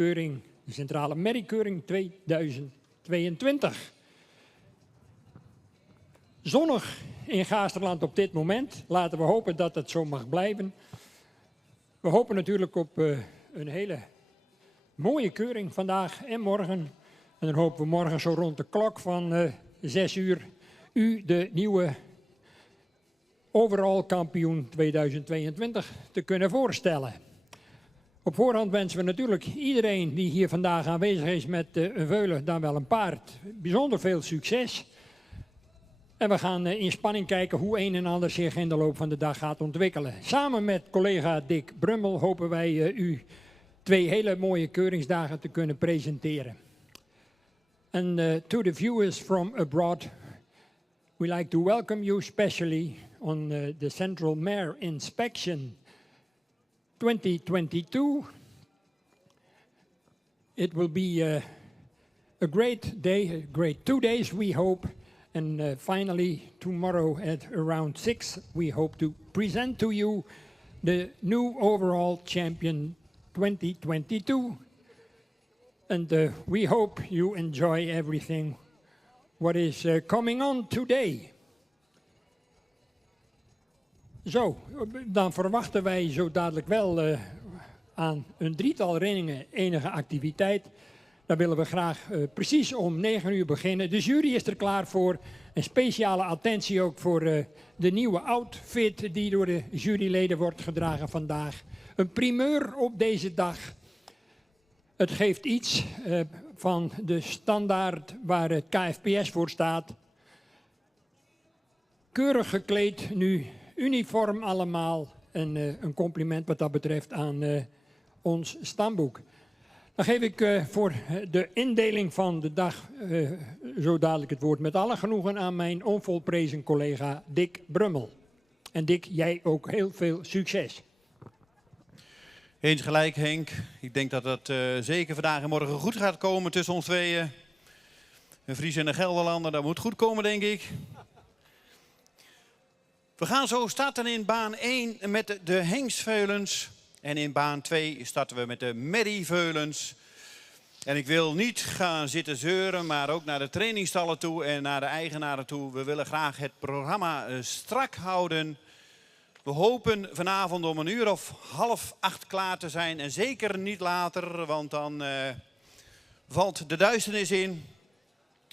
keuring, de Centrale Merriekeuring 2022. Zonnig in Gaasterland op dit moment. Laten we hopen dat het zo mag blijven. We hopen natuurlijk op een hele mooie keuring vandaag en morgen. En dan hopen we morgen zo rond de klok van 6 uur u de nieuwe overall kampioen 2022 te kunnen voorstellen. Op voorhand wensen we natuurlijk iedereen die hier vandaag aanwezig is met een veulen, dan wel een paard, bijzonder veel succes. En we gaan in spanning kijken hoe een en ander zich in de loop van de dag gaat ontwikkelen. Samen met collega Dick Brummel hopen wij u 2 hele mooie keuringsdagen te kunnen presenteren. And to the viewers from abroad, we like to welcome you specially on the Central Mare Inspection 2022. It will be a great day, a great 2 days we hope. And finally, tomorrow at around 6, we hope to present to you the new overall champion 2022. And we hope you enjoy everything what is coming on today. Zo, dan verwachten wij zo dadelijk wel aan een 3-tal renningen enige activiteit. Dan willen we graag precies om 9 uur beginnen. De jury is er klaar voor. Een speciale attentie ook voor de nieuwe outfit die door de juryleden wordt gedragen vandaag. Een primeur op deze dag. Het geeft iets van de standaard waar het KFPS voor staat. Keurig gekleed nu, uniform allemaal. En een compliment wat dat betreft aan ons stamboek. Dan geef ik voor de indeling van de dag zo dadelijk het woord met alle genoegen aan mijn onvolprezen collega Dick Brummel. En Dick, jij ook heel veel succes. Eens gelijk, Henk. Ik denk dat het zeker vandaag en morgen goed gaat komen tussen ons tweeën. Een Fries en een Gelderlander, dat moet goed komen, denk ik. We gaan zo starten in baan 1 met de hengstveulens. En in baan 2 starten we met de merrieveulens. En ik wil niet gaan zitten zeuren, maar ook naar de trainingstallen toe en naar de eigenaren toe. We willen graag het programma strak houden. We hopen vanavond om 7:30 klaar te zijn. En zeker niet later, want dan valt de duisternis in.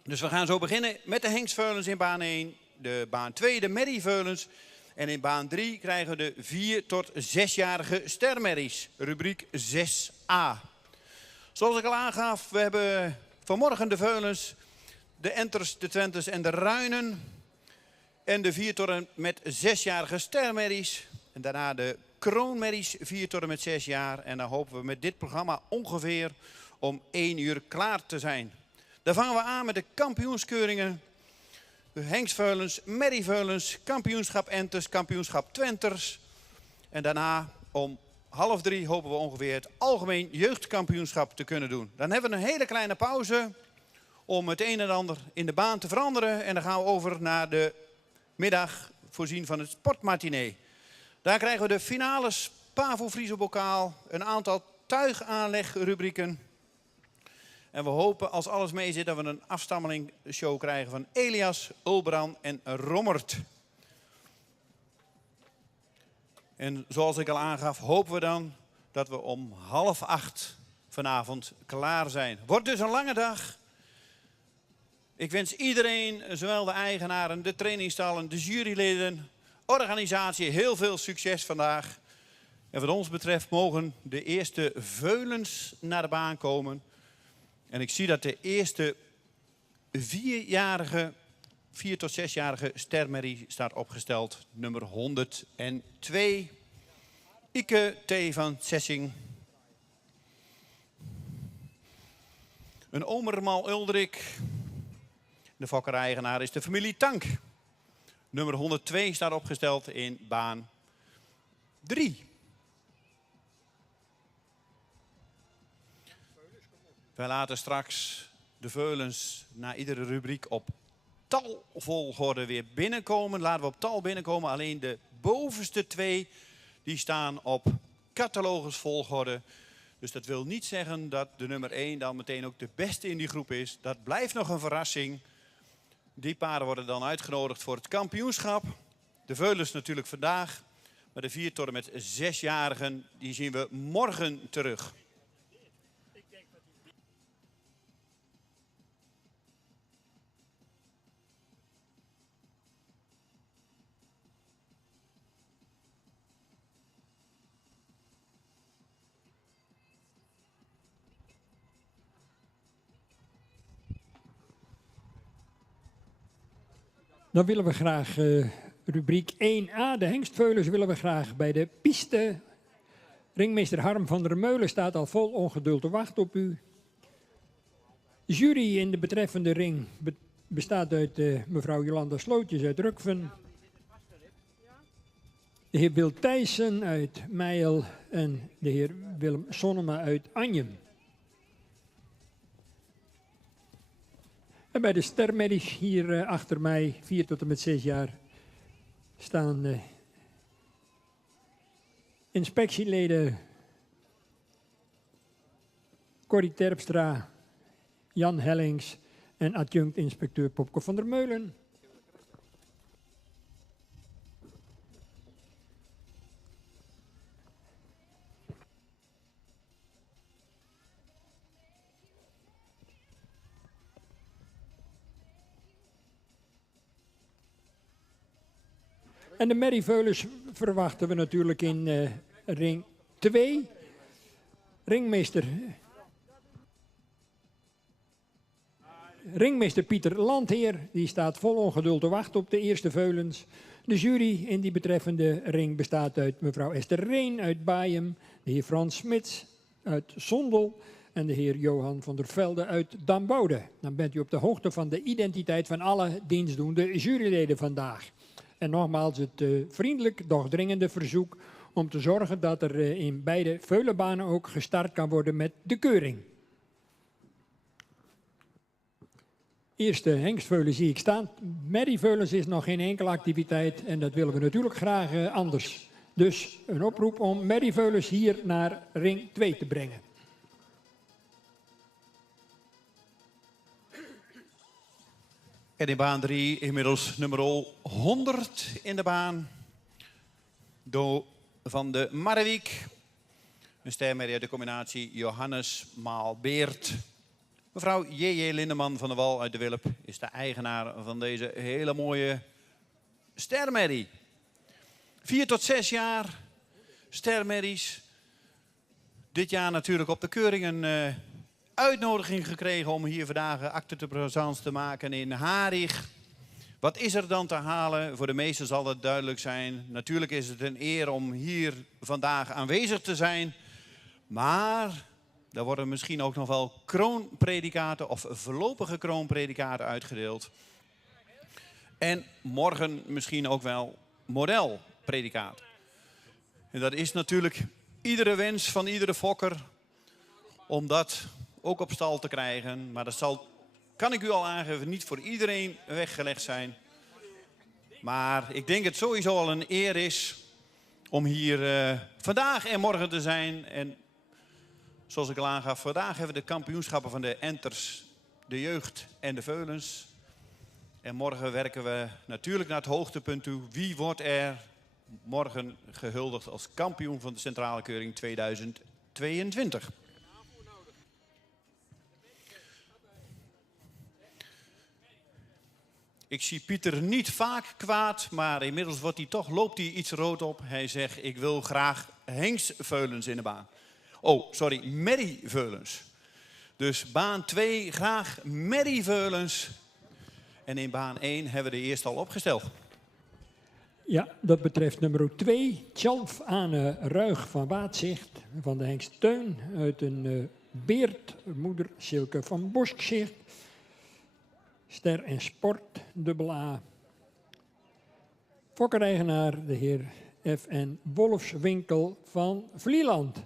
Dus we gaan zo beginnen met de hengstveulens in baan 1. De baan 2, de merrieveulens. En in baan 3 krijgen we de 4 tot 6-jarige stermerries, rubriek 6a. Zoals ik al aangaf, we hebben vanmorgen de veulens, de enters, de twentes en de ruinen. En de 4 tot en met 6-jarige stermerries. En daarna de kroonmerries, 4 tot en met 6 jaar. En dan hopen we met dit programma ongeveer om 1 uur klaar te zijn. Dan vangen we aan met de kampioenskeuringen. Hengstveulens, merrieveulens, kampioenschap enters, kampioenschap twenters. En daarna om 2:30 hopen we ongeveer het algemeen jeugdkampioenschap te kunnen doen. Dan hebben we een hele kleine pauze om het een en ander in de baan te veranderen. En dan gaan we over naar de middag voorzien van het sportmatinee. Daar krijgen we de finales Pavo Friese bokaal, een aantal tuigaanlegrubrieken. En we hopen, als alles mee zit, dat we een afstammeling-show krijgen van Elias, Ulbran en Rommert. En zoals ik al aangaf, hopen we dan dat we om 7:30 vanavond klaar zijn. Wordt dus een lange dag. Ik wens iedereen, zowel de eigenaren, de trainingstallen, de juryleden, organisatie, heel veel succes vandaag. En wat ons betreft mogen de eerste veulens naar de baan komen. En ik zie dat de eerste 4 tot 6-jarige stermerrie staat opgesteld. Nummer 102. Ike T. van Sessing. Een Omermal Uldrik. De fokkereigenaar is de familie Tank. Nummer 102 staat opgesteld in baan 3. Wij laten straks de veulens na iedere rubriek op talvolgorde weer binnenkomen. Laten we op tal binnenkomen. Alleen de bovenste 2 die staan op catalogusvolgorde. Dus dat wil niet zeggen dat de nummer 1 dan meteen ook de beste in die groep is. Dat blijft nog een verrassing. Die paarden worden dan uitgenodigd voor het kampioenschap. De veulens natuurlijk vandaag. Maar de 4 tot en met 6-jarigen, die zien we morgen terug. Dan willen we graag rubriek 1a, de hengstveulens, willen we graag bij de piste. Ringmeester Harm van der Meulen staat al vol ongeduld te wachten op u. De jury in de betreffende ring bestaat uit mevrouw Jolanda Slootjes uit Rukven. De heer Wil Thijssen uit Meijel en de heer Willem Sonnema uit Anjem. En bij de stermerries hier achter mij, 4 tot en met 6 jaar, staan inspectieleden Corrie Terpstra, Jan Hellings en adjunct-inspecteur Popke van der Meulen. En de merrieveulens verwachten we natuurlijk in ring 2. Ringmeester Pieter Landheer, die staat vol ongeduld te wachten op de eerste veulens. De jury in die betreffende ring bestaat uit mevrouw Esther Reen uit Baaium, de heer Frans Smits uit Sondel en de heer Johan van der Velde uit Damboude. Dan bent u op de hoogte van de identiteit van alle dienstdoende juryleden vandaag. En nogmaals het vriendelijk, doch dringende verzoek om te zorgen dat er in beide veulenbanen ook gestart kan worden met de keuring. Eerste hengstveulen zie ik staan. Merrieveulens is nog geen enkele activiteit en dat willen we natuurlijk graag anders. Dus een oproep om merrieveulens hier naar ring 2 te brengen. En in baan 3 inmiddels nummer 100 in de baan. Van de Marrewiek. Een stermerrie uit de combinatie Johannes Maalbeert. Mevrouw J.J. Lindeman van der Wal uit de Wilp is de eigenaar van deze hele mooie stermerrie. 4 tot 6 jaar stermerries. Dit jaar natuurlijk op de keuring een uitnodiging gekregen om hier vandaag acte de présence te maken in Harig. Wat is er dan te halen? Voor de meesten zal het duidelijk zijn. Natuurlijk is het een eer om hier vandaag aanwezig te zijn. Maar er worden misschien ook nog wel kroonpredicaten of voorlopige kroonpredicaten uitgedeeld. En morgen misschien ook wel modelpredicaten. En dat is natuurlijk iedere wens van iedere fokker om dat ook op stal te krijgen. Maar dat zal, kan ik u al aangeven, niet voor iedereen weggelegd zijn. Maar ik denk het sowieso al een eer is om hier vandaag en morgen te zijn. En zoals ik al aangaf, vandaag hebben we de kampioenschappen van de enters, de jeugd en de veulens. En morgen werken we natuurlijk naar het hoogtepunt toe. Wie wordt er morgen gehuldigd als kampioen van de centrale keuring 2022? Ik zie Pieter niet vaak kwaad, maar inmiddels loopt hij iets rood op. Hij zegt, ik wil graag hengstveulens in de baan. Oh, sorry, merrieveulens. Dus baan 2, graag merrieveulens. En in baan 1 hebben we de eerste al opgesteld. Ja, dat betreft nummer 2, Tjalf Ane Ruig van Waatzicht van de hengst Teun uit een Beert, moeder Silke van Boskzicht. Ster en Sport, AA. Fokkereigenaar de heer F.N. Wolfswinkel van Vlieland.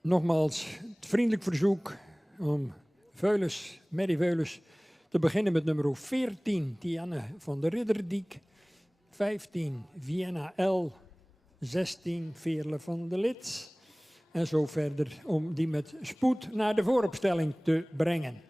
nogmaals het vriendelijk verzoek om Merry Veulens te beginnen met nummer 14, Dianne van der Ridderdiek, 15, Vienna L, 16, Veerle van der Lits en zo verder om die met spoed naar de vooropstelling te brengen.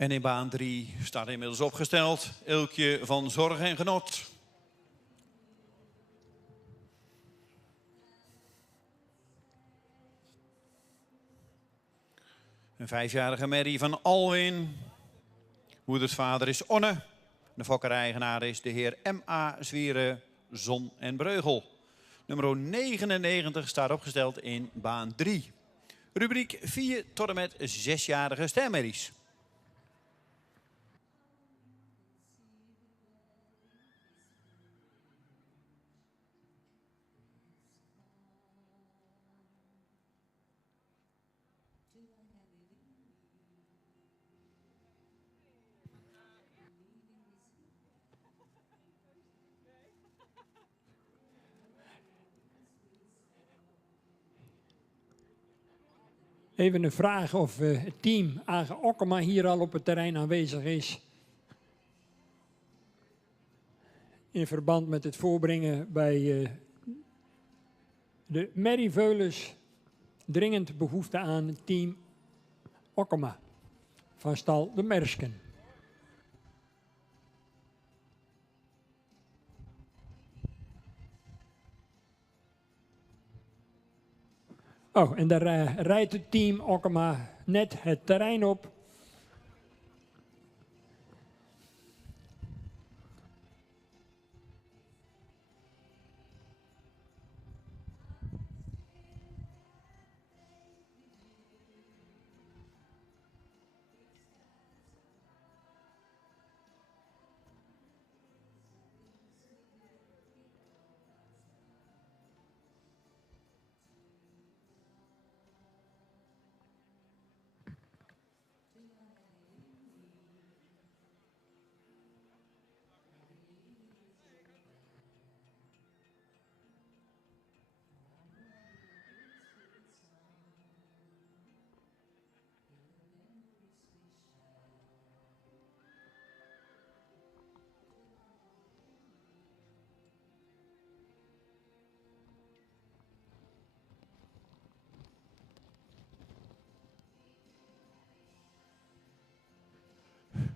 En in baan 3 staat inmiddels opgesteld Ilkje van Zorg en Genot. Een 5-jarige Merrie van Alwin. Moeders vader is Onne. De fokker-eigenaar is de heer M.A. Zwieren, Zon en Breugel. Nummer 99 staat opgesteld in baan 3. Rubriek 4 tot en met 6-jarige stermerries. Even een vraag of het team Age Okkema hier al op het terrein aanwezig is. In verband met het voorbrengen bij de Merry Veulens dringend behoefte aan het team Okkema van stal De Mersken. Oh, en daar rijdt het team Okkema net het terrein op.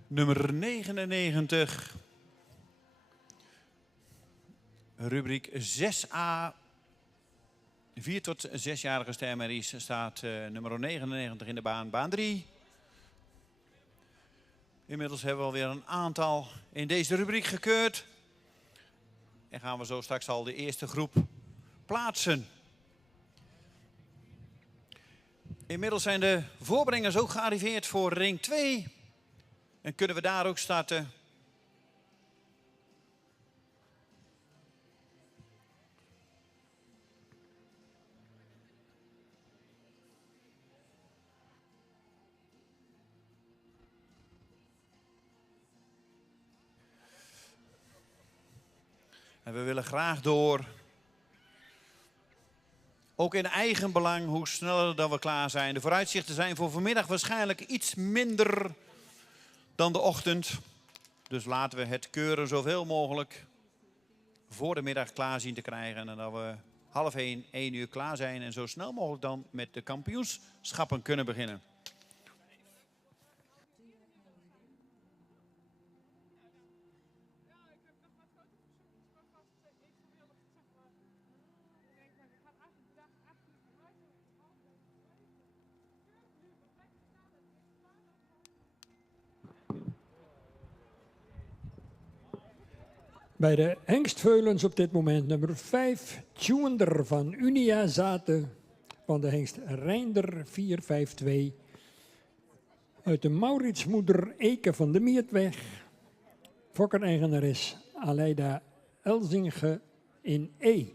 Nummer 99. Rubriek 6a. 4 tot 6-jarige stermerries staat nummer 99 in de baan. Baan 3. Inmiddels hebben we alweer een aantal in deze rubriek gekeurd. En gaan we zo straks al de eerste groep plaatsen. Inmiddels zijn de voorbrengers ook gearriveerd voor ring 2. En kunnen we daar ook starten. En we willen graag door. Ook in eigen belang, hoe sneller dan we klaar zijn. De vooruitzichten zijn voor vanmiddag waarschijnlijk iets minder dan de ochtend. Dus laten we het keuren zoveel mogelijk voor de middag klaar zien te krijgen. En dat we 12:30, 1 uur klaar zijn. En zo snel mogelijk dan met de kampioenschappen kunnen beginnen. Bij de hengstveulens op dit moment nummer 5, Tjoender van Unia Zaten van de hengst Reinder 452. Uit de Mauritsmoeder Eke van de Miertweg. Fokker-eigenares Aleida Elzinge in E.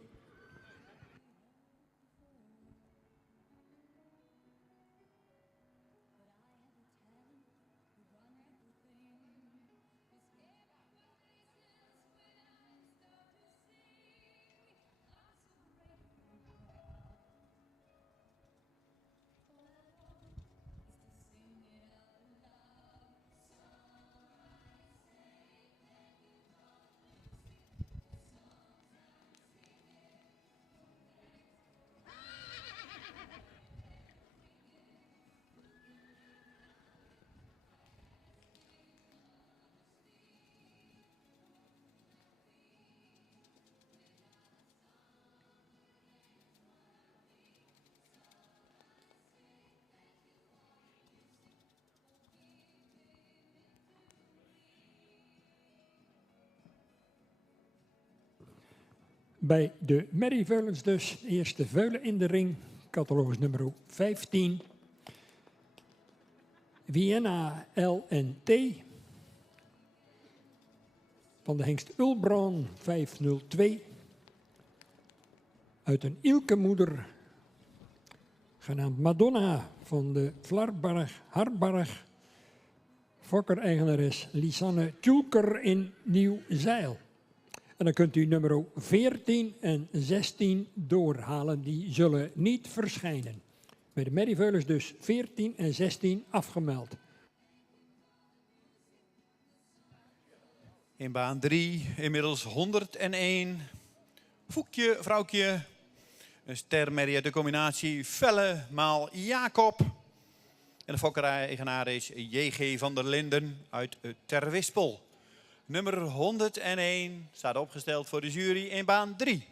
Bij de merrieveulens dus, eerste veulen in de ring, catalogus nummer 15. Vienna LNT van de hengst Ulbron 502. Uit een Ilkemoeder, genaamd Madonna van de Vlarbarg Harbarg. Fokker-eigenares Lisanne Tjulker in Nieuw-Zeil. En dan kunt u nummer 14 en 16 doorhalen. Die zullen niet verschijnen. Bij de merrieveulens dus 14 en 16 afgemeld. In baan 3 inmiddels 101. Voekje, vrouwtje. Een stermerrie uit de combinatie Velle maal Jacob. En de fokkerij-eigenaar is J.G. van der Linden uit Terwispel. Nummer 101 staat opgesteld voor de jury in baan 3.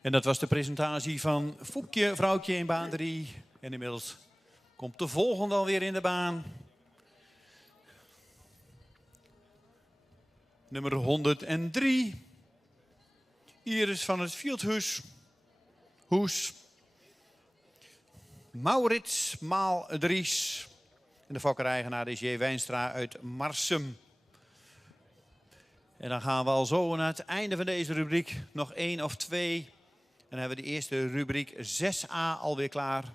En dat was de presentatie van Foekje, vrouwtje in baan 3. En inmiddels komt de volgende alweer in de baan. Nummer 103. Iris van het Veldhuis. Hoes. Maurits Maal-Dries. En de fokkereigenaar is J. Wijnstra uit Marsum. En dan gaan we al zo naar het einde van deze rubriek. Nog 1 of 2. En dan hebben we de eerste rubriek 6a alweer klaar.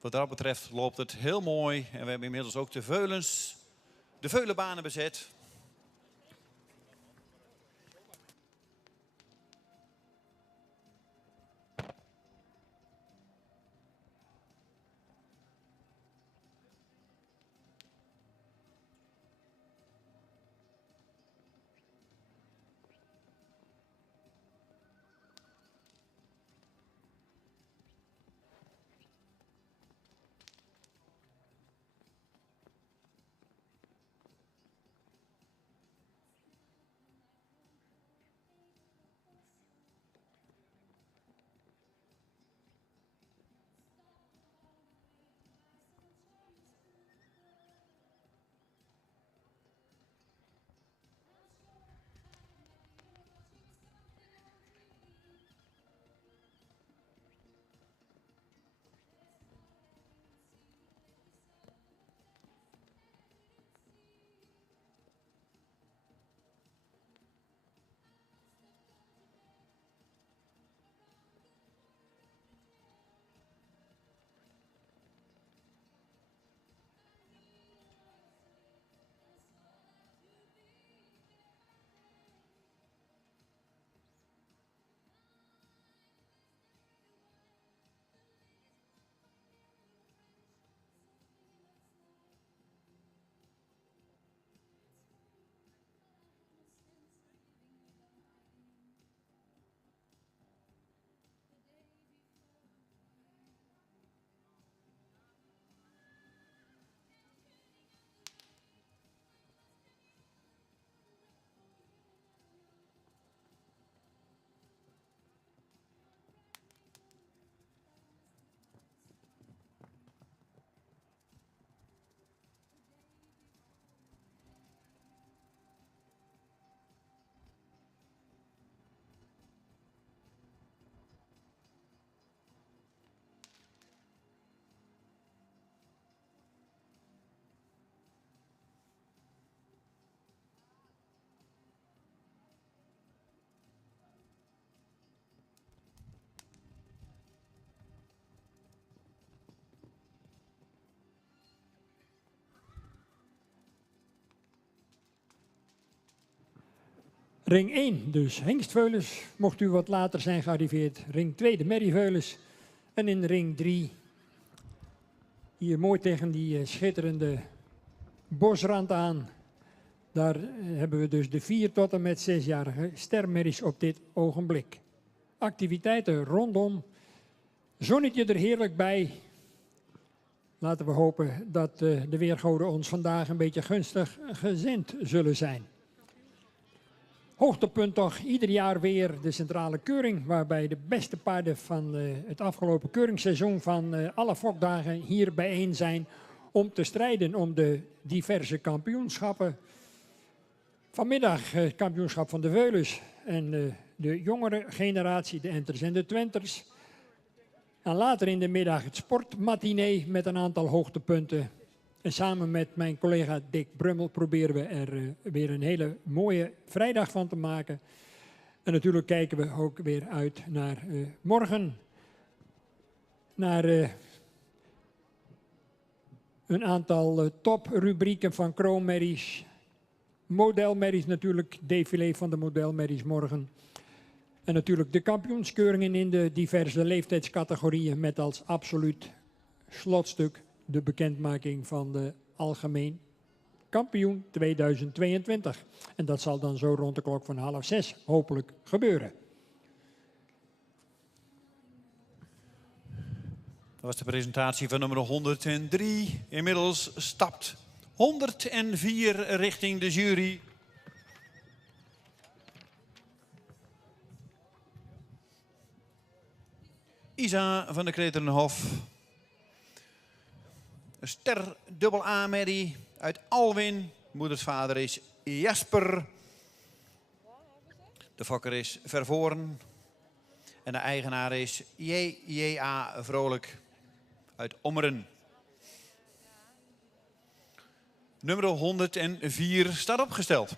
Wat dat betreft loopt het heel mooi. En we hebben inmiddels ook de veulenbanen bezet. Ring 1, dus hengstveulens, mocht u wat later zijn gearriveerd. Ring 2, de merrieveulens. En in ring 3, hier mooi tegen die schitterende bosrand aan. Daar hebben we dus de 4 tot en met 6-jarige stermerries op dit ogenblik. Activiteiten rondom. Zonnetje er heerlijk bij. Laten we hopen dat de weergoden ons vandaag een beetje gunstig gezind zullen zijn. Hoogtepunt toch ieder jaar weer de centrale keuring, waarbij de beste paarden van het afgelopen keuringsseizoen van alle fokdagen hier bijeen zijn om te strijden om de diverse kampioenschappen. Vanmiddag het kampioenschap van de veulens en de jongere generatie, de enters en de twenters. En later in de middag het sportmatinee met een aantal hoogtepunten. En samen met mijn collega Dick Brummel proberen we er weer een hele mooie vrijdag van te maken. En natuurlijk kijken we ook weer uit naar morgen. Naar een aantal toprubrieken van kroonmerries. Modelmerries natuurlijk, défilé van de modelmerries morgen. En natuurlijk de kampioenskeuringen in de diverse leeftijdscategorieën met als absoluut slotstuk de bekendmaking van de algemeen kampioen 2022. En dat zal dan zo rond de klok van 5:30 hopelijk gebeuren. Dat was de presentatie van nummer 103. Inmiddels stapt 104 richting de jury. Isa van de Kreterenhof. Een ster dubbel A-merrie uit Alwin. Moeders vader is Jasper. De fokker is Vervoren. En de eigenaar is J.J.A. Vrolijk uit Ommeren. Nummer 104 staat opgesteld.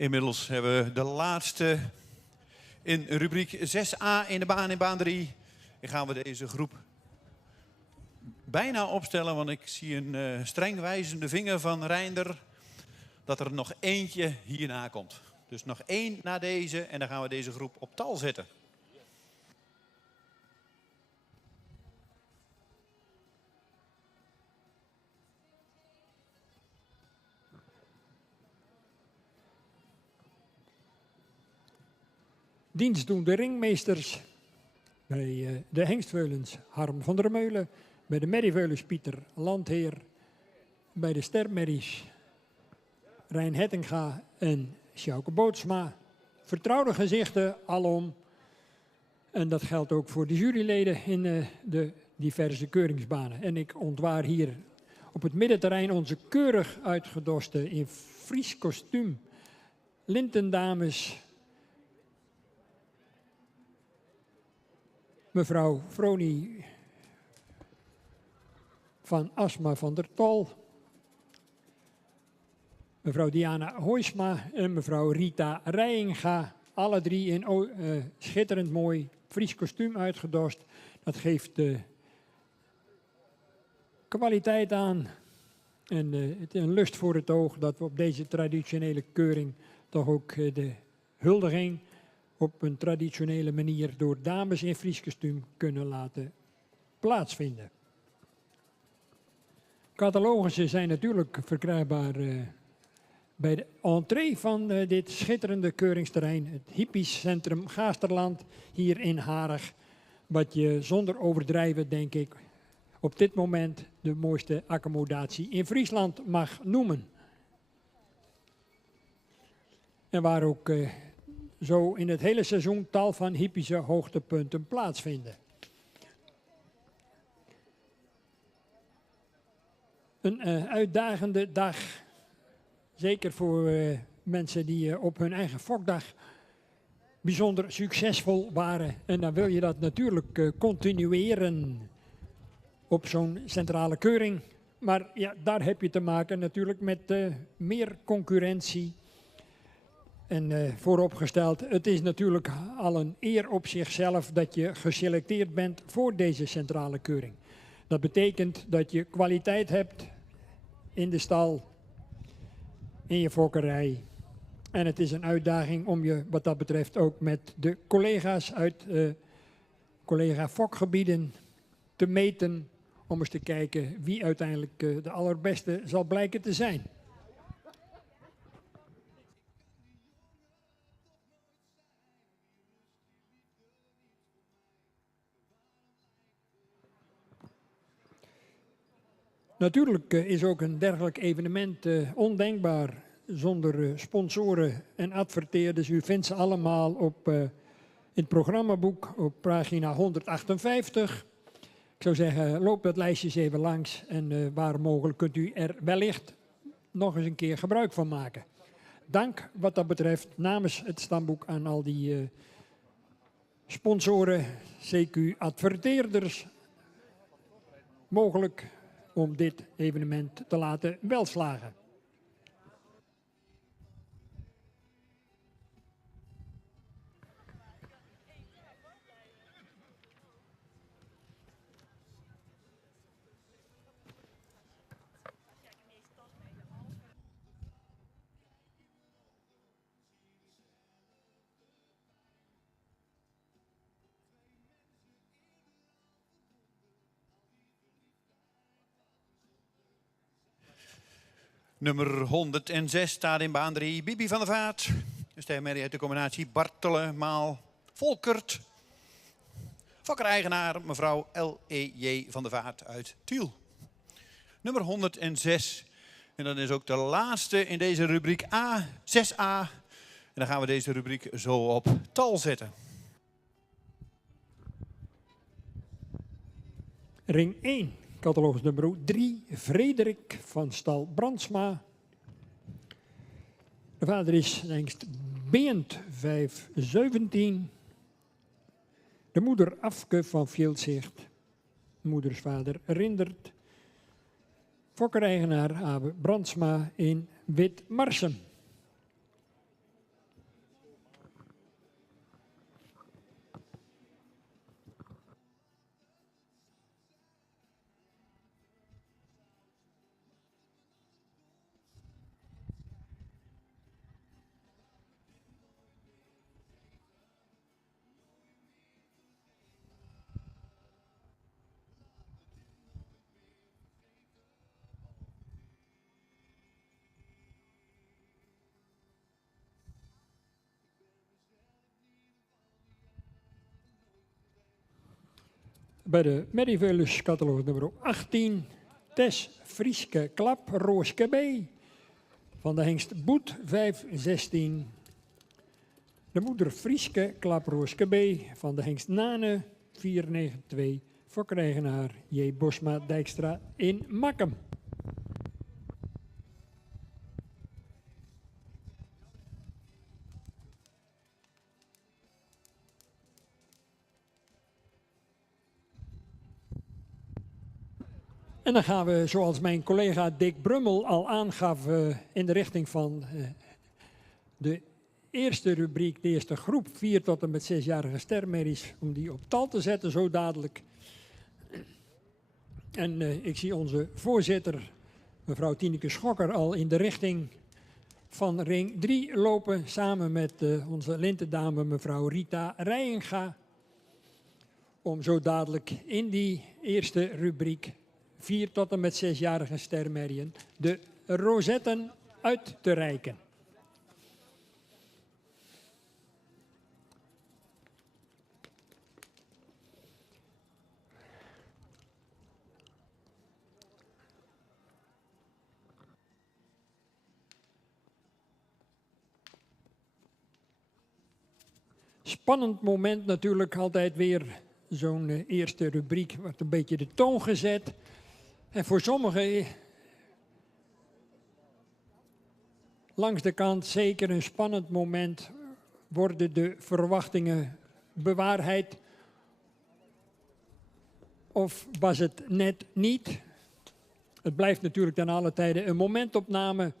Inmiddels hebben we de laatste in rubriek 6a in baan 3. En gaan we deze groep bijna opstellen, want ik zie een streng wijzende vinger van Reinder dat er nog eentje hierna komt. Dus nog één na deze en dan gaan we deze groep op tal zetten. Dienstdoende ringmeesters bij de hengstveulens Harm van der Meulen, bij de merrieveulens Pieter Landheer, bij de stermerries Rijn Hettinga en Sjouke Bootsma. Vertrouwde gezichten alom. En dat geldt ook voor de juryleden in de diverse keuringsbanen. En ik ontwaar hier op het middenterrein onze keurig uitgedoste in Fries kostuum lintendames. Mevrouw Froni van Asma van der Tol, mevrouw Diana Hoysma en mevrouw Rita Rijinga. Alle drie in schitterend mooi Fries kostuum uitgedost. Dat geeft de kwaliteit aan en het een lust voor het oog dat we op deze traditionele keuring toch ook de huldiging op een traditionele manier door dames in Fries kostuum kunnen laten plaatsvinden. Catalogussen zijn natuurlijk verkrijgbaar bij de entree van dit schitterende keuringsterrein, het Hippisch Centrum Gaasterland hier in Harig, wat je zonder overdrijven, denk ik, op dit moment de mooiste accommodatie in Friesland mag noemen. En waar ook zo in het hele seizoen tal van hippische hoogtepunten plaatsvinden. Een uitdagende dag, zeker voor mensen die op hun eigen fokdag bijzonder succesvol waren. En dan wil je dat natuurlijk continueren op zo'n centrale keuring. Maar ja, daar heb je te maken natuurlijk met meer concurrentie. En vooropgesteld, het is natuurlijk al een eer op zichzelf dat je geselecteerd bent voor deze centrale keuring. Dat betekent dat je kwaliteit hebt in de stal, in je fokkerij. En het is een uitdaging om je wat dat betreft ook met de collega's uit collega-fokgebieden te meten. Om eens te kijken wie uiteindelijk de allerbeste zal blijken te zijn. Natuurlijk is ook een dergelijk evenement ondenkbaar zonder sponsoren en adverteerders. U vindt ze allemaal in het programmaboek op pagina 158. Ik zou zeggen, loop dat lijstje eens even langs en waar mogelijk kunt u er wellicht nog eens een keer gebruik van maken. Dank wat dat betreft namens het stamboek aan al die sponsoren, CQ-adverteerders, mogelijk om dit evenement te laten welslagen. Nummer 106 staat in baan 3, Bibi van der Vaart. Een stermerrie uit de combinatie Bartelen, Maal, Volkert. Fokker-eigenaar mevrouw L.E.J. van der Vaart uit Tiel. Nummer 106. En dat is ook de laatste in deze rubriek A, 6a. En dan gaan we deze rubriek zo op tal zetten. Ring 1, catalogus nummer 3, Frederik van stal Brandsma. De vader is hengst Beent 517. De moeder Afke van Veelzicht. Moedersvader Rindert. Fokker-eigenaar Abe Brandsma in Witmarsum. Bij de Merrieveulens catalogus nummer 18, Tess Frieske Klap Rooske B. Van de hengst Boet 516. De moeder Frieske Klap Rooske B. Van de hengst Nane 492. Fokker-eigenaar J. Bosma Dijkstra in Makkum. En dan gaan we, zoals mijn collega Dick Brummel al aangaf, in de richting van de eerste rubriek, de eerste groep, 4 tot en met 6-jarige stermerries, om die op tal te zetten zo dadelijk. En ik zie onze voorzitter, mevrouw Tineke Schokker, al in de richting van ring 3 lopen, samen met onze lintendame mevrouw Rita Rijenga, om zo dadelijk in die eerste rubriek 4 tot en met 6-jarige stermerrien de rozetten uit te reiken. Spannend moment natuurlijk, altijd weer zo'n eerste rubriek, wordt een beetje de toon gezet. En voor sommigen langs de kant zeker een spannend moment. Worden de verwachtingen bewaarheid? Of was het net niet? Het blijft natuurlijk ten alle tijde een momentopname.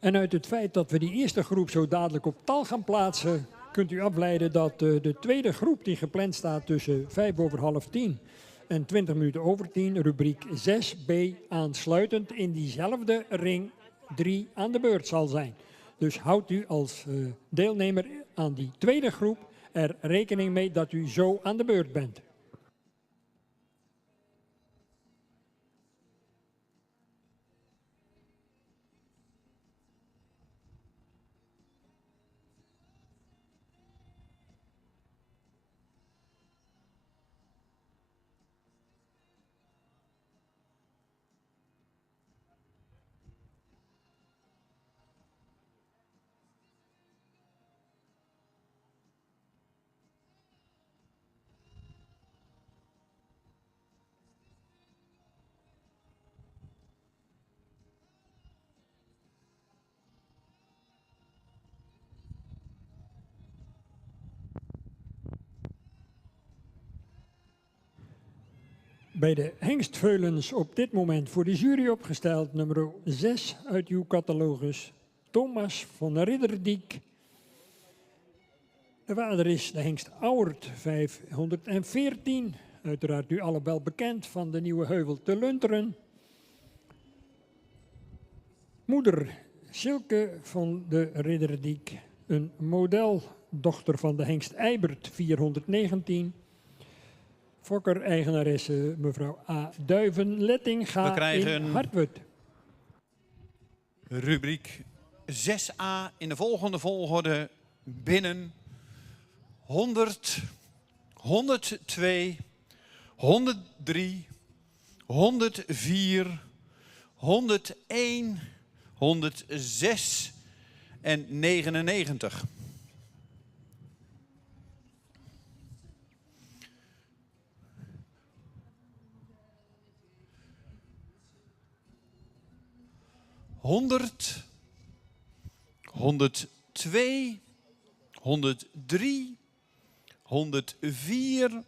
En uit het feit dat we die eerste groep zo dadelijk op tal gaan plaatsen, kunt u afleiden dat de tweede groep die gepland staat tussen 9:55 en 10:20 rubriek 6b aansluitend in diezelfde ring 3 aan de beurt zal zijn. Dus houdt u als deelnemer aan die tweede groep er rekening mee dat u zo aan de beurt bent. Bij de hengstveulens op dit moment voor de jury opgesteld, nummer 6 uit uw catalogus, Thomas van Ridderdiek. De vader is de hengst Auwert 514, uiteraard u alle wel bekend van de Nieuwe Heuvel te Lunteren. Moeder Silke van de Ridderdiek, een modeldochter van de hengst Eibert 419. Fokker-eigenaresse mevrouw A. Duiven-Lettinga We krijgen in Hartwerd. Rubriek 6a in de volgende volgorde binnen 100, 102, 103, 104, 101, 106 en 99. Honderd, 102, 103, 104,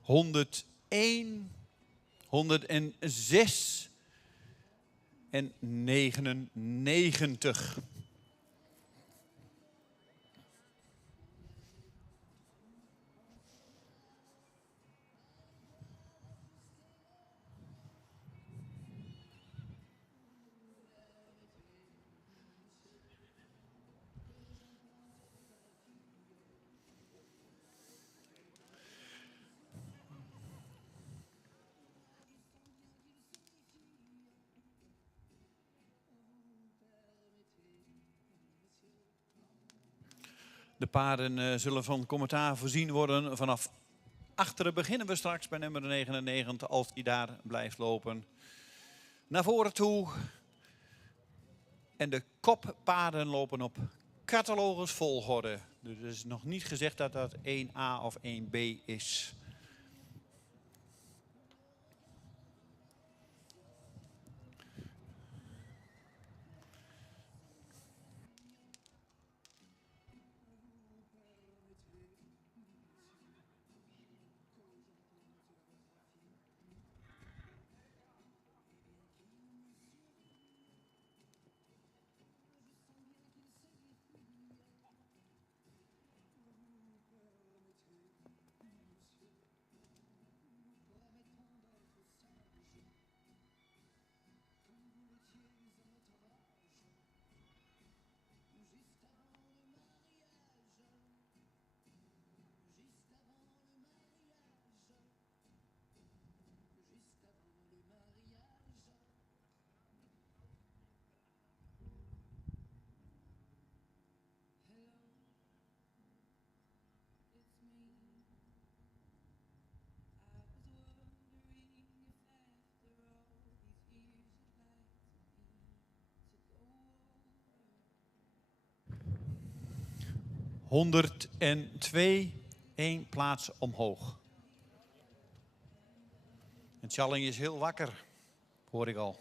101, 106 en 99. De paarden zullen van commentaar voorzien worden. Vanaf achteren beginnen we straks bij nummer 99, als die daar blijft lopen. Naar voren toe. En de koppaarden lopen op catalogus volgorde. Dus het is nog niet gezegd dat dat 1A of 1B is. ...102, 1 plaats omhoog. En Challing is heel wakker, hoor ik al.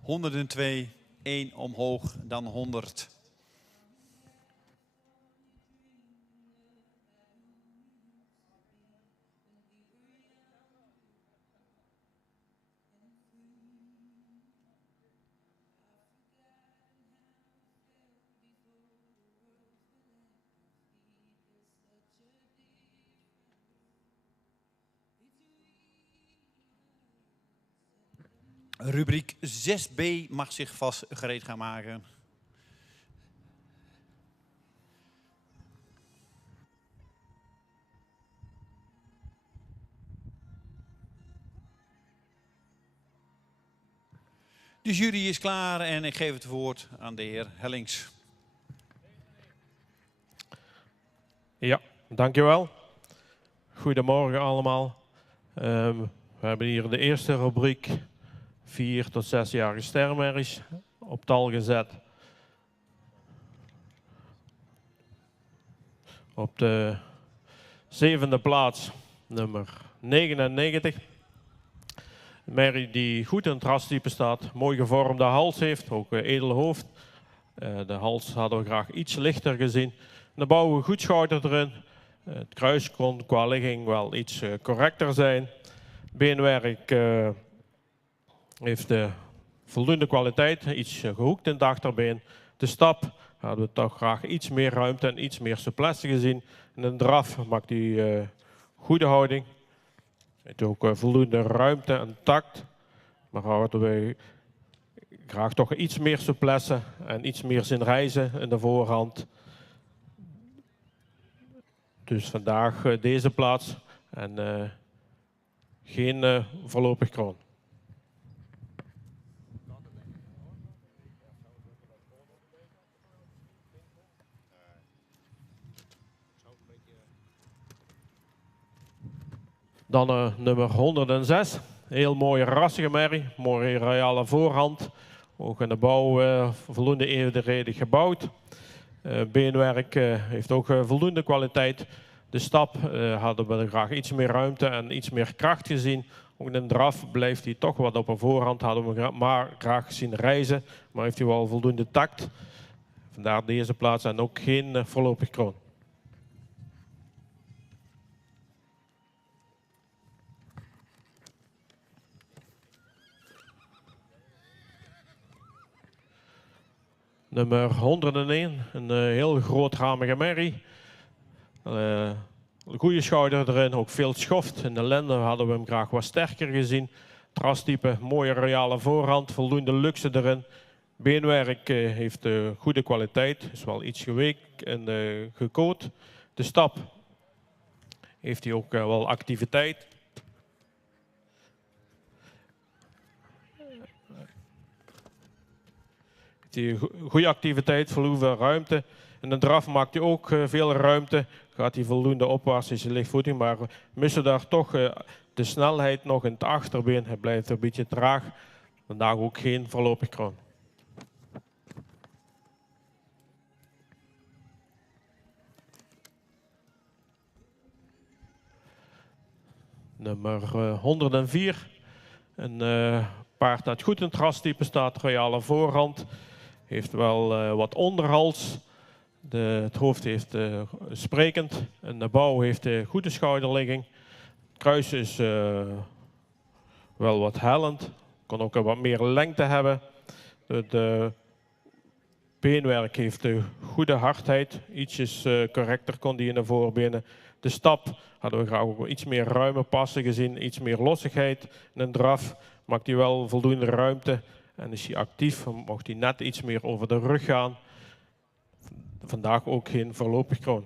102, 1 omhoog, dan 100. Rubriek 6b mag zich vast gereed gaan maken. De jury is klaar en ik geef het woord aan de heer Hellings. Ja, dankjewel. Goedemorgen allemaal. We hebben hier de eerste rubriek 4 tot 6-jarige sterrenmerries op tal gezet. Op de 7e plaats nummer 99. Een merrie die goed in het rastype staat, mooi gevormde hals heeft, ook edel hoofd. De hals hadden we graag iets lichter gezien. Dan bouwen we goed schouder erin. Het kruis kon qua ligging wel iets correcter zijn. Beenwerk heeft voldoende kwaliteit, iets gehoekt in het achterbeen. De stap hadden we toch graag iets meer ruimte en iets meer souplesse gezien. En de draf maakt hij goede houding. Heeft ook voldoende ruimte en tact. Maar hadden we graag toch iets meer souplesse en iets meer zien reizen in de voorhand. Dus vandaag deze plaats en geen voorlopig kroon. Dan nummer 106. Heel mooie rassige merrie. Mooie royale voorhand. Ook in de bouw voldoende evenredig gebouwd. Beenwerk heeft ook voldoende kwaliteit. De stap hadden we graag iets meer ruimte en iets meer kracht gezien. Ook in de draf blijft hij toch wat op een voorhand. Hadden we maar graag zien reizen. Maar heeft hij wel voldoende tact. Vandaar deze plaats en ook geen voorlopig kroon. Nummer 101, een heel grootramige merrie. Een goede schouder erin, ook veel schoft. In de lenden hadden we hem graag wat sterker gezien. Trastype, mooie royale voorhand, voldoende luxe erin. Beenwerk heeft goede kwaliteit, is wel iets geweekt en gecoat. De stap heeft hij ook wel activiteit. Die goede activiteit, voldoende ruimte. En de draf maakt hij ook veel ruimte. Gaat hij voldoende opwaarts in zijn lichtvoeting, maar missen daar toch de snelheid nog in het achterbeen. Hij blijft een beetje traag. Vandaag ook geen voorlopig kroon. Nummer 104. Een paard dat goed in het rastype staat, royale voorhand. Heeft wel wat onderhals. Het hoofd heeft sprekend. En de bouw heeft goede schouderligging. Het kruis is wel wat hellend. Kan ook wat meer lengte hebben. De beenwerk heeft goede hardheid. Ietsjes correcter kon die in de voorbenen. De stap hadden we graag ook iets meer ruime passen gezien. Iets meer lossigheid. En een draf maakt hij wel voldoende ruimte. En is hij actief, mocht hij net iets meer over de rug gaan. Vandaag ook geen voorlopig kroon.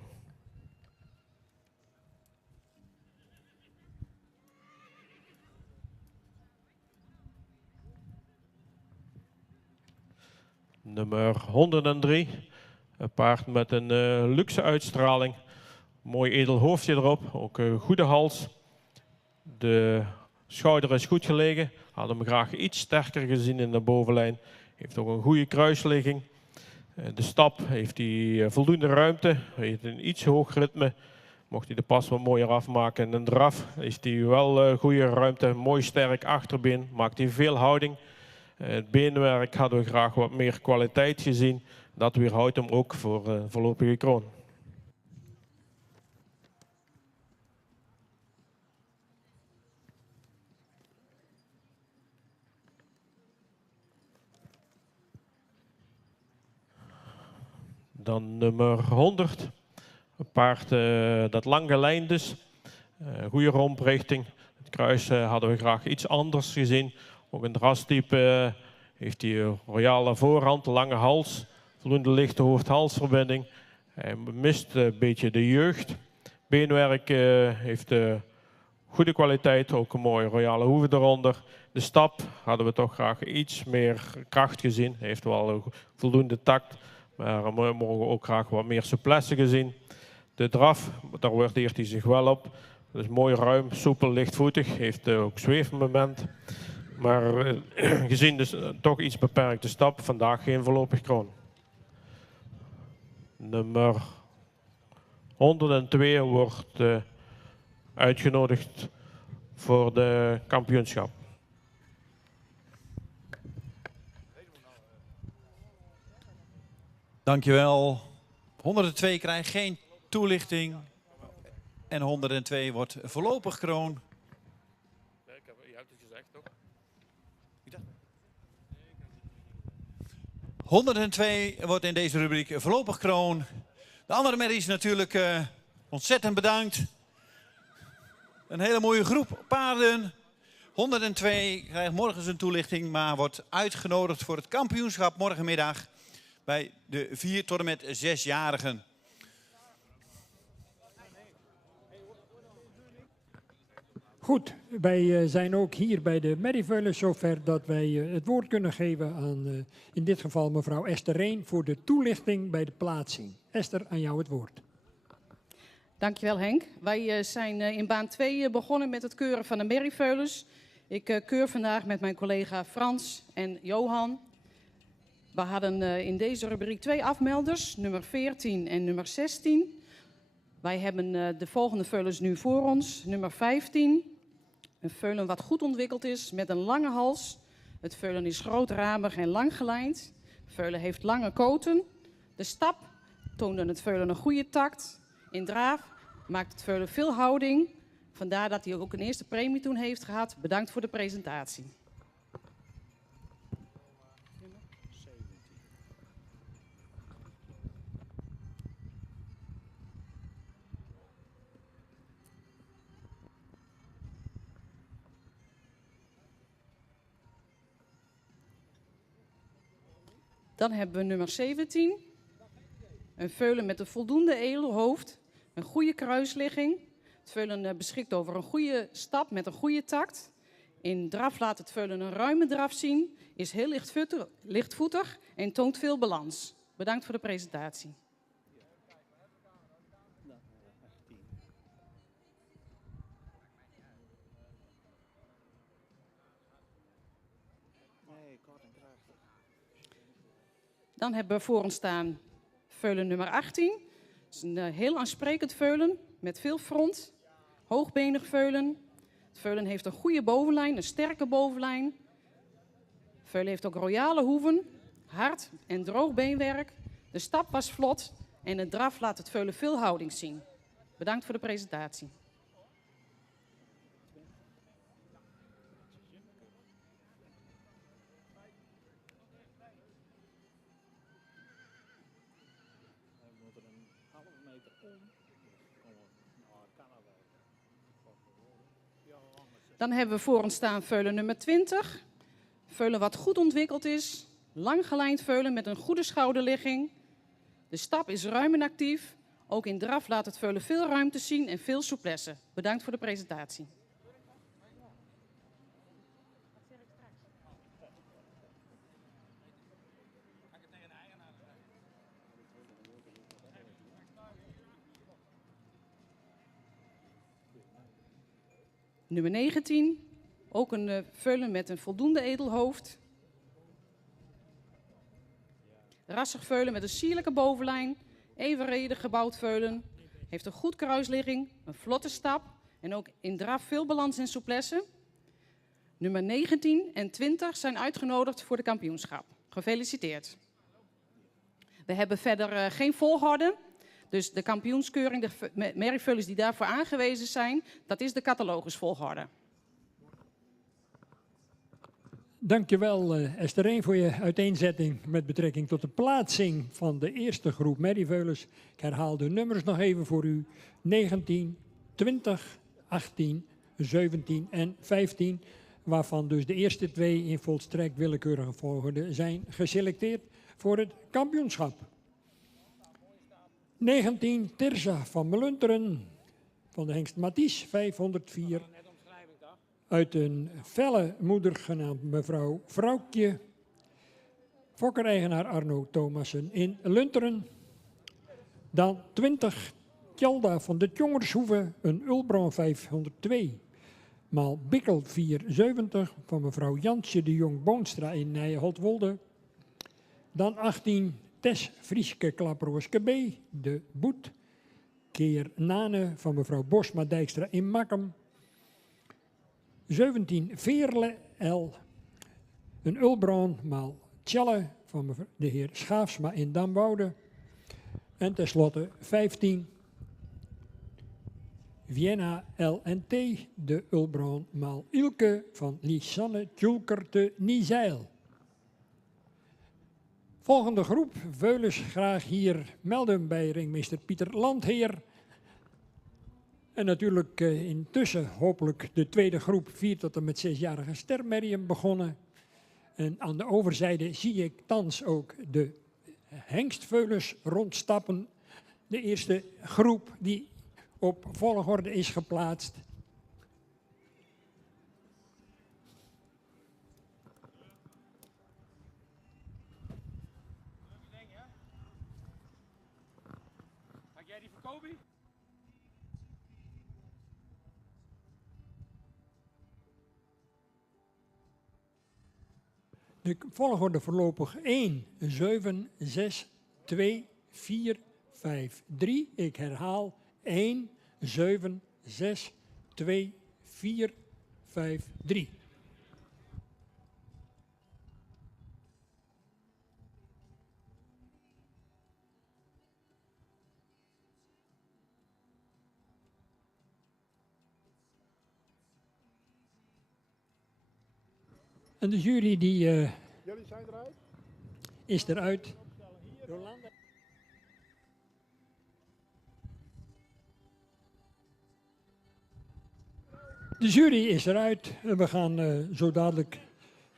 Nummer 103. Een paard met een luxe uitstraling. Mooi edel hoofdje erop, ook een goede hals. De schouder is goed gelegen. Hadden hem graag iets sterker gezien in de bovenlijn. Heeft ook een goede kruisligging. De stap heeft hij voldoende ruimte. Hij heeft een iets hoog ritme. Mocht hij de pas wat mooier afmaken. En een draf heeft hij wel goede ruimte. Mooi sterk achterbeen. Maakt hij veel houding. Het beenwerk hadden we graag wat meer kwaliteit gezien. Dat weerhoudt hem ook voor voorlopige kroon. Dan nummer 100. Een paard dat lang gelijnd is. Goede romprichting. Het kruis hadden we graag iets anders gezien. Ook een rastype heeft hij royale voorhand, lange hals. Voldoende lichte hoofd-halsverbinding. Hij mist een beetje de jeugd. Beenwerk heeft goede kwaliteit. Ook een mooie royale hoeven eronder. De stap hadden we toch graag iets meer kracht gezien. Hij heeft wel voldoende tact. Maar we mogen ook graag wat meer souplesse gezien. De draf, daar waardeert hij zich wel op. Dat is mooi ruim, soepel, lichtvoetig. Heeft ook zweefmoment. Maar gezien dus toch iets beperkte stap, vandaag geen voorlopig kroon. Nummer 102 wordt uitgenodigd voor de kampioenschap. Dankjewel. 102 krijgt geen toelichting. En 102 wordt voorlopig kroon. Je hebt het gezegd, toch? 102 wordt in deze rubriek voorlopig kroon. De andere merries natuurlijk ontzettend bedankt. Een hele mooie groep paarden. 102 krijgt morgen zijn toelichting, maar wordt uitgenodigd voor het kampioenschap morgenmiddag bij de 4 tot en met 6-jarigen. Goed, wij zijn ook hier bij de Merrieveulens zover dat wij het woord kunnen geven aan in dit geval mevrouw Esther Reen voor de toelichting bij de plaatsing. Esther, aan jou het woord. Dankjewel Henk. Wij zijn in baan 2 begonnen met het keuren van de Merrieveulens. Ik keur vandaag met mijn collega Frans en Johan. We hadden in deze rubriek 2 afmelders, nummer 14 en nummer 16. Wij hebben de volgende veulens nu voor ons. Nummer 15, een veulen wat goed ontwikkeld is met een lange hals. Het veulen is grootramig en lang gelijnd. Het veulen heeft lange koten. De stap toonde het veulen een goede takt. In draaf maakt het veulen veel houding. Vandaar dat hij ook een eerste premie toen heeft gehad. Bedankt voor de presentatie. Dan hebben we nummer 17. Een veulen met een voldoende edelhoofd. Een goede kruisligging. Het veulen beschikt over een goede stap met een goede takt. In draf laat het veulen een ruime draf zien. Is heel lichtvoetig en toont veel balans. Bedankt voor de presentatie. Dan hebben we voor ons staan veulen nummer 18. Het is een heel aansprekend veulen met veel front. Hoogbenig veulen. Het veulen heeft een goede bovenlijn, een sterke bovenlijn. Het veulen heeft ook royale hoeven, hard en droog beenwerk. De stap was vlot en de draf laat het veulen veel houding zien. Bedankt voor de presentatie. Dan hebben we voor ons staan veulen nummer 20. Veulen wat goed ontwikkeld is. Lang gelijnd veulen met een goede schouderligging. De stap is ruim en actief. Ook in draf laat het veulen veel ruimte zien en veel souplesse. Bedankt voor de presentatie. Nummer 19, ook een veulen met een voldoende edelhoofd. Rassig veulen met een sierlijke bovenlijn, evenredig gebouwd veulen. Heeft een goed kruisligging, een vlotte stap en ook in draf veel balans en souplesse. Nummer 19 en 20 zijn uitgenodigd voor de kampioenschap. Gefeliciteerd. We hebben verder geen volgorde. Dus de kampioenskeuring, de merrieveulens die daarvoor aangewezen zijn, dat is de catalogusvolgorde. Dankjewel Esther Reen voor je uiteenzetting met betrekking tot de plaatsing van de eerste groep merrieveulens. Ik herhaal de nummers nog even voor u. 19, 20, 18, 17 en 15. Waarvan dus de eerste 2 in volstrekt willekeurige volgorde zijn geselecteerd voor het kampioenschap. 19, Tirza van Melunteren, van de hengst Mathies, 504. Uit een felle moeder genaamd mevrouw Vrouwtje. Fokkereigenaar Arno Thomassen in Lunteren. Dan 20, Tjalda van de Tjongershoeve, een Ulbron 502. Maal Bikkel 470 van mevrouw Jansje de Jong Boonstra in Nijenholtwolde. Dan 18, Tess Frieske Klaproorske B, de Boet. Keer Nane van mevrouw Bosma Dijkstra in Makkum. 17, Veerle L, een Ulbron maal Tjalle van de heer Schaafsma in Damwoude. En tenslotte 15, Vienna LNT de Ulbron maal Ilke van Lisanne Tjulker te Nizeil. Volgende groep, veulens graag hier melden bij ringmeester Pieter Landheer. En natuurlijk intussen hopelijk de tweede groep 4 tot en met 6-jarige stermerrie begonnen. En aan de overzijde zie ik thans ook de hengstveulens rondstappen. De eerste groep die op volgorde is geplaatst. Maak jij die voor Kobe? De volgorde voorlopig 1, 7, 6, 2, 4, 5, 3. Ik herhaal 1, 7, 6, 2, 4, 5, 3. En de jury die Jullie zijn eruit? is eruit. Jolanda. De jury is eruit en we gaan zo dadelijk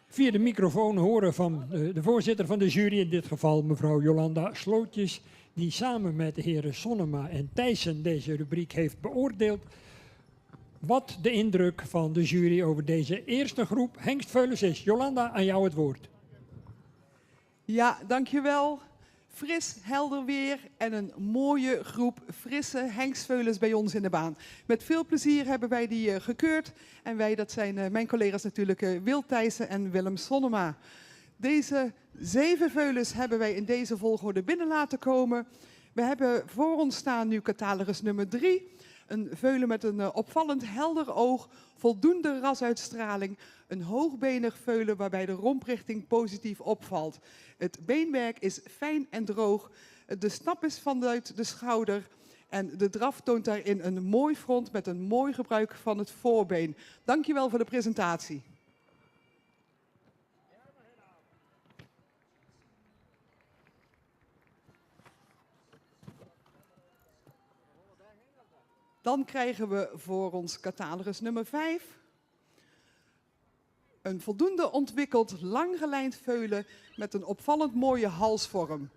via de microfoon horen van de voorzitter van de jury, in dit geval mevrouw Jolanda Slootjes, die samen met de heren Sonnema en Thijssen deze rubriek heeft beoordeeld. Wat de indruk van de jury over deze eerste groep hengstveulens is. Jolanda, aan jou het woord. Ja, dankjewel. Fris, helder weer en een mooie groep frisse hengstveulens bij ons in de baan. Met veel plezier hebben wij die gekeurd. En wij, dat zijn mijn collega's natuurlijk Wil Thijssen en Willem Sonnema. Deze 7 veulens hebben wij in deze volgorde binnen laten komen. We hebben voor ons staan nu catalogus nummer 3. Een veulen met een opvallend helder oog, voldoende rasuitstraling, een hoogbenig veulen waarbij de romprichting positief opvalt. Het beenwerk is fijn en droog, de stap is vanuit de schouder en de draf toont daarin een mooi front met een mooi gebruik van het voorbeen. Dankjewel voor de presentatie. Dan krijgen we voor ons catalogus nummer 5 een voldoende ontwikkeld langgelijnd veulen met een opvallend mooie halsvorm.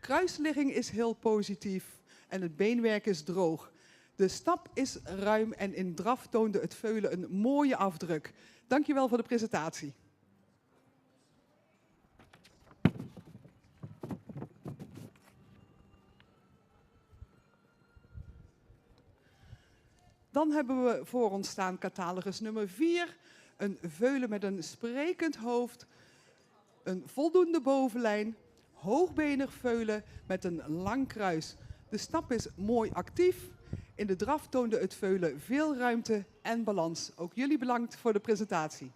Kruisligging is heel positief en het beenwerk is droog. De stap is ruim en in draf toonde het veulen een mooie afdruk. Dankjewel voor de presentatie. Dan hebben we voor ons staan catalogus nummer 4. Een veulen met een sprekend hoofd, een voldoende bovenlijn, hoogbenig veulen met een lang kruis. De stap is mooi actief. In de draf toonde het veulen veel ruimte en balans. Ook jullie bedankt voor de presentatie.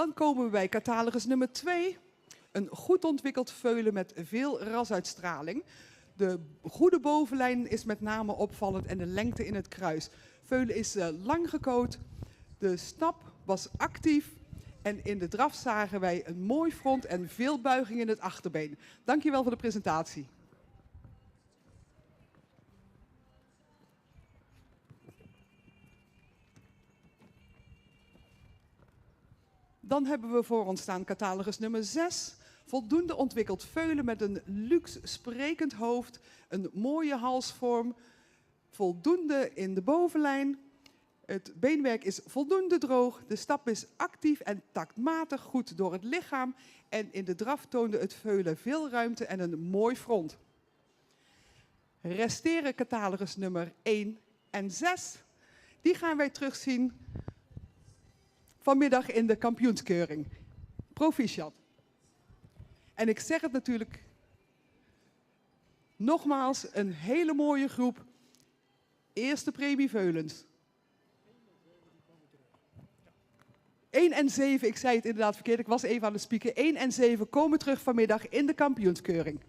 Dan komen we bij catalogus nummer 2. Een goed ontwikkeld veulen met veel rasuitstraling. De goede bovenlijn is met name opvallend en de lengte in het kruis. Veulen is lang gekoot. De stap was actief. En in de draf zagen wij een mooi front en veel buiging in het achterbeen. Dankjewel voor de presentatie. Dan hebben we voor ons staan catalogus nummer 6. Voldoende ontwikkeld veulen met een luxe sprekend hoofd, een mooie halsvorm, voldoende in de bovenlijn. Het beenwerk is voldoende droog, de stap is actief en taktmatig goed door het lichaam en in de draf toonde het veulen veel ruimte en een mooi front. Resteren catalogus nummer 1 en 6, die gaan wij terugzien vanmiddag in de kampioenskeuring. Proficiat. En ik zeg het natuurlijk nogmaals, een hele mooie groep eerste premie veulens. 1 en 7, ik zei het inderdaad verkeerd, ik was even aan het spieken. 1 en 7 komen terug vanmiddag in de kampioenskeuring.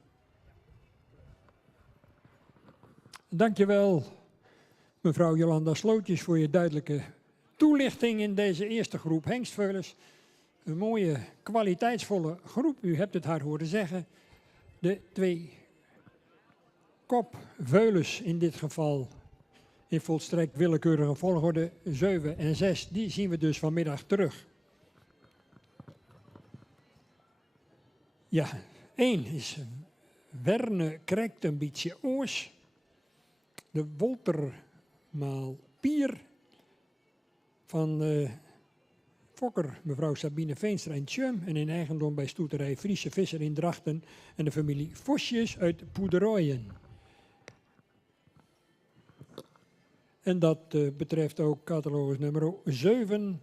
Dankjewel, mevrouw Jolanda Slootjes, voor je duidelijke toelichting in deze eerste groep hengstveulens. Een mooie, kwaliteitsvolle groep, u hebt het haar horen zeggen. De 2 kopveulens in dit geval, in volstrekt willekeurige volgorde, 7 en 6, die zien we dus vanmiddag terug. Ja, 1 is Werne krijgt een beetje oors. De Woltermaal Pier van Fokker, mevrouw Sabine Veenstra in Tjum en in eigendom bij stoeterij Friese Visser in Drachten en de familie Vosjes uit Poederooien. En dat betreft ook catalogus nummer 7,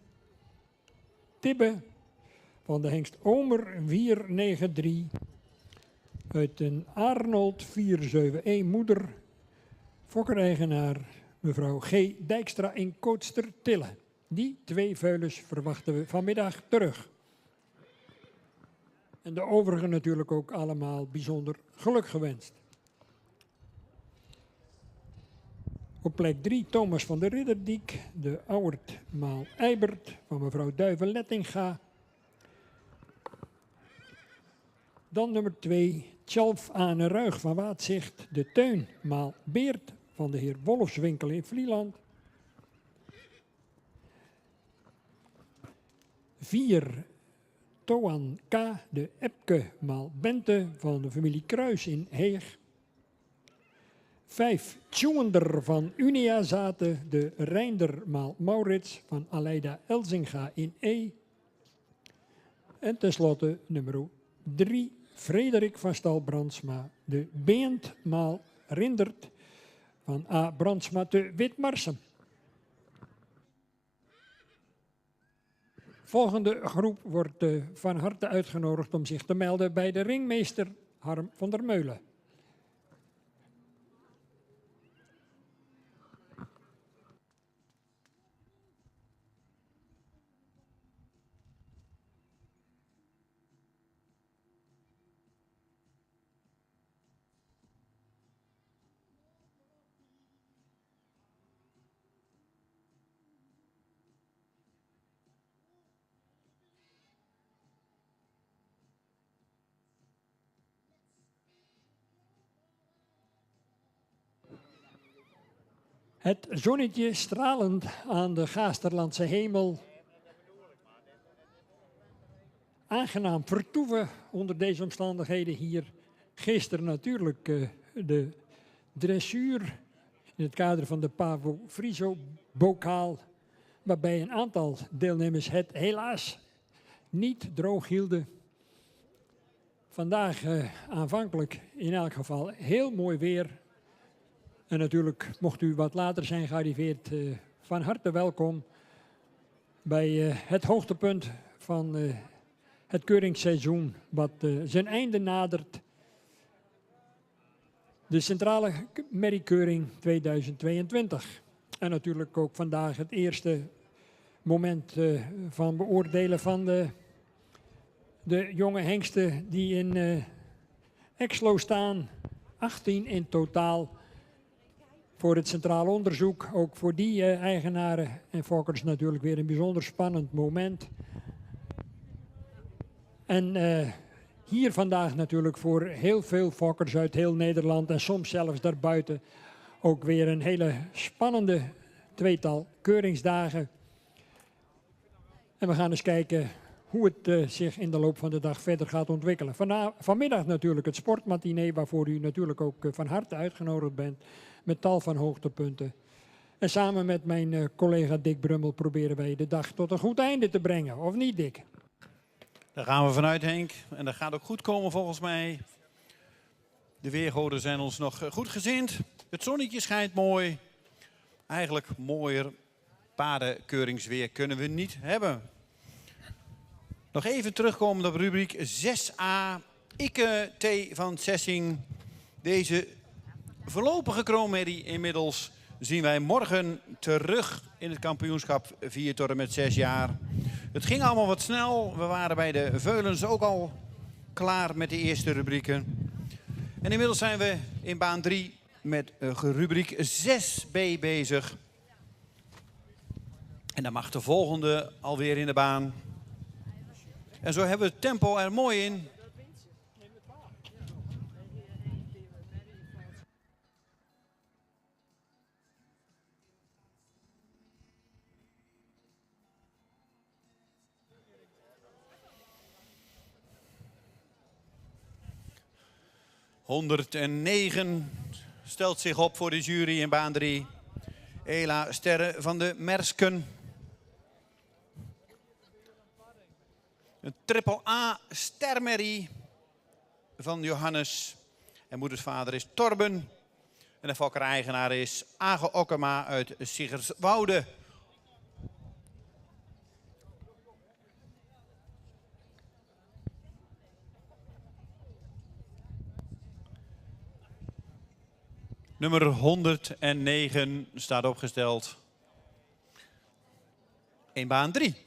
Tibbe van de hengst Omer 493 uit een Arnold 471 moeder, Fokker-eigenaar mevrouw G. Dijkstra in Kootster-Tille. Die 2 veulens verwachten we vanmiddag terug. En de overigen natuurlijk ook allemaal bijzonder geluk gewenst. Op plek 3 Thomas van der Ridderdiek, de Auwertmaal Eibert van mevrouw Duiven-Lettinga. Dan nummer 2 Tjalf Ane Ruig van Waadzicht, de Teunmaal Beert van de heer Wolfswinkel in Vlieland. 4 Toan K, de Epke-maal Bente van de familie Kruis in Heeg. 5 Tjoender van Unia Zaten, de Reinder-maal Maurits van Aleida Elzinga in E. En tenslotte nummer 3 Frederik van Stal Brandsma, de Beentmaal Rindert van A. Brandsma te Witmarsum. Volgende groep wordt van harte uitgenodigd om zich te melden bij de ringmeester Harm van der Meulen. Het zonnetje stralend aan de Gaasterlandse hemel. Aangenaam vertoeven onder deze omstandigheden hier. Gisteren natuurlijk de dressuur in het kader van de Pavo Friso bokaal. Waarbij een aantal deelnemers het helaas niet droog hielden. Vandaag aanvankelijk in elk geval heel mooi weer. En natuurlijk, mocht u wat later zijn gearriveerd, van harte welkom bij het hoogtepunt van het keuringsseizoen, wat zijn einde nadert. De Centrale Merriekeuring 2022. En natuurlijk ook vandaag het eerste moment van beoordelen van de jonge hengsten die in Exlo staan. 18 in totaal. Voor het centraal onderzoek, ook voor die eigenaren en fokkers natuurlijk weer een bijzonder spannend moment. En hier vandaag natuurlijk voor heel veel fokkers uit heel Nederland en soms zelfs daarbuiten ook weer een hele spannende tweetal keuringsdagen. En we gaan eens kijken hoe het zich in de loop van de dag verder gaat ontwikkelen. Vanmiddag natuurlijk het sportmatinee, waarvoor u natuurlijk ook van harte uitgenodigd bent. Met tal van hoogtepunten. En samen met mijn collega Dick Brummel proberen wij de dag tot een goed einde te brengen. Of niet, Dick? Daar gaan we vanuit, Henk. En dat gaat ook goed komen volgens mij. De weergoden zijn ons nog goed gezind. Het zonnetje schijnt mooi. Eigenlijk mooier paardenkeuringsweer kunnen we niet hebben. Nog even terugkomen op rubriek 6a. Ikke T. van Sessing. Deze voorlopige kroonmerrie inmiddels zien wij morgen terug in het kampioenschap 4 tot en met 6 jaar. Het ging allemaal wat snel. We waren bij de veulens ook al klaar met de eerste rubrieken. En inmiddels zijn we in baan 3 met rubriek 6b bezig. En dan mag de volgende alweer in de baan. En zo hebben we het tempo er mooi in. ...109 stelt zich op voor de jury in baan 3. Ela Sterre van de Mersken. Een triple A stermerrie van Johannes. En moedersvader is Torben. En de fokker-eigenaar is Age Okkema uit Siggerswoude. Nummer 109 staat opgesteld in baan 3.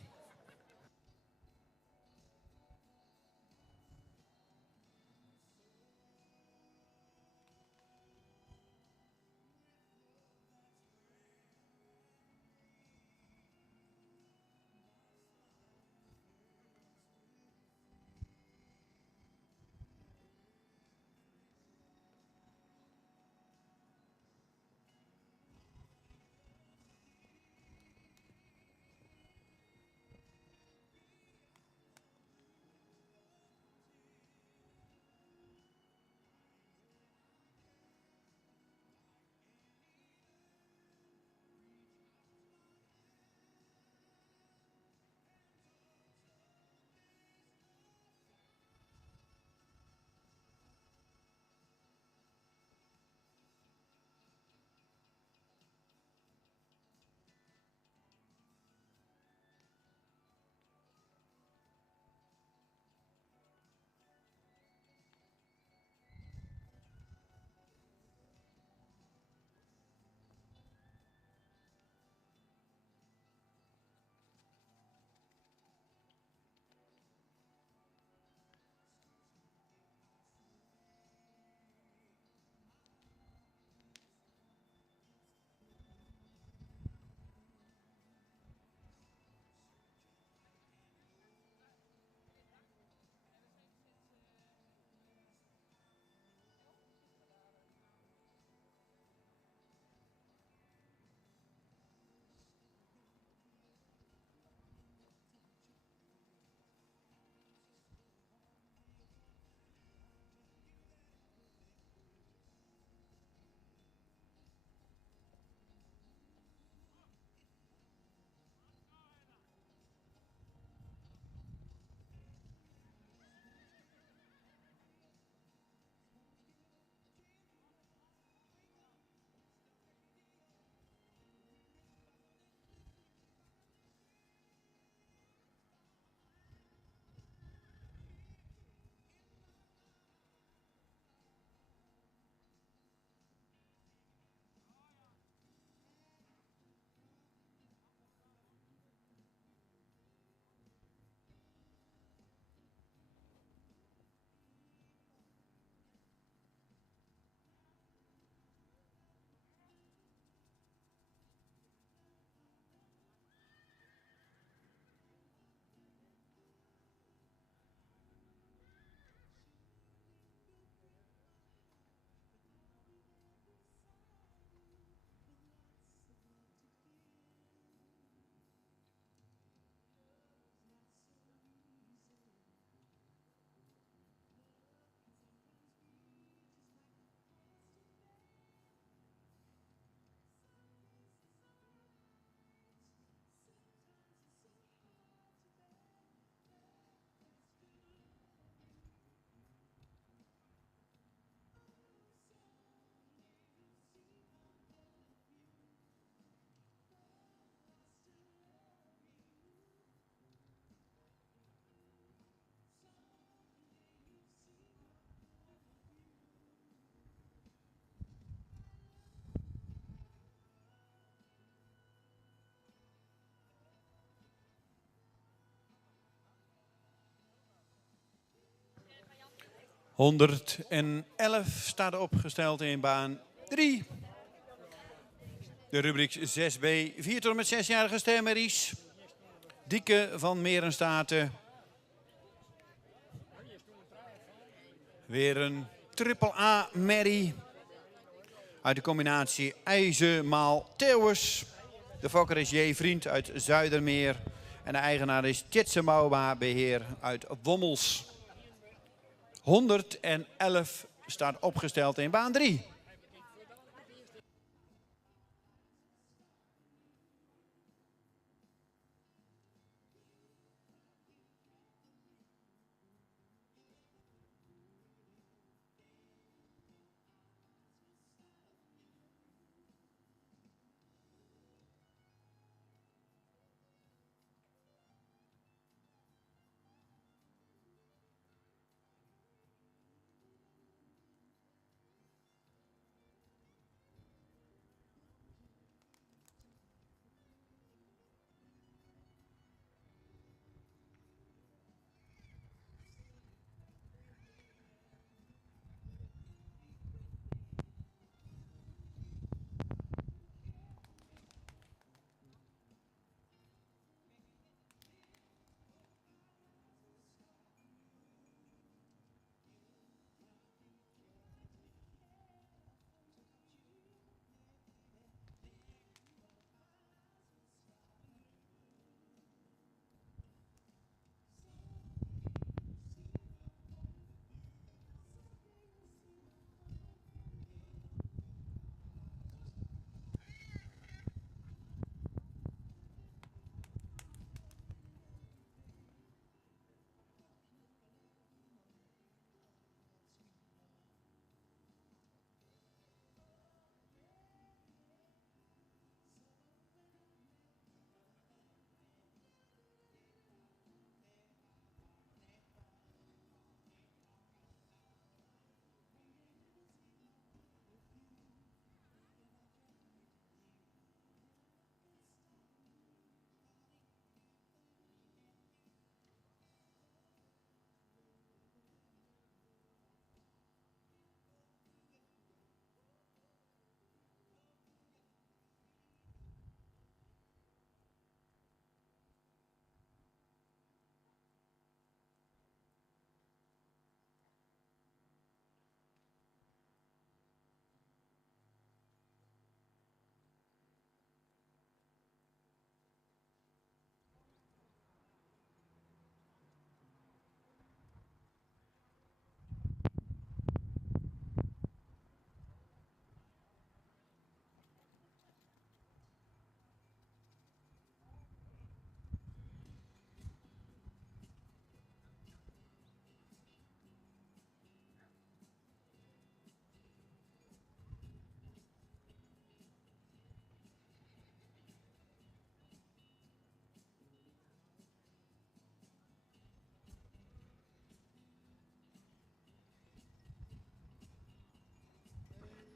111 staat opgesteld in baan 3. De rubriek 6B, 4 tot en met 6-jarige stermerries. Dieke van Merenstaten. Weer een triple A merrie. Uit de combinatie IJzer maal Theeuwers. De fokker is J. Vriend uit Zuidermeer. En de eigenaar is Tjetse Mouwba Beheer uit Wommels. 111 staat opgesteld in baan 3.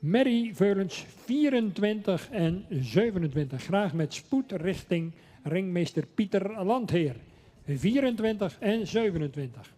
Merrie Veulens 24 en 27. Graag met spoed richting ringmeester Pieter Landheer. 24 en 27.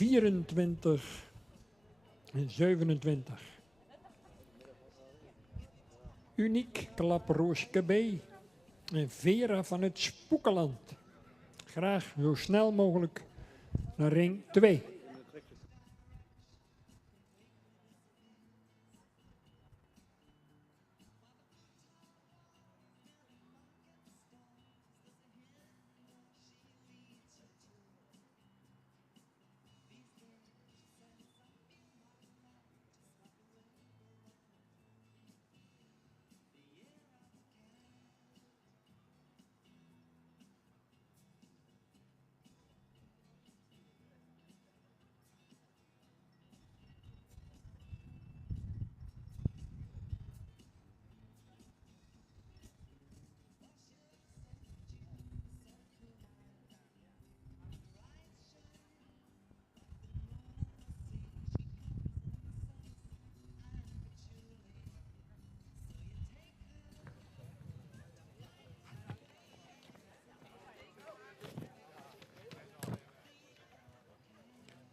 ...24 en 27. Uniek Klaproosje B. En Vera van het Spoekeland. Graag zo snel mogelijk naar ring 2.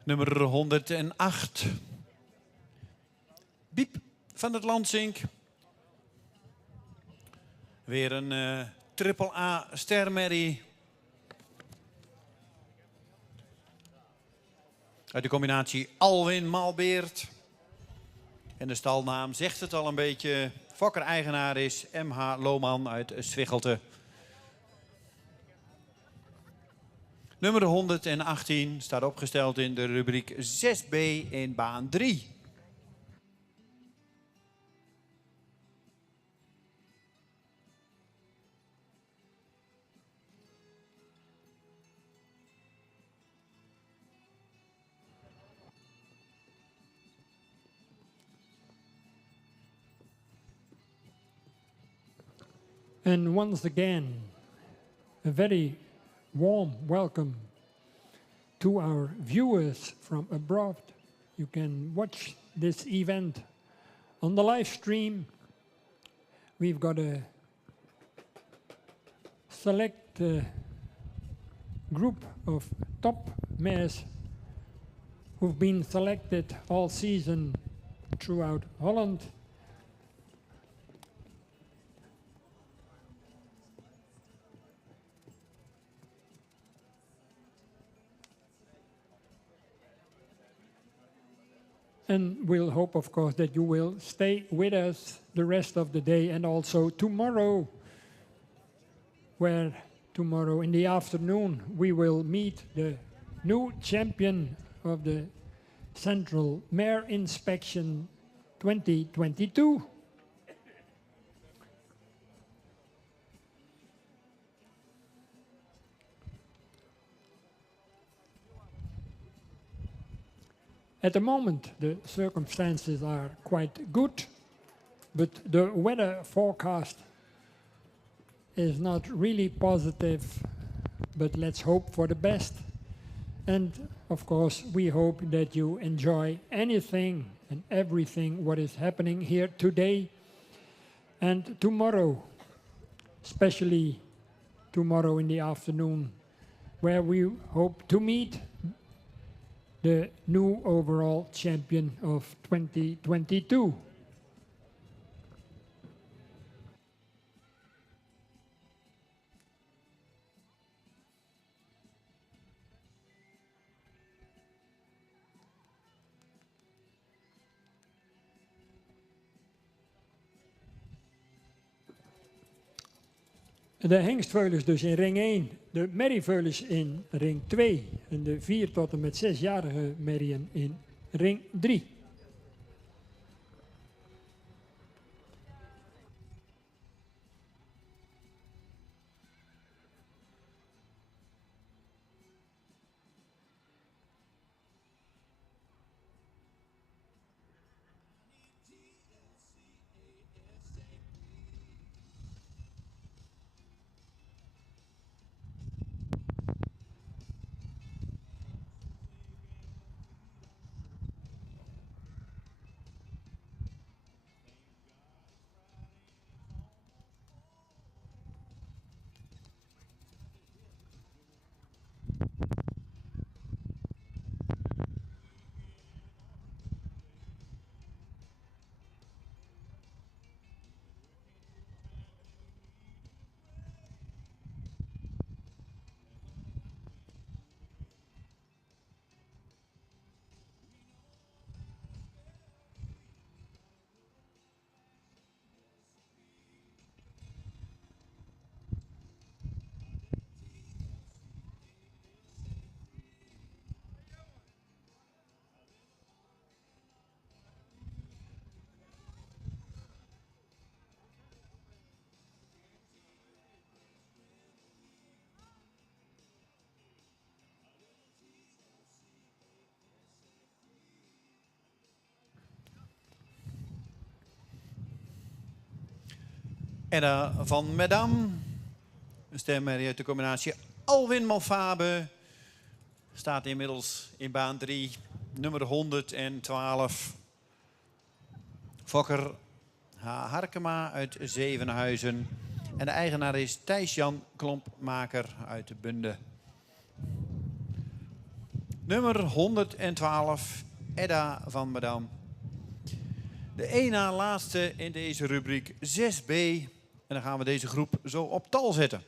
Nummer 108. Biep van het Lansink. Weer een triple A stermerrie. Uit de combinatie Alwin Malbeert. En de stalnaam zegt het al een beetje. Fokker-eigenaar is M.H. Lohman uit Zwichelte. Nummer 118 staat opgesteld in de rubriek 6B in baan 3. And once again, a very warm welcome to our viewers from abroad. You can watch this event on the live stream. We've got a select group of top mares who've been selected all season throughout Holland. And we'll hope, of course, that you will stay with us the rest of the day and also tomorrow, where tomorrow in the afternoon we will meet the new champion of the Central Mare Inspection 2022. At the moment, the circumstances are quite good, but the weather forecast is not really positive, but let's hope for the best. And of course, we hope that you enjoy anything and everything what is happening here today and tomorrow, especially tomorrow in the afternoon, where we hope to meet the new overall champion of 2022. De hengstveulens dus in ring 1, de merrieveulens in ring 2 en de 4 tot en met 6-jarige merrien in ring 3. Edda van Medam, een stemmerrie uit de combinatie Alwin Malfabe, staat inmiddels in baan 3, nummer 112. Fokker Harkema uit Zevenhuizen. En de eigenaar is Thijs-Jan Klompmaker uit Bunde. Nummer 112, Edda van Madam. De één na laatste in deze rubriek 6B. En dan gaan we deze groep zo op tal zetten.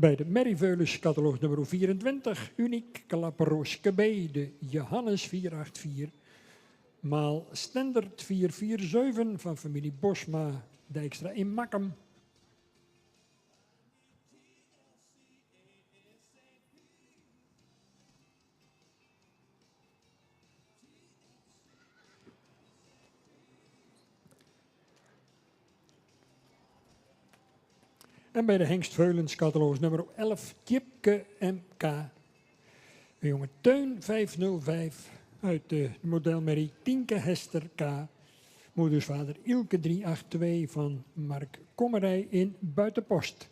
Bij de Merryveulens catalogus nummer 24, uniek Klaproske B, de Johannes 484, maal Standard 447 van familie Bosma Dijkstra in Makkum. En bij de Hengstveulens catalogus nummer 11, Tjipke MK. Een jonge Teun 505 uit de modelmerrie Tienke Hester K. Moedersvader Ilke 382 van Mark Kommerij in Buitenpost.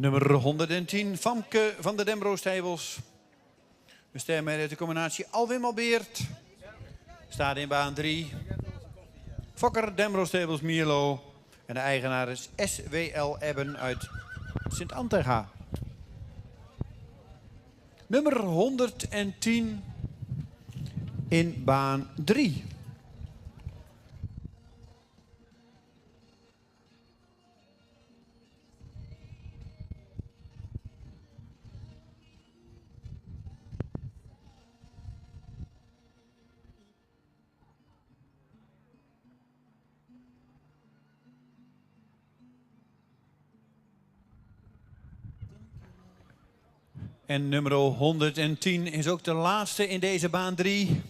Nummer 110, Famke van de Dembro-Stijbels. We stemmen uit de combinatie Alwin Albeert. Staat in baan 3. Fokker Dembro-Stijbels Mierlo. En de eigenaar is SWL Ebben uit Sint-Antega. Nummer 110 in baan 3. En nummer 110 is ook de laatste in deze baan 3.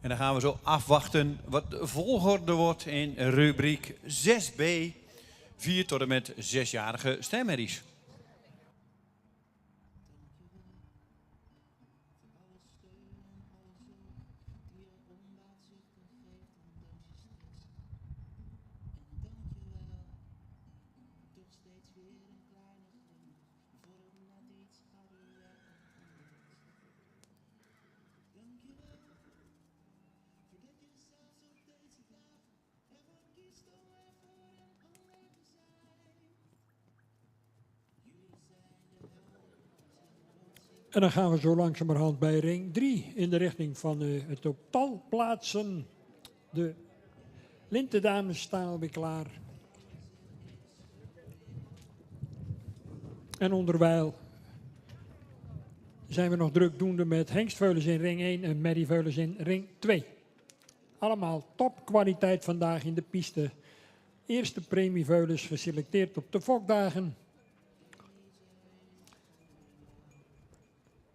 En dan gaan we zo afwachten wat de volgorde wordt in rubriek 6b. 4 tot en met 6-jarige stemmerries. En dan gaan we zo langzamerhand bij ring 3 in de richting van het op tal plaatsen. De lintendames staan alweer klaar. En onderwijl zijn we nog drukdoende met hengstveulens in ring 1 en merrieveulens in ring 2. Allemaal topkwaliteit vandaag in de piste. Eerste premieveulens geselecteerd op de fokdagen.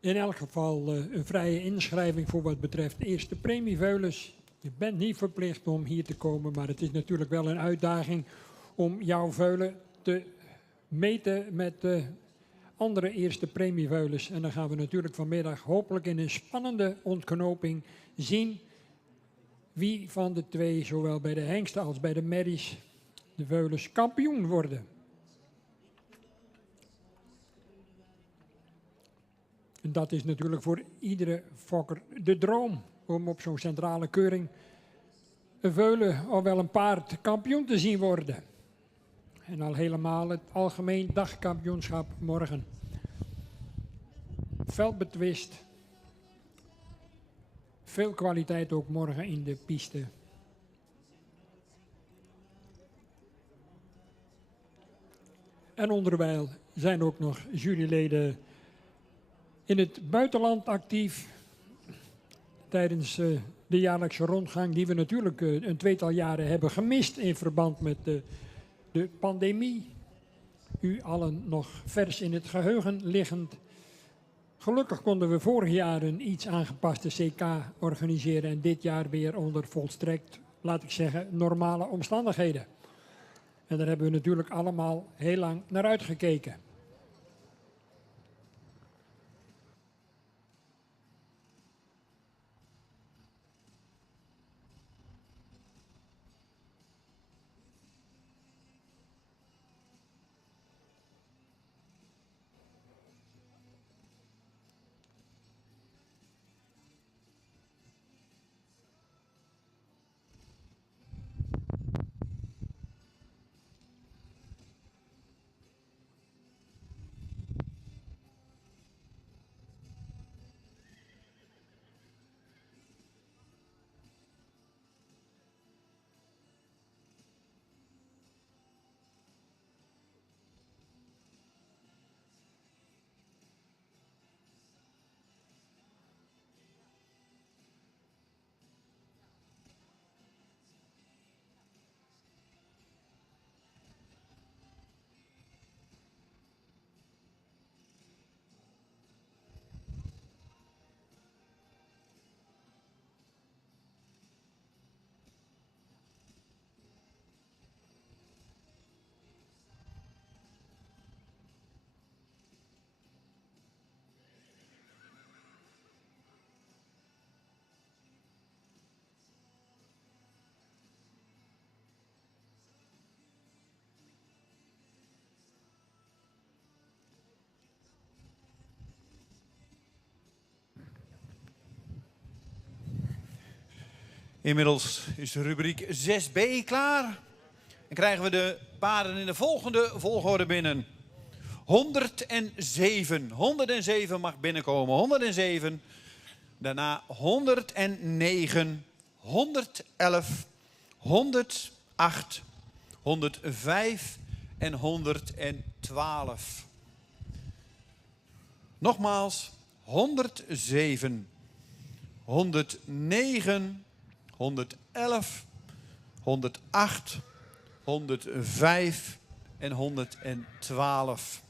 In elk geval een vrije inschrijving voor wat betreft eerste premieveulens. Je bent niet verplicht om hier te komen, maar het is natuurlijk wel een uitdaging om jouw veulen te meten met de andere eerste premieveulens. En dan gaan we natuurlijk vanmiddag hopelijk in een spannende ontknoping zien wie van de twee, zowel bij de hengsten als bij de merries, de veulens kampioen worden. En dat is natuurlijk voor iedere fokker de droom, om op zo'n centrale keuring een veulen of wel een paard kampioen te zien worden. En al helemaal het algemeen dagkampioenschap morgen. Veldbetwist. Veel kwaliteit ook morgen in de piste. En onderwijl zijn ook nog juryleden in het buitenland actief tijdens de jaarlijkse rondgang die we natuurlijk een tweetal jaren hebben gemist in verband met de pandemie. U allen nog vers in het geheugen liggend. Gelukkig konden we vorig jaar een iets aangepaste CK organiseren en dit jaar weer onder volstrekt, laat ik zeggen, normale omstandigheden. En daar hebben we natuurlijk allemaal heel lang naar uitgekeken. Inmiddels is de rubriek 6b klaar. En krijgen we de paarden in de volgende volgorde binnen. 107. 107 mag binnenkomen. 107. Daarna 109. 111. 108. 105 en 112. Nogmaals, 107. 109. 111, 108, 105 en 112.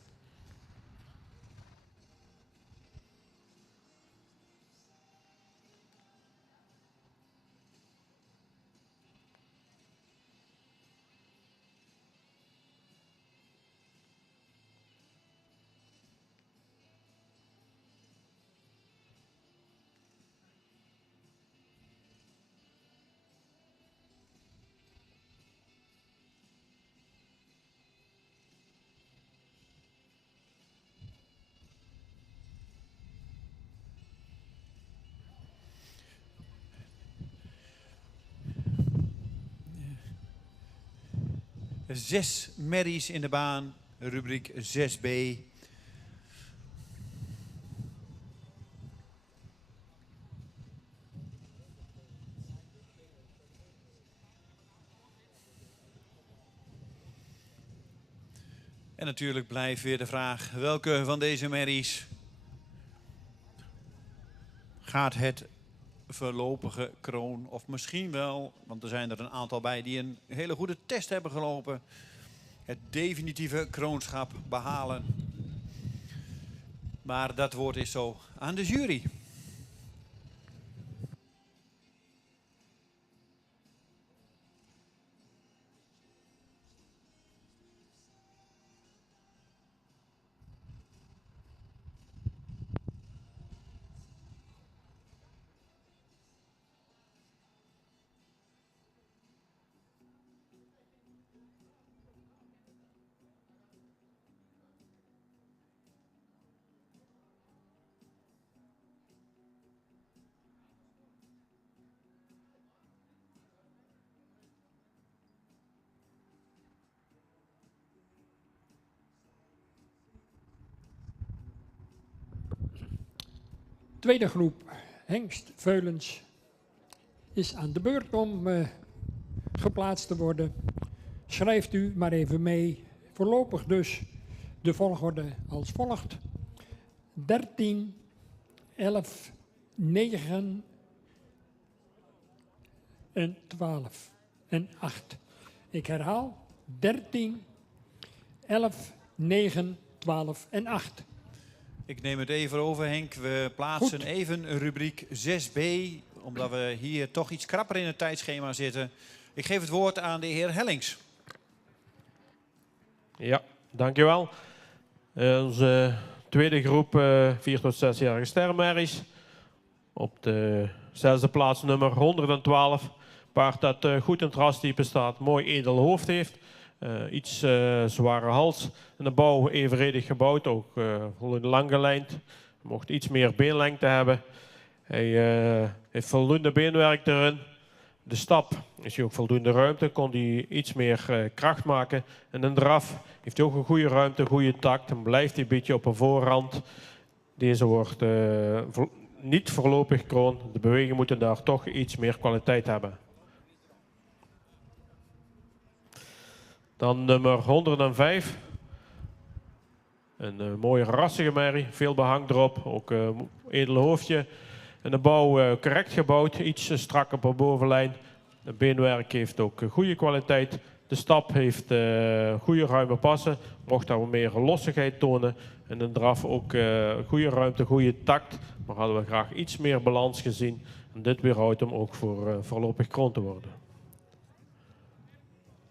6 merries in de baan, rubriek 6B. En natuurlijk blijft weer de vraag, welke van deze merries gaat het voorlopige kroon, of misschien wel, want er zijn er een aantal bij die een hele goede test hebben gelopen, het definitieve kroonschap behalen. Maar dat woord is zo aan de jury. Tweede groep hengstveulens is aan de beurt om geplaatst te worden. Schrijft u maar even mee. Voorlopig dus de volgorde als volgt. 13, 11, 9 en 12 en 8. Ik herhaal. 13, 11, 9, 12 en 8. Ik neem het even over, Henk. We plaatsen Goed. even rubriek 6B, omdat we hier toch iets krapper in het tijdschema zitten. Ik geef het woord aan de heer Hellings. Ja, dankjewel. Onze tweede groep 4 tot 6-jarige sterrenmerries. Op de 6e plaats nummer 112. Paard dat goed in het rastype staat, mooi edel hoofd heeft. Iets zware hals. En de bouw evenredig gebouwd, ook lang gelijnd. Mocht iets meer beenlengte hebben. Hij heeft voldoende beenwerk erin. De stap is hij ook voldoende ruimte, kon hij iets meer kracht maken. En in de draf heeft hij ook een goede ruimte, goede takt. En blijft hij een beetje op een voorrand. Deze wordt niet voorlopig kroon. De bewegingen moeten daar toch iets meer kwaliteit hebben. Dan nummer 105. Een mooie rassige merrie, veel behang erop, ook edel hoofdje. En de bouw correct gebouwd, iets strak op de bovenlijn. Het beenwerk heeft ook goede kwaliteit. De stap heeft goede ruime passen, mocht daar wat meer lossigheid tonen. En de draf ook goede ruimte, goede takt. Maar hadden we graag iets meer balans gezien. En dit weerhoudt hem ook voor voorlopig kroon te worden.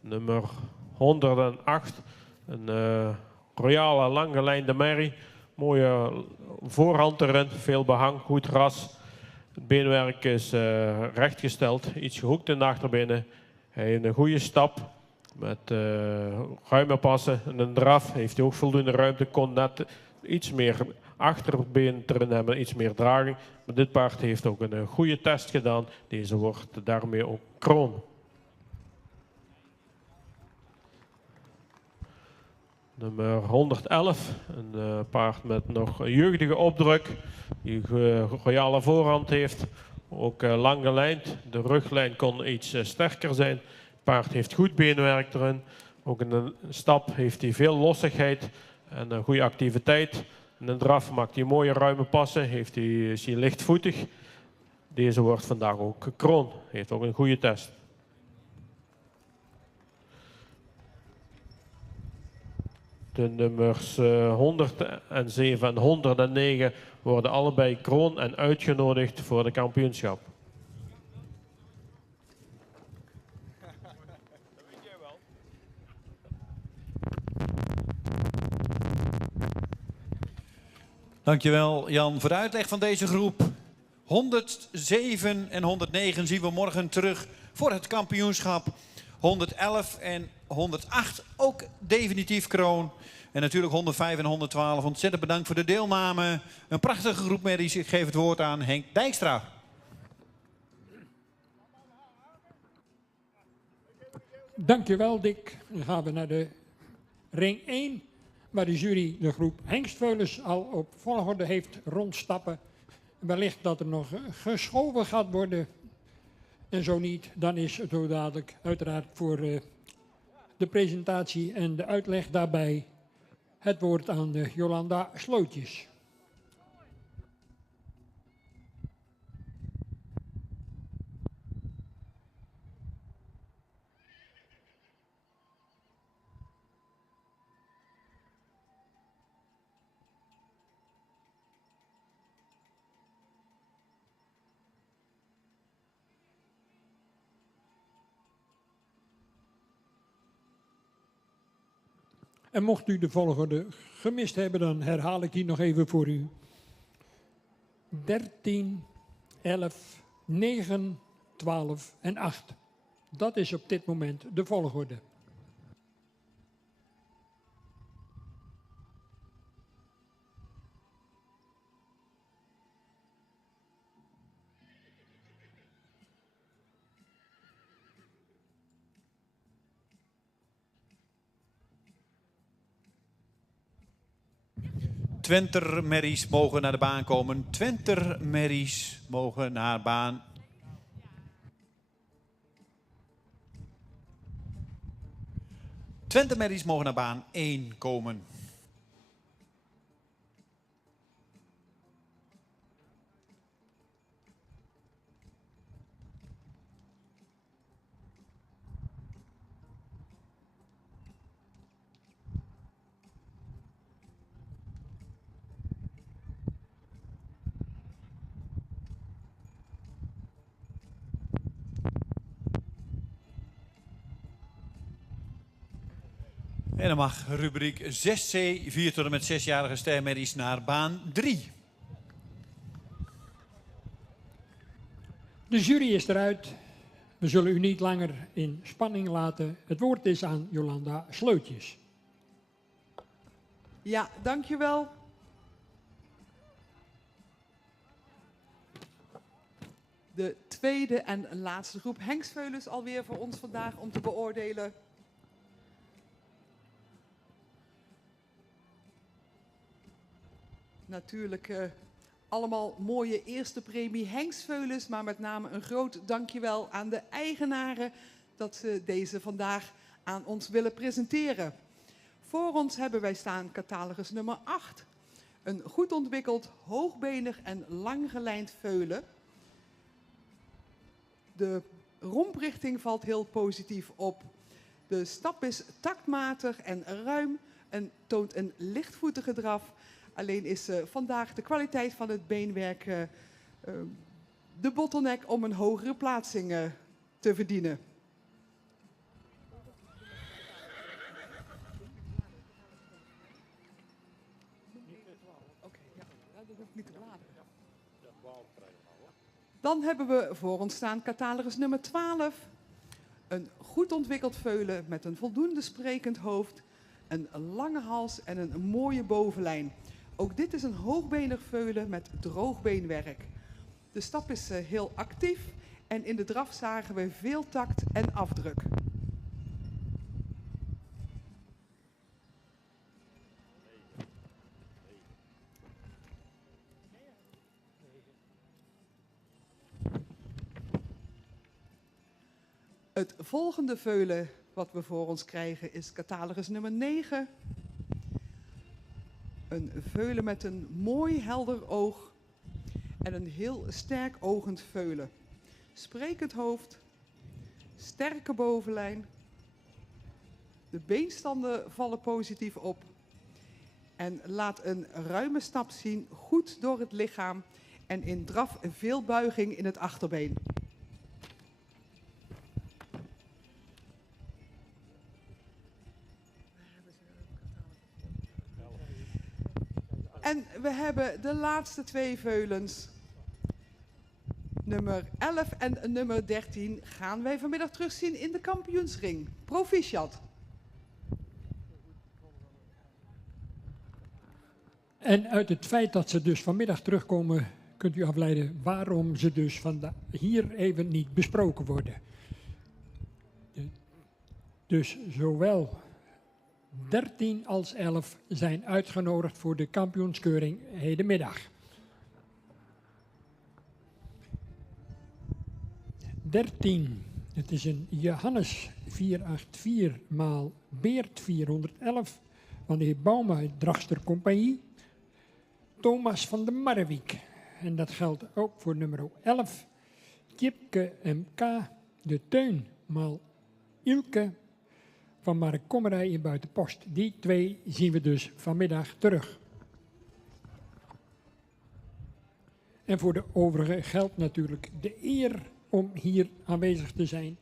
Nummer 108, een royale langgelijnde merrie. Mooie voorhand erin, veel behang, goed ras. Het beenwerk is rechtgesteld, iets gehoekt in de achterbenen. Hij heeft een goede stap met ruime passen. En een draf heeft hij ook voldoende ruimte, kon net iets meer achterbeen erin hebben, iets meer draging. Maar dit paard heeft ook een goede test gedaan. Deze wordt daarmee ook kroon. Nummer 111, een paard met nog een jeugdige opdruk, die royale voorhand heeft, ook lang gelijnd. De ruglijn kon iets sterker zijn. Het paard heeft goed beenwerk erin, ook in de stap heeft hij veel lossigheid en een goede activiteit. In de draf maakt hij mooie ruime passen, is hij lichtvoetig. Deze wordt vandaag ook kroon, heeft ook een goede test. De nummers 107 en 109 worden allebei kroon en uitgenodigd voor de kampioenschap. Dankjewel Jan voor de uitleg van deze groep. 107 en 109 zien we morgen terug voor het kampioenschap. 111 en 108 ook definitief kroon. En natuurlijk 105 en 112. Ontzettend bedankt voor de deelname. Een prachtige groep merries. Ik geef het woord aan Henk Dijkstra. Dankjewel Dick. Dan gaan we naar de ring 1, waar de jury de groep hengstveulens al op volgorde heeft rondstappen. Wellicht dat er nog geschoven gaat worden. En zo niet, dan is het zo dadelijk uiteraard voor de presentatie en de uitleg daarbij het woord aan Jolanda Slootjes. En mocht u de volgorde gemist hebben, dan herhaal ik die nog even voor u. 13, 11, 9, 12 en 8. Dat is op dit moment de volgorde. Twentermerries mogen naar de baan komen. Twentermerries mogen naar baan. Twentermerries mogen naar baan 1 komen. En dan mag rubriek 6C, 4 tot en met 6-jarige stermerries, naar baan 3. De jury is eruit. We zullen u niet langer in spanning laten. Het woord is aan Jolanda Slootjes. Ja, dankjewel. De tweede en laatste groep hengstveulens alweer voor ons vandaag om te beoordelen. Natuurlijk allemaal mooie eerste premie hengstveulens, maar met name een groot dankjewel aan de eigenaren dat ze deze vandaag aan ons willen presenteren. Voor ons hebben wij staan catalogus nummer 8. Een goed ontwikkeld, hoogbenig en langgelijnd veulen. De romprichting valt heel positief op. De stap is taktmatig en ruim en toont een lichtvoetige draf. Alleen is vandaag de kwaliteit van het beenwerk de bottleneck om een hogere plaatsing te verdienen. Dan hebben we voor ons staan catalogus nummer 12. Een goed ontwikkeld veulen met een voldoende sprekend hoofd, een lange hals en een mooie bovenlijn. Ook dit is een hoogbenig veulen met droogbeenwerk. De stap is heel actief en in de draf zagen we veel takt en afdruk. Het volgende veulen wat we voor ons krijgen is catalogus nummer 9. Een veulen met een mooi helder oog en een heel sterk ogend veulen. Sprekend hoofd, sterke bovenlijn. De beenstanden vallen positief op. En laat een ruime stap zien, goed door het lichaam en in draf veel buiging in het achterbeen. En we hebben de laatste twee veulens. Nummer 11 en nummer 13 gaan wij vanmiddag terugzien in de kampioensring. Proficiat. En uit het feit dat ze dus vanmiddag terugkomen, kunt u afleiden waarom ze dus hier even niet besproken worden. Dus zowel 13 als 11 zijn uitgenodigd voor de kampioenskeuring hedenmiddag. 13, het is een Johannes 484 maal Beert 411 van de heer Bauma uit Dragster Compagnie. Thomas van der Marwijk, en dat geldt ook voor nummer 11. Tjipke MK, de Teun maal Ilke van Mark Kommerij in Buitenpost. Die 2 zien we dus vanmiddag terug. En voor de overigen geldt natuurlijk de eer om hier aanwezig te zijn.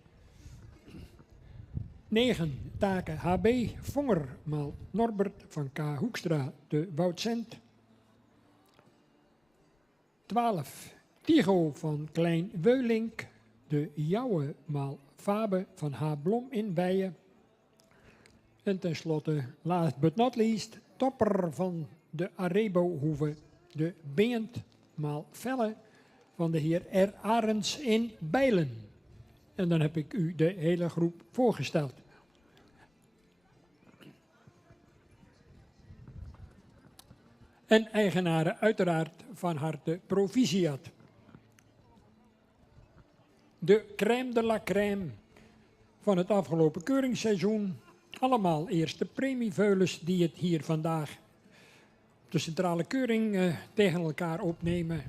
9, Taken HB, Vonger maal Norbert van K. Hoekstra, de Woudsend. 12, Tigo van Klein Weulink, de Jouwe maal Fabe van H. Blom in Bijen. En tenslotte, last but not least, Topper van de Arebo-hoeve, de Beent maal Velle van de heer R. Arends in Bijlen. En dan heb ik u de hele groep voorgesteld. En eigenaren uiteraard van harte proficiat. De crème de la crème van het afgelopen keuringsseizoen. Allemaal eerste premieveulens die het hier vandaag op de centrale keuring tegen elkaar opnemen.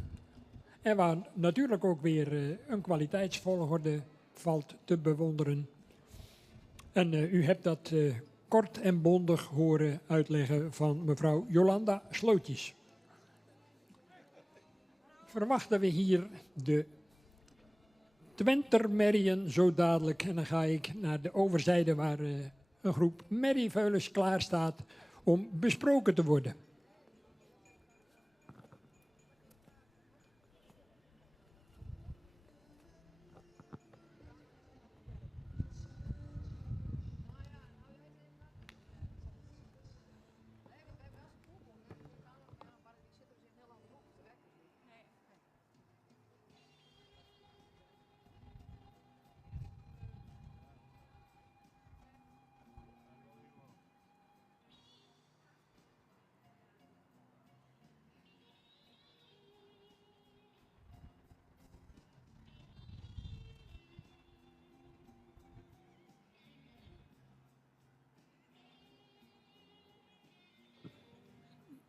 En waar natuurlijk ook weer een kwaliteitsvolgorde valt te bewonderen. En u hebt dat kort en bondig horen uitleggen van mevrouw Jolanda Slootjes. Verwachten we hier de Twentermerrien zo dadelijk. En dan ga ik naar de overzijde waar een groep merrieveulens klaar staat om besproken te worden.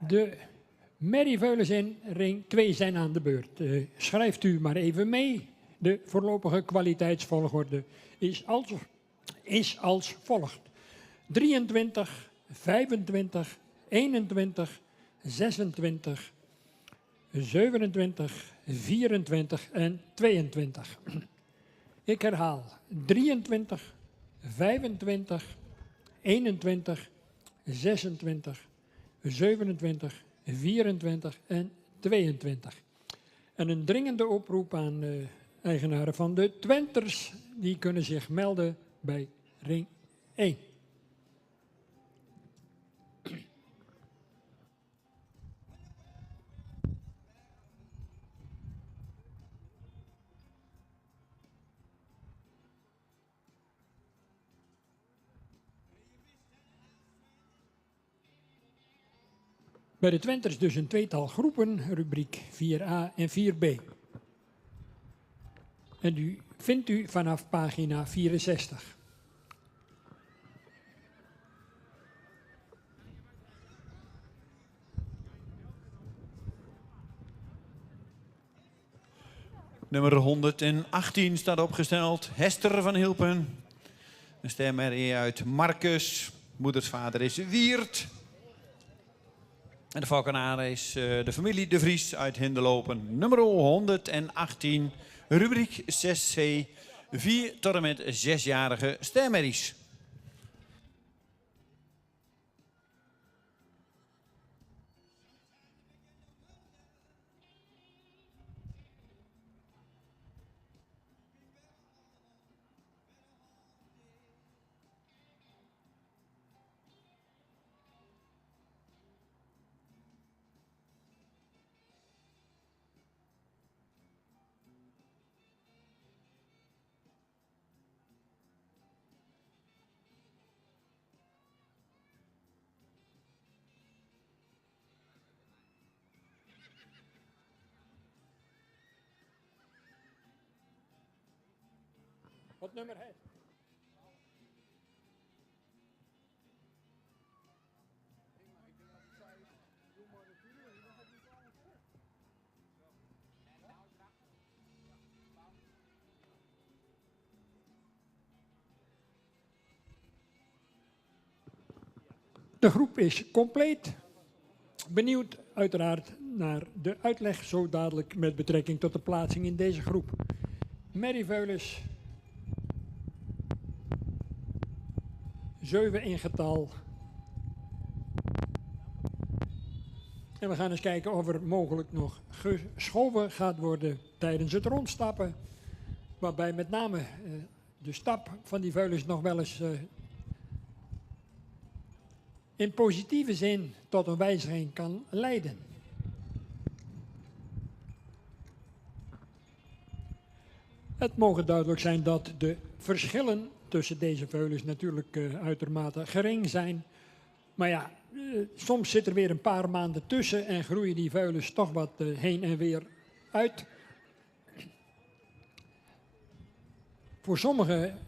De merrieveulens in ring 2 zijn aan de beurt. Schrijft u maar even mee. De voorlopige kwaliteitsvolgorde is als volgt. 23, 25, 21, 26, 27, 24 en 22. Ik herhaal. 23, 25, 21, 26, 27, 24 en 22. En een dringende oproep aan eigenaren van de Twenters. Die kunnen zich melden bij ring 1. Bij de Twenters dus een tweetal groepen, rubriek 4a en 4b. En die vindt u vanaf pagina 64. Nummer 118 staat opgesteld. Hester van Hilpen. Een stemmerrie uit Marcus. Moedersvader is Wiert. En de valkenaar is de familie De Vries uit Hindelopen. Nummer 118, rubriek 6c. 4 tot en met 6-jarige stemmerries. Wat nummer heeft? De groep is compleet. Benieuwd uiteraard naar de uitleg zo dadelijk met betrekking tot de plaatsing in deze groep. Merrieveulens, 7 in getal. En we gaan eens kijken of er mogelijk nog geschoven gaat worden tijdens het rondstappen. Waarbij met name de stap van die veulens nog wel eens in positieve zin tot een wijziging kan leiden. Het mogen duidelijk zijn dat de verschillen tussen deze veulens natuurlijk uitermate gering zijn. Maar ja, soms zit er weer een paar maanden tussen en groeien die veulens toch wat heen en weer uit. Voor sommigen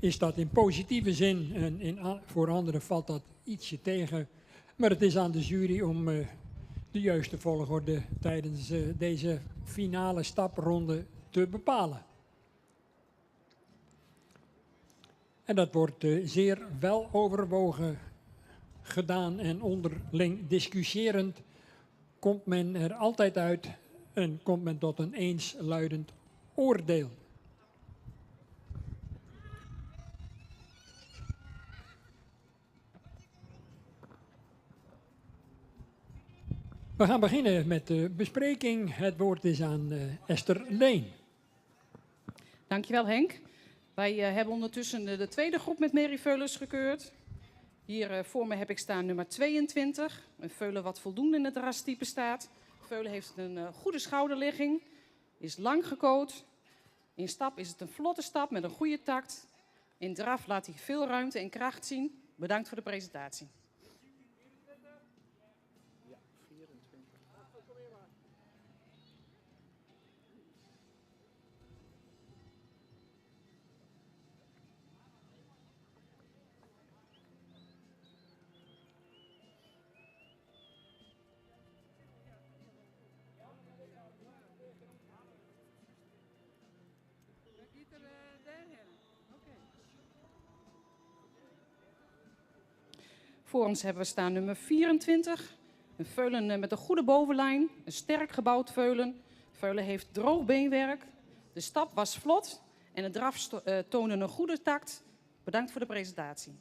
is dat in positieve zin en voor anderen valt dat ietsje tegen. Maar het is aan de jury om de juiste volgorde tijdens deze finale stapronde te bepalen. En dat wordt zeer wel overwogen gedaan en onderling discussierend komt men er altijd uit en komt men tot een eensluidend oordeel. We gaan beginnen met de bespreking. Het woord is aan Esther Leen. Dankjewel Henk. Wij hebben ondertussen de tweede groep met merrieveulens gekeurd. Hier voor me heb ik staan nummer 22. Een veulen wat voldoende in het rastype staat. De veulen heeft een goede schouderligging. Is lang gekoot. In stap is het een vlotte stap met een goede takt. In draf laat hij veel ruimte en kracht zien. Bedankt voor de presentatie. Voor ons hebben we staan nummer 24. Een veulen met een goede bovenlijn. Een sterk gebouwd veulen. Veulen heeft droog beenwerk. De stap was vlot en de draf toonde een goede takt. Bedankt voor de presentatie.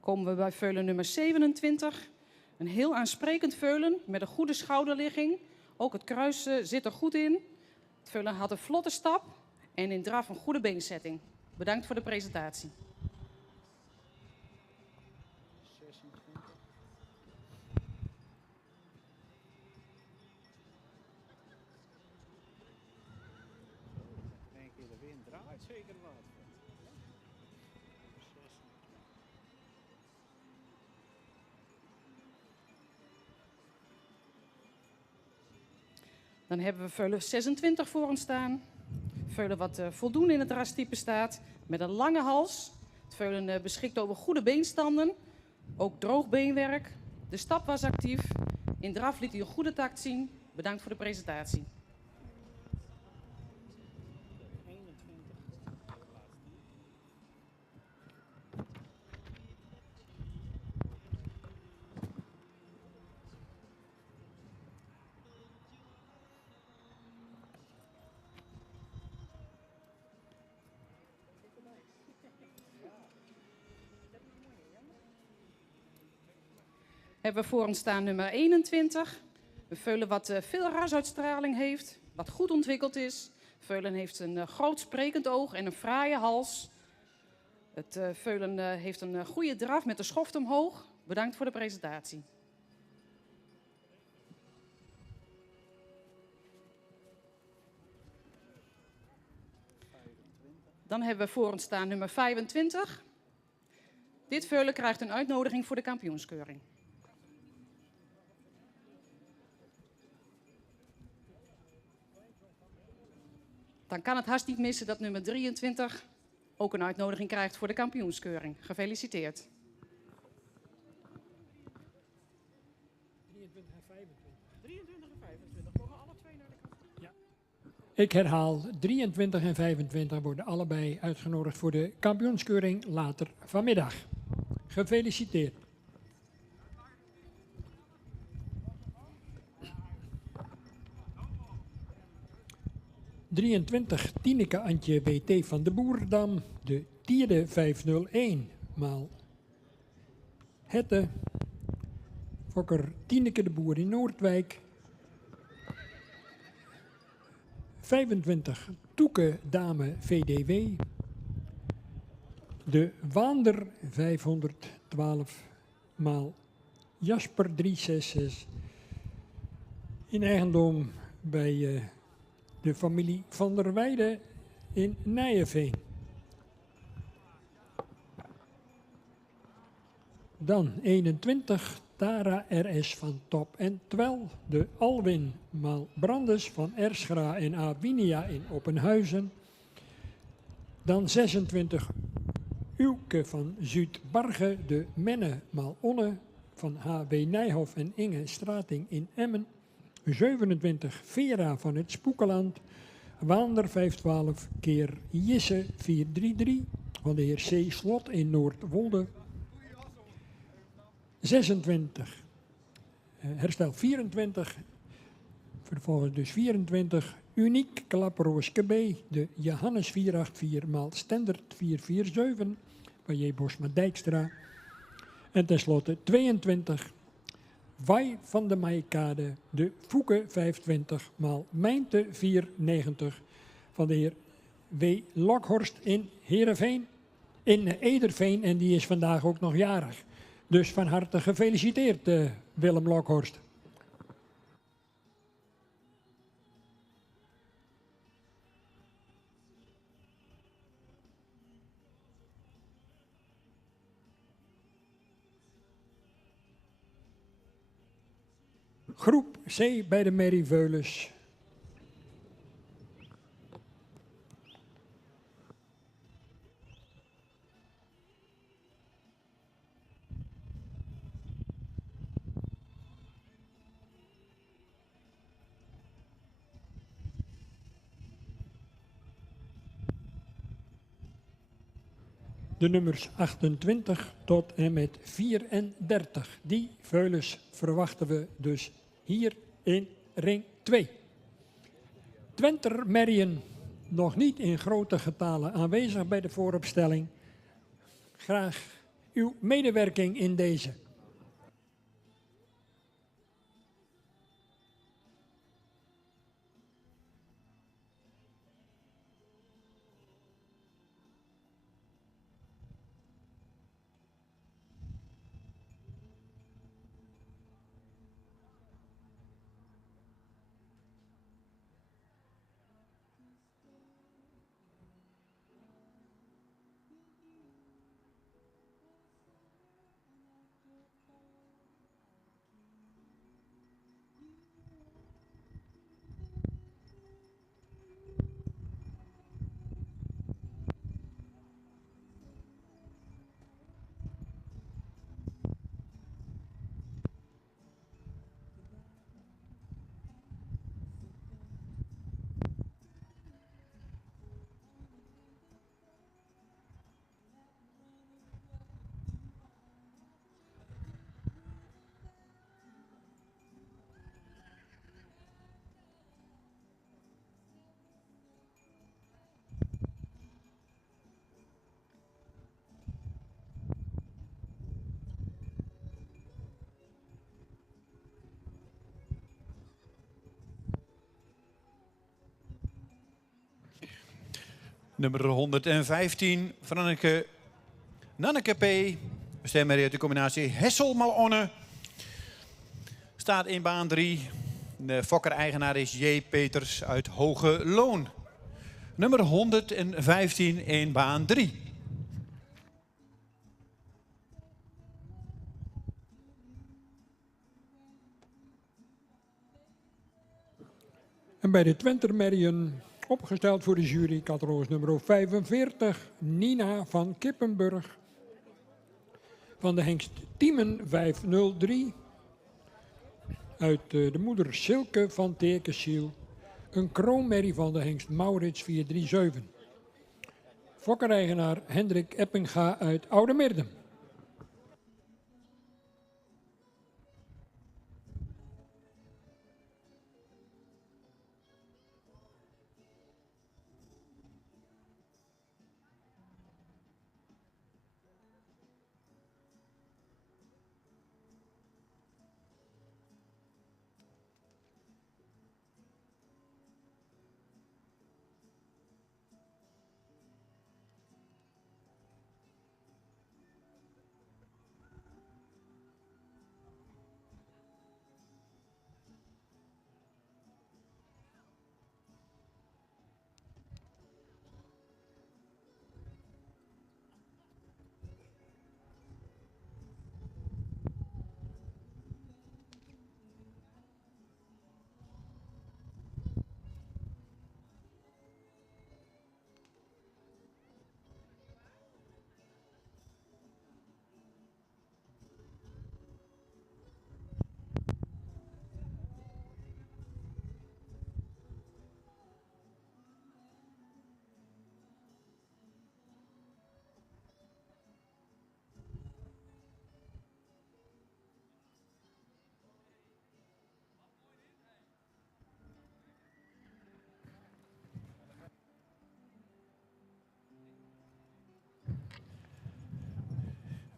Komen we bij veulen nummer 27. Een heel aansprekend veulen met een goede schouderligging. Ook het kruis zit er goed in. Het veulen had een vlotte stap en in draf een goede beenzetting. Bedankt voor de presentatie. Denk je de wind draait zeker wat. Dan hebben we veulen 26 voor ons staan. Veulen wat voldoende in het rastype staat. Met een lange hals. Het veulen beschikt over goede beenstanden. Ook droog beenwerk. De stap was actief. In draf liet hij een goede takt zien. Bedankt voor de presentatie. Hebben we voor ons staan nummer 21. Een veulen wat veel rasuitstraling heeft, wat goed ontwikkeld is. Veulen heeft een groot sprekend oog en een fraaie hals. Het veulen heeft een goede draf met de schoft omhoog. Bedankt voor de presentatie. Dan hebben we voor ons staan nummer 25. Dit veulen krijgt een uitnodiging voor de kampioenskeuring. Dan kan het haast niet missen dat nummer 23 ook een uitnodiging krijgt voor de kampioenskeuring. Gefeliciteerd. 23 en 25 mogen alle twee naar de kampioen. Ik herhaal, 23 en 25 worden allebei uitgenodigd voor de kampioenskeuring later vanmiddag. Gefeliciteerd. Tineke Antje W.T. van de Boerdam, de Tierde 501, maal Hette, Fokker Tineke de Boer in Noordwijk, 25 Toeke Dame VDW, de Waander 512 maal Jasper 366 in eigendom bij de familie Van der Weijden in Nijenveen. Dan 21 Tara RS van Top en Twel, de Alwin maal Brandes van Erschra en Awinia in Oppenhuizen. Dan 26 Uwke van Zuidbarge, de Menne maal Onne van HB Nijhoff en Inge Strating in Emmen. 27 Vera van het Spoekeland, Waander 512 keer Jisse 433 van de heer C. Slot in Noordwolde. 26 Herstel 24, vervolgens dus 24 Uniek Klaproos KB, de Johannes 484 maal Stendert 447 van J. Bosma Dijkstra. En tenslotte 22 Wai van de Maikade, de Fouke 520 maal Mijnte 490 van de heer W. Lokhorst in Heerenveen, in Ederveen, en die is vandaag ook nog jarig. Dus van harte gefeliciteerd Willem Lokhorst. Groep C bij de Merrie Veulens. De nummers 28 tot en met 34. Die veulens verwachten we dus hier in ring 2. Twenter Merrien nog niet in grote getalen aanwezig bij de vooropstelling. Graag uw medewerking in deze. Nummer 115, Nanneke P. Stemmer uit de combinatie Hessel-Malonne. Staat in baan 3. De fokker-eigenaar is J. Peters uit Hoge Loon. Nummer 115 in baan 3. En bij de Twentermerrien opgesteld voor de jury catalogus nummer 45, Nina van Kippenburg. Van de hengst Tiemen 503. Uit de moeder Silke van Tekensiel. Een kroonmerrie van de hengst Maurits 437. Fokkereigenaar Hendrik Eppinga uit Oude Meerden.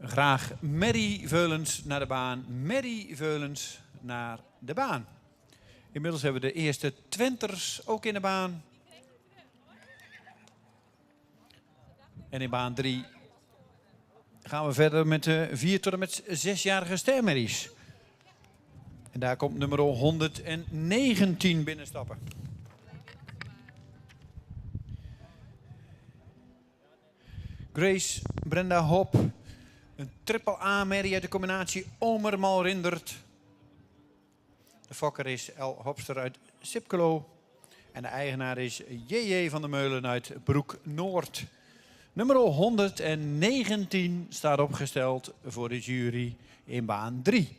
Graag Merrie Veulens naar de baan. Merrie Veulens naar de baan. Inmiddels hebben we de eerste Twenters ook in de baan. En in baan 3 gaan we verder met de 4 tot en met 6-jarige stermerries. En daar komt nummer 119 binnenstappen. Grace Brenda Hop. Een triple A-merrie uit de combinatie Omermal-Rindert. De fokker is El Hopster uit Sipkelo. En de eigenaar is J.J. van der Meulen uit Broek Noord. Nummer 119 staat opgesteld voor de jury in baan 3.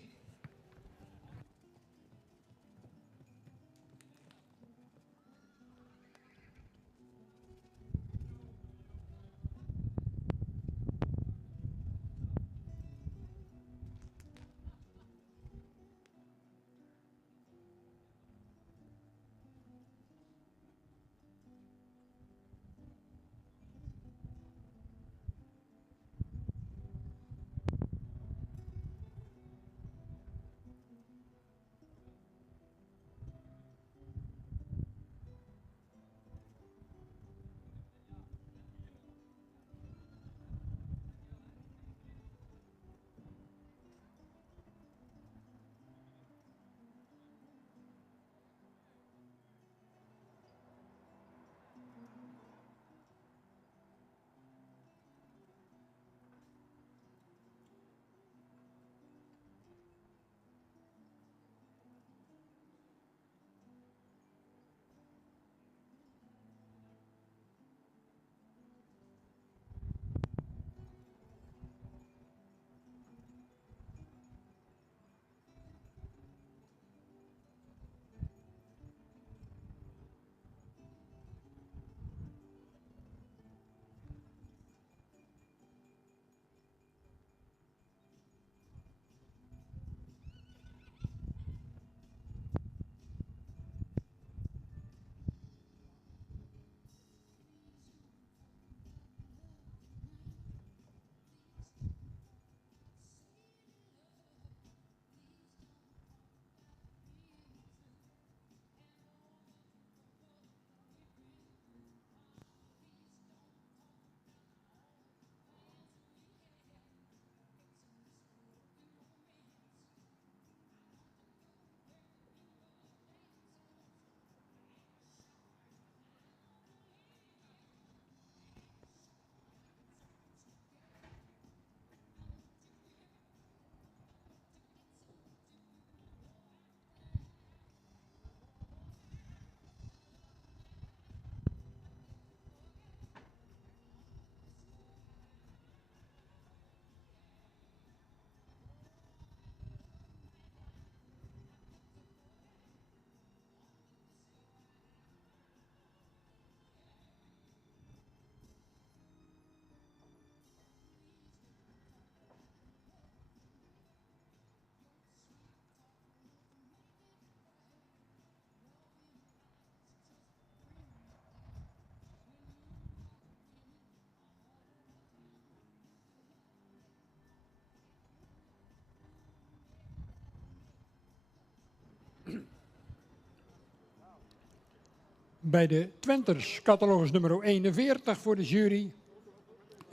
Bij de Twenters, catalogus nummer 41 voor de jury.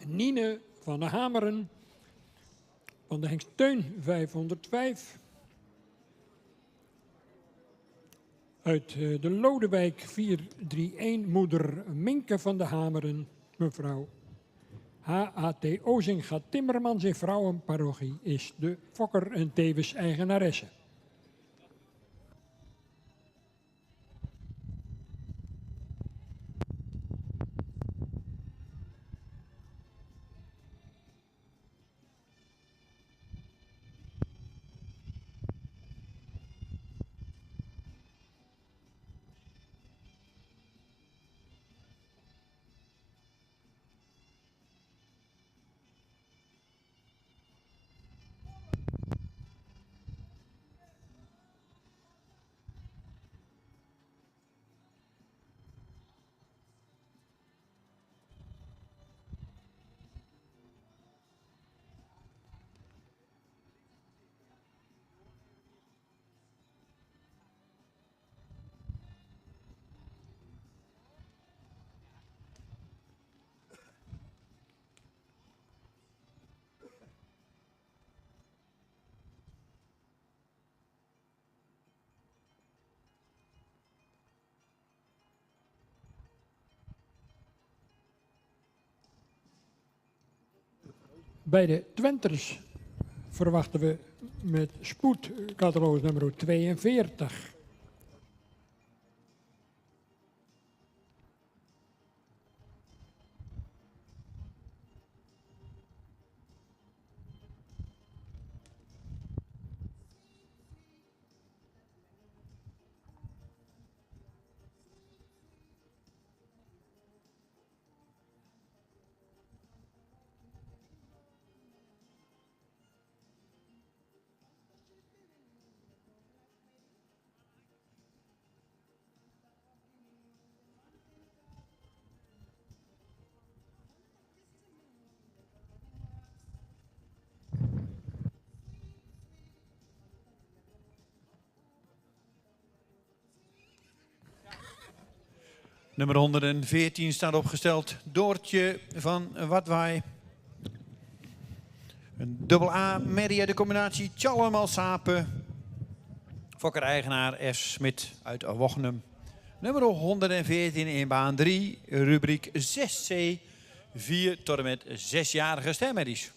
Nine van de Hameren. Van de Hengst Teun 505. Uit de Lodewijk 431, moeder Minke van de Hameren, mevrouw H.A.T. Ozinga Timmermans in Vrouwenparochie is de fokker en tevens eigenaresse. Bij de Twenters verwachten we met spoed catalogus nummer 42. Nummer 114 staat opgesteld. Doortje van Watwaai. Een dubbel A, Merrie uit de combinatie Tjallemal Sapen. Fokker-eigenaar F. Smit uit Wochnum. Nummer 114 in baan 3, rubriek 6C. 4 tot en met 6-jarige stermerries.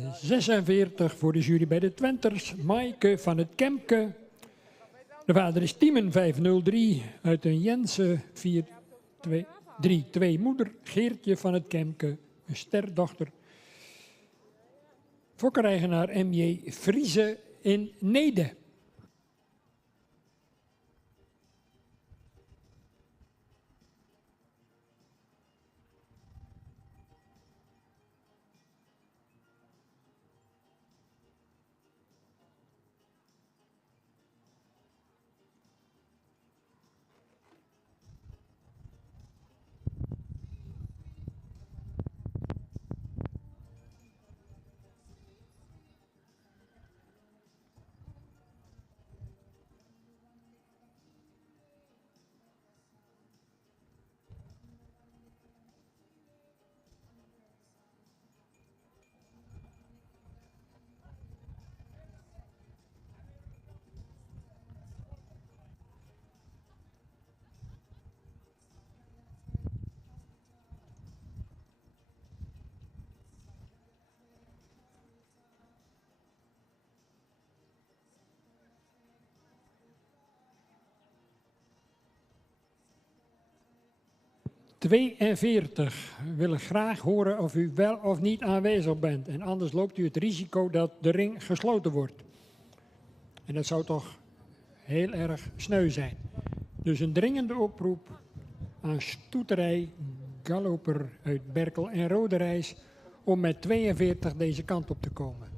En 46 voor de jury bij de Twenters, Maaike van het Kemke. De vader is Tiemen 503 uit een Jensen 432. Moeder Geertje van het Kemke, een sterdochter. Fokkereigenaar M.J. Friese in Nede. 42. We willen graag horen of u wel of niet aanwezig bent. En anders loopt u het risico dat de ring gesloten wordt. En dat zou toch heel erg sneu zijn. Dus een dringende oproep aan Stoeterij Galloper uit Berkel en Roderijs om met 42 deze kant op te komen.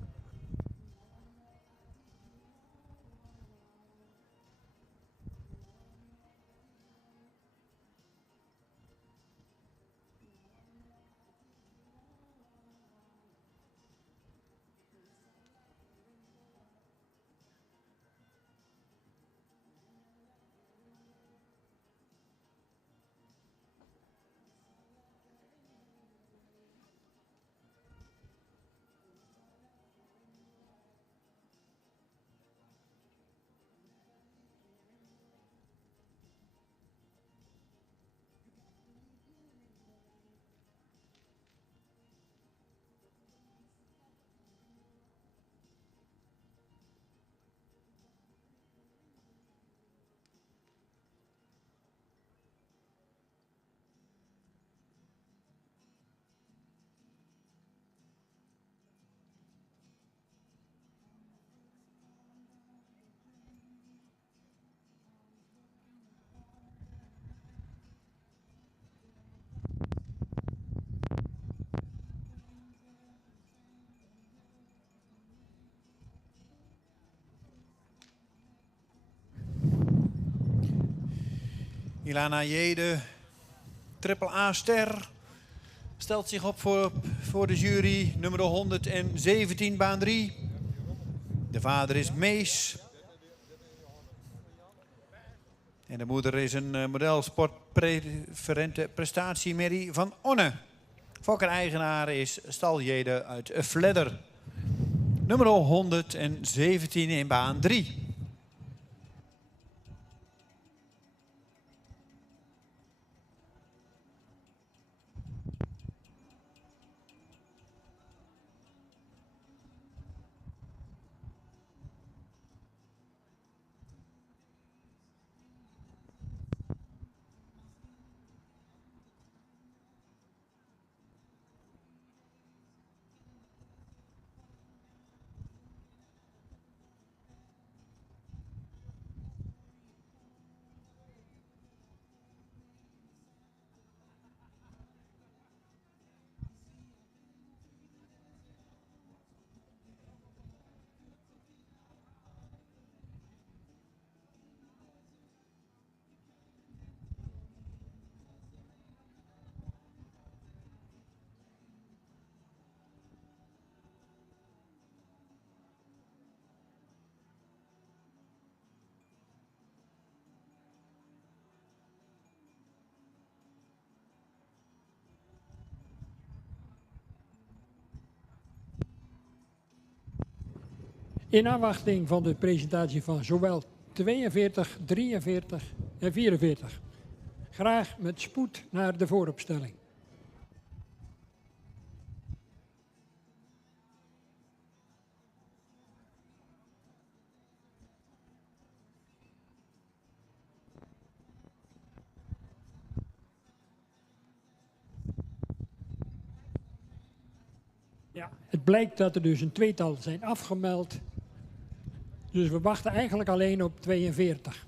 Ilana Jede, triple A-ster, stelt zich op voor de jury, nummer 117, baan 3. De vader is Mees. En de moeder is een modelsportpreferente prestatie-Mary van Onne. Fokker-eigenaar is Stal Jede uit Vledder. Nummer 117 in baan 3. In afwachting van de presentatie van zowel 42, 43 en 44. Graag met spoed naar de vooropstelling. Ja, het blijkt dat er dus een tweetal zijn afgemeld. Dus we wachten eigenlijk alleen op 42.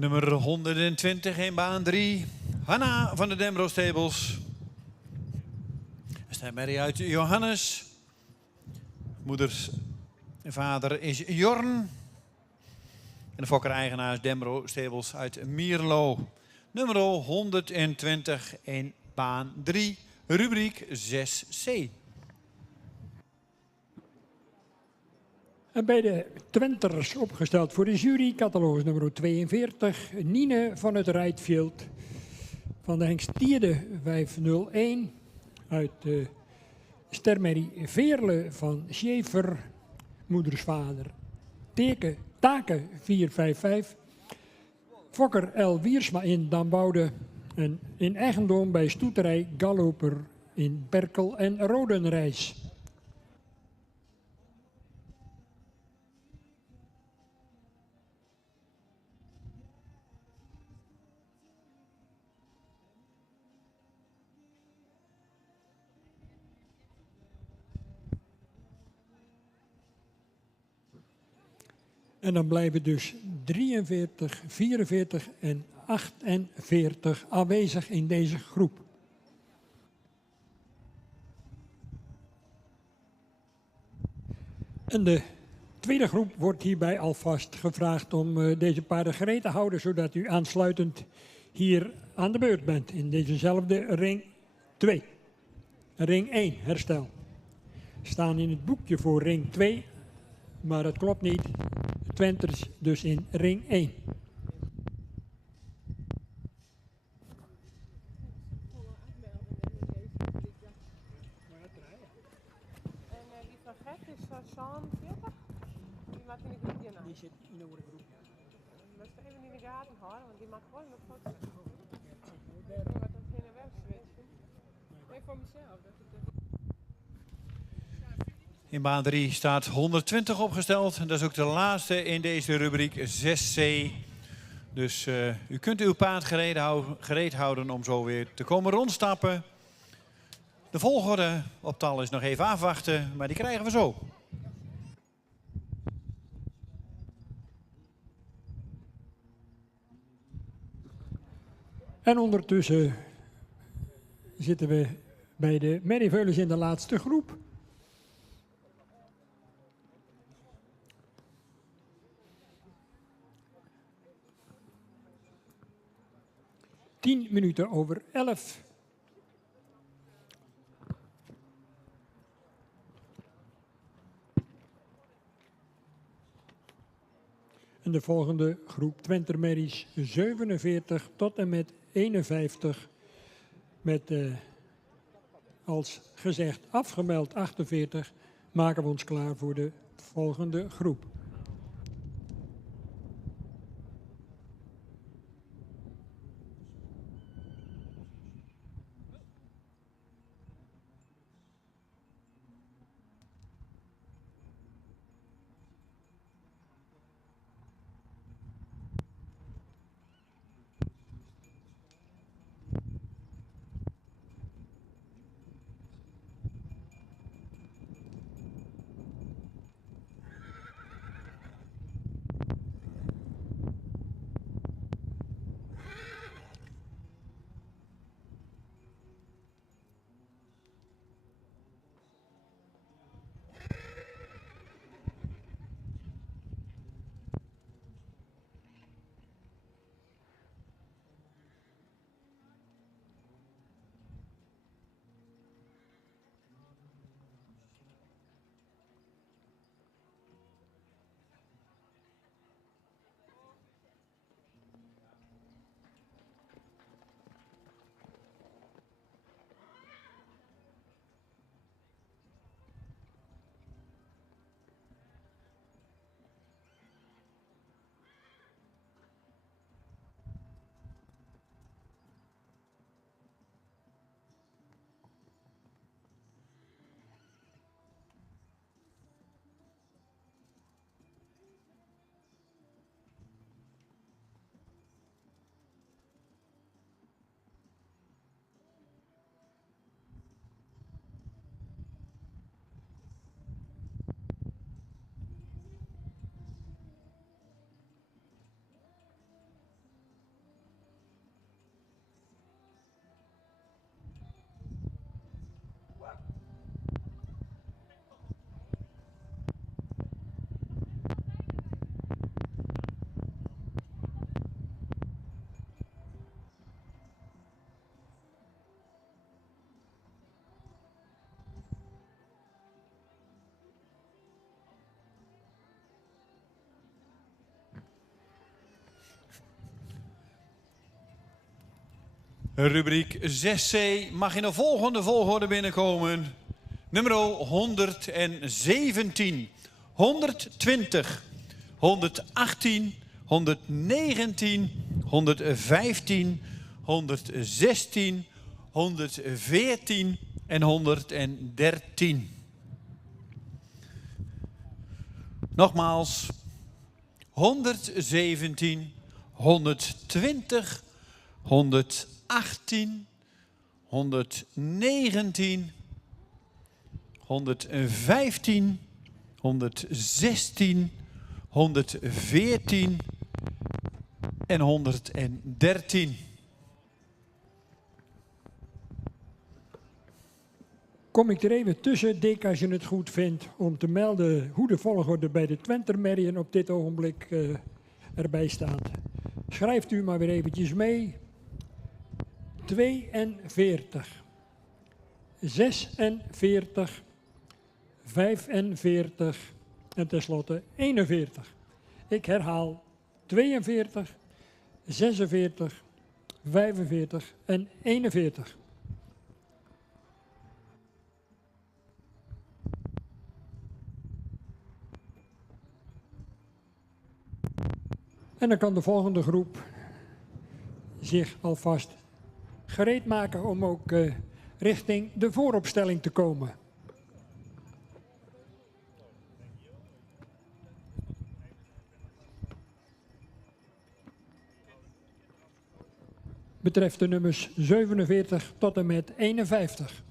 Nummer 120 in baan 3. Hanna van de Dembro Stables. Stemmerrie uit Johannes. Moeders vader is Jorn. En de fokker-eigenaar is Dembro Stables uit Mierlo. Nummer 120 in baan 3, rubriek 6C. En bij de Twenters opgesteld voor de jury, catalogus nummer 42, Nine van het Rijtfield. Van de Hengstierde 501 uit de Stermerrie Veerle van Schaefer, moedersvader. Taken 455. Fokker L. Wiersma in Damboude. En in eigendom bij stoeterij Galloper in Berkel en Rodenrijs. En dan blijven dus 43, 44 en 48 aanwezig in deze groep. En de tweede groep wordt hierbij alvast gevraagd om deze paarden gereed te houden, zodat u aansluitend hier aan de beurt bent in dezezelfde ring 2. Ring 1, herstel. Staan in het boekje voor ring 2, maar dat klopt niet. Twenters dus in ring 1. En die van Gert is 40. Die maakt in de groep hierna. Die zit in een groep. We moeten even in de gaten houden, want die maakt gewoon nog foto's. Ik wat dat heen en weg switchen. Nee, voor mezelf. In baan 3 staat 120 opgesteld. Dat is ook de laatste in deze rubriek 6C. Dus u kunt uw paard gereed houden om zo weer te komen rondstappen. De volgorde op tal is nog even afwachten, maar die krijgen we zo. En ondertussen zitten we bij de Merrieveulens in de laatste groep. Tien minuten over 11. En de volgende groep Twenter Merries 47 tot en met 51. Met als gezegd afgemeld 48 maken we ons klaar voor de volgende groep. Rubriek 6C mag in de volgende volgorde binnenkomen. Nummer 117, 120, 118, 119, 115, 116, 114 en 113. Nogmaals, 117, 120, 118, 119, 115, 116, 114 en 113. Kom ik er even tussen, Dick, als je het goed vindt, om te melden hoe de volgorde bij de Twentermerrien op dit ogenblik erbij staat. Schrijft u maar weer eventjes mee. 42, 46, 45 en tenslotte 41. Ik herhaal 42, 46, 45 en 41. En dan kan de volgende groep zich alvast gereed maken om ook richting de vooropstelling te komen. Betreft de nummers 47 tot en met 51.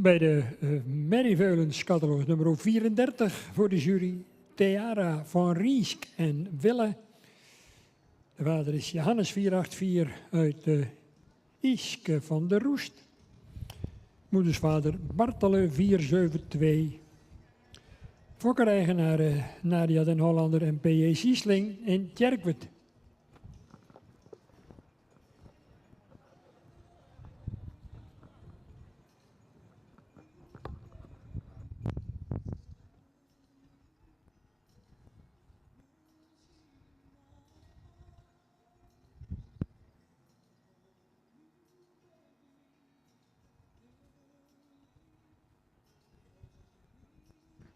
Bij de Merrieveulens catalogus nummer 34 voor de jury Theara van Riesk en Wille. De vader is Johannes 484 uit Iske van der Roest. Moedersvader Bartele 472. Fokkereigenaren Nadia den Hollander en P.J. Siesling in Tjerkwet.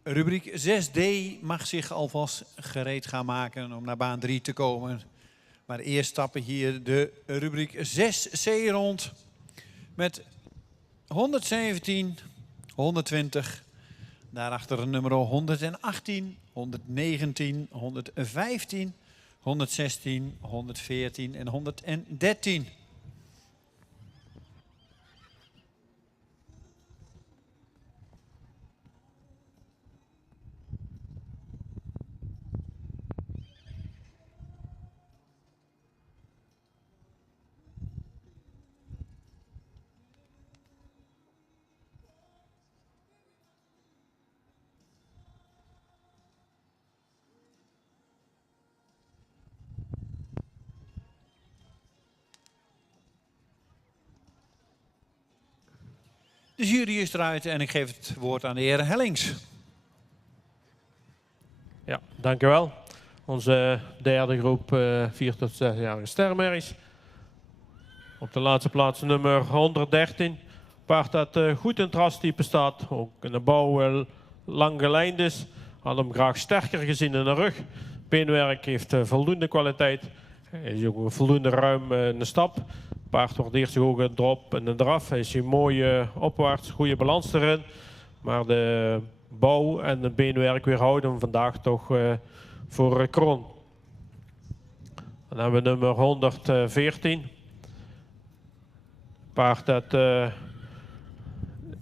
Rubriek 6D mag zich alvast gereed gaan maken om naar baan 3 te komen. Maar eerst stappen hier de rubriek 6C rond met 117, 120, daarachter een nummer 118, 119, 115, 116, 114 en 113. De jury is eruit en ik geef het woord aan de heer Hellings. Ja, dankjewel. Onze derde groep 4 tot 6-jarige sterrenmerries. Op de laatste plaats nummer 113. Paard dat goed in het rastype staat. Ook in de bouw lang gelijnd is. Had hem graag sterker gezien in de rug. Beenwerk heeft voldoende kwaliteit. Hij is ook voldoende ruim in de stap. Paard waardeert zich ook een drop en een draf. Hij is hier mooi opwaarts, goede balans erin. Maar de bouw en het beenwerk weerhouden hem vandaag toch voor kroon. Dan hebben we nummer 114. Paard dat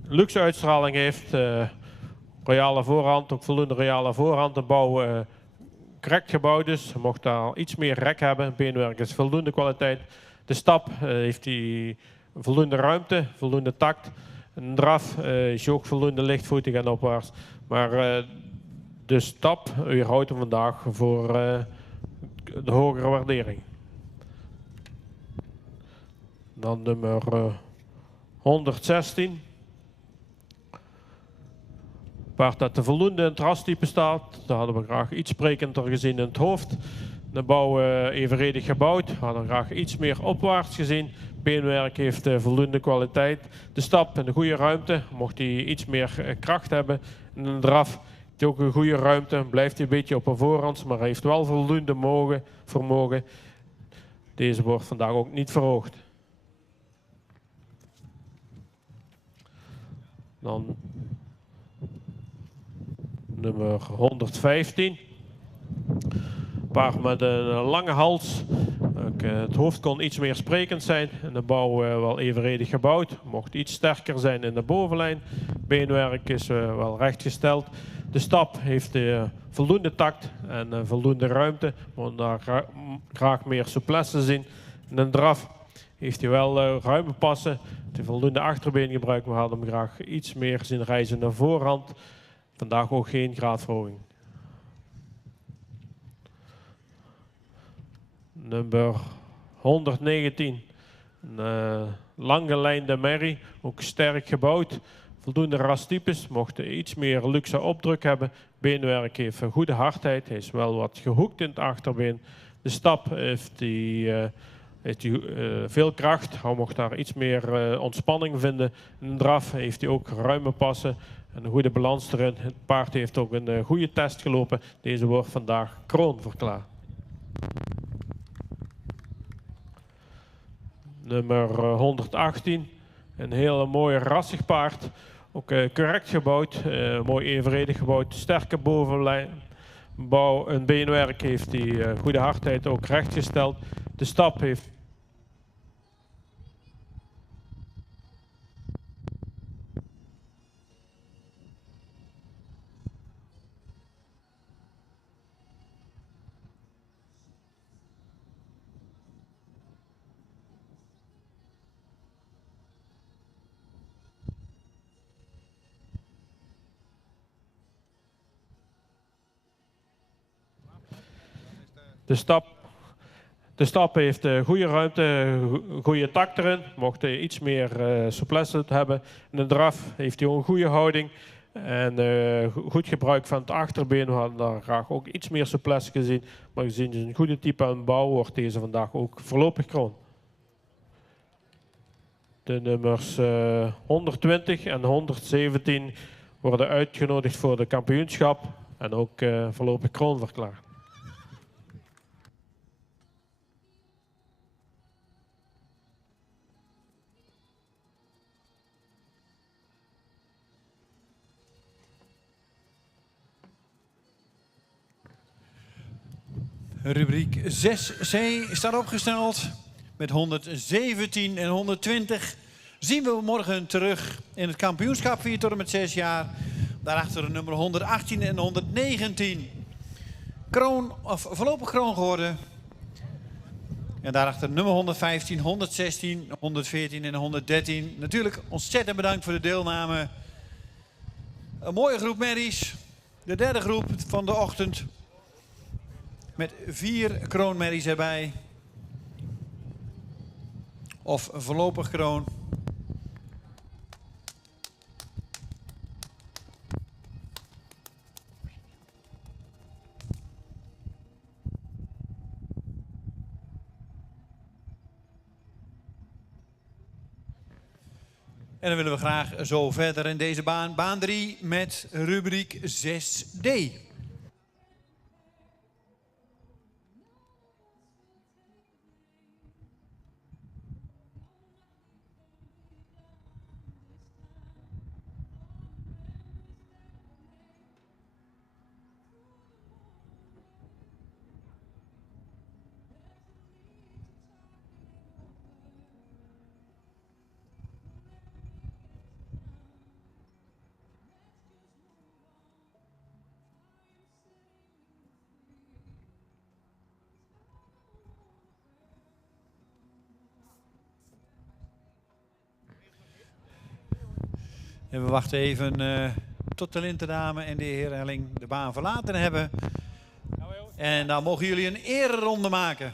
luxe uitstraling heeft. Royale voorhand, ook voldoende royale voorhand. De bouw correct gebouwd is. Hij mocht daar iets meer rek hebben. Beenwerk is voldoende kwaliteit. De stap heeft hij voldoende ruimte, voldoende takt. Een draf is ook voldoende lichtvoetig en opwaarts. Maar de stap weerhoudt hem vandaag voor de hogere waardering. Dan nummer 116. Paard dat de voldoende in het rastype staat. Daar hadden we graag iets sprekender gezien in het hoofd. De bouw evenredig gebouwd. Hadden we graag iets meer opwaarts gezien. Beenwerk heeft voldoende kwaliteit. De stap in de goede ruimte. Mocht hij iets meer kracht hebben. En de draf heeft hij ook een goede ruimte. Blijft hij een beetje op een voorhand. Maar hij heeft wel voldoende vermogen. Deze wordt vandaag ook niet verhoogd. Dan nummer 115. Paard met een lange hals. Het hoofd kon iets meer sprekend zijn. En de bouw wel evenredig gebouwd. Mocht iets sterker zijn in de bovenlijn. Beenwerk is wel rechtgesteld. De stap heeft voldoende takt en voldoende ruimte. We daar graag meer souplesse zien. En de draf heeft hij wel ruime passen. Hij voldoende achterbeen gebruikt. We hadden hem graag iets meer zien reizen naar voorhand. Vandaag ook geen graadverhoging. Nummer 119. Een langgelijnde merrie. Ook sterk gebouwd. Voldoende rastypes. Mocht iets meer luxe opdruk hebben. Beenwerk heeft een goede hardheid. Hij is wel wat gehoekt in het achterbeen. De stap heeft hij veel kracht. Hij mocht daar iets meer ontspanning vinden. Een draf heeft hij ook ruime passen. En een goede balans erin. Het paard heeft ook een goede test gelopen. Deze wordt vandaag kroon verklaard. Nummer 118. Een hele mooie rassig paard. Ook correct gebouwd. Mooi evenredig gebouwd. Sterke bovenlijn. Een beenwerk heeft hij goede hardheid ook rechtgesteld. De stap heeft De stap heeft goede ruimte, goede takt erin. Mocht hij iets meer souplesse hebben. En de draf heeft hij ook een goede houding. En goed gebruik van het achterbeen. We hadden daar graag ook iets meer souplesse gezien. Maar gezien een goede type aan bouw wordt deze vandaag ook voorlopig kroon. De nummers 120 en 117 worden uitgenodigd voor de kampioenschap. En ook voorlopig kroon verklaard. Rubriek 6C staat opgesteld met 117 en 120. Zien we morgen terug in het kampioenschap 4 tot en met 6 jaar. Daarachter de nummer 118 en 119. Kroon, of voorlopig kroon geworden. En daarachter nummer 115, 116, 114 en 113. Natuurlijk ontzettend bedankt voor de deelname. Een mooie groep merries. De derde groep van de ochtend. Met 4 kroonmerries erbij. Of voorlopig kroon. En dan willen we graag zo verder in deze baan. Baan 3 met rubriek 6D. En we wachten even tot de lintendame en de heer Helling de baan verlaten hebben. En dan mogen jullie een ereronde maken.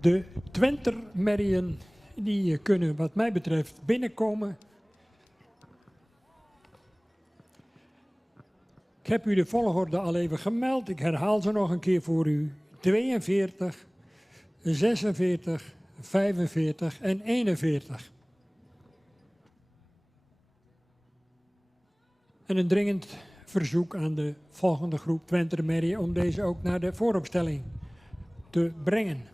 De Twentermerrien die kunnen wat mij betreft binnenkomen. Ik heb u de volgorde al even gemeld. Ik herhaal ze nog een keer voor u. 42, 46, 45 en 41. En een dringend verzoek aan de volgende groep Twentermerrien om deze ook naar de vooropstelling te brengen.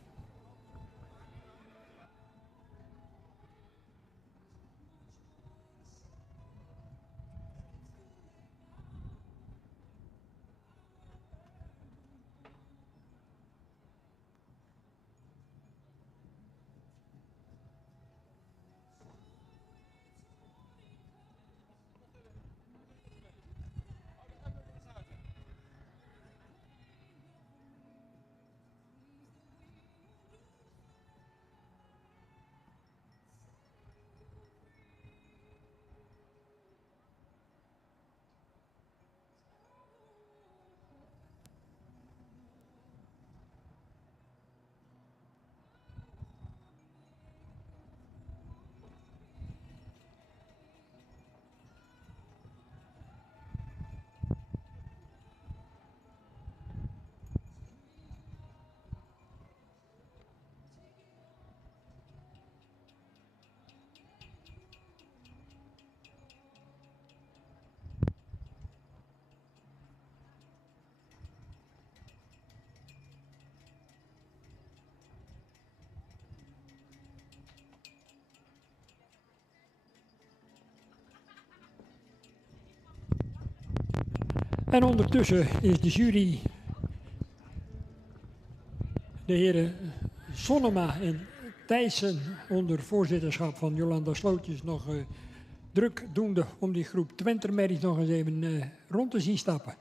En ondertussen is de jury, de heren Sonnema en Thijssen onder voorzitterschap van Jolanda Slootjes nog druk doende om die groep Twentermerries nog eens even rond te zien stappen.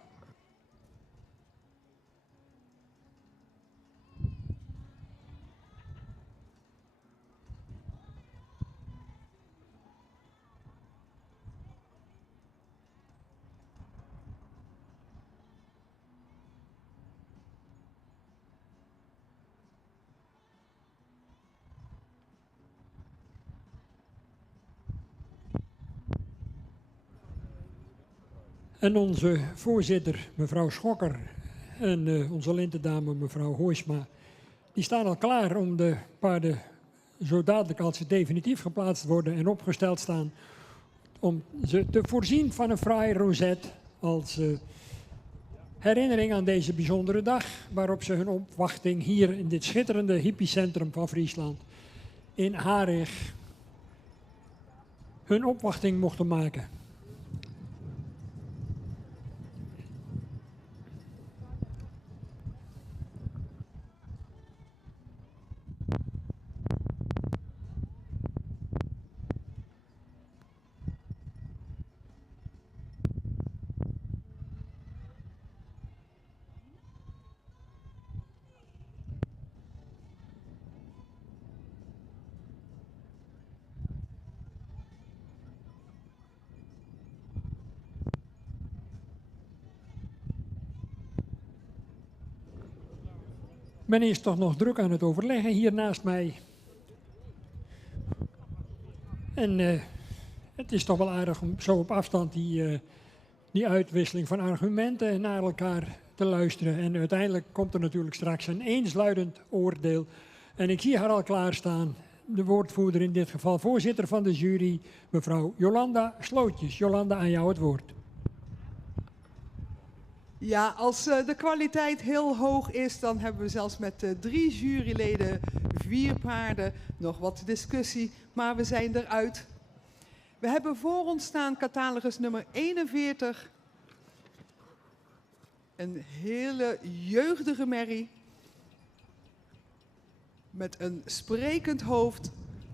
En onze voorzitter, mevrouw Schokker, en onze lintendame, mevrouw Hooisma, die staan al klaar om de paarden, zo dadelijk als ze definitief geplaatst worden en opgesteld staan, om ze te voorzien van een fraai rozet als herinnering aan deze bijzondere dag, waarop ze hun opwachting hier in dit schitterende hippiecentrum van Friesland, in Harig, hun opwachting mochten maken. Men is toch nog druk aan het overleggen hier naast mij. En het is toch wel aardig om zo op afstand die uitwisseling van argumenten naar elkaar te luisteren. En uiteindelijk komt er natuurlijk straks een eensluidend oordeel. En ik zie haar al klaarstaan, de woordvoerder in dit geval, voorzitter van de jury, mevrouw Jolanda Slootjes. Jolanda, aan jou het woord. Ja, als de kwaliteit heel hoog is, dan hebben we zelfs met 3 juryleden, 4 paarden, nog wat discussie, maar we zijn eruit. We hebben voor ons staan catalogus nummer 41. Een hele jeugdige merrie. Met een sprekend hoofd,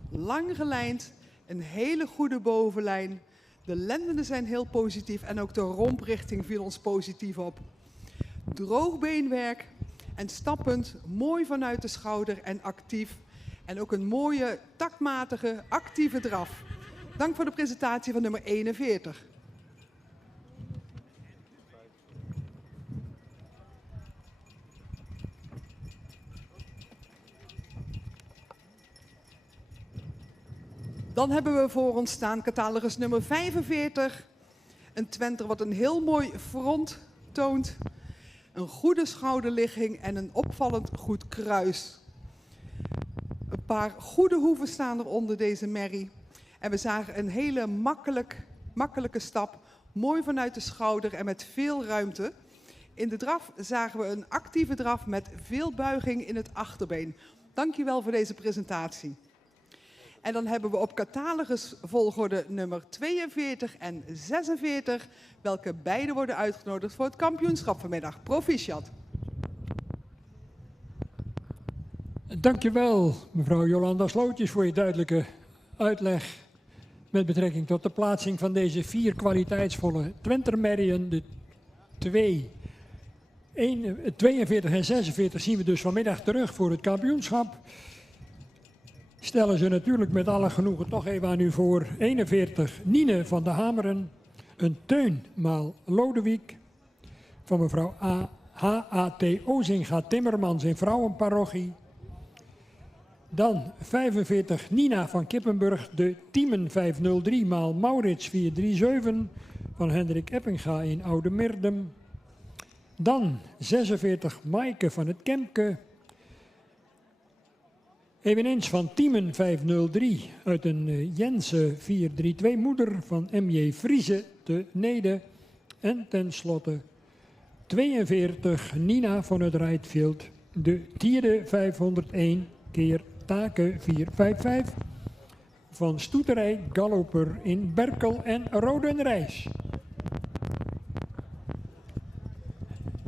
lang gelijnd, een hele goede bovenlijn. De lendenen zijn heel positief en ook de romprichting viel ons positief op. Droog beenwerk en stappend, mooi vanuit de schouder en actief. En ook een mooie, taktmatige, actieve draf. Dank voor de presentatie van nummer 41. Dan hebben we voor ons staan catalogus nummer 45. Een Twenter wat een heel mooi front toont. Een goede schouderligging en een opvallend goed kruis. Een paar goede hoeven staan er onder deze merrie. En we zagen een hele makkelijke stap. Mooi vanuit de schouder en met veel ruimte. In de draf zagen we een actieve draf met veel buiging in het achterbeen. Dankjewel voor deze presentatie. En dan hebben we op catalogus volgorde nummer 42 en 46, welke beide worden uitgenodigd voor het kampioenschap vanmiddag. Proficiat. Dankjewel, mevrouw Jolanda Slootjes, voor je duidelijke uitleg met betrekking tot de plaatsing van deze 4 kwaliteitsvolle Twentermerrien. De 42 en 46 zien we dus vanmiddag terug voor het kampioenschap. Stellen ze natuurlijk met alle genoegen toch even aan u voor. 41, Nine van de Hameren. Een Teun maal Lodewijk. Van mevrouw H.A.T. Ozinga Timmermans in Vrouwenparochie. Dan 45, Nina van Kippenburg. De Tiemen 503 maal Maurits 437. Van Hendrik Eppinga in Oude Mirdum. Dan 46, Maaike van het Kemke. Eveneens van Tiemen 503 uit een Jensen 432 moeder van M.J. Friese te Nede. En tenslotte 42 Nina van het Rijtfield, de Tierde 501 keer Taken 455 van Stoeterij Galloper in Berkel en Rodenrijs.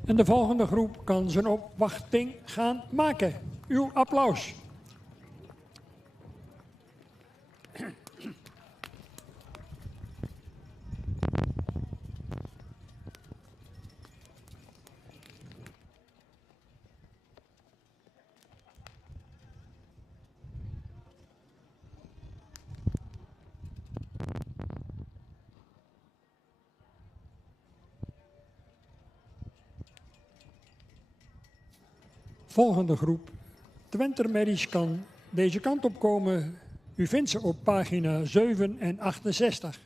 En de volgende groep kan zijn opwachting gaan maken. Uw applaus. Volgende groep Twentermerries kan deze kant op komen. U vindt ze op pagina 7 en 68.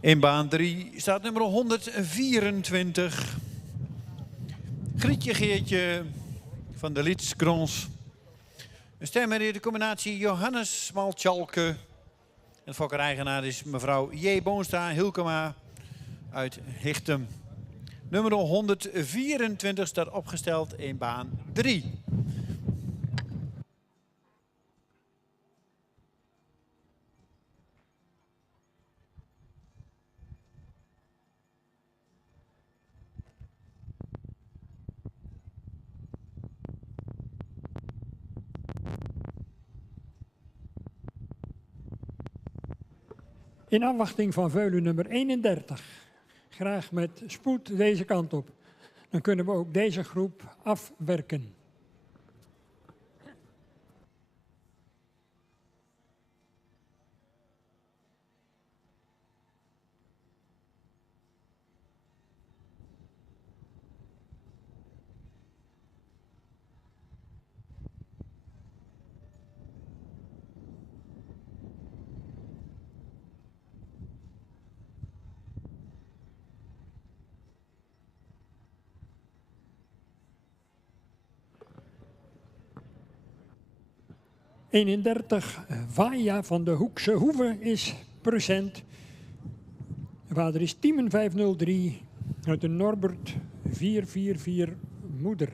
In baan 3 staat nummer 124. Grietje Geertje van de Lietskrons. Een stemmer de combinatie Johannes Smaltjalke. En fokkereigenaar is mevrouw J. Boonstra Hilkema uit Hichtem. Nummer 124 staat opgesteld in baan 3. In afwachting van veulen nummer 31. Graag met spoed deze kant op. Dan kunnen we ook deze groep afwerken. 31, Vaja van de Hoekse Hoeve is present. De vader is Tiemen 503 uit de Norbert 444 moeder.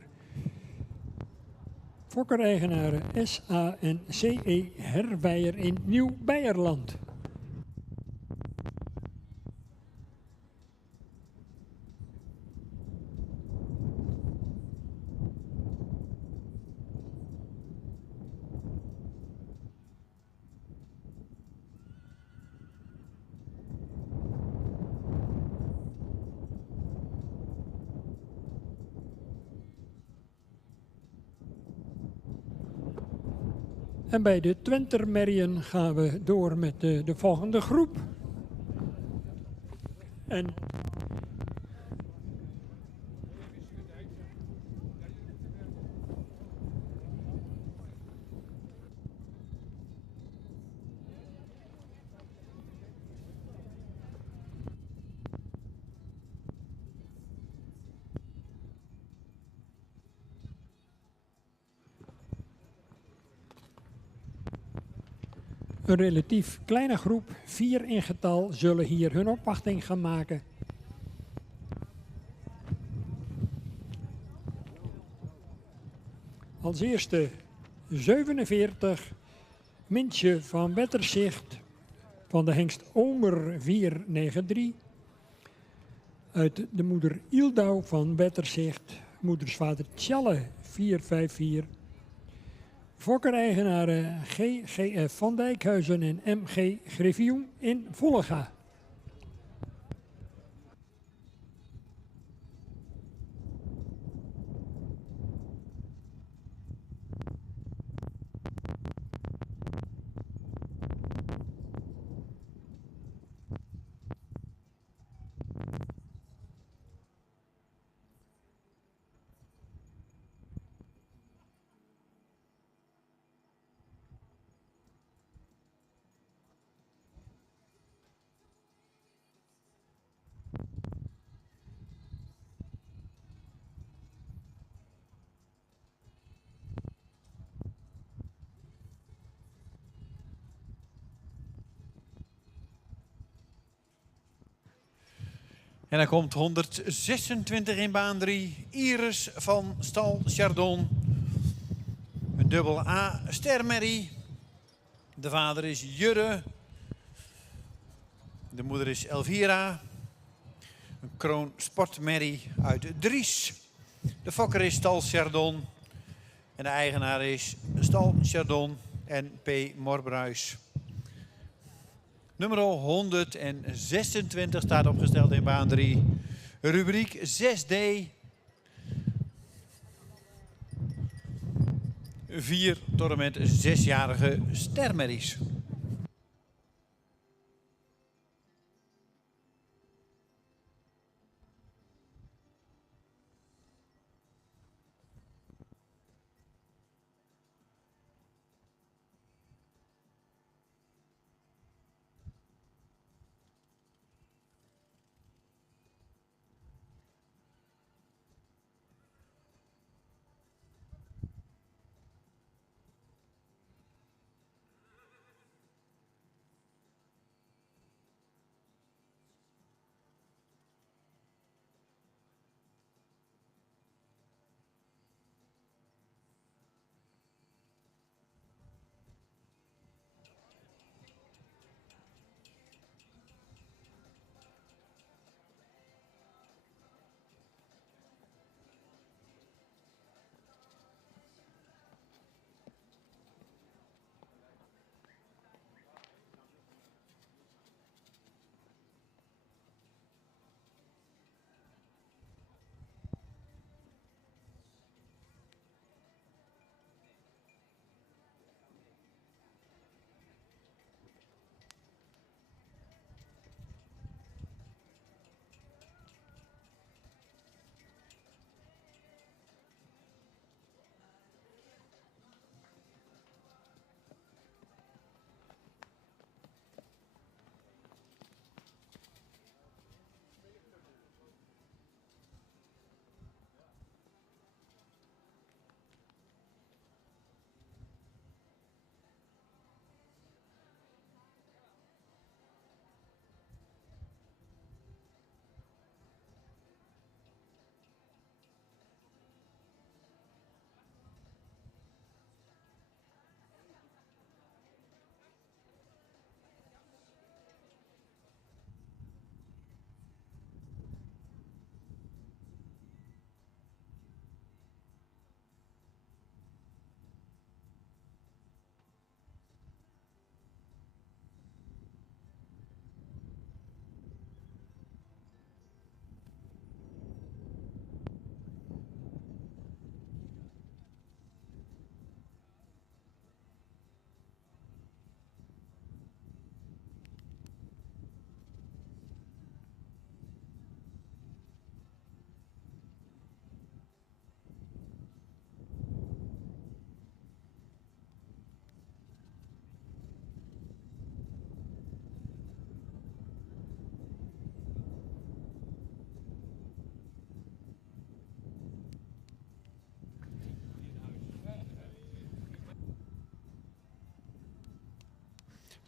Fokker-eigenaren SA en CE Herwijer in Nieuw-Beierland. En bij de Twentermerrien gaan we door met de volgende groep. En een relatief kleine groep, 4 in getal, zullen hier hun opwachting gaan maken. Als eerste 47, Mintje van Wetterzicht van de hengst Omer 493. Uit de moeder Ildau van Wetterzicht, moedersvader Tjalle 454. Fokker-eigenaren GGF van Dijkhuizen en MG Griffioen in Vollega. En dan komt 126 in baan 3. Iris van Stal Chardon. Een dubbel A stermerrie. De vader is Jurre. De moeder is Elvira. Een kroon sportmerrie uit Dries. De fokker is Stal Chardon. En de eigenaar is Stal Chardon en P. Morbruis. Nummer 126 staat opgesteld in baan 3. Rubriek 6D. 4 tot en met 6-jarige stermerries.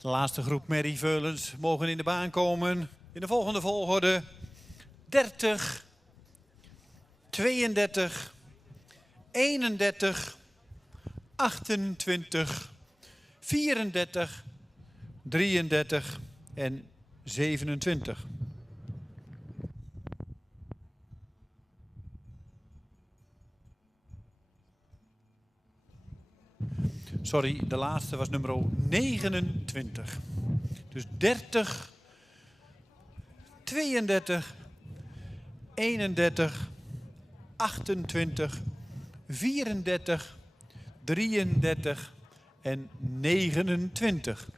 De laatste groep merrieveulens mogen in de baan komen. In de volgende volgorde 30, 32, 31, 28, 34, 33 en 27. Sorry, de laatste was nummer 29. Dus 30, 32, 31, 28, 34, 33 en 29.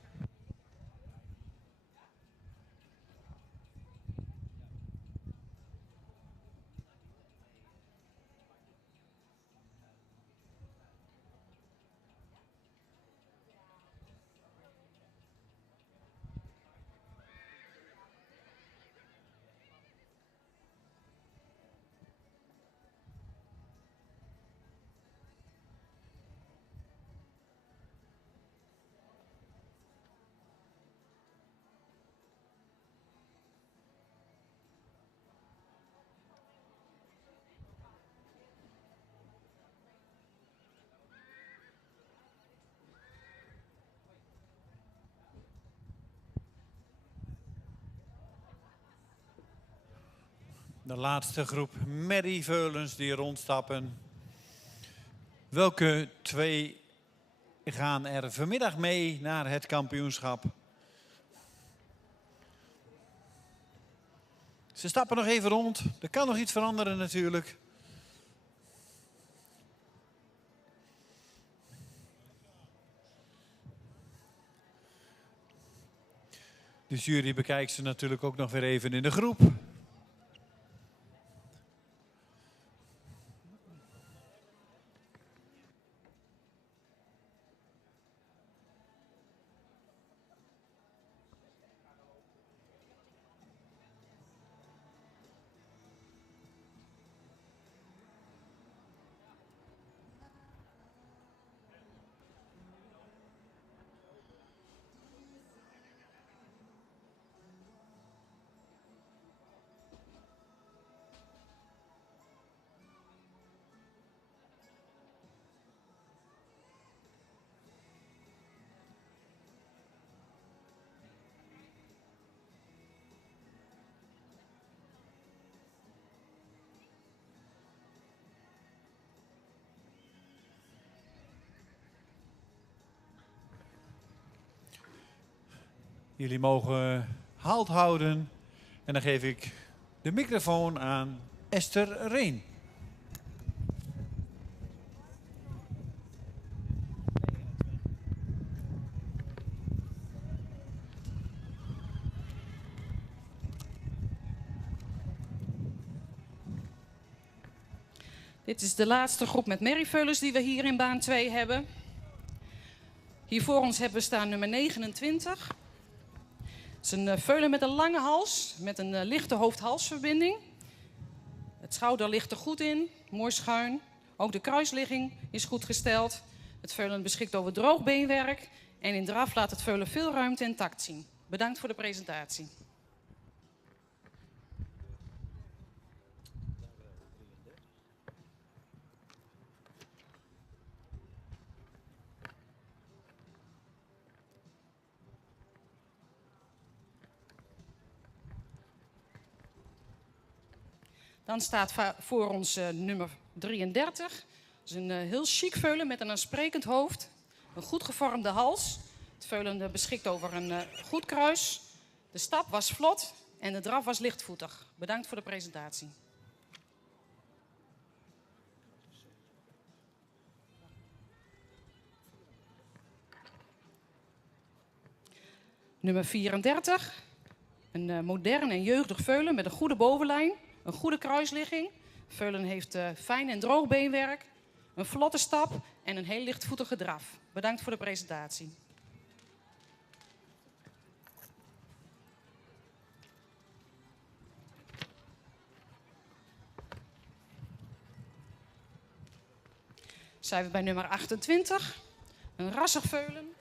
De laatste groep merrieveulens die rondstappen. Welke twee gaan er vanmiddag mee naar het kampioenschap? Ze stappen nog even rond. Er kan nog iets veranderen natuurlijk. De jury bekijkt ze natuurlijk ook nog weer even in de groep. Jullie mogen halt houden en dan geef ik de microfoon aan Esther Reen. Dit is de laatste groep met merrieveulens die we hier in baan 2 hebben. Hier voor ons hebben we staan nummer 29. Het is een veulen met een lange hals, met een lichte hoofd-halsverbinding. Het schouder ligt er goed in, mooi schuin. Ook de kruisligging is goed gesteld. Het veulen beschikt over droog beenwerk. En in draf laat het veulen veel ruimte en tact zien. Bedankt voor de presentatie. Dan staat voor ons nummer 33. Dat is een heel chic veulen met een aansprekend hoofd. Een goed gevormde hals. Het veulen beschikt over een goed kruis. De stap was vlot en de draf was lichtvoetig. Bedankt voor de presentatie. Nummer 34. Een modern en jeugdig veulen met een goede bovenlijn. Een goede kruisligging. Veulen heeft fijn en droog beenwerk. Een vlotte stap en een heel lichtvoetige draf. Bedankt voor de presentatie. Zijn we bij nummer 28. Een rassig veulen.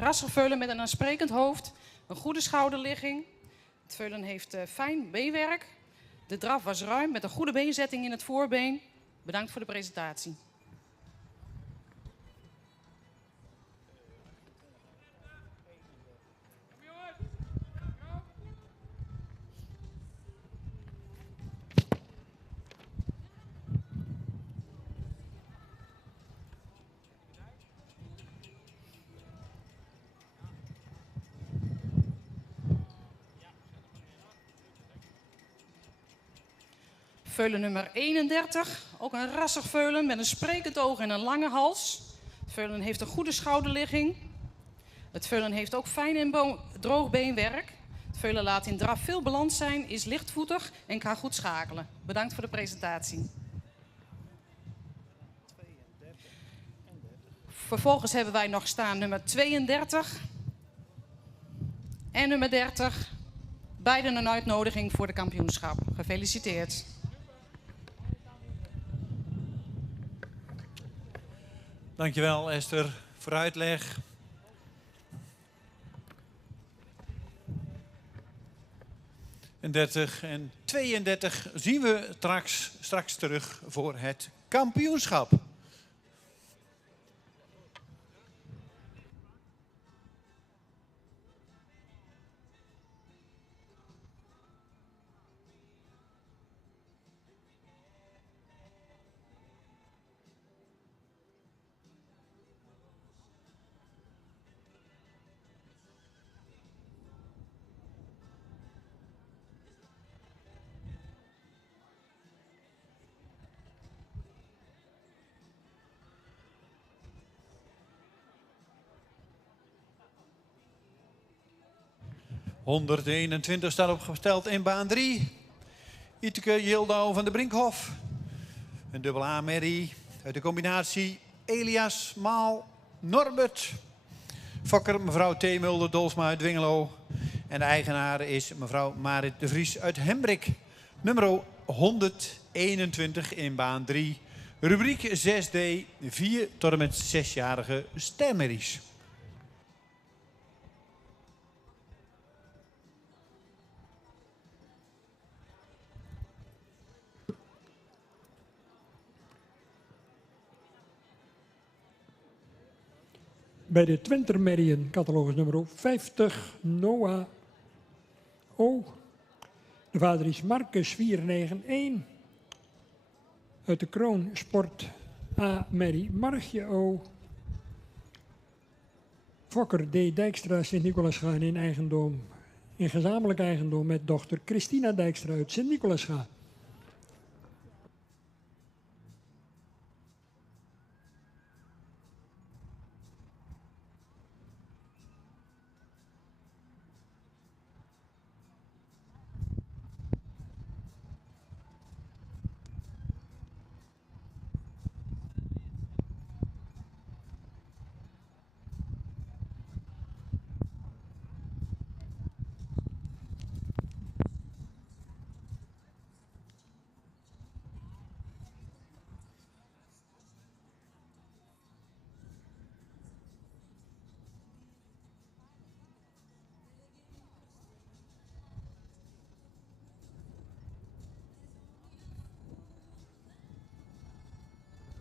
Rasserveulen met een aansprekend hoofd, een goede schouderligging. Het veulen heeft fijn beenwerk. De draf was ruim met een goede beenzetting in het voorbeen. Bedankt voor de presentatie. Veulen nummer 31, ook een rassig veulen met een sprekend oog en een lange hals. Het veulen heeft een goede schouderligging. Het veulen heeft ook fijn en droog beenwerk. Het veulen laat in draf veel balans zijn, is lichtvoetig en kan goed schakelen. Bedankt voor de presentatie. Vervolgens hebben wij nog staan nummer 32 en nummer 30. Beiden een uitnodiging voor de kampioenschap. Gefeliciteerd. Dankjewel Esther voor uitleg. En 30 en 32 zien we straks terug voor het kampioenschap. ...121 staat opgesteld in baan 3. Iteke Yildau van de Brinkhof. Een dubbel A-merrie uit de combinatie Elias Maal Norbert. Fokker mevrouw T. Mulder Dolsma uit Dwingelo. En de eigenaar is mevrouw Marit de Vries uit Hembrik. Nummer 121 in baan 3. Rubriek 6D, 4 tot en met 6-jarige stermerries. Bij de Twentermerrien, catalogus nummer 50, Noah O. De vader is Marcus 491. Uit de Kroon Sport A. Merrie Margje O. Fokker D. Dijkstra, Sint-Nicolasgaan in eigendom, in gezamenlijk eigendom met dochter Christina Dijkstra uit Sint-Nicolasgaan.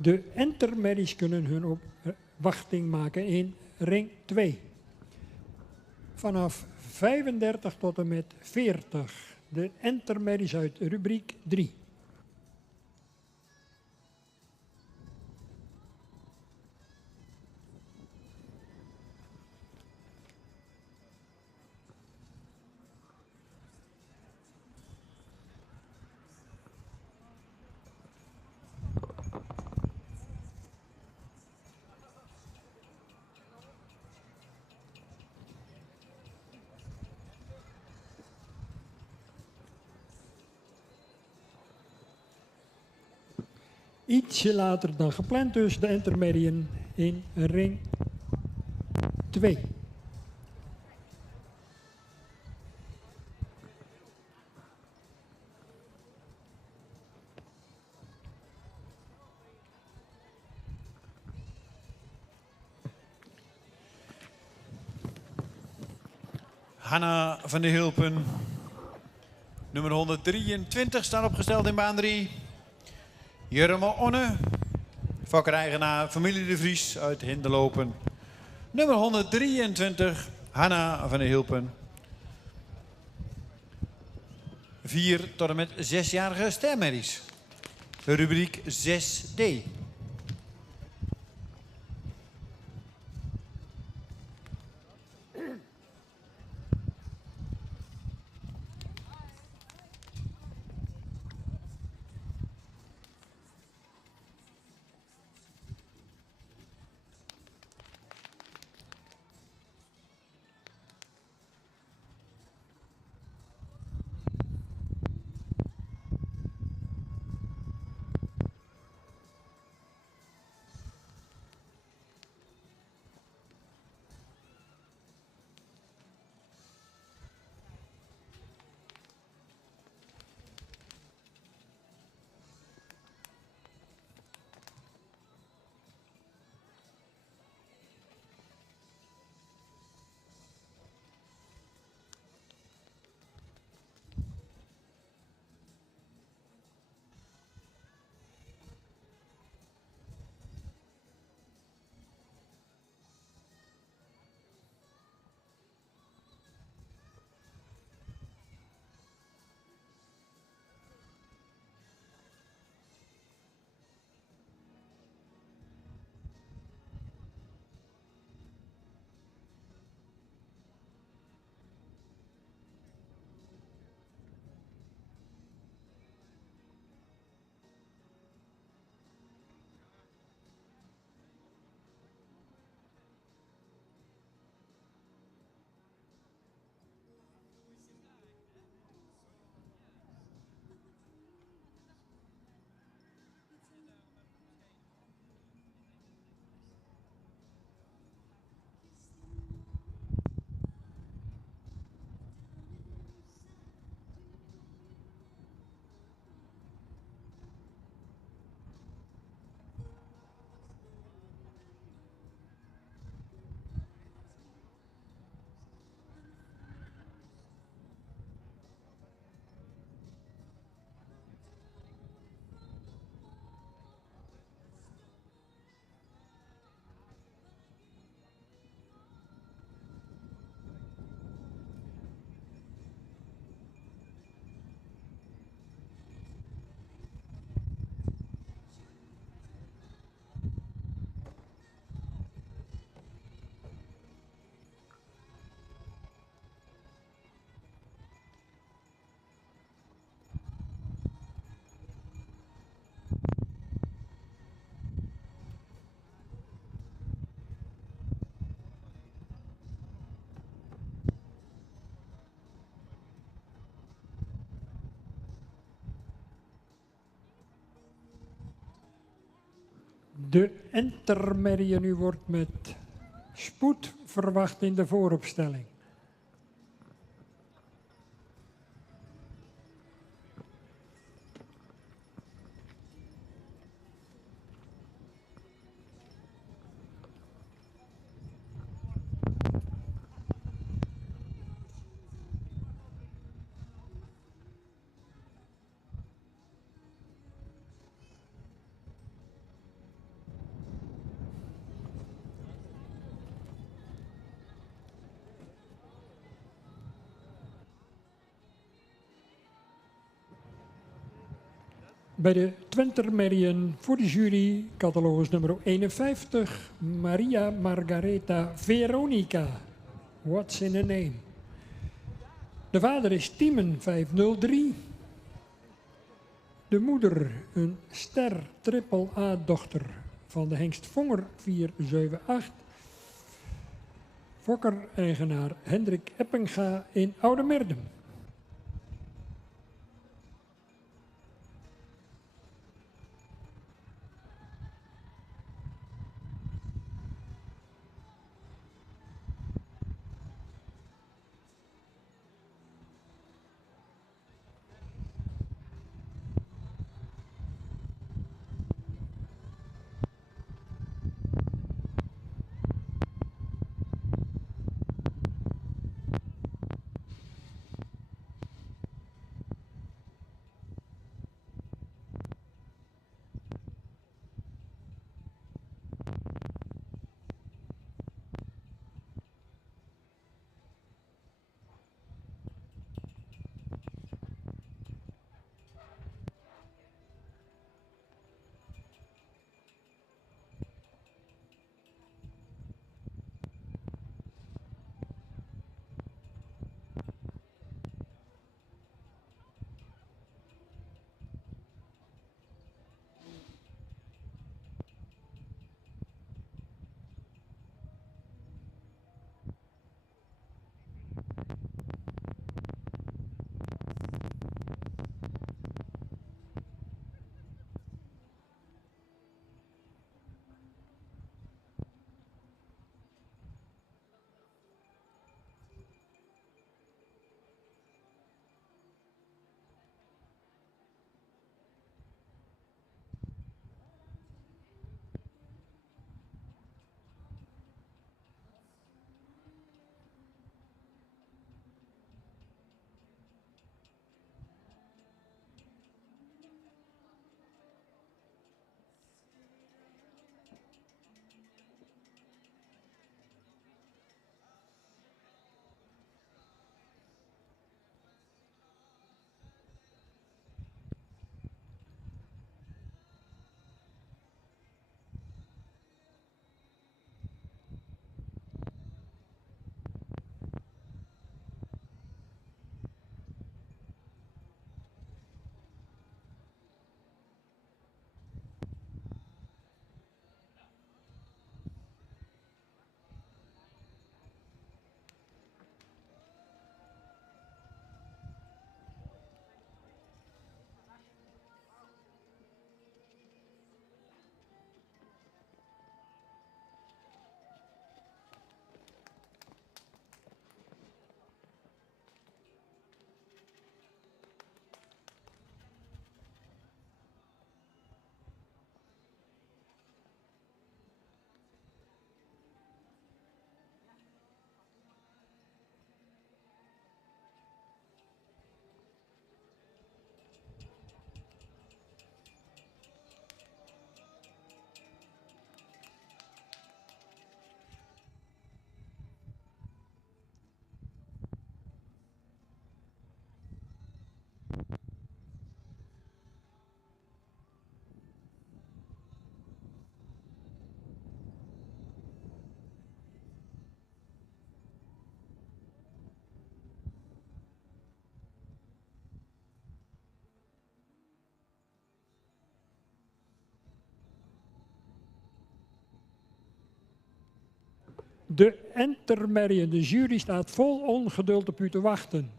De intermerries kunnen hun opwachting maken in ring 2. Vanaf 35 tot en met 40. De intermerries uit rubriek 3. Ietsje later dan gepland dus de intermediën in ring 2. Hanna van der Hilpen. Nummer 123 staan opgesteld in baan 3. Jurme Onne. Fokker-eigenaar familie de Vries uit Hinderlopen. Nummer 123, Hanna van der Hilpen. 4 tot en met 6-jarige stermerries. Rubriek 6D. De intermedie nu wordt met spoed verwacht in de vooropstelling. Bij de Twentermerien voor de jury, catalogus nummer 51, Maria Margaretha Veronica. What's in a name? De vader is Tiemen 503. De moeder een ster triple A dochter van de hengst Vonger 478. Fokker-eigenaar Hendrik Eppinga in Oudemerdum. De Entermerrie, de jury staat vol ongeduld op u te wachten.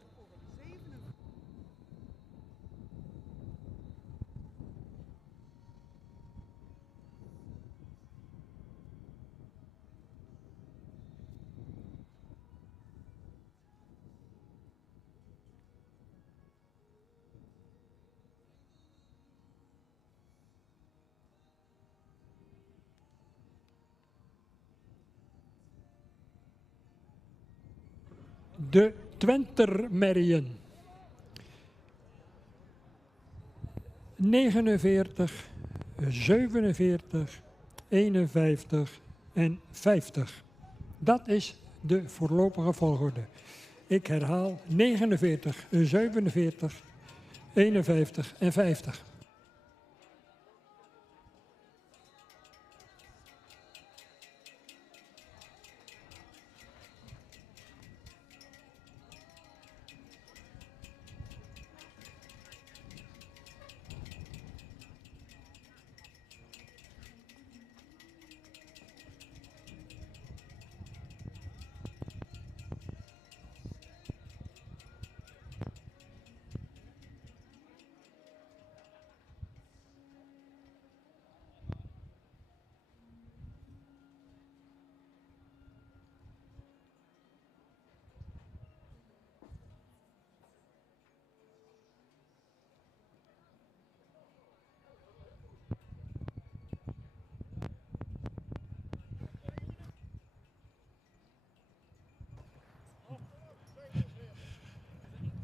De Twentermerrien. 49, 47, 51 en 50. Dat is de voorlopige volgorde. Ik herhaal 49, 47, 51 en 50.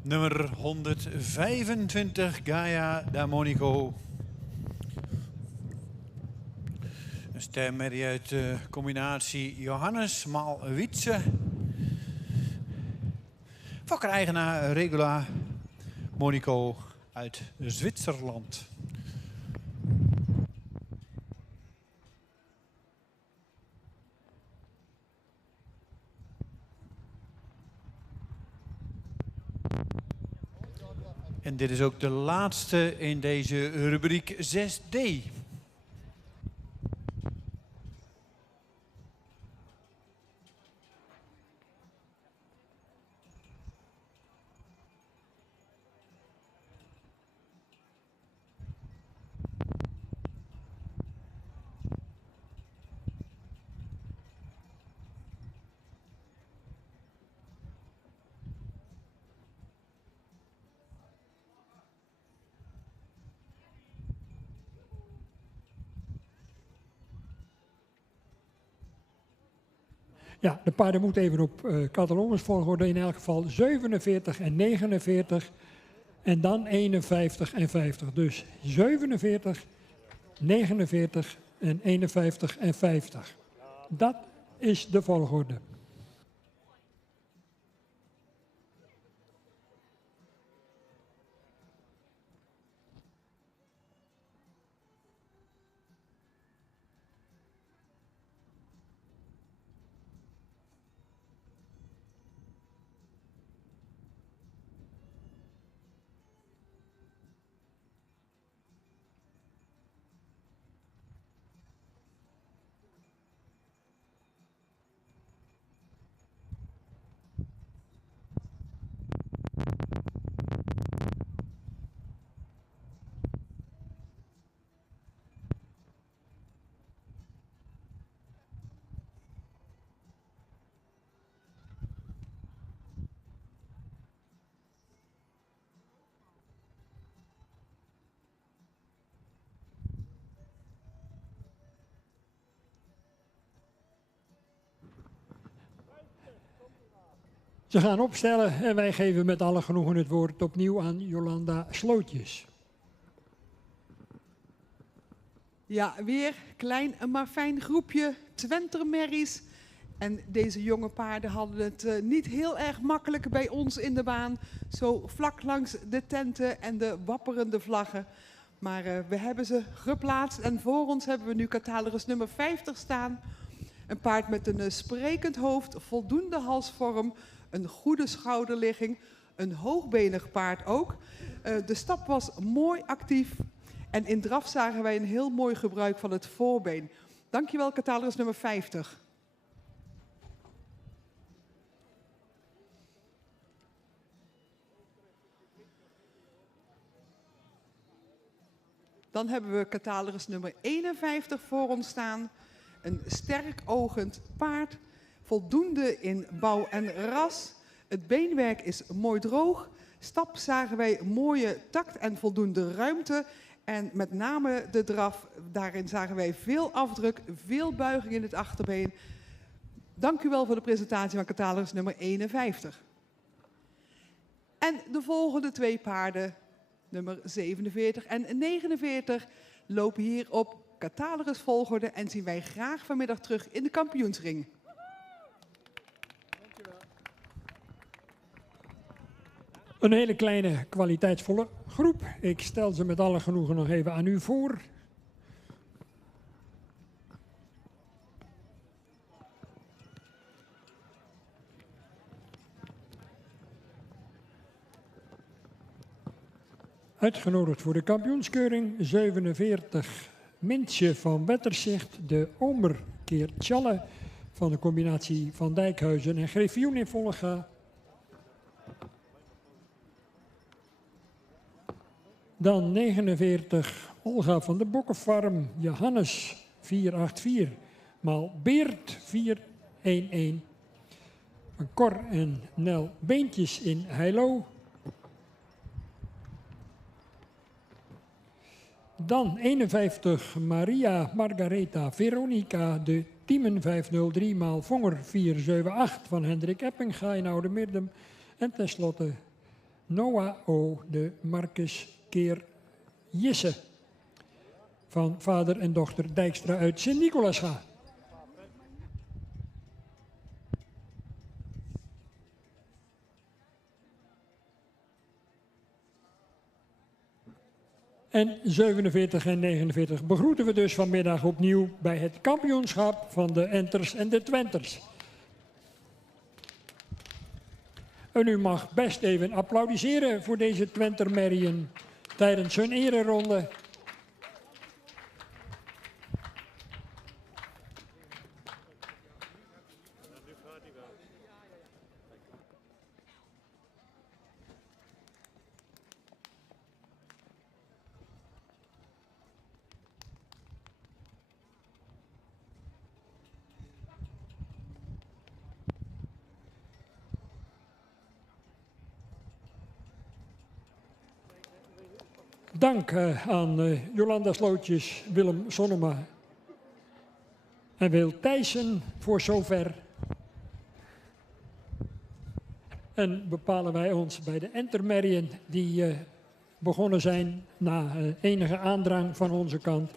Nummer 125, Gaia da Monico. Een stermerrie uit de combinatie Johannes maal Wietse. Fokker-eigenaar Regula Monico uit Zwitserland. En dit is ook de laatste in deze rubriek 6D. Ja, de paarden moeten even op catalogusvolgorde, in elk geval 47 en 49 en dan 51 en 50. Dus 47, 49 en 51 en 50. Dat is de volgorde. Ze gaan opstellen en wij geven met alle genoegen het woord opnieuw aan Jolanda Slootjes. Ja, weer klein maar fijn groepje Twentermerries. En deze jonge paarden hadden het niet heel erg makkelijk bij ons in de baan. Zo vlak langs de tenten en de wapperende vlaggen. Maar we hebben ze geplaatst en voor ons hebben we nu catalogus nummer 50 staan. Een paard met een sprekend hoofd, voldoende halsvorm, een goede schouderligging, een hoogbenig paard ook. De stap was mooi actief en in draf zagen wij een heel mooi gebruik van het voorbeen. Dankjewel, catalogus nummer 50. Dan hebben we catalogus nummer 51 voor ons staan. Een sterkogend paard, voldoende in bouw en ras. Het beenwerk is mooi droog. Stap zagen wij mooie takt en voldoende ruimte. En met name de draf, daarin zagen wij veel afdruk, veel buiging in het achterbeen. Dank u wel voor de presentatie van catalogus nummer 51. En de volgende twee paarden, nummer 47 en 49, lopen hier op catalogusvolgorde en zien wij graag vanmiddag terug in de kampioensring. Een hele kleine, kwaliteitsvolle groep. Ik stel ze met alle genoegen nog even aan u voor. Uitgenodigd voor de kampioenskeuring 47 Mintje van Wetterzicht, de Omerkeer Tjalle van de combinatie Van Dijkhuizen en Griffioen in Volga. Dan 49 Olga van de Bokkenfarm, Johannes 484, maal Beert 411. Cor en Nel Beentjes in Heilo. Dan 51 Maria Margaretha Veronica, de Tiemen 503 maal Vonger 478 van Hendrik Eppinga in Oude Mirdum. En tenslotte Noah O, de Marcus Keer Jisse van vader en dochter Dijkstra uit Sint-Nicolasga. En 47 en 49 begroeten we dus vanmiddag opnieuw bij het kampioenschap van de Enters en de Twenters. En u mag best even applaudisseren voor deze Twentermerrien tijdens hun ereronde. Dank aan Jolanda Slootjes, Willem Sonnema en Wil Thijssen voor zover. En bepalen wij ons bij de Entermerrien die begonnen zijn na enige aandrang van onze kant.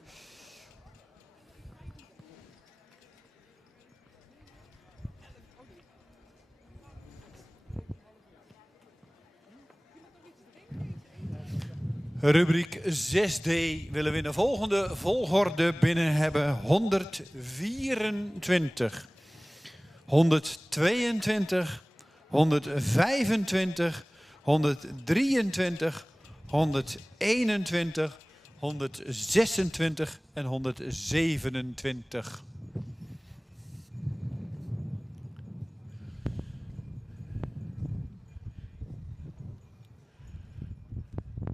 Rubriek 6D willen we in de volgende volgorde binnen hebben. 124, 122, 125, 123, 121, 126 en 127.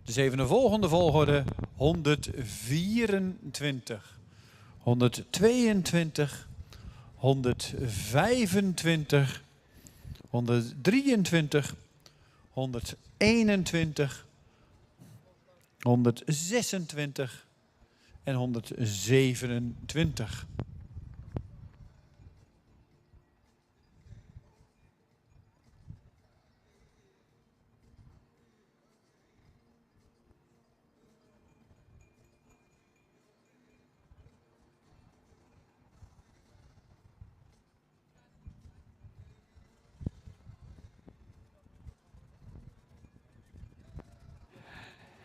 Dus even de volgende volgorde. 124, 122, 125, 123, 121, 126 en 127.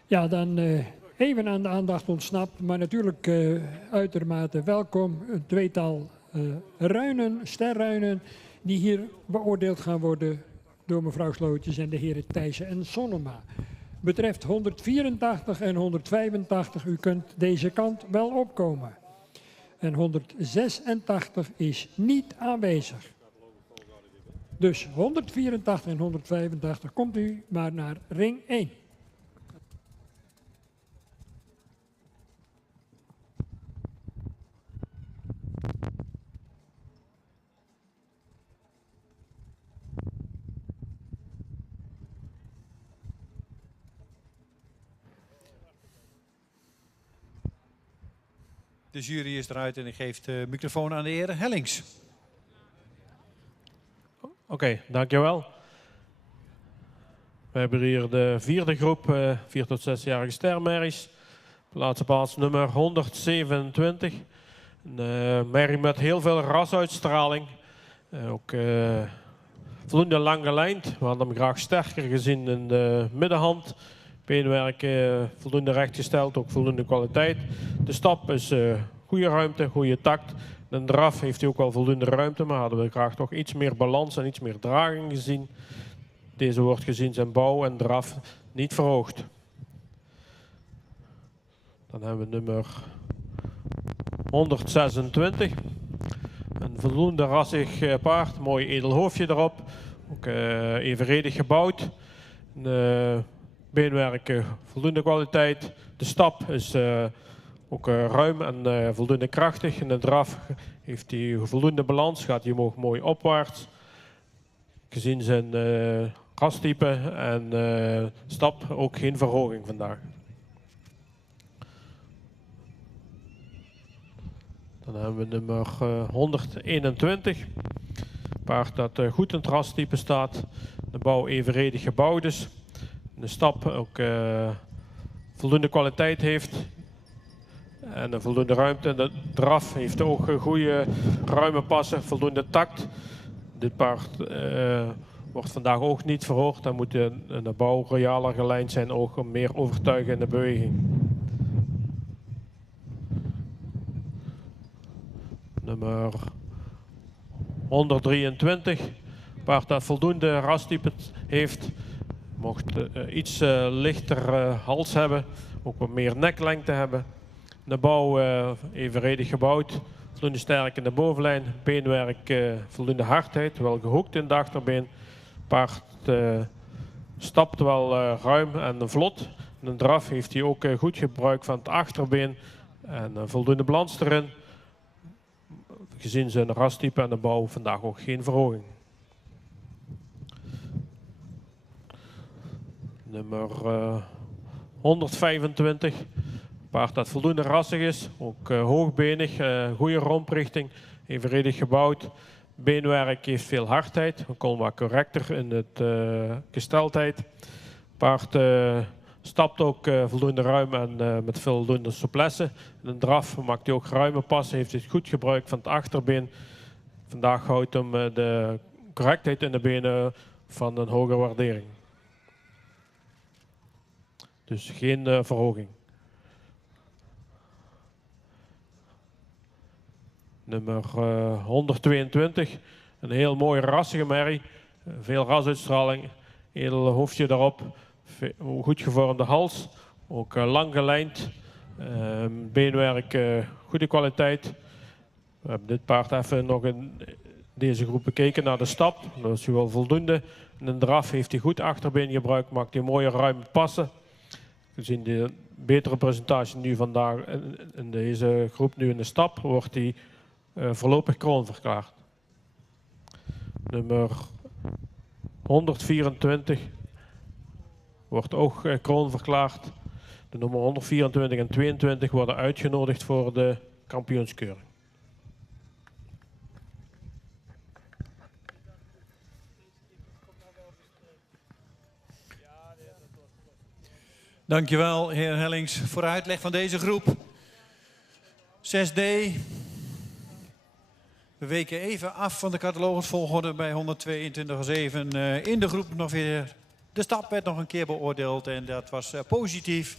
Ja, dan even aan de aandacht ontsnapt, maar natuurlijk uitermate welkom. Een tweetal sterruinen, die hier beoordeeld gaan worden door mevrouw Slootjes en de heren Thijssen en Sonnema. Betreft 184 en 185, u kunt deze kant wel opkomen. En 186 is niet aanwezig. Dus 184 en 185 komt u maar naar ring 1. De jury is eruit en ik geef de microfoon aan de heer Hellings. Oké, dankjewel. We hebben hier de vierde groep, 4 tot 6-jarige stermerries. Plaats nummer 127. Een merrie met heel veel rasuitstraling. Ook voldoende lang gelijnd. We hadden hem graag sterker gezien in de middenhand. Beenwerk voldoende rechtgesteld, ook voldoende kwaliteit. De stap is goede ruimte, goede tact. De draf heeft hij ook wel voldoende ruimte, maar hadden we graag toch iets meer balans en iets meer draging gezien. Deze wordt gezien zijn bouw en draf niet verhoogd. Dan hebben we nummer 126. Een voldoende rassig paard, mooi edel hoofdje erop. Ook evenredig gebouwd. Beenwerk voldoende kwaliteit. De stap is ook ruim en voldoende krachtig. In de draf heeft hij voldoende balans, gaat hij omhoog mooi opwaarts. Gezien zijn rastype en stap ook geen verhoging vandaag. Dan hebben we nummer 121. Paard dat goed in het rastype staat. De bouw evenredig gebouwd is. De stap ook voldoende kwaliteit heeft. En een voldoende ruimte. De draf heeft ook goede ruime passen, voldoende tact. Dit paard wordt vandaag ook niet verhoogd. Dan moet de bouw royaler gelijnd zijn, ook om meer overtuigen in de beweging. Nummer 123. Paard dat voldoende rastype heeft. Mocht iets lichter hals hebben. Ook wat meer neklengte hebben. De bouw evenredig gebouwd. Voldoende sterk in de bovenlijn. Beenwerk voldoende hardheid. Wel gehoekt in de achterbeen. Paard stapt wel ruim en vlot. In de draf heeft hij ook goed gebruik van het achterbeen. En voldoende balans erin. Gezien zijn rastype en de bouw vandaag ook geen verhoging. Nummer 125. Paard dat voldoende rassig is. Ook hoogbenig, goede romprichting. Evenredig gebouwd. Beenwerk heeft veel hardheid. Ook al wat correcter in het gesteldheid. Paard stapt ook voldoende ruim en met voldoende souplesse. In een draf maakt hij ook ruime passen. Heeft hij goed gebruik van het achterbeen. Vandaag houdt hem de correctheid in de benen van een hoge waardering. Dus geen verhoging. Nummer 122. Een heel mooie rassige merrie. Veel rasuitstraling. Edel hoofdje daarop. Goed gevormde hals. Ook lang gelijnd. Beenwerk goede kwaliteit. We hebben dit paard even nog in deze groep bekeken naar de stap. Dat is wel voldoende. In de draf heeft hij goed achterbeen gebruikt. Maakt hij mooie ruime passen. Gezien de betere presentatie nu vandaag in deze groep, nu in de stap, wordt hij voorlopig kroon verklaard. Nummer 124 wordt ook kroon verklaard. De nummer 124 en 22 worden uitgenodigd voor de kampioenskeuring. Dankjewel, heer Hellings, voor de uitleg van deze groep. 6D. We weken even af van de catalogusvolgorde bij 122 als even in de groep nog weer. De stap werd nog een keer beoordeeld en dat was positief.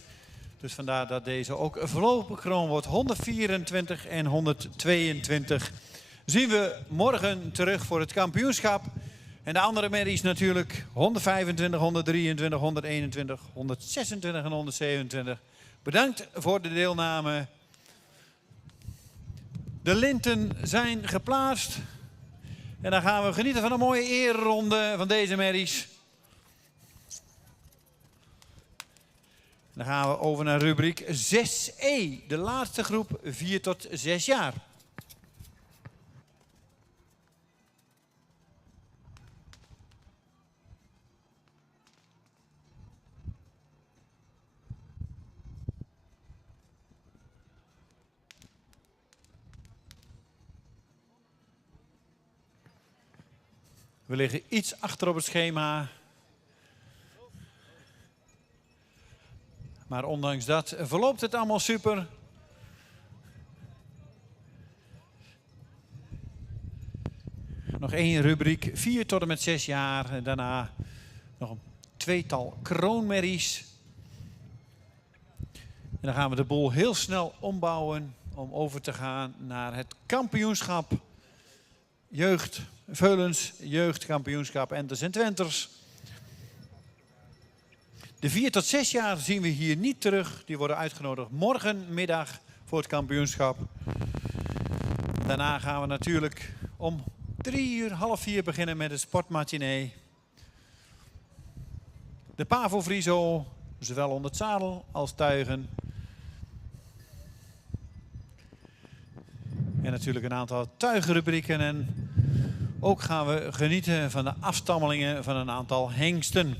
Dus vandaar dat deze ook voorlopig kroon wordt. 124 en 122 zien we morgen terug voor het kampioenschap. En de andere merries natuurlijk 125, 123, 121, 126 en 127. Bedankt voor de deelname. De linten zijn geplaatst. En dan gaan we genieten van een mooie ereronde van deze merries. Dan gaan we over naar rubriek 6E. De laatste groep 4 tot 6 jaar. We liggen iets achter op het schema. Maar ondanks dat verloopt het allemaal super. Nog één rubriek, 4 tot en met 6 jaar. En daarna nog een tweetal kroonmerries. En dan gaan we de boel heel snel ombouwen om over te gaan naar het kampioenschap. Jeugd, Veulens, jeugdkampioenschap Enters en Twenters. De 4 tot 6 jaar zien we hier niet terug. Die worden uitgenodigd morgenmiddag voor het kampioenschap. Daarna gaan we natuurlijk om 3 uur, half 4 beginnen met de sportmatinee. De Pavo Friso, zowel onder het zadel als tuigen. En natuurlijk een aantal tuigenrubrieken. En ook gaan we genieten van de afstammelingen van een aantal hengsten.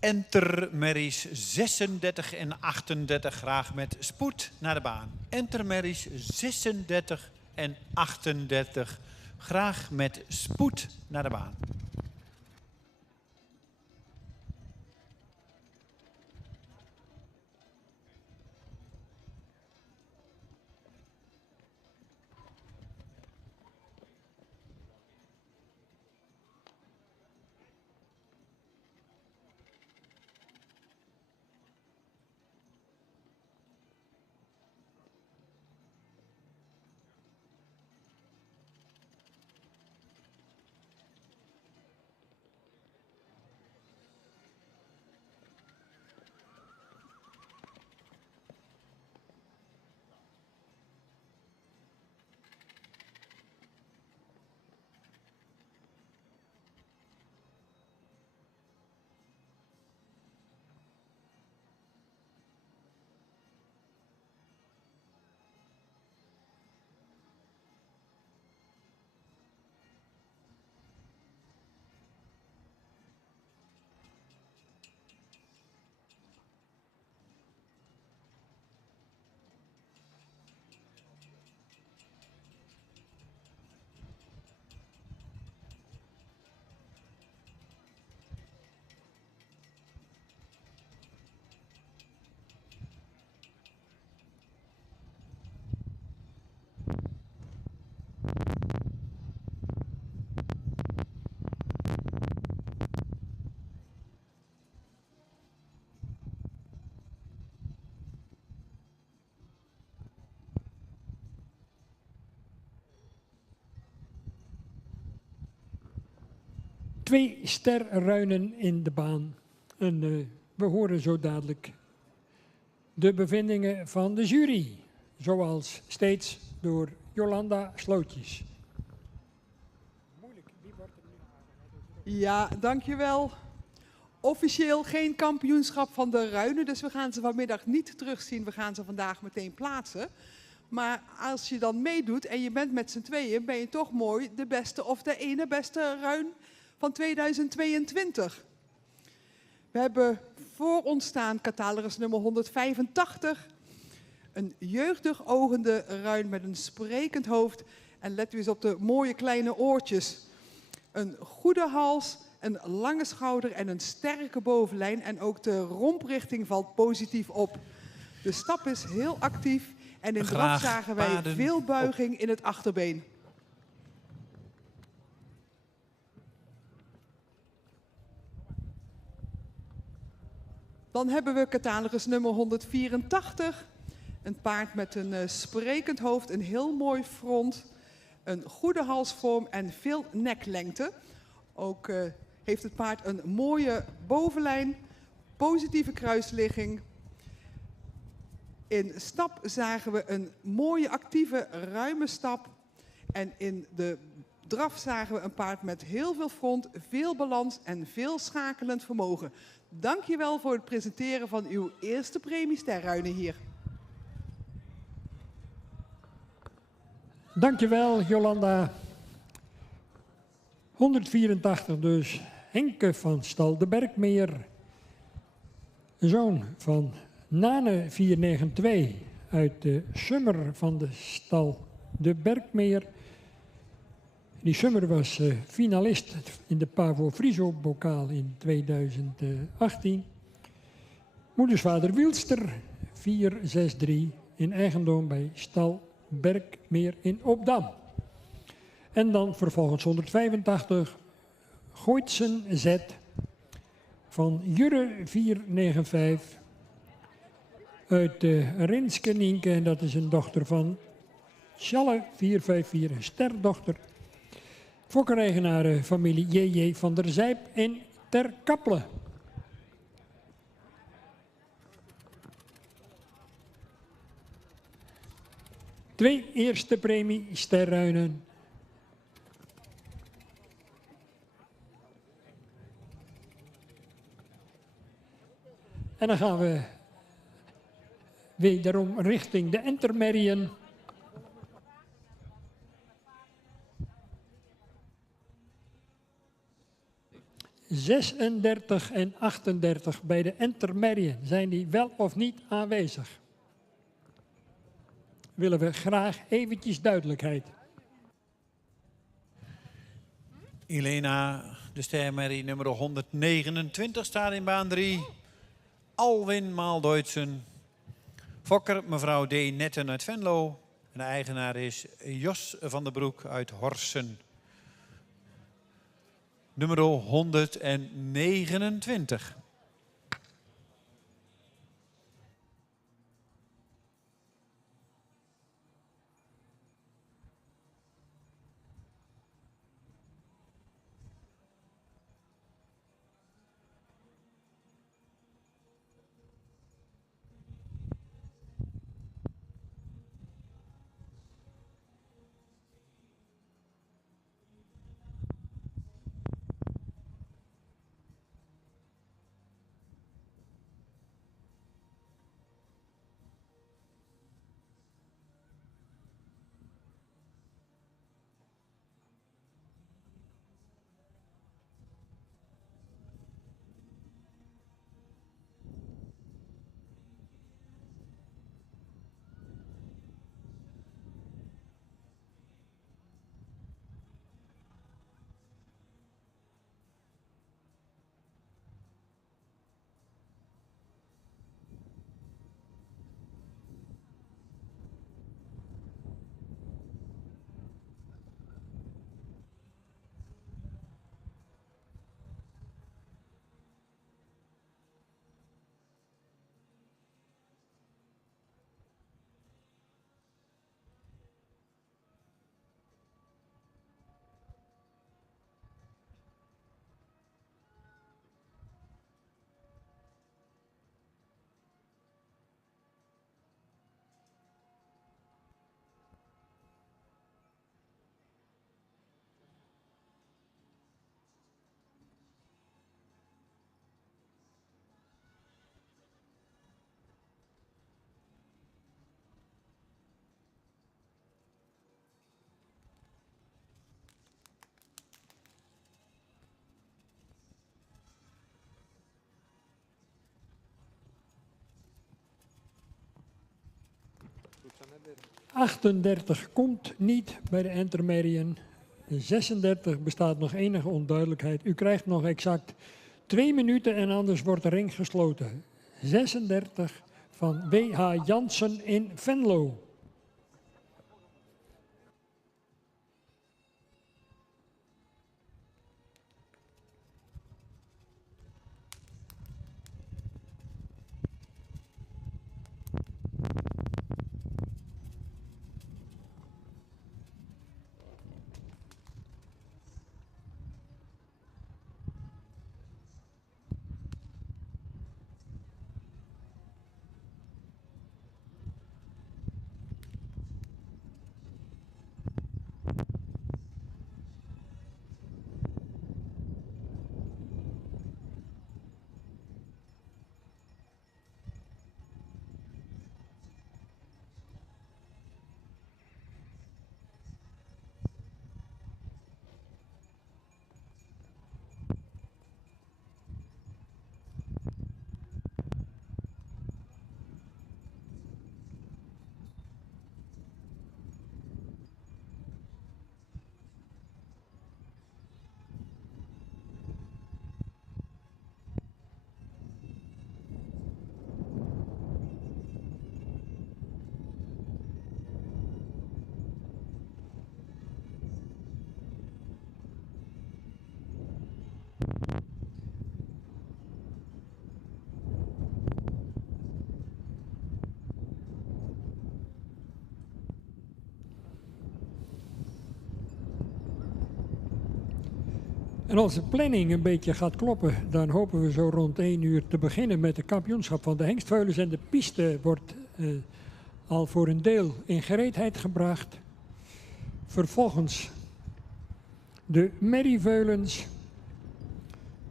Entermerries 36 en 38 graag met spoed naar de baan. Entermerries 36 en 38 graag met spoed naar de baan. Twee sterruinen in de baan. En we horen zo dadelijk de bevindingen van de jury. Zoals steeds door Jolanda Slootjes. Ja, dankjewel. Officieel geen kampioenschap van de ruinen, dus we gaan ze vanmiddag niet terugzien. We gaan ze vandaag meteen plaatsen. Maar als je dan meedoet en je bent met z'n tweeën, ben je toch mooi de beste of de ene beste ruin van 2022. We hebben voor ons staan catalogus nummer 185. Een jeugdig ogende ruin met een sprekend hoofd. En let u eens op de mooie kleine oortjes. Een goede hals, een lange schouder en een sterke bovenlijn. En ook de romprichting valt positief op. De stap is heel actief en in draf zagen wij veel buiging in het achterbeen. Dan hebben we catalogus nummer 184. Een paard met een sprekend hoofd, een heel mooi front, een goede halsvorm en veel neklengte. Ook heeft het paard een mooie bovenlijn, positieve kruisligging. In stap zagen we een mooie, actieve, ruime stap. En in de draf zagen we een paard met heel veel front, veel balans en veel schakelend vermogen. Dankjewel voor het presenteren van uw eerste premie Sterruinen hier. Dankjewel, Jolanda. 184 dus. Henke van stal De Berkmeer. Een zoon van Nane 492 uit de Summer van de stal De Berkmeer. Die Summer was finalist in de Pavo Friso bokaal in 2018. Moedersvader Wielster 463 in eigendom bij stal Berkmeer in Opdam. En dan vervolgens 185 Gooitsen Z van Jurre 495 uit Rinske Nienke. En dat is een dochter van Sjalle 454, een sterdochter. Fokkereigenaren familie J.J. van der Zijp in Ter Kappelen. Twee eerste premie Sterruinen. En dan gaan we wederom richting de Entermerien. ...36 en 38 bij de Entermerien. Zijn die wel of niet aanwezig? Willen we graag eventjes duidelijkheid. Elena, de stermerrie nummer 129 staat in baan 3. Alwin Maalduitsen. Fokker, mevrouw D. Netten uit Venlo. En de eigenaar is Jos van der Broek uit Horsen. Nummer 129. ...38 komt niet bij de Entermerien. 36 bestaat nog enige onduidelijkheid. U krijgt nog exact 2 minuten en anders wordt de ring gesloten. 36 van W.H. Jansen in Venlo. En als de planning een beetje gaat kloppen, dan hopen we zo rond 1 uur te beginnen met het kampioenschap van de hengstveulens. En de piste wordt al voor een deel in gereedheid gebracht. Vervolgens de merrieveulens.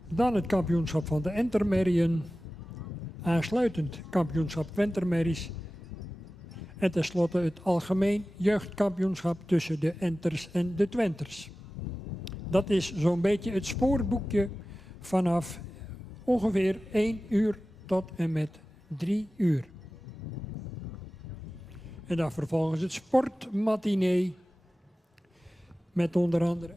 Dan het kampioenschap van de entermerrien. Aansluitend kampioenschap wentermerries. En tenslotte het algemeen jeugdkampioenschap tussen de enters en de twenters. Dat is zo'n beetje het spoorboekje vanaf ongeveer 1 uur tot en met 3 uur. En dan vervolgens het sportmatinee met onder andere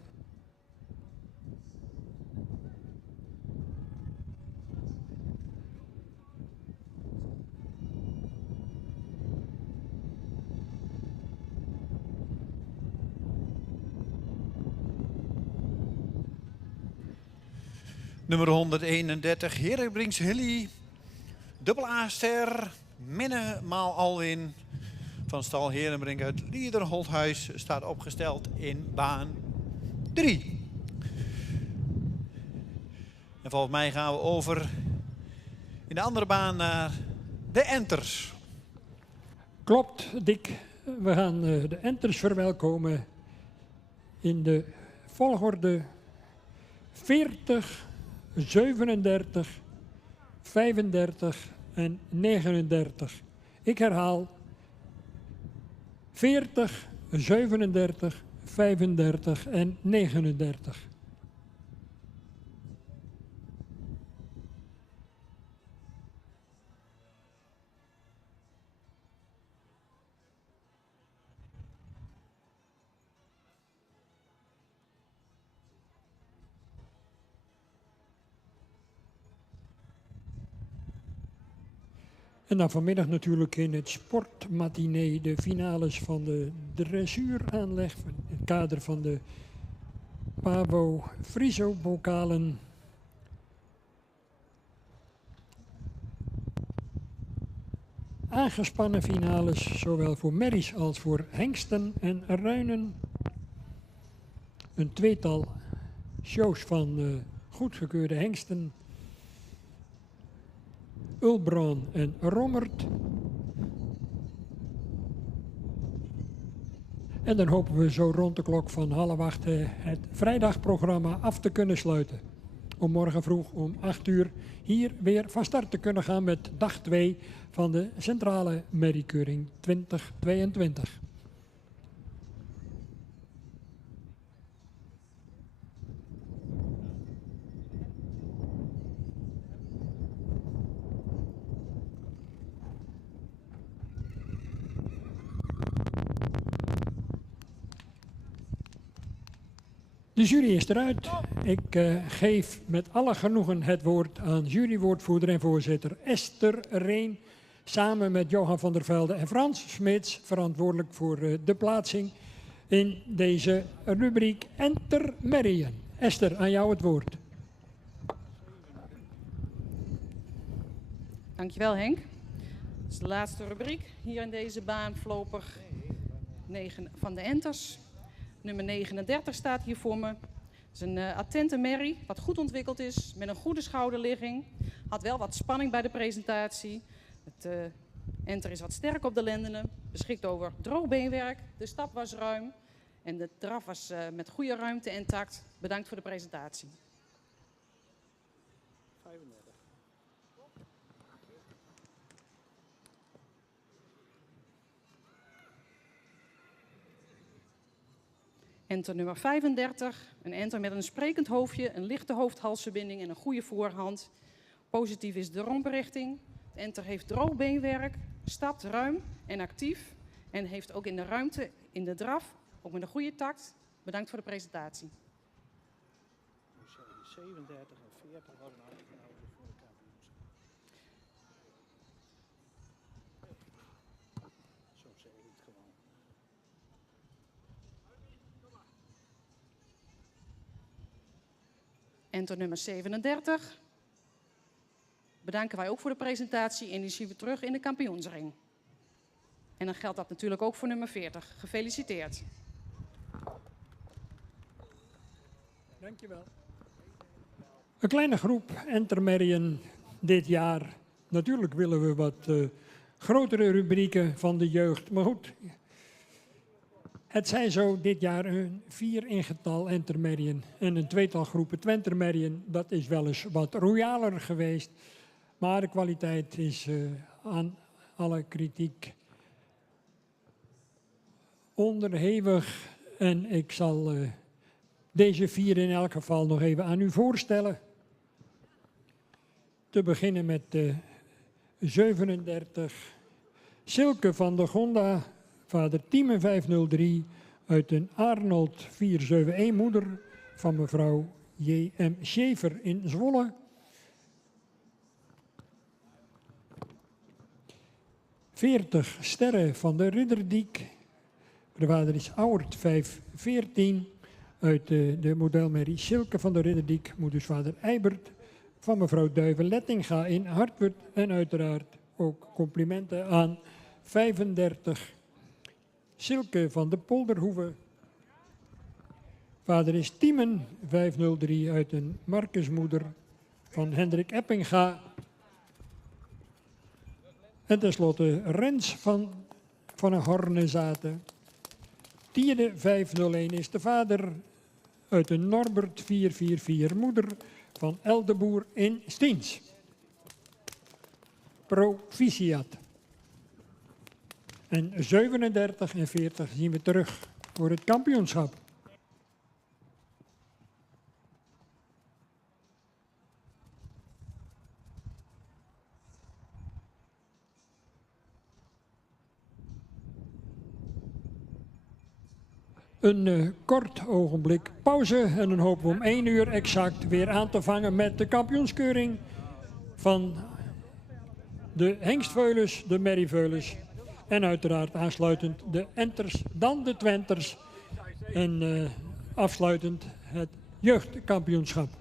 Nummer 131, Herenbrings Hilly, dubbel A-ster, Minnemaal Alwin van stal Herenbrink uit Liederholthuis staat opgesteld in baan 3. En volgens mij gaan we over in de andere baan naar de enters. Klopt, Dick. We gaan de enters verwelkomen in de volgorde 40, 37, 35 en 39. Ik herhaal 40, 37, 35 en 39. En dan vanmiddag natuurlijk in het sportmatinee de finales van de dressuuraanleg. In het kader van de Pavo Friso bokalen. Aangespannen finales, zowel voor merries als voor hengsten en ruinen. Een tweetal shows van goedgekeurde hengsten. Ulbron en Rommert. En dan hopen we zo rond de klok van 7:30 het vrijdagprogramma af te kunnen sluiten. Om morgen vroeg om 8 uur hier weer van start te kunnen gaan met dag 2 van de Centrale Merriekeuring 2022. De jury is eruit. Ik geef met alle genoegen het woord aan jurywoordvoerder en voorzitter Esther Reen. Samen met Johan van der Velde en Frans Smits, verantwoordelijk voor de plaatsing in deze rubriek Entermerrien. Esther, aan jou het woord. Dankjewel Henk. Dat is de laatste rubriek hier in deze baan voorlopig 9 van de enters. Nummer 39 staat hier voor me. Het is een attente merrie, wat goed ontwikkeld is, met een goede schouderligging. Had wel wat spanning bij de presentatie. Het enter is wat sterk op de lendenen, beschikt over droog beenwerk. De stap was ruim en de draf was met goede ruimte en tact. Bedankt voor de presentatie. Enter nummer 35, een enter met een sprekend hoofdje, een lichte hoofd-halsverbinding en een goede voorhand. Positief is de romprichting. Het enter heeft droog beenwerk, stapt ruim en actief en heeft ook in de ruimte in de draf, ook met een goede tact. Bedankt voor de presentatie. 37 en 40 worden uitgenodigd voor de kampioenschap. Zo zeg ik het gewoon. Enter nummer 37. Bedanken wij ook voor de presentatie en die zien we terug in de kampioensring. En dan geldt dat natuurlijk ook voor nummer 40. Gefeliciteerd. Dankjewel. Een kleine groep intermerrien dit jaar. Natuurlijk willen we wat grotere rubrieken van de jeugd. Maar goed, het zijn zo dit jaar een 4 in getal intermerrien en een tweetal groepen twentermerrien. Dat is wel eens wat royaler geweest. Maar de kwaliteit is aan alle kritiek onderhevig. En ik zal deze 4 in elk geval nog even aan u voorstellen. Te beginnen met de 37. Silke van der Gonda, vader Tieme 503, uit een Arnold 471, moeder van mevrouw J.M. Schever in Zwolle. 40 Sterren van de Ridderdiek, de vader is Auwert 514, uit de modelmerrie Silke van de Ridderdiek, moedersvader Eibert, van mevrouw Duiven-Lettinga in Hartwerd. En uiteraard ook complimenten aan 35 Silke van de Polderhoeve. Vader is Tiemen 503 uit een Marcusmoeder van Hendrik Eppinga. En tenslotte Rens van een Hornezaten. Tiede 501 is de vader uit een Norbert 444, moeder van Eldeboer in Stiens. Proficiat. En 37 en 40 zien we terug voor het kampioenschap. Een kort ogenblik pauze en dan hopen we om 1 uur exact weer aan te vangen met de kampioenskeuring van de hengstveulens, de merrieveulens en uiteraard aansluitend de enters, dan de twenters en afsluitend het jeugdkampioenschap.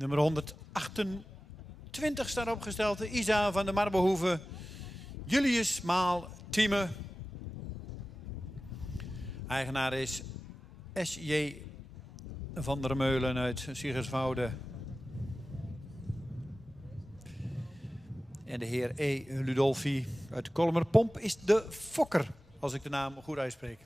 Nummer 128 staat opgesteld. Isa van der Marbehoeve. Julius Maal Thieme. Eigenaar is S.J. van der Meulen uit Siggerswoude. En de heer E. Ludolfi uit Kolmerpomp is de fokker, als ik de naam goed uitspreek.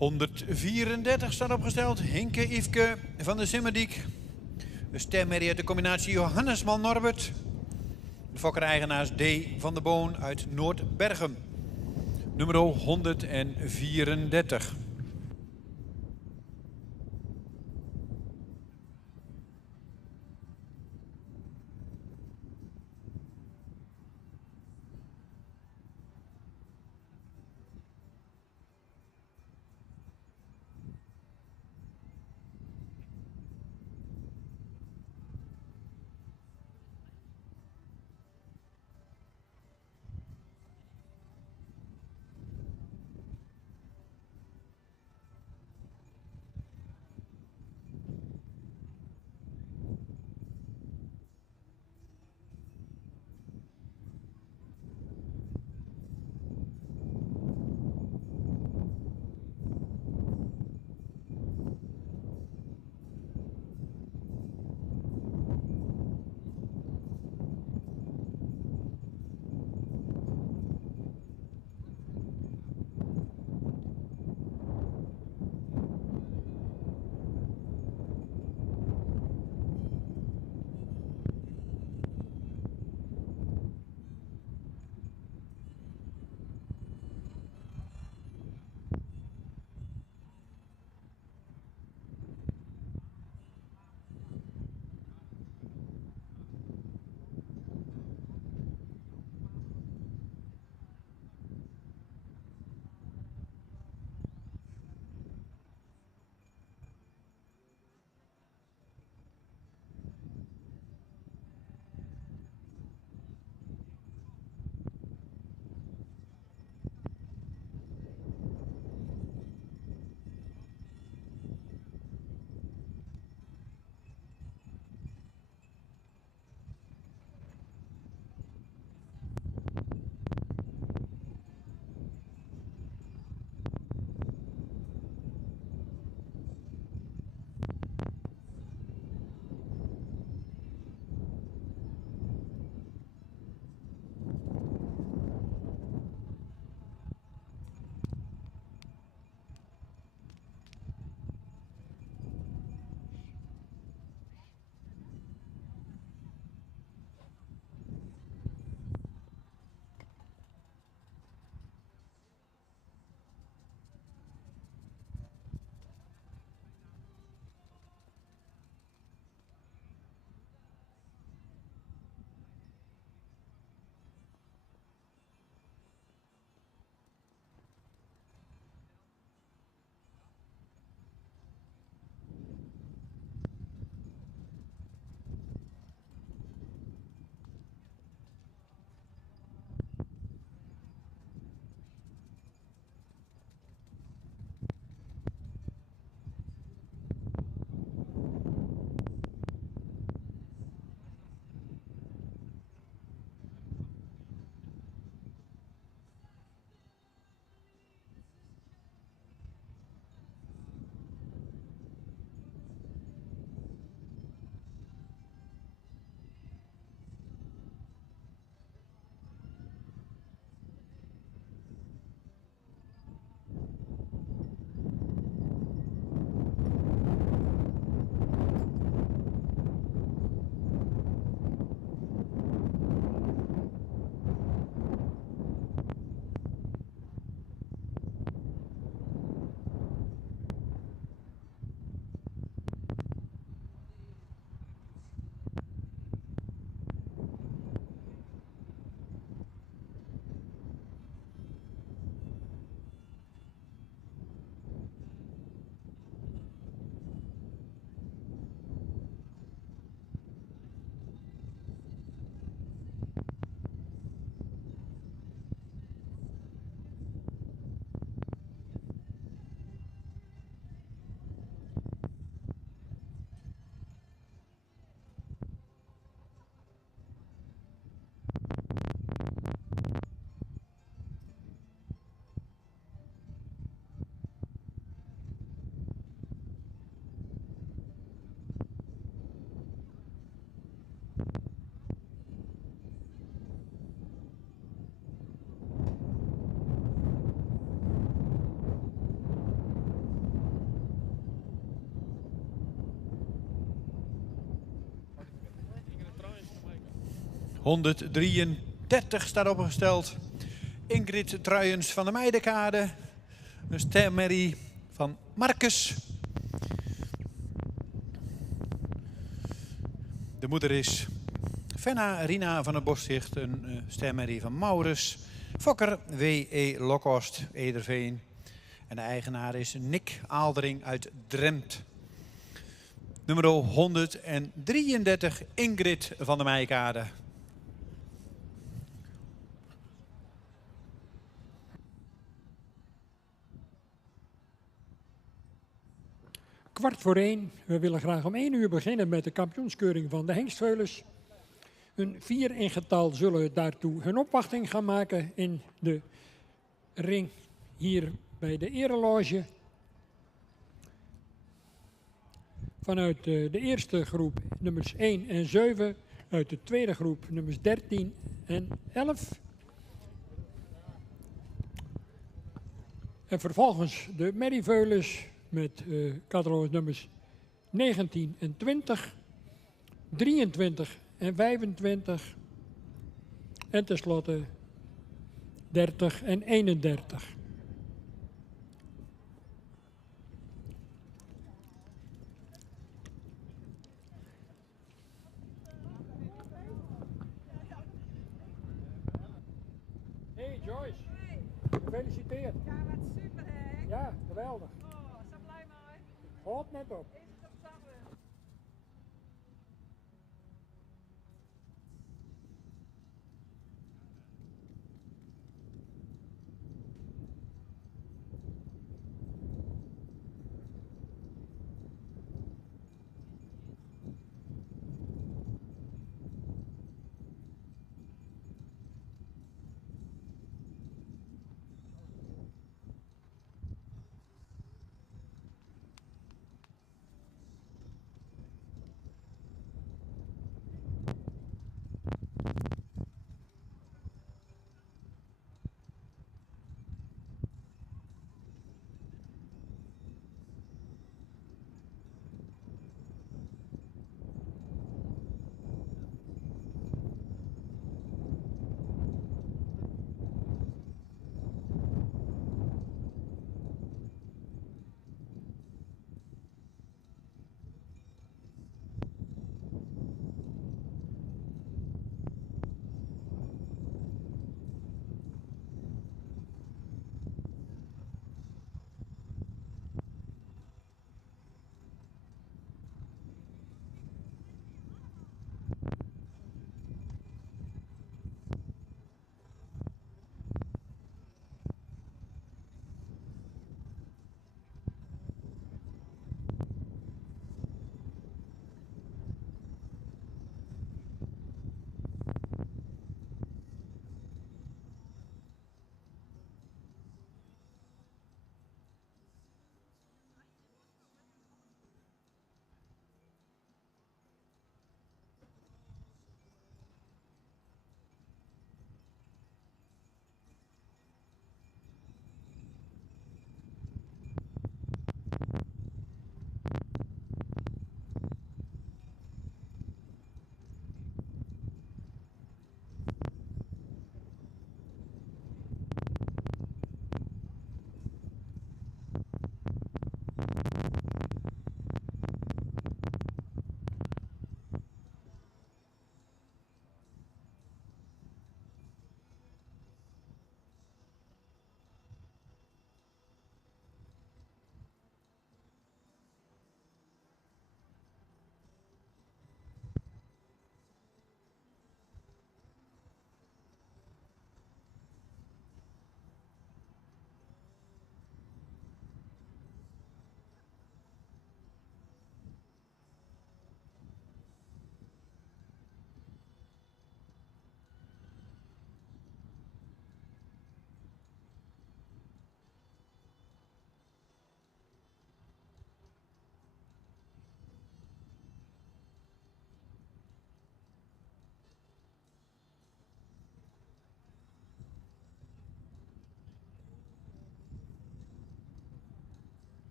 134 staat opgesteld. Hinke Yveske van de Simmerdiek. Een stemmerrie uit de combinatie Johannesman Norbert. De fokker-eigenaars D. van der Boon uit Noordbergen. Nummer 134. 133 staat opgesteld. Ingrid Truijens van de Meidekade. Een stermerrie van Marcus. De moeder is Fenna Rina van het Boszicht, een stermerrie van Maurus. Fokker W.E. Lokhorst, Ederveen. En de eigenaar is Nick Aaldering uit Drempt. Nummer 133, Ingrid van de Meijkade. Kwart voor 1. We willen graag om 1 uur beginnen met de kampioenskeuring van de hengstveulens. Een 4 in getal zullen daartoe hun opwachting gaan maken in de ring hier bij de ereloge. Vanuit de eerste groep nummers 1 en 7. Uit de tweede groep nummers 13 en 11. En vervolgens de merrieveulens met catalogus 19 en 20, 23 en 25 en tenslotte 30 en 31. Hey Joyce, gefeliciteerd. Ja, wat super hè. Ja, geweldig. Oh, zo blij mee. Houd net op. Even op samen.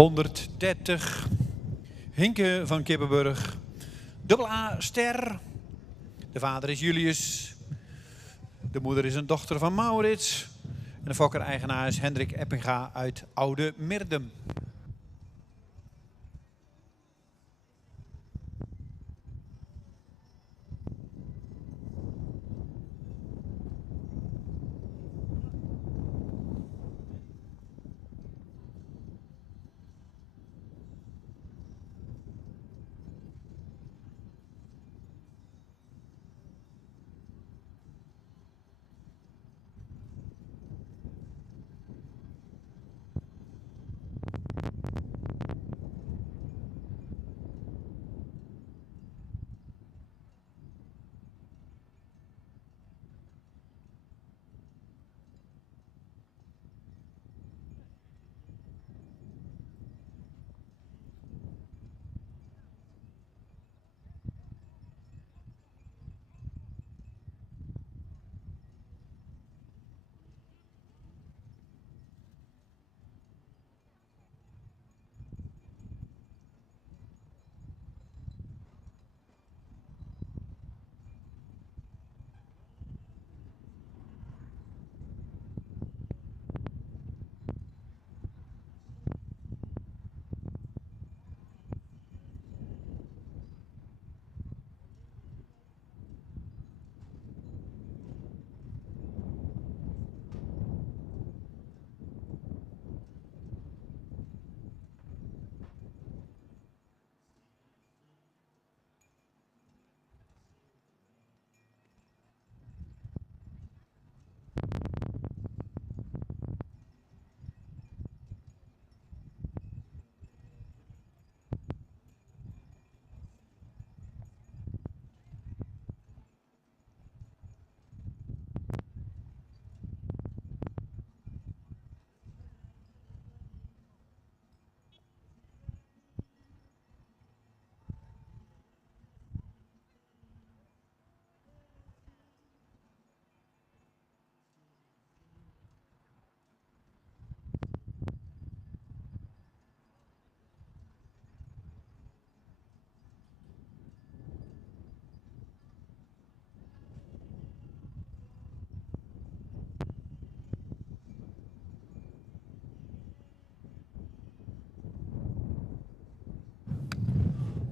130. Hinke van Kippenburg. Dubbel A ster. De vader is Julius. De moeder is een dochter van Maurits. En de fokker-eigenaar is Hendrik Eppinga uit Oude Mirdum.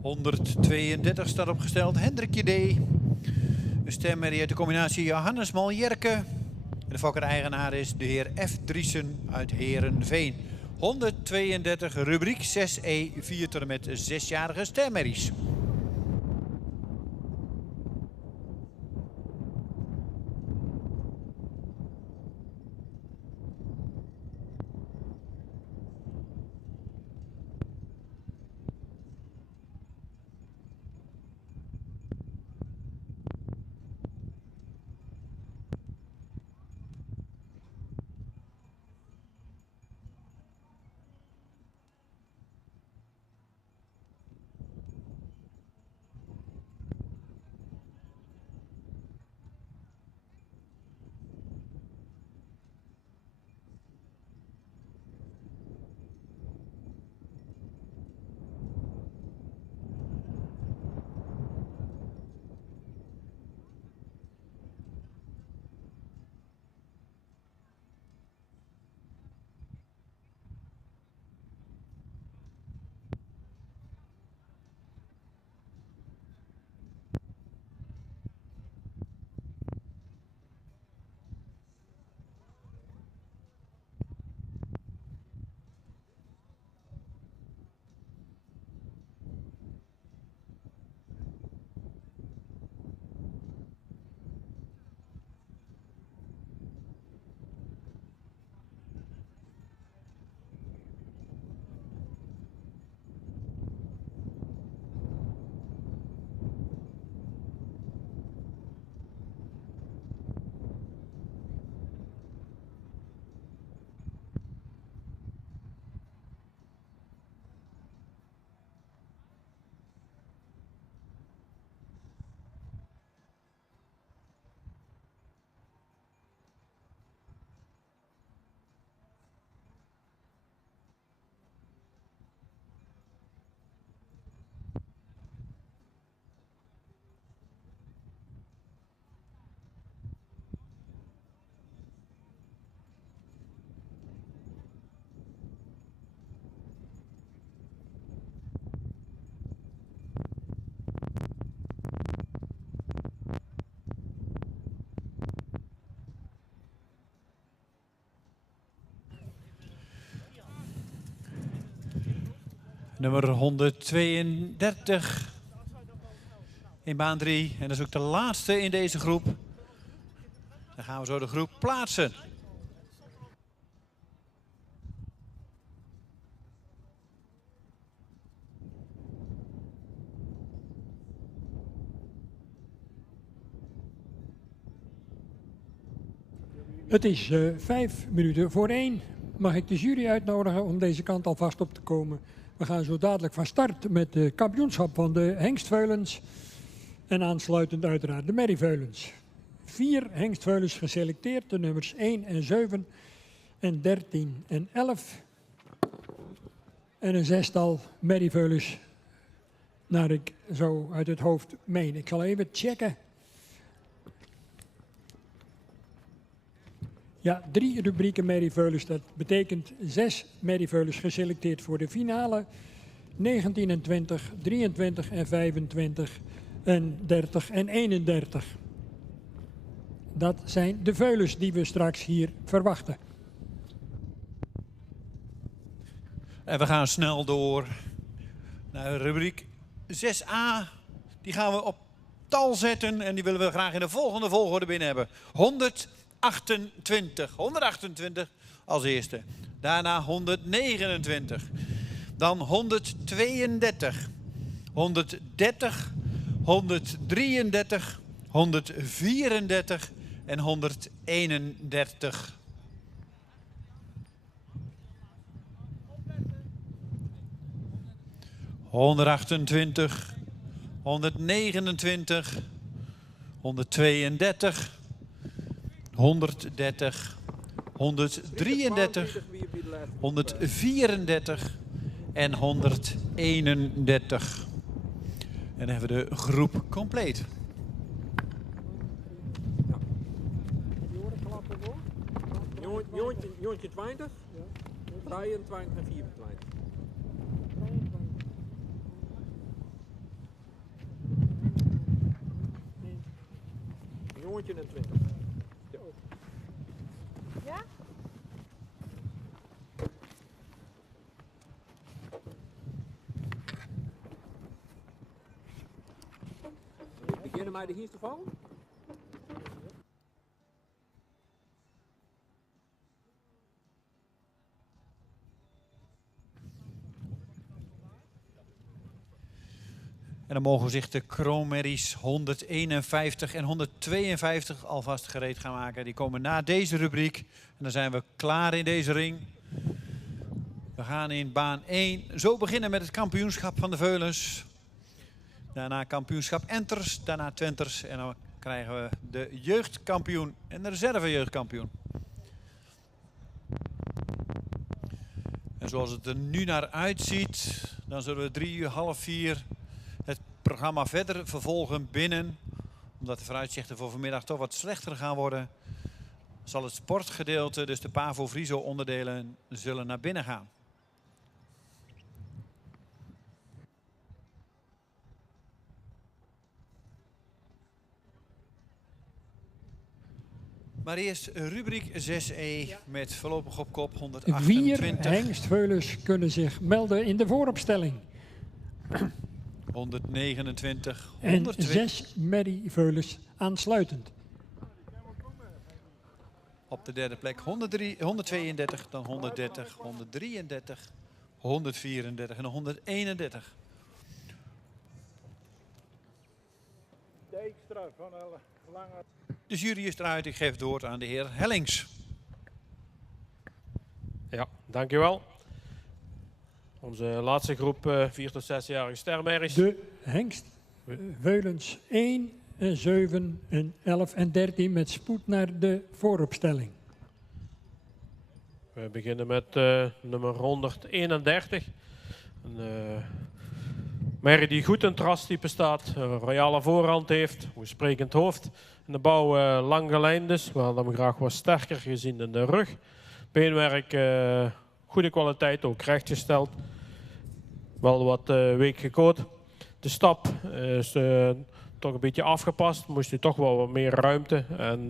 ...132 staat opgesteld. Hendrikje D. Een stemmerrie uit de combinatie Johannes Maljerke. En de fokker-eigenaar is de heer F. Driesen uit Heerenveen. 132, rubriek 6E, 4 tot en met 6-jarige stemmerries. Nummer 132 in baan 3. En dat is ook de laatste in deze groep. Dan gaan we zo de groep plaatsen. Het is 5 minuten voor 1. Mag ik de jury uitnodigen om deze kant alvast op te komen? We gaan zo dadelijk van start met de kampioenschap van de hengstveulens. En aansluitend uiteraard de merrieveulens. 4 hengstveulens geselecteerd, de nummers 1 en 7 en 13 en 11. En een 6-tal merrieveulens, naar ik zo uit het hoofd meen. Ik zal even checken. Ja, 3 rubrieken merrieveulens. Dat betekent 6 merrieveulens geselecteerd voor de finale. 19 en 20, 23 en 25 en 30 en 31. Dat zijn de veulens die we straks hier verwachten. En we gaan snel door naar rubriek 6a. Die gaan we op tal zetten en die willen we graag in de volgende volgorde binnen hebben. 128. 128 als eerste. Daarna 129. Dan 132. 130. 133. 134 en 131. ...128, 129, 132, 130, 133, 134 en 131. En dan hebben we de groep compleet. Joontje 20, 23 en 24. Joontje en 20. Ja? We beginnen met de eerste val. En dan mogen zich de kroonmerries 151 en 152 alvast gereed gaan maken. Die komen na deze rubriek. En dan zijn we klaar in deze ring. We gaan in baan 1 zo beginnen met het kampioenschap van de veulens. Daarna kampioenschap enters, daarna twenters. En dan krijgen we de jeugdkampioen en de reservejeugdkampioen. En zoals het er nu naar uitziet, dan zullen we 3 uur, half 4 het programma verder vervolgen binnen. Omdat de vooruitzichten voor vanmiddag toch wat slechter gaan worden, zal het sportgedeelte, dus de Pavo-Friso onderdelen, zullen naar binnen gaan. Maar eerst rubriek 6e met voorlopig op kop 128. 4 hengstveulens kunnen zich melden in de vooropstelling. 129, En 102. 6 merrieveulens aansluitend. Op de derde plek 132, dan 130, 133, 134 en 131. Dijkstra van Lange. De jury is eruit. Ik geef het woord aan de heer Hellings. Ja, dankjewel. Onze laatste groep 4 tot 6-jarige stermerries. De hengstveulens 1 en 7 en 11 en 13 met spoed naar de vooropstelling. We beginnen met nummer 131. Een merrie die goed in het rastype staat, een royale voorhand heeft, een sprekend hoofd. In de bouw lang gelijnd is. We hadden hem graag wat sterker gezien in de rug. Beenwerk, goede kwaliteit, ook rechtgesteld. Wel wat week gekoot. De stap is toch een beetje afgepast. Moest hij toch wel wat meer ruimte en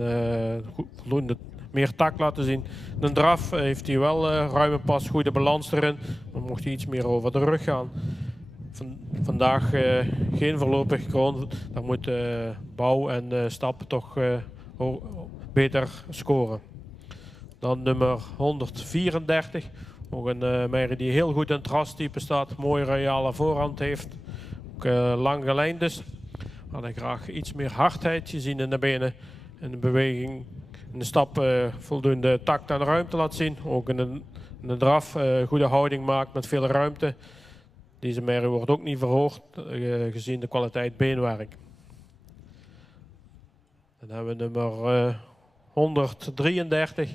voldoende meer tak laten zien. De draf heeft hij wel ruime pas, goede balans erin. Dan mocht hij iets meer over de rug gaan. Vandaag geen voorlopig kroon. Dan moet Bouw en Stap toch beter scoren. Dan nummer 134. Ook een merrie die heel goed in het rastype staat. Mooie royale voorhand heeft. Ook lang gelijnd dus. Had ik graag iets meer hardheid gezien in de benen. En de beweging in de stap voldoende tact en ruimte laat zien. Ook in de draf goede houding maakt met veel ruimte. Deze merrie wordt ook niet verhoogd gezien de kwaliteit beenwerk. Dan hebben we nummer 133.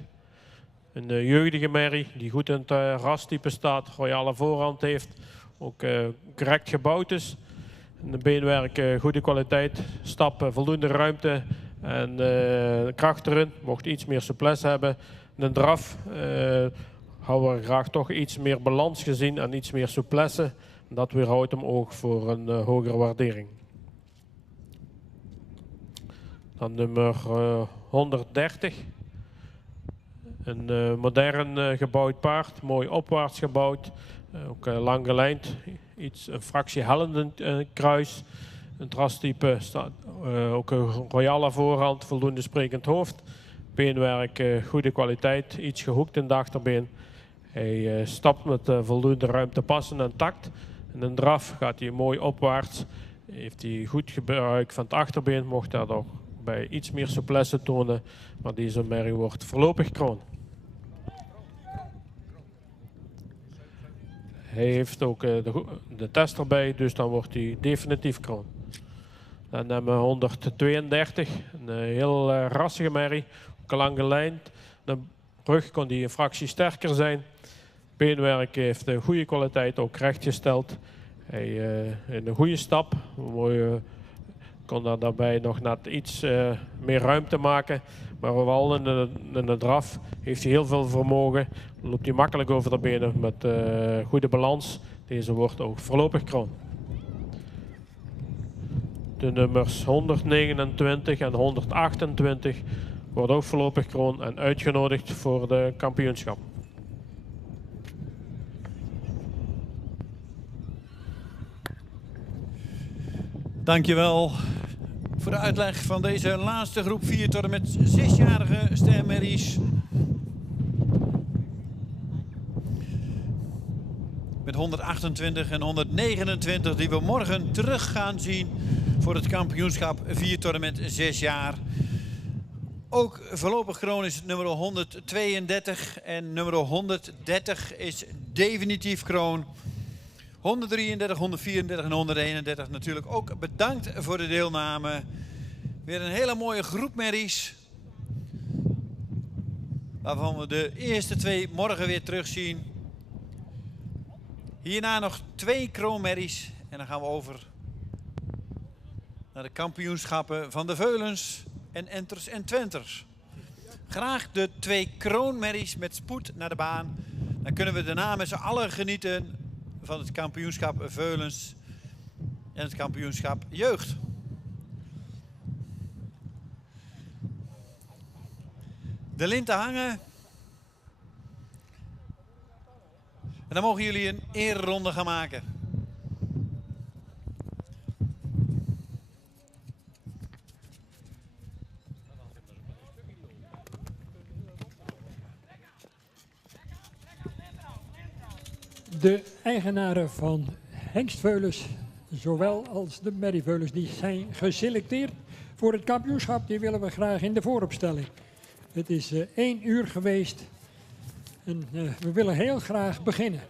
Een jeugdige merrie die goed in het rastype staat, royale voorhand heeft, ook correct gebouwd is. En de beenwerk, goede kwaliteit, stap, voldoende ruimte en kracht erin. Mocht iets meer souplesse hebben. De draf houden we graag toch iets meer balans gezien en iets meer souplesse. Dat weerhoudt hem ook voor een hogere waardering. Dan nummer 130. Een modern gebouwd paard, mooi opwaarts gebouwd, ook lang gelijnd, een fractie hellend kruis. Een rastype staat ook een royale voorhand, voldoende sprekend hoofd. Beenwerk, goede kwaliteit, iets gehoekt in de achterbeen. Hij stapt met voldoende ruimte passen en tact. En een draf gaat hij mooi opwaarts. Heeft hij goed gebruik van het achterbeen, mocht daar nog bij iets meer souplesse tonen. Maar deze merrie wordt voorlopig kroon. Hij heeft ook de test erbij, dus dan wordt hij definitief kroon. Dan hebben we 132, een heel rassige merrie, ook lang gelijnd. De rug kon die een fractie sterker zijn. Beenwerk heeft een goede kwaliteit, ook rechtgesteld. Hij in een goede stap, kon daar daarbij nog net iets meer ruimte maken. Maar vooral in de draf heeft hij heel veel vermogen. Loopt hij makkelijk over de benen met goede balans. Deze wordt ook voorlopig kroon. De nummers 129 en 128 worden ook voorlopig kroon en uitgenodigd voor de kampioenschap. Dankjewel voor de uitleg van deze laatste groep 4 tot en met 6-jarige stermerries. Met 128 en 129 die we morgen terug gaan zien voor het kampioenschap 4 tot en met 6 jaar. Ook voorlopig kroon is nummer 132 en nummer 130 is definitief kroon. 133, 134 en 131 natuurlijk ook bedankt voor de deelname. Weer een hele mooie groep merries. Waarvan we de eerste 2 morgen weer terugzien. Hierna nog 2 kroonmerries. En dan gaan we over naar de kampioenschappen van de Veulens en Enters en Twenters. Graag de 2 kroonmerries met spoed naar de baan. Dan kunnen we daarna met z'n allen genieten van het kampioenschap Veulens en het kampioenschap Jeugd. De linten hangen. En dan mogen jullie een ereronde gaan maken. De eigenaren van hengstveulens, zowel als de merrieveulens, die zijn geselecteerd voor het kampioenschap. Die willen we graag in de vooropstelling. Het is 1 uur geweest en we willen heel graag beginnen.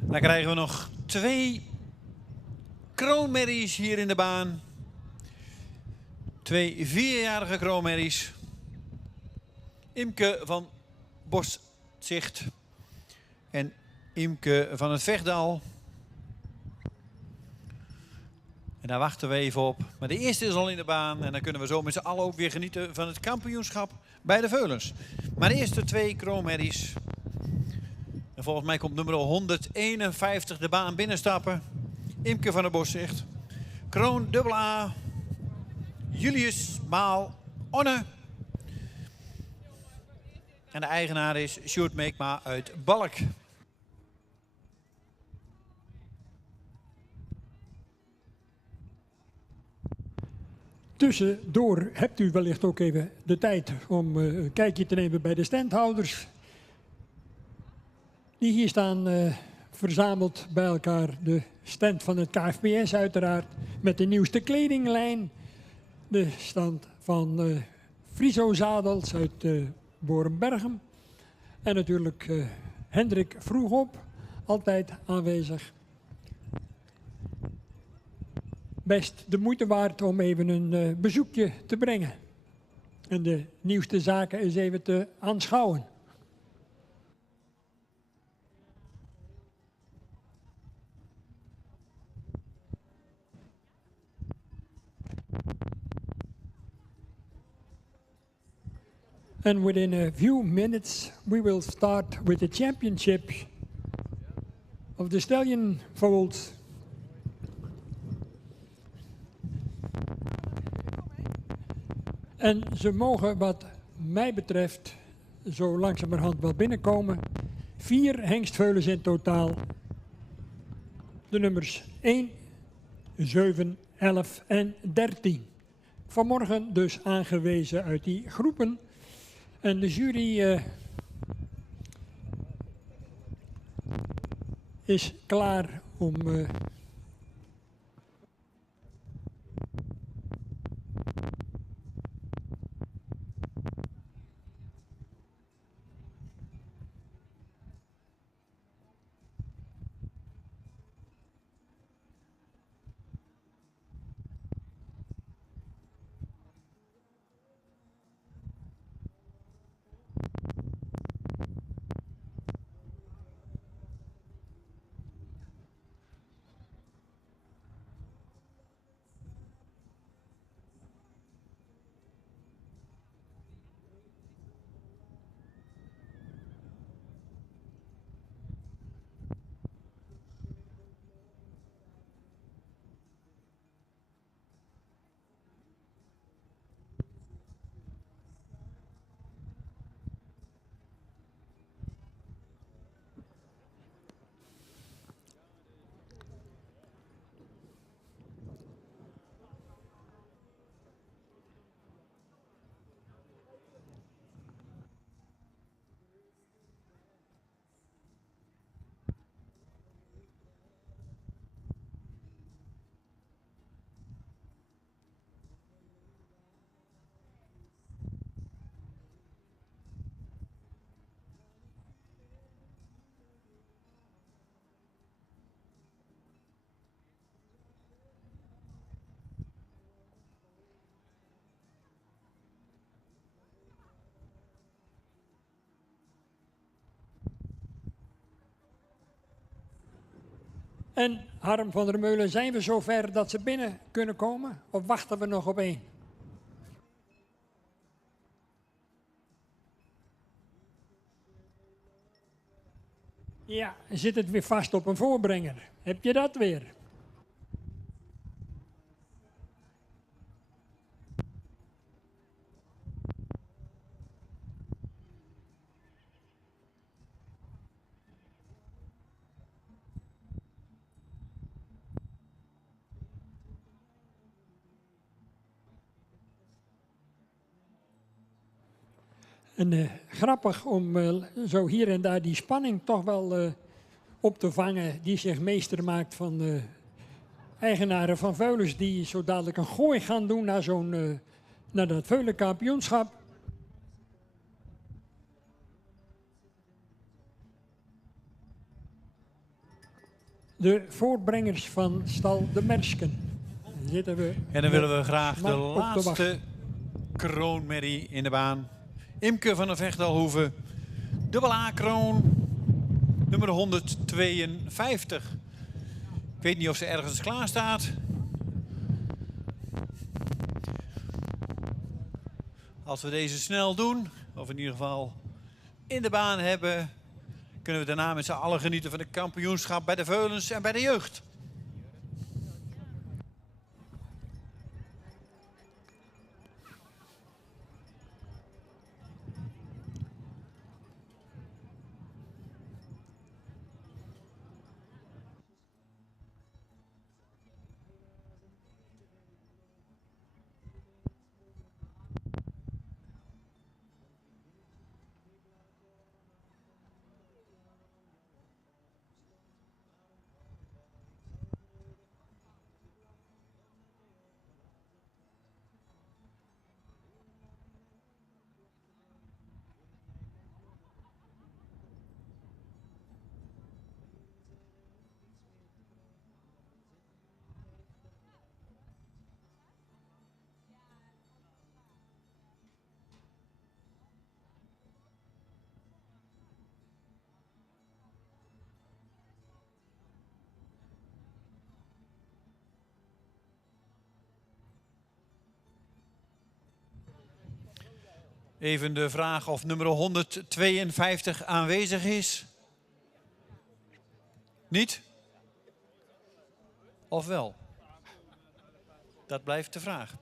Dan krijgen we nog 2 kroonmerries hier in de baan. 2 4-jarige kroonmerries. Imke van Boszicht en Imke van het Vechtdal. En daar wachten we even op. Maar de eerste is al in de baan en dan kunnen we zo met z'n allen ook weer genieten van het kampioenschap bij de veulens. Maar de eerste 2 kroonmerries. En volgens mij komt nummer 151 de baan binnenstappen. Imke van der Boszicht. Kroon AA. Julius Maal Onne. En de eigenaar is Sjoerd Meekma uit Balk. Tussendoor hebt u wellicht ook even de tijd om een kijkje te nemen bij de standhouders. Die hier staan verzameld bij elkaar. De stand van het KFPS uiteraard met de nieuwste kledinglijn. De stand van Friso Zadels uit Borenbergen. En natuurlijk Hendrik Vroegop, altijd aanwezig. Best de moeite waard om even een bezoekje te brengen. En de nieuwste zaken eens even te aanschouwen. And within a few minutes, we will start with the championship of the stallion foals. En ze mogen wat mij betreft zo langzamerhand wel binnenkomen. 4 hengstveulens in totaal. De nummers 1, 7, 11 en 13. Vanmorgen dus aangewezen uit die groepen. En de jury is klaar om En Harm van der Meulen, zijn we zover dat ze binnen kunnen komen? Of wachten we nog op 1? Ja, zit het weer vast op een voorbrenger? Heb je dat weer? En grappig om zo hier en daar die spanning toch wel op te vangen die zich meester maakt van eigenaren van veulens die zo dadelijk een gooi gaan doen naar naar dat veulenkampioenschap. de voorbrengers van stal De Mersken. Zitten we En dan willen we graag de maar op te laatste wachten. kroonmerrie in de baan. Imke van der Vechtalhoeve. Dubbel A-kroon. Nummer 152. Ik weet niet of ze ergens klaar staat. Als we deze snel doen, of in ieder geval in de baan hebben, kunnen we daarna met z'n allen genieten van de kampioenschap bij de veulens en bij de jeugd. Even de vraag of nummer 152 aanwezig is. Niet? Of wel? Dat blijft de vraag.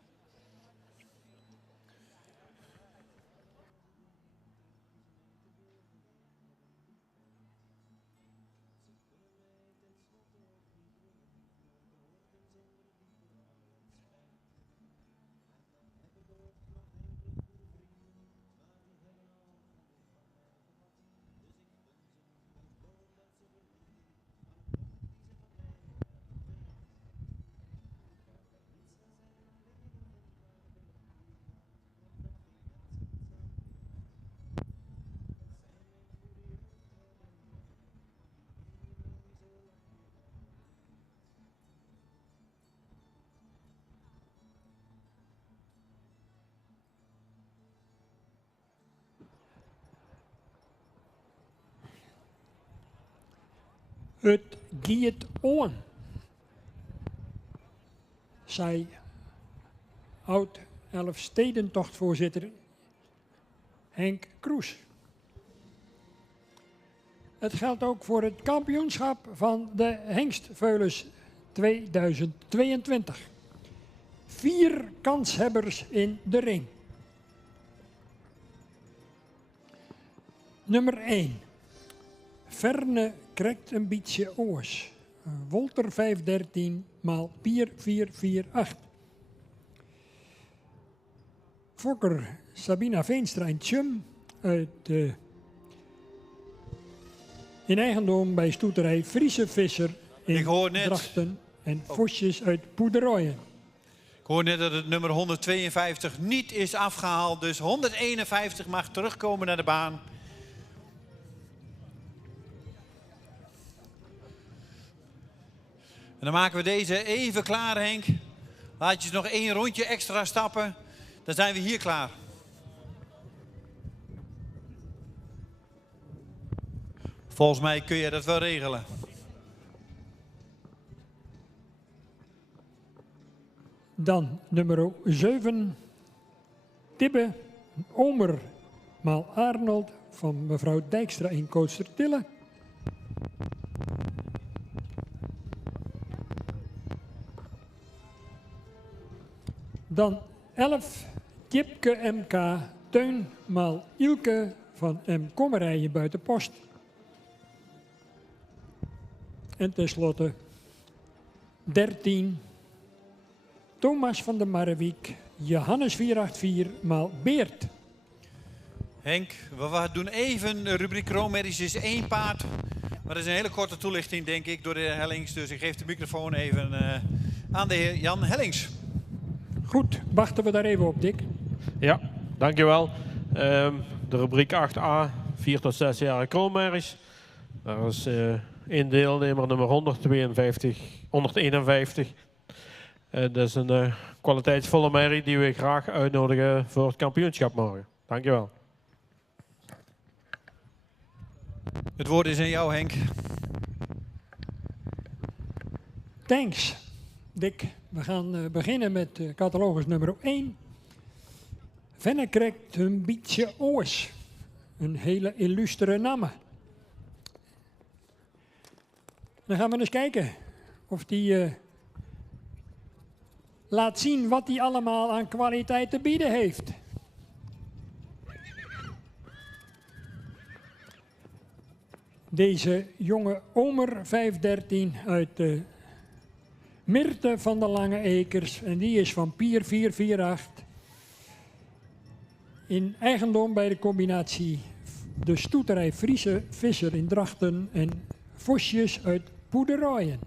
Het giet on, zei oud-Elfstedentochtvoorzitter Henk Kroes. Het geldt ook voor het kampioenschap van de Hengstveulens 2022. 4 kanshebbers in de ring. Nummer 1. Verne krijgt een beetje oors. Wolter 513 maal Pier 448. Fokker Sabina Veenstra en Tjum uit in eigendom bij stoeterij Friese Visser in Ik hoor net- Drachten en Vosjes uit Poederooien. Ik hoor net dat het nummer 152 niet is afgehaald, dus 151 mag terugkomen naar de baan. En dan maken we deze even klaar, Henk. Laat je nog 1 rondje extra stappen, dan zijn we hier klaar. Volgens mij kun je dat wel regelen. Dan nummer 7. Tibbe Omer maal Arnold van mevrouw Dijkstra in Kootstertille. Dan 11. Tjipke MK Teun maal Ilke van M. Kommerijen Buitenpost. En tenslotte 13. Thomas van der Marrewiek, Johannes 484 maal Beert. Henk, we doen even de rubriek kroonmerries is 1 paard. Maar dat is een hele korte toelichting, denk ik, door de heer Hellings. Dus ik geef de microfoon even aan de heer Jan Hellings. Goed, wachten we daar even op, Dick. Ja, dankjewel. De rubriek 8a, 4 tot 6 jaar kroonmerries. Daar is één deelnemer, nummer 151. Dat is een kwaliteitsvolle merrie die we graag uitnodigen voor het kampioenschap morgen. Dankjewel. Het woord is aan jou, Henk. Thanks, Dick. We gaan beginnen met catalogus nummer 1. Venne krijgt een beetje oors. Een hele illustere naam. Dan gaan we eens kijken of die laat zien wat hij allemaal aan kwaliteit te bieden heeft. Deze jonge Omer 513 uit Mirte van de Lange Ekers en die is van Pier 448. In eigendom bij de combinatie de stoeterij Friese Visser in Drachten en Vosjes uit Poederooien.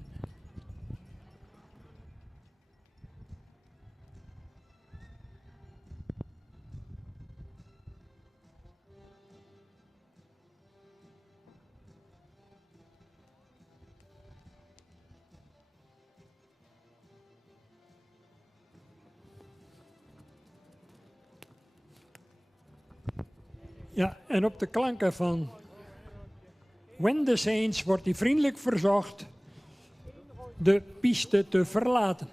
Ja, en op de klanken van When the Saints wordt hij vriendelijk verzocht de piste te verlaten.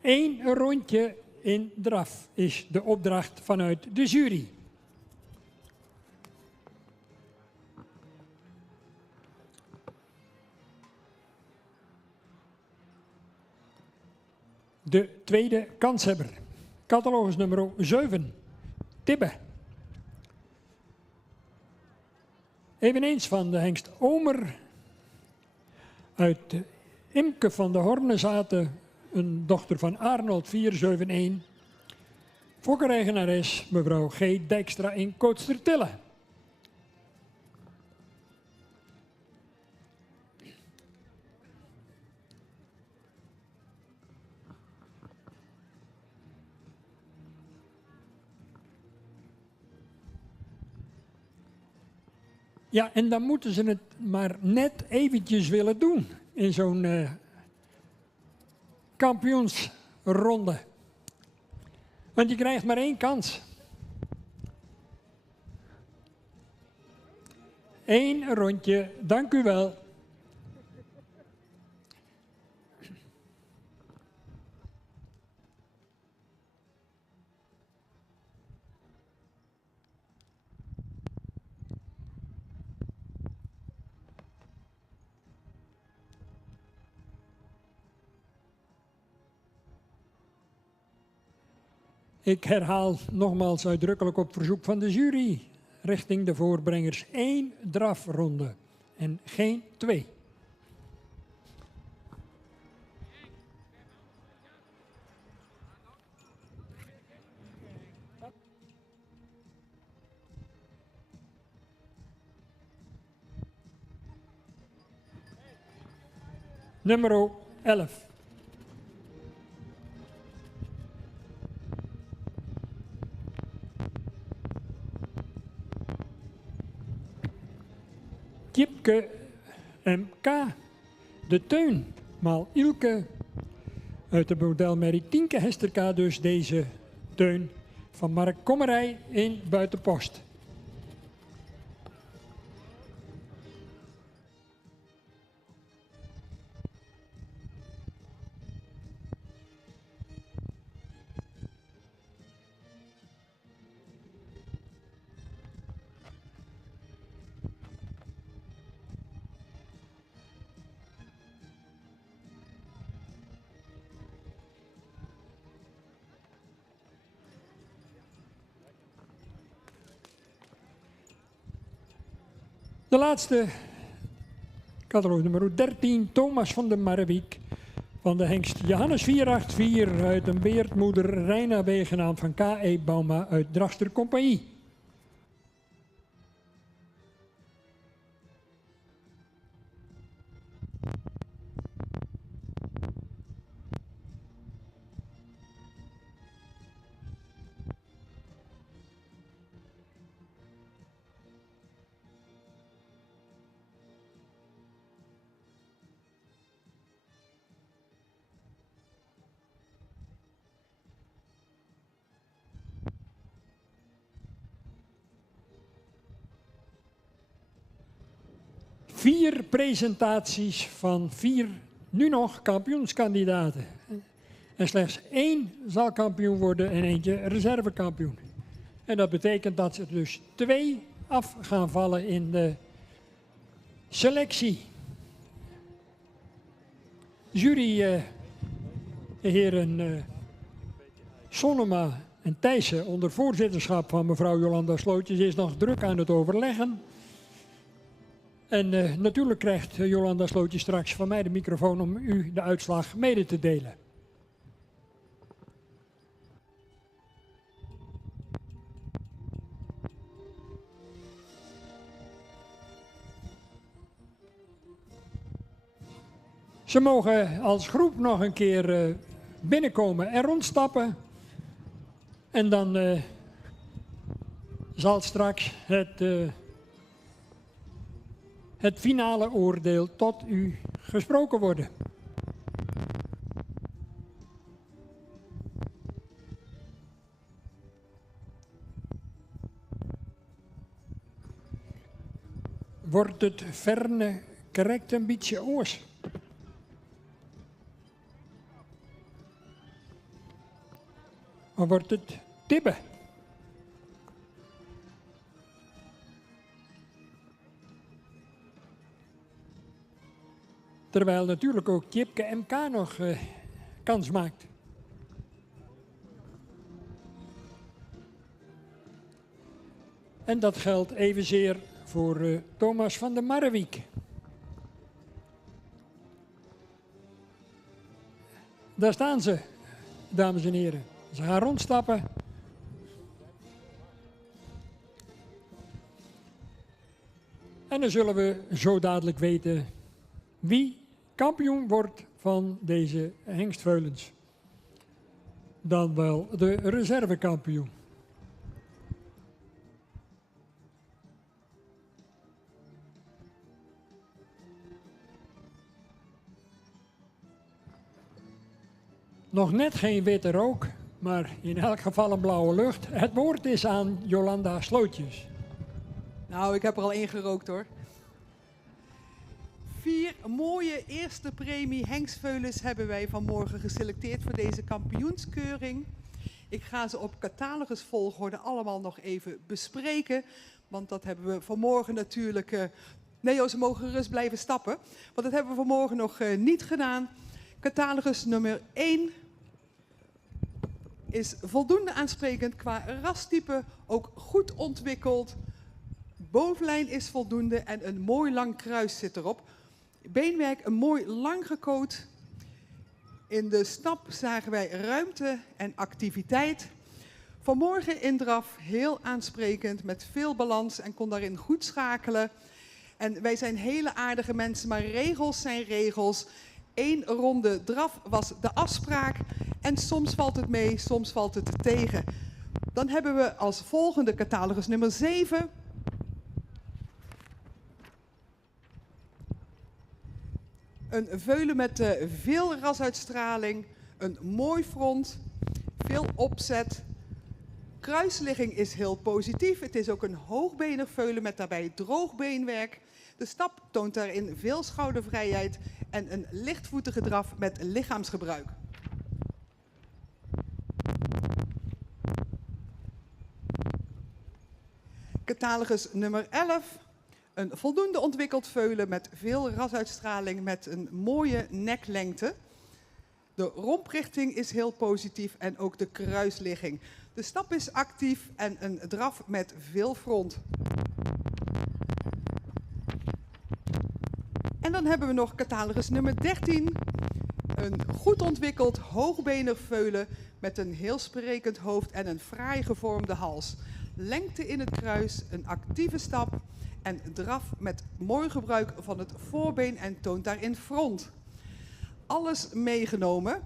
1 rondje in draf is de opdracht vanuit de jury. De tweede kanshebber. Catalogus nummer 7. Tibbe. Eveneens van de hengst Omer. Uit Imke van de Hornezaten, een dochter van Arnold 471. Fokkereigenares mevrouw G. Dijkstra in Kootstertille. Ja, en dan moeten ze het maar net eventjes willen doen in zo'n kampioensronde. Want je krijgt maar 1 kans. 1 rondje, dank u wel. Ik herhaal nogmaals uitdrukkelijk op verzoek van de jury richting de voorbrengers 1 drafronde en geen 2. Nummer 11. Tjipke MK, de Teun, maal Ilke, uit de modelmerrie Tienke Hesterka dus deze Teun van Mark Kommerij in Buitenpost. De laatste, catalogus nummer 13, Thomas van der Marwijk van de hengst Johannes 484 uit een beertmoeder Reina B. genaamd van K.E. Bauma uit Drachter Compagnie. 4 presentaties van 4 nu nog kampioenskandidaten. En slechts 1 zal kampioen worden en eentje reservekampioen. En dat betekent dat er dus 2 af gaan vallen in de selectie. Jury, heren Sonnema en Thijssen onder voorzitterschap van mevrouw Jolanda Slootjes is nog druk aan het overleggen. En natuurlijk krijgt Jolanda Slootjes straks van mij de microfoon om u de uitslag mede te delen. Ze mogen als groep nog een keer binnenkomen en rondstappen. En dan zal straks het finale oordeel tot u gesproken worden. Wordt het verne correct een beetje oors? Of wordt het tibben? Terwijl natuurlijk ook Tjipke MK nog kans maakt. En dat geldt evenzeer voor Thomas van der Marrewiek. Daar staan ze, dames en heren. Ze gaan rondstappen. En dan zullen we zo dadelijk weten wie kampioen wordt van deze hengstveulens. Dan wel de reservekampioen. Nog net geen witte rook, maar in elk geval een blauwe lucht. Het woord is aan Jolanda Slootjes. Nou, ik heb er al 1 gerookt hoor. 4 mooie eerste premie hengstveulens hebben wij vanmorgen geselecteerd voor deze kampioenskeuring. Ik ga ze op catalogusvolgorde allemaal nog even bespreken. Want dat hebben we vanmorgen natuurlijk... Nee, ze mogen gerust blijven stappen. Want dat hebben we vanmorgen nog niet gedaan. Catalogus nummer 1 is voldoende aansprekend qua rastype, ook goed ontwikkeld. Bovenlijn is voldoende en een mooi lang kruis zit erop. Beenwerk een mooi lang gecoat. In de stap zagen wij ruimte en activiteit. Vanmorgen in draf heel aansprekend met veel balans en kon daarin goed schakelen. En wij zijn hele aardige mensen, maar regels zijn regels. 1 ronde draf was de afspraak en soms valt het mee, soms valt het tegen. Dan hebben we als volgende catalogus nummer 7. Een veulen met veel rasuitstraling, een mooi front, veel opzet. Kruisligging is heel positief. Het is ook een hoogbenig veulen met daarbij droog beenwerk. De stap toont daarin veel schoudervrijheid en een lichtvoetige draf met lichaamsgebruik. Catalogus nummer 11. Een voldoende ontwikkeld veulen met veel rasuitstraling met een mooie neklengte. De romprichting is heel positief en ook de kruisligging. De stap is actief en een draf met veel front. En dan hebben we nog catalogus nummer 13. Een goed ontwikkeld hoogbenig veulen met een heel sprekend hoofd en een fraai gevormde hals. Lengte in het kruis, een actieve stap en draf met mooi gebruik van het voorbeen en toont daarin front. Alles meegenomen.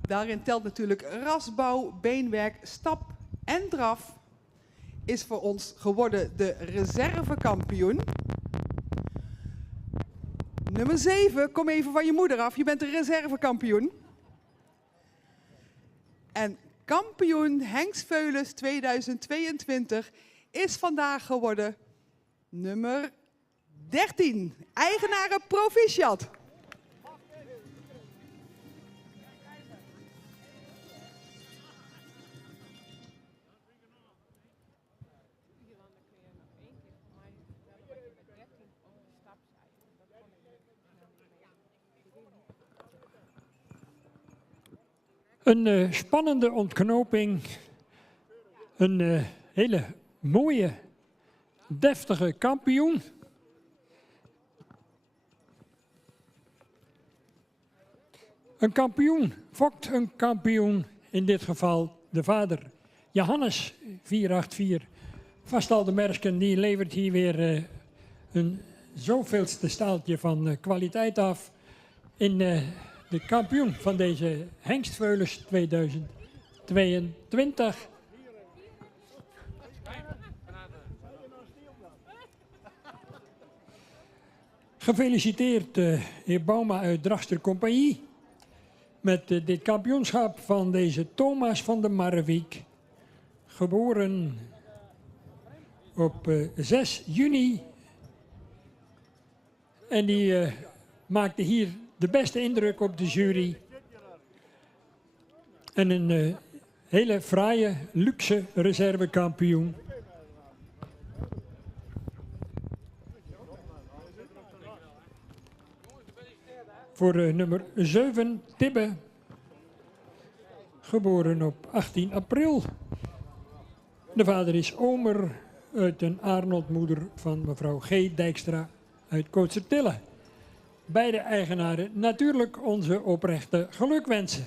Daarin telt natuurlijk rasbouw, beenwerk, stap en draf. Is voor ons geworden de reservekampioen. Nummer 7, kom even van je moeder af. Je bent de reservekampioen. En kampioen hengstveulens 2022 is vandaag geworden nummer 13. Eigenaren proficiat. Een spannende ontknoping. Een hele mooie, deftige kampioen. Een kampioen fokt een kampioen, in dit geval de vader. Johannes 484, Vastalde Mersken, die levert hier weer een zoveelste staaltje van kwaliteit af in de kampioen van deze Hengstveulens 2022. Gefeliciteerd heer Bauma uit Dragster Compagnie met dit kampioenschap van deze Thomas van der Marwijk. Geboren op 6 juni. En die maakte hier de beste indruk op de jury. En een hele fraaie, luxe reservekampioen. Voor nummer 7, Tibbe. Geboren op 18 april. De vader is Omer uit een Arnoldmoeder van mevrouw G. Dijkstra uit Kootsertille. Beide eigenaren natuurlijk onze oprechte gelukwensen.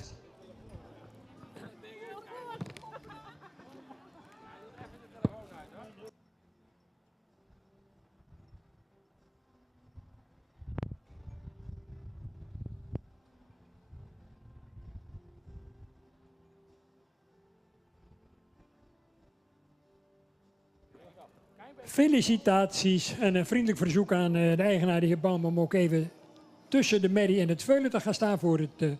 Felicitaties en een vriendelijk verzoek aan de eigenaar, de heer Baum, om ook even tussen de merrie en het veulen te gaan staan voor het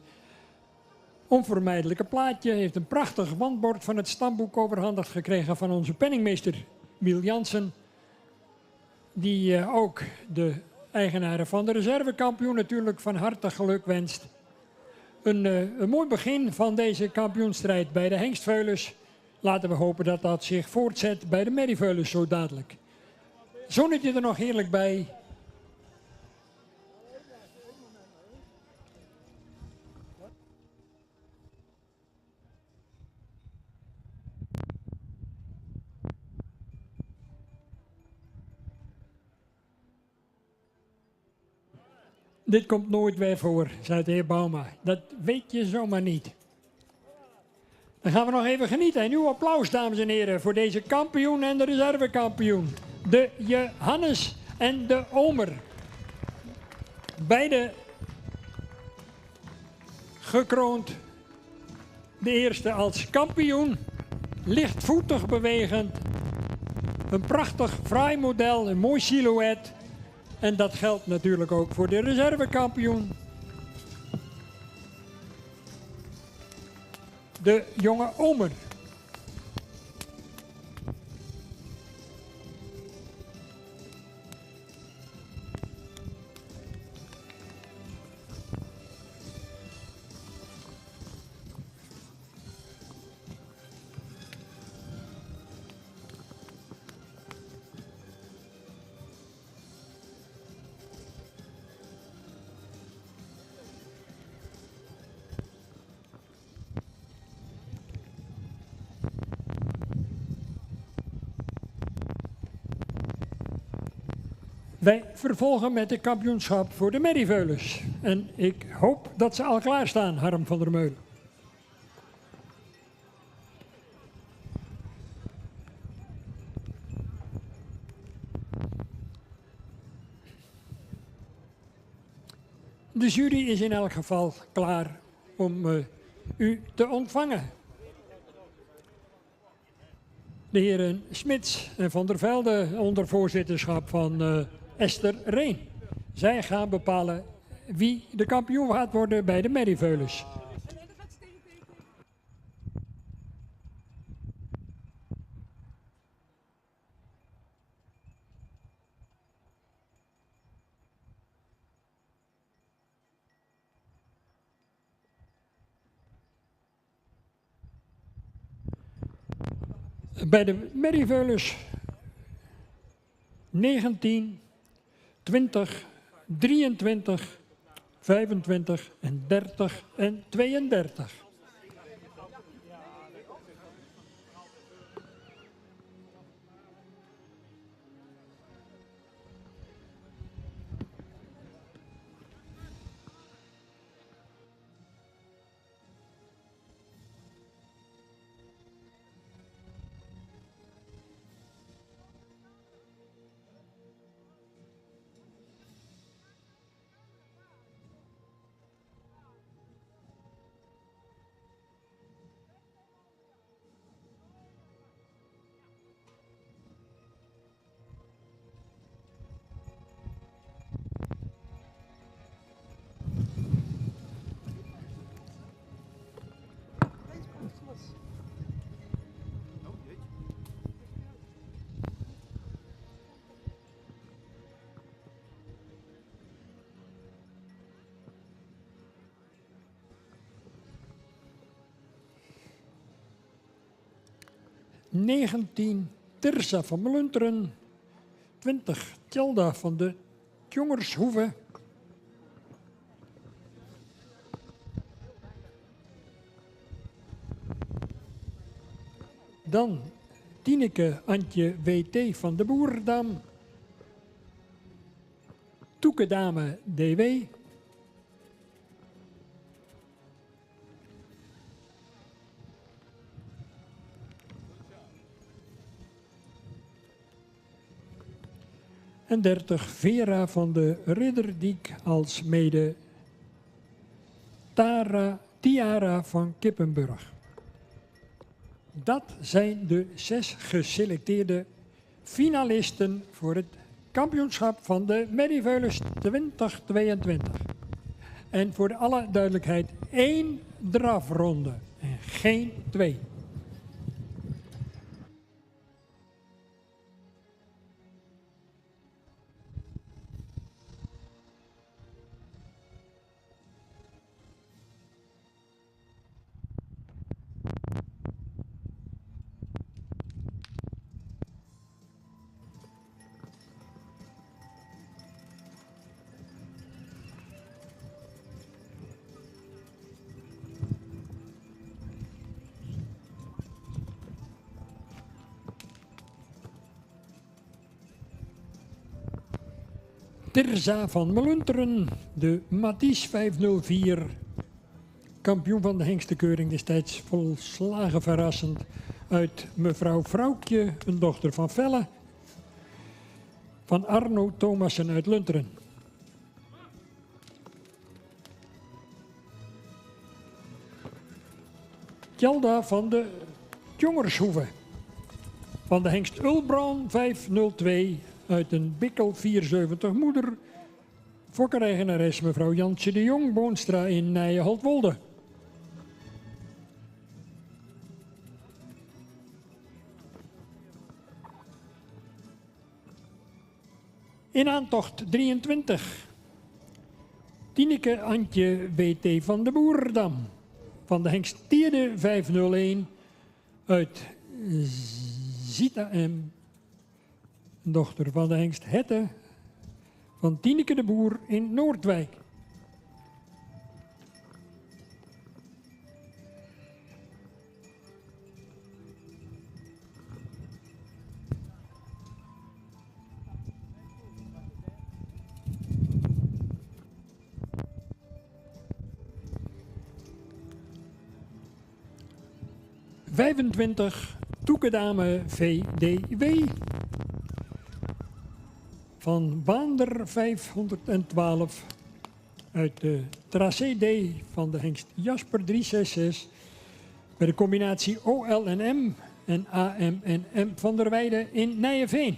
onvermijdelijke plaatje. Hij heeft een prachtig wandbord van het stamboek overhandigd gekregen van onze penningmeester Miel Jansen. Die ook de eigenaren van de reservekampioen natuurlijk van harte geluk wenst. Een mooi begin van deze kampioenstrijd bij de Hengstveulens. Laten we hopen dat dat zich voortzet bij de merrieveulens zo dadelijk. Zonnetje er nog heerlijk bij. Dit komt nooit weer voor, zei de heer Bauma. Dat weet je zomaar niet. Dan gaan we nog even genieten. En uw applaus, dames en heren, voor deze kampioen en de reservekampioen. De Johannes en de Omer. Beide gekroond. De eerste als kampioen. Lichtvoetig bewegend. Een prachtig fraai model, een mooi silhouet. En dat geldt natuurlijk ook voor de reservekampioen. De jonge Omer. Wij vervolgen met het kampioenschap voor de merrieveulens. En ik hoop dat ze al klaarstaan, Harm van der Meulen. De jury is in elk geval klaar om u te ontvangen. De heren Smits en Van der Velde onder voorzitterschap van Esther Reen. Zij gaan bepalen wie de kampioen gaat worden bij de merrieveulens. Bij de Merrieveulens 19, 20, 23, 25 en 30 en 32. (19) Tirza van Blunteren, 20 Tjelda van de Tjongershoeve, dan Tineke Antje W.T. van de Boerdam, Toeke Dame D.W., en 30 Vera van de Ridderdiek als mede Tiara van Kippenburg. Dat zijn de 6 geselecteerde finalisten voor het kampioenschap van de Merrieveulens 2022. En voor alle duidelijkheid 1 drafronde en geen 2. Tirza van Melunteren, de Mathies 504, kampioen van de hengstenkeuring destijds volslagen verrassend uit mevrouw Vrouwkje, een dochter van Velle, van Arno Thomassen uit Lunteren. Tjelda van de Tjongershoeve, van de hengst Ulbron 502 uit een Bikkel 74 moeder, fokkereigenares mevrouw Jansje de Jong, Boonstra in Nijen-Holtwolde. In aantocht 23, Tineke Antje W.T. van de Boerdam, van de hengst Tierde 501 uit Zita M. Dochter van de hengst Hette van Tineke de Boer in Noordwijk. (25) Toekedame VDW. Van Baander 512 uit de Tracé D van de hengst Jasper 366 bij de combinatie OL en M en AM en M van der Weijden in Nijenveen.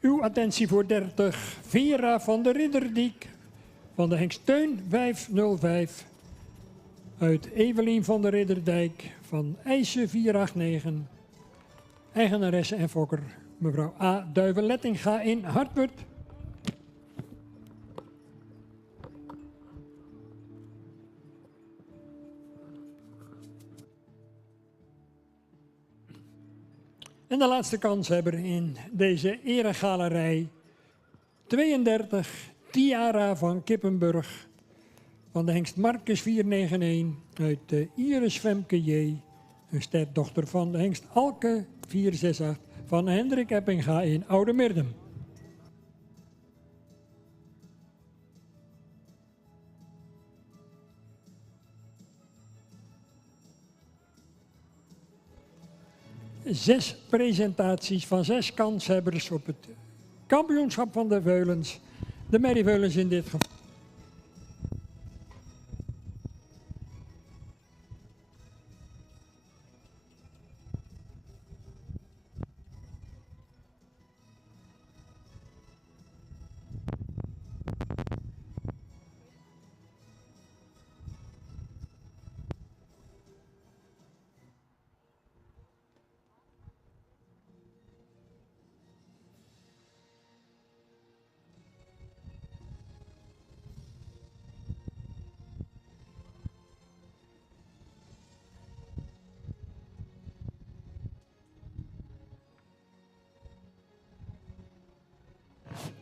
Uw attentie voor 30, Vera van de Ridderdiek, van de hengst Teun 505, uit Evelien van de Ridderdijk, van IJsse 489, eigenaresse en fokker mevrouw A. Duiven-Lettinga in Hartwerd. En de laatste kanshebber in deze eregalerij, 32, Tiara van Kippenburg, van de hengst Marcus 491 uit de Iris Femke J, een sterdochter van de hengst Alke 468 van Hendrik Eppinga in Oude Mirdum. Zes presentaties van 6 kanshebbers op het kampioenschap van de Veulens. De Merrieveulens in dit geval.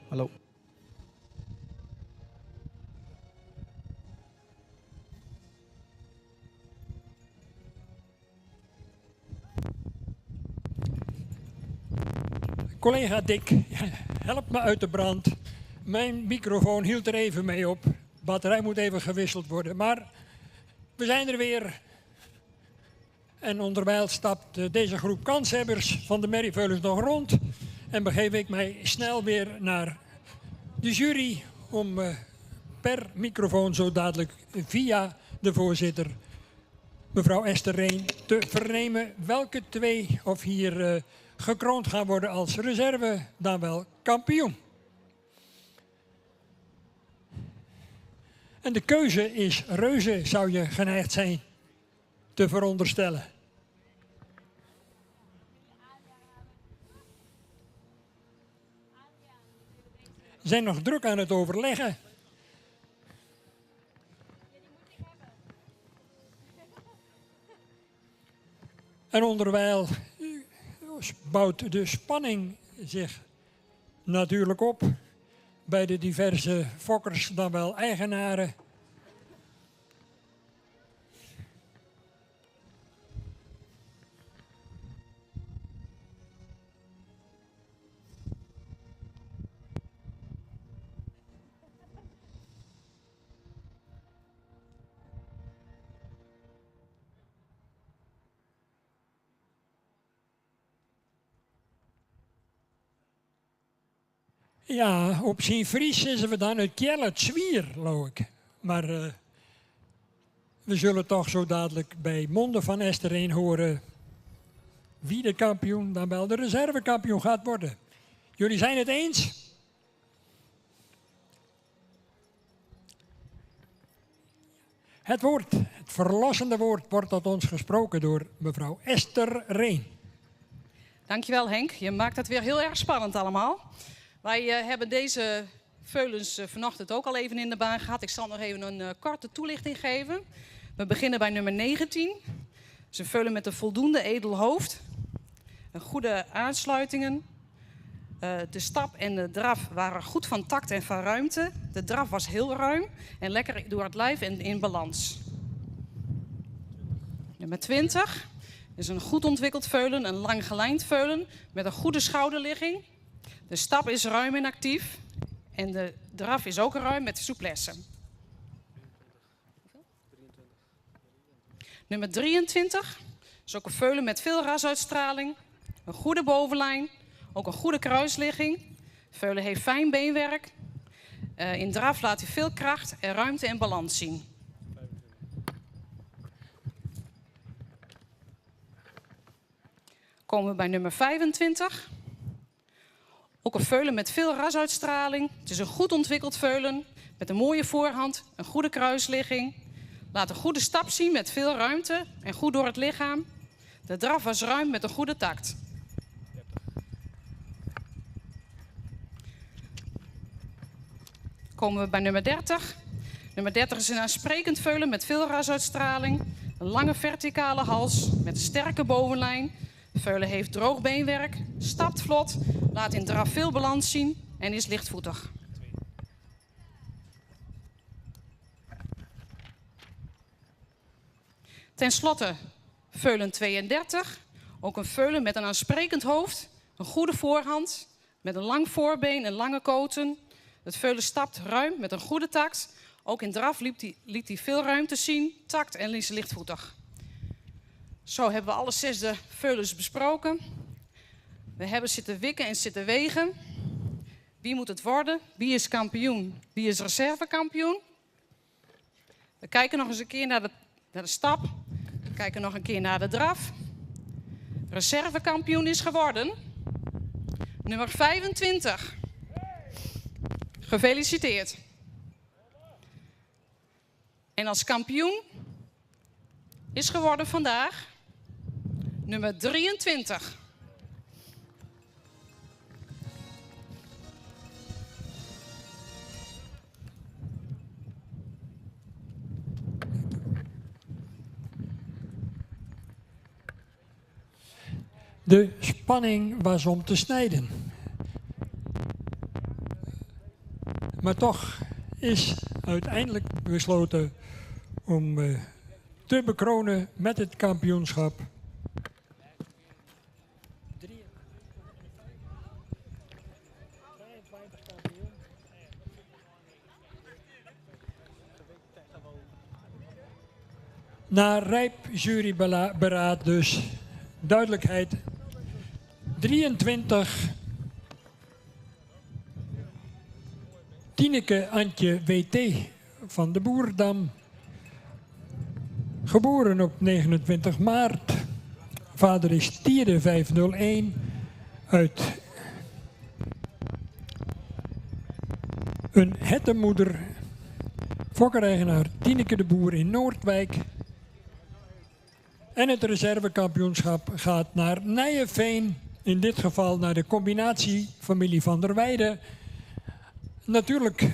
Hallo. Collega Dick, help me uit de brand. Mijn microfoon hield er even mee op. Batterij moet even gewisseld worden. Maar we zijn er weer. En onderwijl stapt deze groep kanshebbers van de Merrieveulens nog rond. En begeef ik mij snel weer naar de jury om per microfoon zo dadelijk via de voorzitter, mevrouw Esther Reen, te vernemen welke 2 of hier gekroond gaan worden als reserve, dan wel kampioen. En de keuze is reuze, zou je geneigd zijn te veronderstellen. Ze zijn nog druk aan het overleggen. En onderwijl bouwt de spanning zich natuurlijk op bij de diverse fokkers, dan wel eigenaren. Ja, op zijn Fries zeggen we dan het kjellet zwier, geloof ik. Maar we zullen toch zo dadelijk bij monden van Esther Reen horen wie de kampioen, dan wel de reservekampioen gaat worden. Jullie zijn het eens? Het woord, het verlossende woord, wordt tot ons gesproken door mevrouw Esther Reen. Dankjewel Henk, je maakt het weer heel erg spannend allemaal. Wij hebben deze veulens vanochtend ook al even in de baan gehad. Ik zal nog even een korte toelichting geven. We beginnen bij nummer 19. Dat is een veulen met een voldoende edel hoofd. Een goede aansluitingen. De stap en de draf waren goed van takt en van ruimte. De draf was heel ruim en lekker door het lijf en in balans. Nummer 20 is een goed ontwikkeld veulen, een lang gelijnd veulen met een goede schouderligging. De stap is ruim en actief en de draf is ook ruim met souplesse. Nummer 23 is ook een veulen met veel rasuitstraling, een goede bovenlijn, ook een goede kruisligging. De veulen heeft fijn beenwerk. In draf laat hij veel kracht en ruimte en balans zien. Komen we bij nummer 25. Ook een veulen met veel rasuitstraling. Het is een goed ontwikkeld veulen met een mooie voorhand, een goede kruisligging. Laat een goede stap zien met veel ruimte en goed door het lichaam. De draf was ruim met een goede takt. Komen we bij nummer 30. Nummer 30 is een aansprekend veulen met veel rasuitstraling. Een lange verticale hals met een sterke bovenlijn. De veulen heeft droog beenwerk, stapt vlot, laat in draf veel balans zien en is lichtvoetig. Ten slotte veulen 32. Ook een veulen met een aansprekend hoofd, een goede voorhand, met een lang voorbeen en lange koten. Het veulen stapt ruim met een goede takt. Ook in draf liet hij veel ruimte zien, takt en is lichtvoetig. Zo hebben we alle 6 de veulens besproken. We hebben zitten wikken en zitten wegen. Wie moet het worden? Wie is kampioen? Wie is reservekampioen? We kijken nog eens een keer naar de stap. We kijken nog een keer naar de draf. Reservekampioen is geworden nummer 25. Gefeliciteerd. En als kampioen is geworden vandaag nummer 23. De spanning was om te snijden. Maar toch is uiteindelijk besloten om te bekronen met het kampioenschap. Na rijp juryberaad dus duidelijkheid 23. Tineke Antje W.T. van de Boerdam. Geboren op 29 maart. Vader is Tierde 501 uit een hettemoeder. Fokkereigenaar Tineke de Boer in Noordwijk. En het reservekampioenschap gaat naar Nijenveen. In dit geval naar de combinatie familie Van der Weijden. Natuurlijk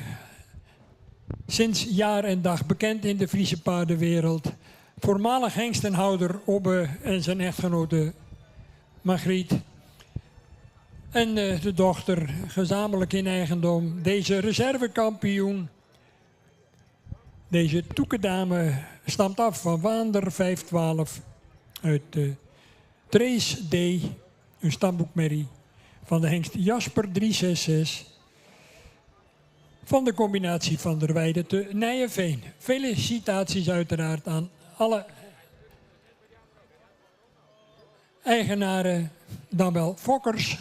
sinds jaar en dag bekend in de Friese paardenwereld. Voormalig hengstenhouder Obbe en zijn echtgenote Margriet. En de dochter gezamenlijk in eigendom. Deze reservekampioen. Deze toekedame stamt af van Wander 512 uit Trace D. Een stamboekmerrie van de hengst Jasper 366. Van de combinatie Van der Weijden te Nijenveen. Felicitaties uiteraard aan alle eigenaren, dan wel fokkers.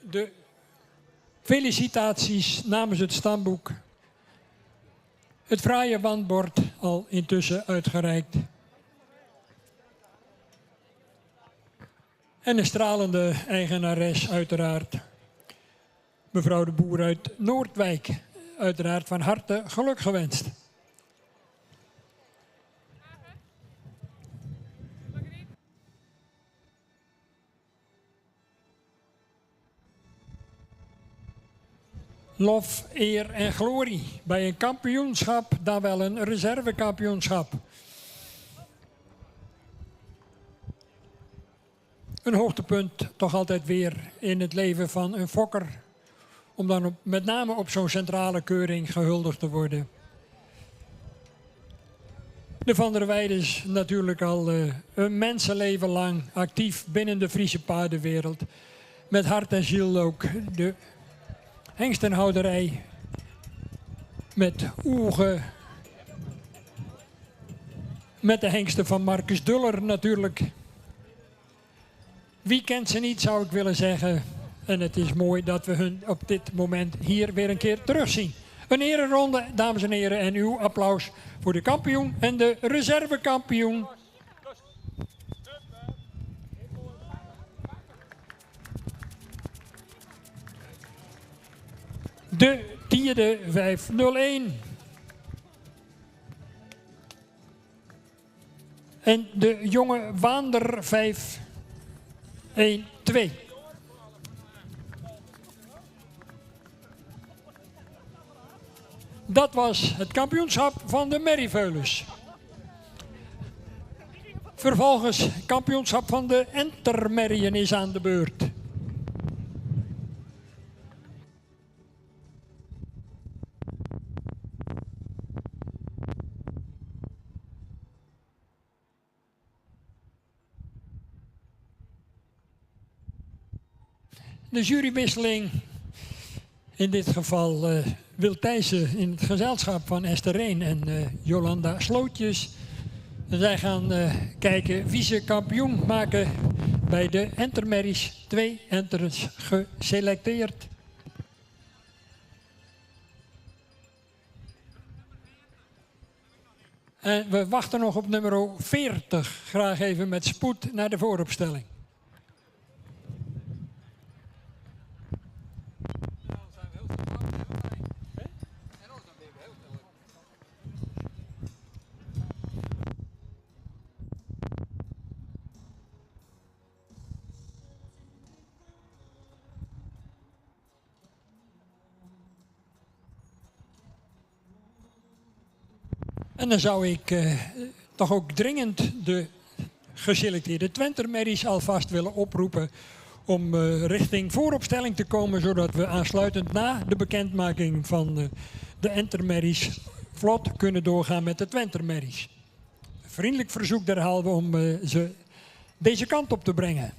De felicitaties namens het stamboek. Het fraaie wandbord al intussen uitgereikt. En een stralende eigenares uiteraard. Mevrouw de Boer uit Noordwijk. Uiteraard van harte geluk gewenst. Lof, eer en glorie bij een kampioenschap, dan wel een reservekampioenschap. Een hoogtepunt toch altijd weer in het leven van een fokker. Om dan met name op zo'n centrale keuring gehuldigd te worden. De Van der Weijden is natuurlijk al een mensenleven lang actief binnen de Friese paardenwereld. Met hart en ziel ook de hengstenhouderij. Met oegen. Met de hengsten van Marcus Duller natuurlijk. Wie kent ze niet, zou ik willen zeggen. En het is mooi dat we hun op dit moment hier weer een keer terugzien. Een ereronde, dames en heren, en uw applaus voor de kampioen en de reservekampioen. De Tierde 501. En de jonge Waander 5, 1, 2. Dat was het kampioenschap van de Merrieveulens. Vervolgens kampioenschap van de Entermerrien is aan de beurt. De jurywisseling, in dit geval Wil Thijssen in het gezelschap van Esther Reen en Jolanda Slootjes. Zij gaan kijken wie ze kampioen maken bij de Entermerries. 2 enters geselecteerd. En we wachten nog op nummer 40. Graag even met spoed naar de vooropstelling. En dan zou ik toch ook dringend de geselecteerde Twentermerries alvast willen oproepen om richting vooropstelling te komen, zodat we aansluitend na de bekendmaking van de Entermerries vlot kunnen doorgaan met de Twentermerries. Vriendelijk verzoek derhalve om ze deze kant op te brengen.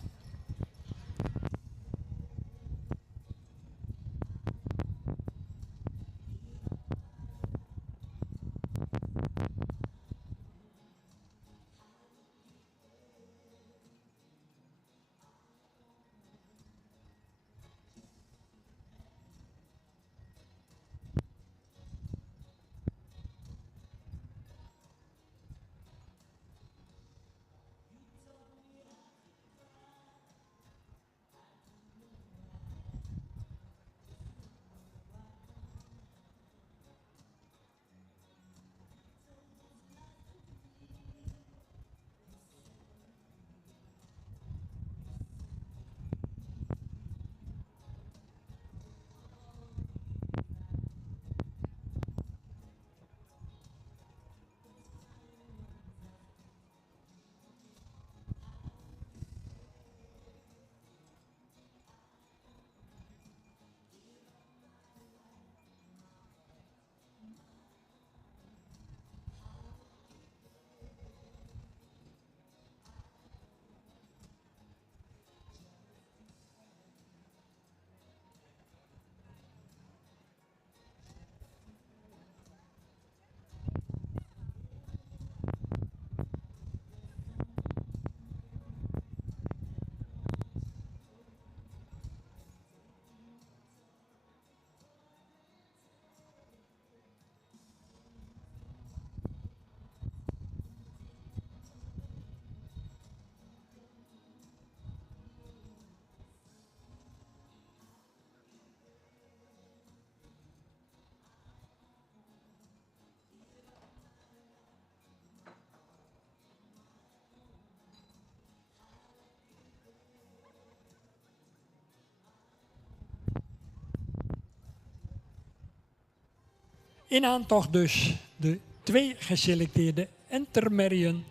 In aantocht dus de 2 geselecteerde Entermerrien.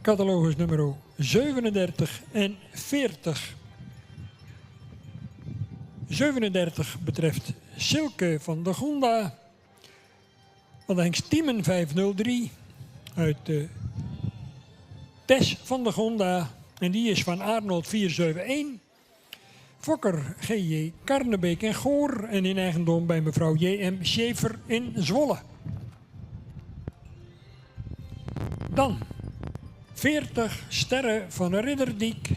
Catalogus nummer 37 en 40. 37 betreft Silke van de Gonda. Van de Hengst Tiemen 503 uit de Tess van de Gonda. En die is van Arnold 471. Fokker G.J. Karnebeek en Goor en in eigendom bij mevrouw J.M. Schaefer in Zwolle. Dan 40 sterren van Ridderdiek.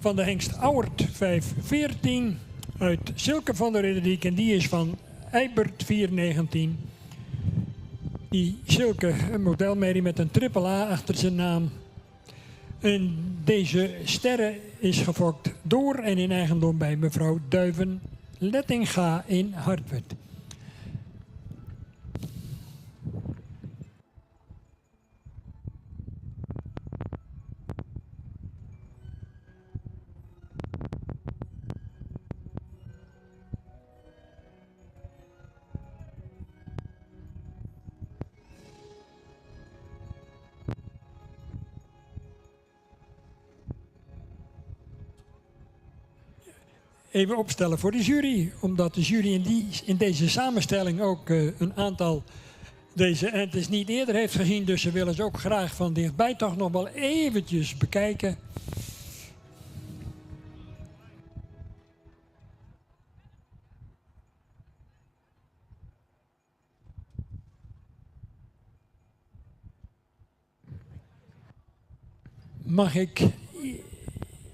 Van de Hengst Auwert 514 uit Silke van de Ridderdiek en die is van Eibert 419. Die Silke, een modelmerrie met een AAA achter zijn naam. En deze sterren is gefokt door en in eigendom bij mevrouw Duiven Lettinga in Hartwerd. even opstellen voor de jury. Omdat de jury in deze samenstelling ook een aantal deze entes niet eerder heeft gezien. Dus ze willen ze ook graag van dichtbij toch nog wel eventjes bekijken. Mag ik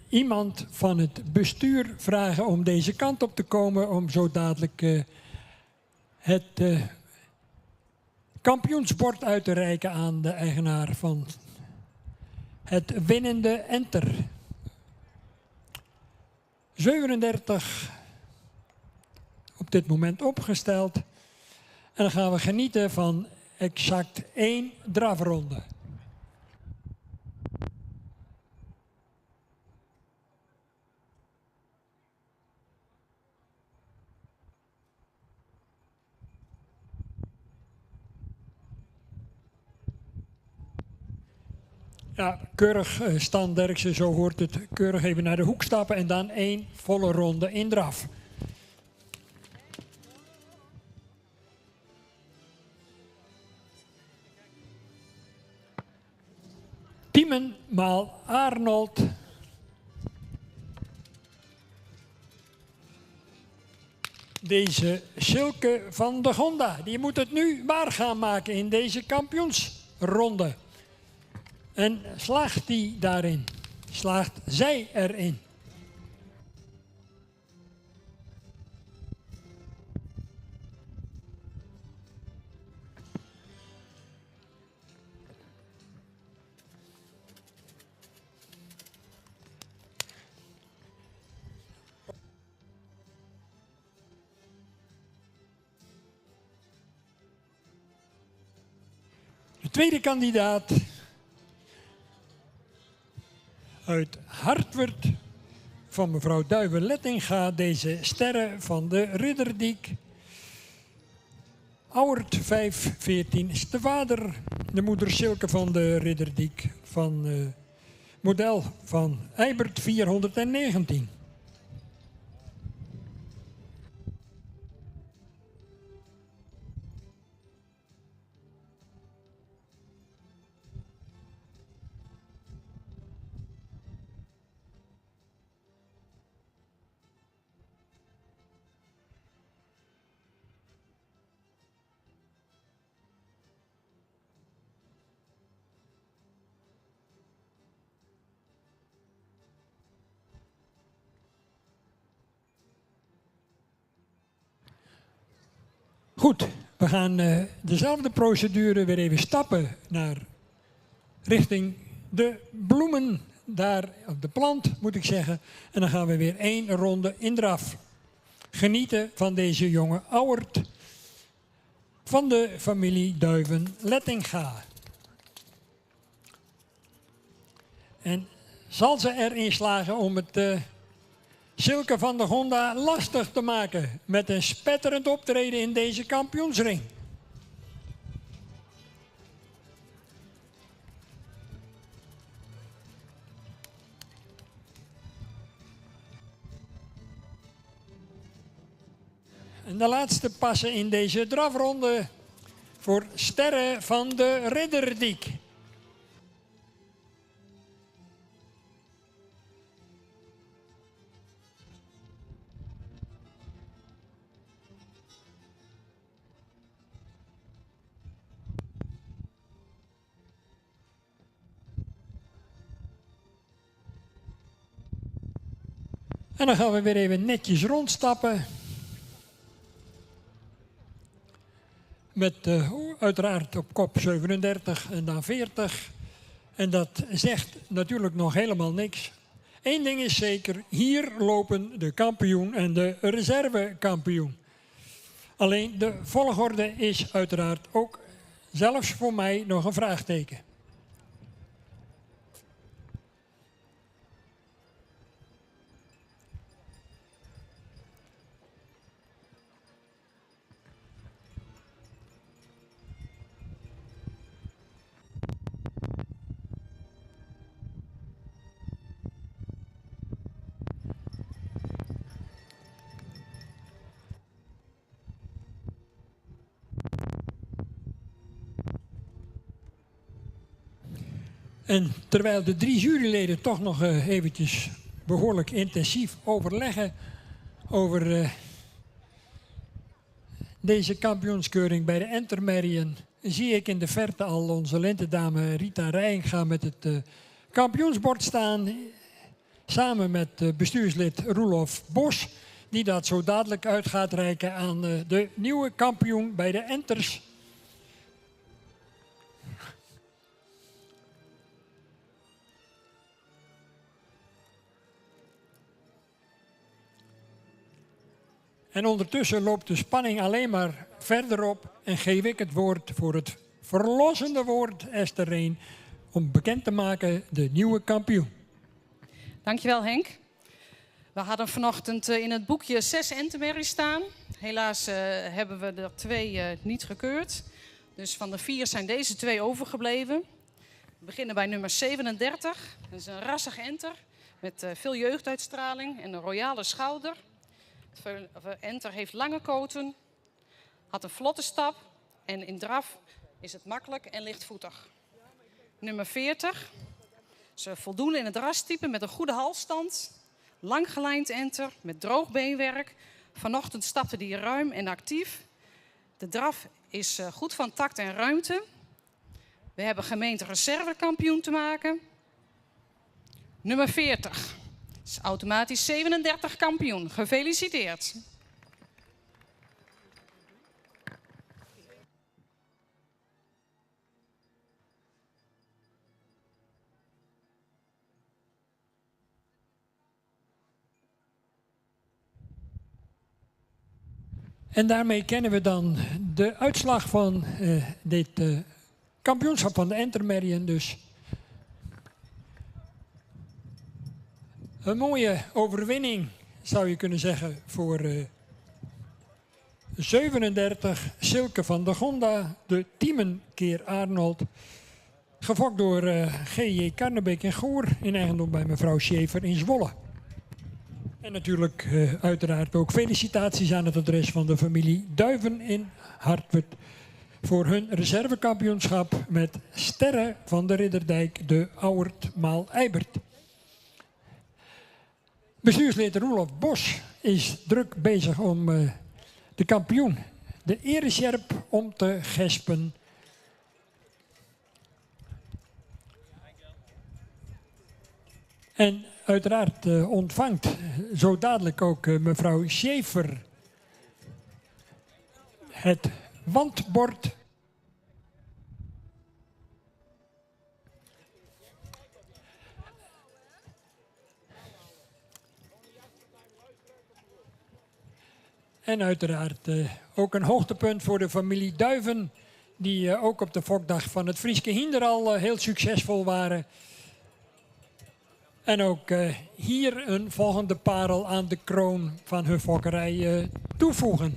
iemand van het bestuur vragen om deze kant op te komen om zo dadelijk het kampioensbord uit te reiken aan de eigenaar van het winnende enter. 37 op dit moment opgesteld. En dan gaan we genieten van exact 1 drafronde. Ja, keurig Stan Derksen, zo hoort het. Keurig even naar de hoek stappen en dan 1 volle ronde in draf. Tiemen maal Arnold. Deze Silke van de Gonda, die moet het nu waar gaan maken in deze kampioensronde. En slaagt die daarin? Slaagt zij erin? De tweede kandidaat uit Hartwerd van mevrouw Duiven-Lettinga, deze sterren van de Ridderdiek. Auwert 514 is de vader, de moeder Silke van de Ridderdiek van model van Eibert 419. Goed, we gaan dezelfde procedure weer even stappen naar richting de bloemen, daar op de plant moet ik zeggen. En dan gaan we weer 1 ronde in draf. Genieten van deze jonge Auwert van de familie Duiven-Lettinga. En zal ze erin slagen om het Silke van de Gonda lastig te maken met een spetterend optreden in deze kampioensring. En de laatste passen in deze drafronde voor sterren van de Ridderdiek. En dan gaan we weer even netjes rondstappen. Met uiteraard op kop 37 en dan 40. En dat zegt natuurlijk nog helemaal niks. Eén ding is zeker, hier lopen de kampioen en de reservekampioen. Alleen de volgorde is uiteraard ook zelfs voor mij nog een vraagteken. En terwijl de 3 juryleden toch nog eventjes behoorlijk intensief overleggen over deze kampioenskeuring bij de Entermerrien, zie ik in de verte al onze lentedame Rita Rijnga met het kampioensbord staan. Samen met bestuurslid Roelof Bos, die dat zo dadelijk uit gaat reiken aan de nieuwe kampioen bij de Enters. En ondertussen loopt de spanning alleen maar verder op en geef ik het woord voor het verlossende woord, Esther Reen, om bekend te maken de nieuwe kampioen. Dankjewel Henk. We hadden vanochtend in het boekje 6 Entermerries staan. Helaas hebben we er 2 niet gekeurd. Dus van de 4 zijn deze 2 overgebleven. We beginnen bij nummer 37. Dat is een rassig enter met veel jeugduitstraling en een royale schouder. Het enter heeft lange koten, had een vlotte stap en in draf is het makkelijk en lichtvoetig. Nummer 40. Ze voldoen in het rastype met een goede halsstand. Lang gelijnd enter met droog beenwerk. Vanochtend stapte die ruim en actief. De draf is goed van tact en ruimte. We hebben gemeente reservekampioen te maken. Nummer 40. Is automatisch 37 kampioen. Gefeliciteerd. En daarmee kennen we dan de uitslag van dit kampioenschap van de Entermerrien. Dus een mooie overwinning, zou je kunnen zeggen, voor 37 Silke van der Gonda, de Tiemen keer Arnold. Gefokt door G.J. Karnebeek en Goor, in eigendom bij mevrouw Schaefer in Zwolle. En natuurlijk uiteraard ook felicitaties aan het adres van de familie Duiven in Hartwerd voor hun reservekampioenschap met Sterren van de Ridderdijk, de Auwert maal Eibert. Bestuurslid Roelof Bos is druk bezig om de kampioen, de eresjerp, om te gespen. En uiteraard ontvangt zo dadelijk ook mevrouw Schaefer het wandbord. En uiteraard ook een hoogtepunt voor de familie Duiven, die ook op de fokdag van het Frieske Hinder al heel succesvol waren. En ook hier een volgende parel aan de kroon van hun fokkerij toevoegen.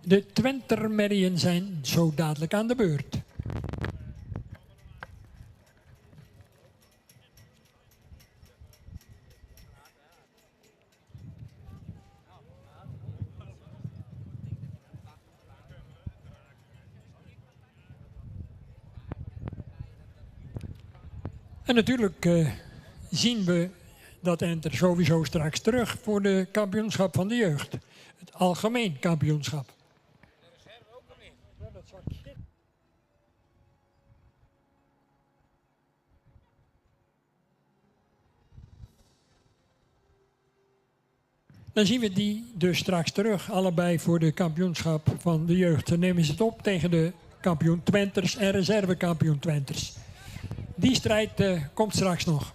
De Twentermerrien zijn zo dadelijk aan de beurt. En natuurlijk zien we dat enter sowieso straks terug voor de kampioenschap van de jeugd. Het algemeen kampioenschap. Dan zien we die dus straks terug, allebei voor de kampioenschap van de jeugd. Dan nemen ze het op tegen de kampioen Twenters en reservekampioen Twenters. Die strijd komt straks nog.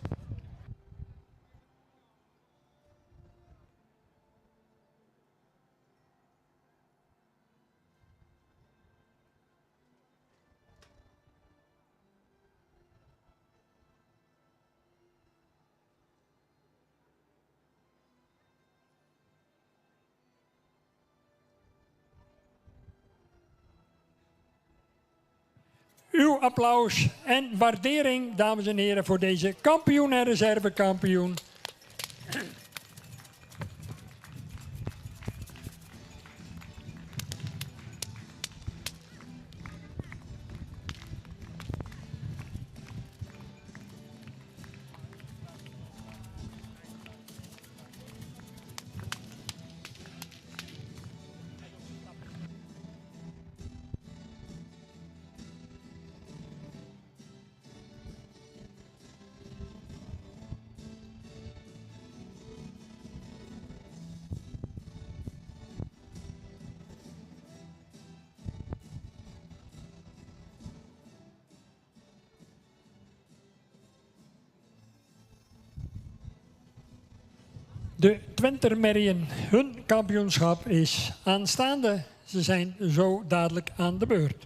Uw applaus en waardering, dames en heren, voor deze kampioen en reservekampioen. Twenter Merrien. Hun kampioenschap is aanstaande. Ze zijn zo dadelijk aan de beurt.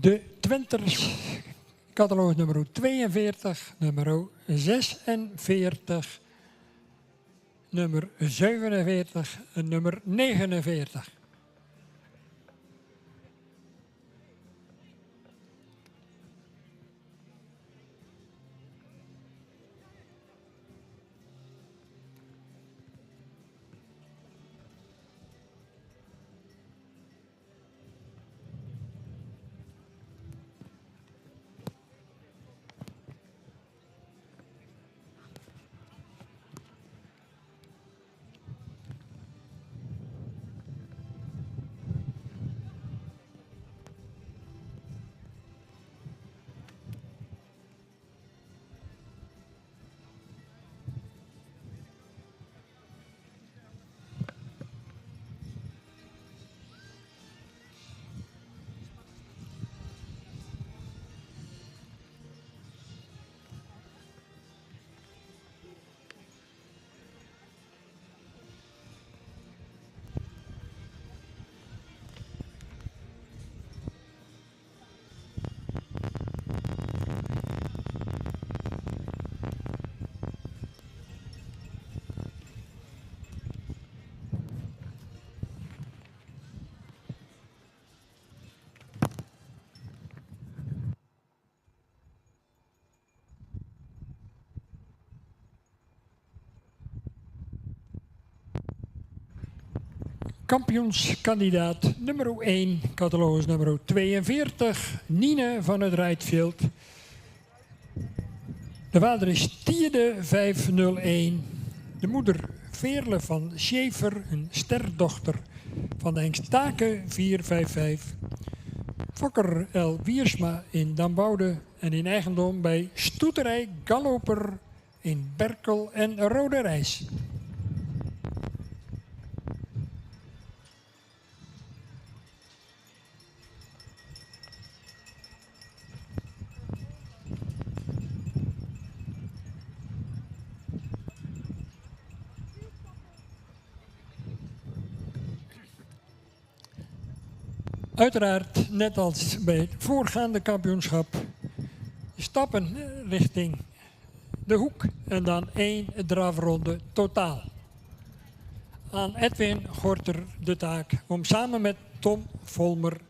De Twenters, catalogus nummer 42, nummer 46, nummer 47 en nummer 49. Kampioenskandidaat nummer 1, catalogus nummer 42, Nine van het Rijtveld. De vader is Tierde 501. De moeder Veerle van Schaefer, een sterdochter van de Hengst Taken 455. Fokker L. Wiersma in Damboude en in eigendom bij Stoeterij Galloper in Berkel en Rode Reis. Uiteraard, net als bij het voorgaande kampioenschap, stappen richting de hoek en dan 1 drafronde totaal. Aan Edwin Gorter de taak om samen met Tom Volmer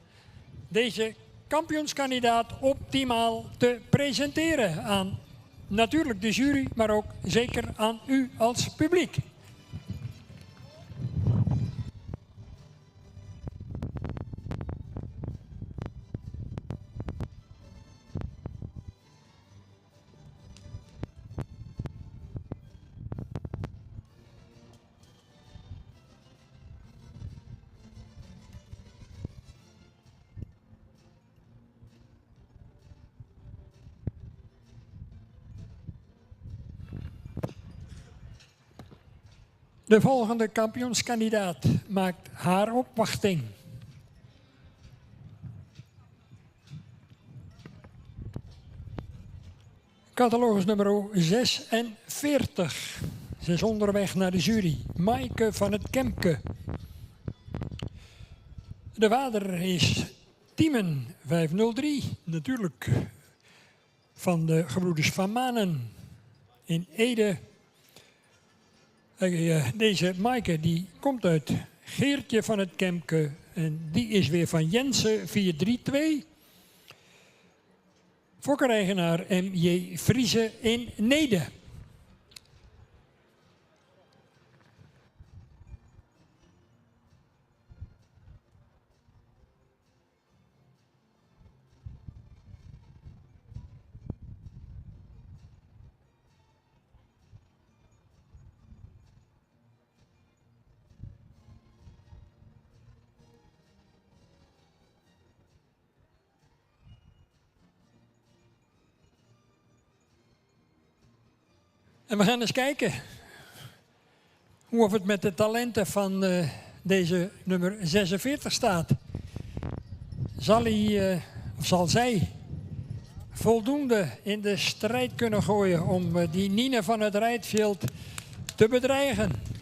deze kampioenskandidaat optimaal te presenteren aan natuurlijk de jury, maar ook zeker aan u als publiek. De volgende kampioenskandidaat maakt haar opwachting. Catalogus nummer 46. Ze is onderweg naar de jury. Maaike van het Kemke. De vader is Tiemen 503. Natuurlijk van de gebroeders Van Manen in Ede. Deze Maaike die komt uit Geertje van het Kemke en die is weer van Jensen 432. Fokkereigenaar M.J. Friese in Nede. En we gaan eens kijken hoe of het met de talenten van deze nummer 46 staat. Zal zij voldoende in de strijd kunnen gooien om die Nine van het Rijtveld te bedreigen?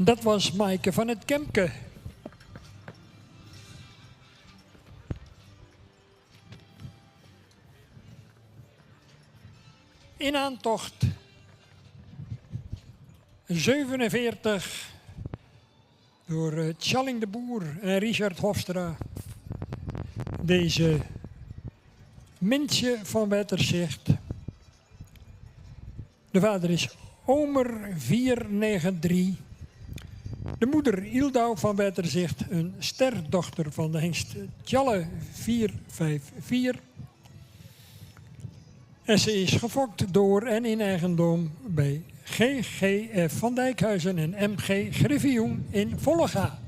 Dat was Maaike van het Kemke. In aantocht 47 door Tjalling de Boer en Richard Hofstra. Deze Mintje van Wetterzicht. De vader is Omer 493. De moeder Ildau van Wetterzicht, een sterdochter van de hengst Tjalle 454. En ze is gefokt door en in eigendom bij GGF van Dijkhuizen en MG Griffioen in Vollega.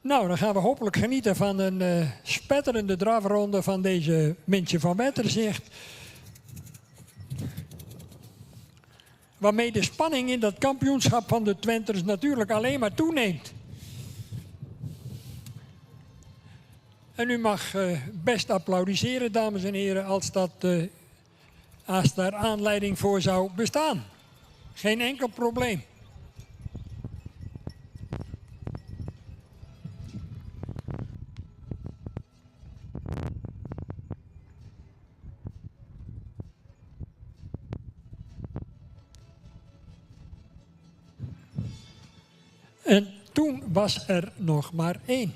Nou, dan gaan we hopelijk genieten van een spetterende drafronde van deze Mintje van Wetterzicht. Waarmee de spanning in dat kampioenschap van de Twenters natuurlijk alleen maar toeneemt. En u mag best applaudisseren, dames en heren, als daar aanleiding voor zou bestaan. Geen enkel probleem. En toen was er nog maar één.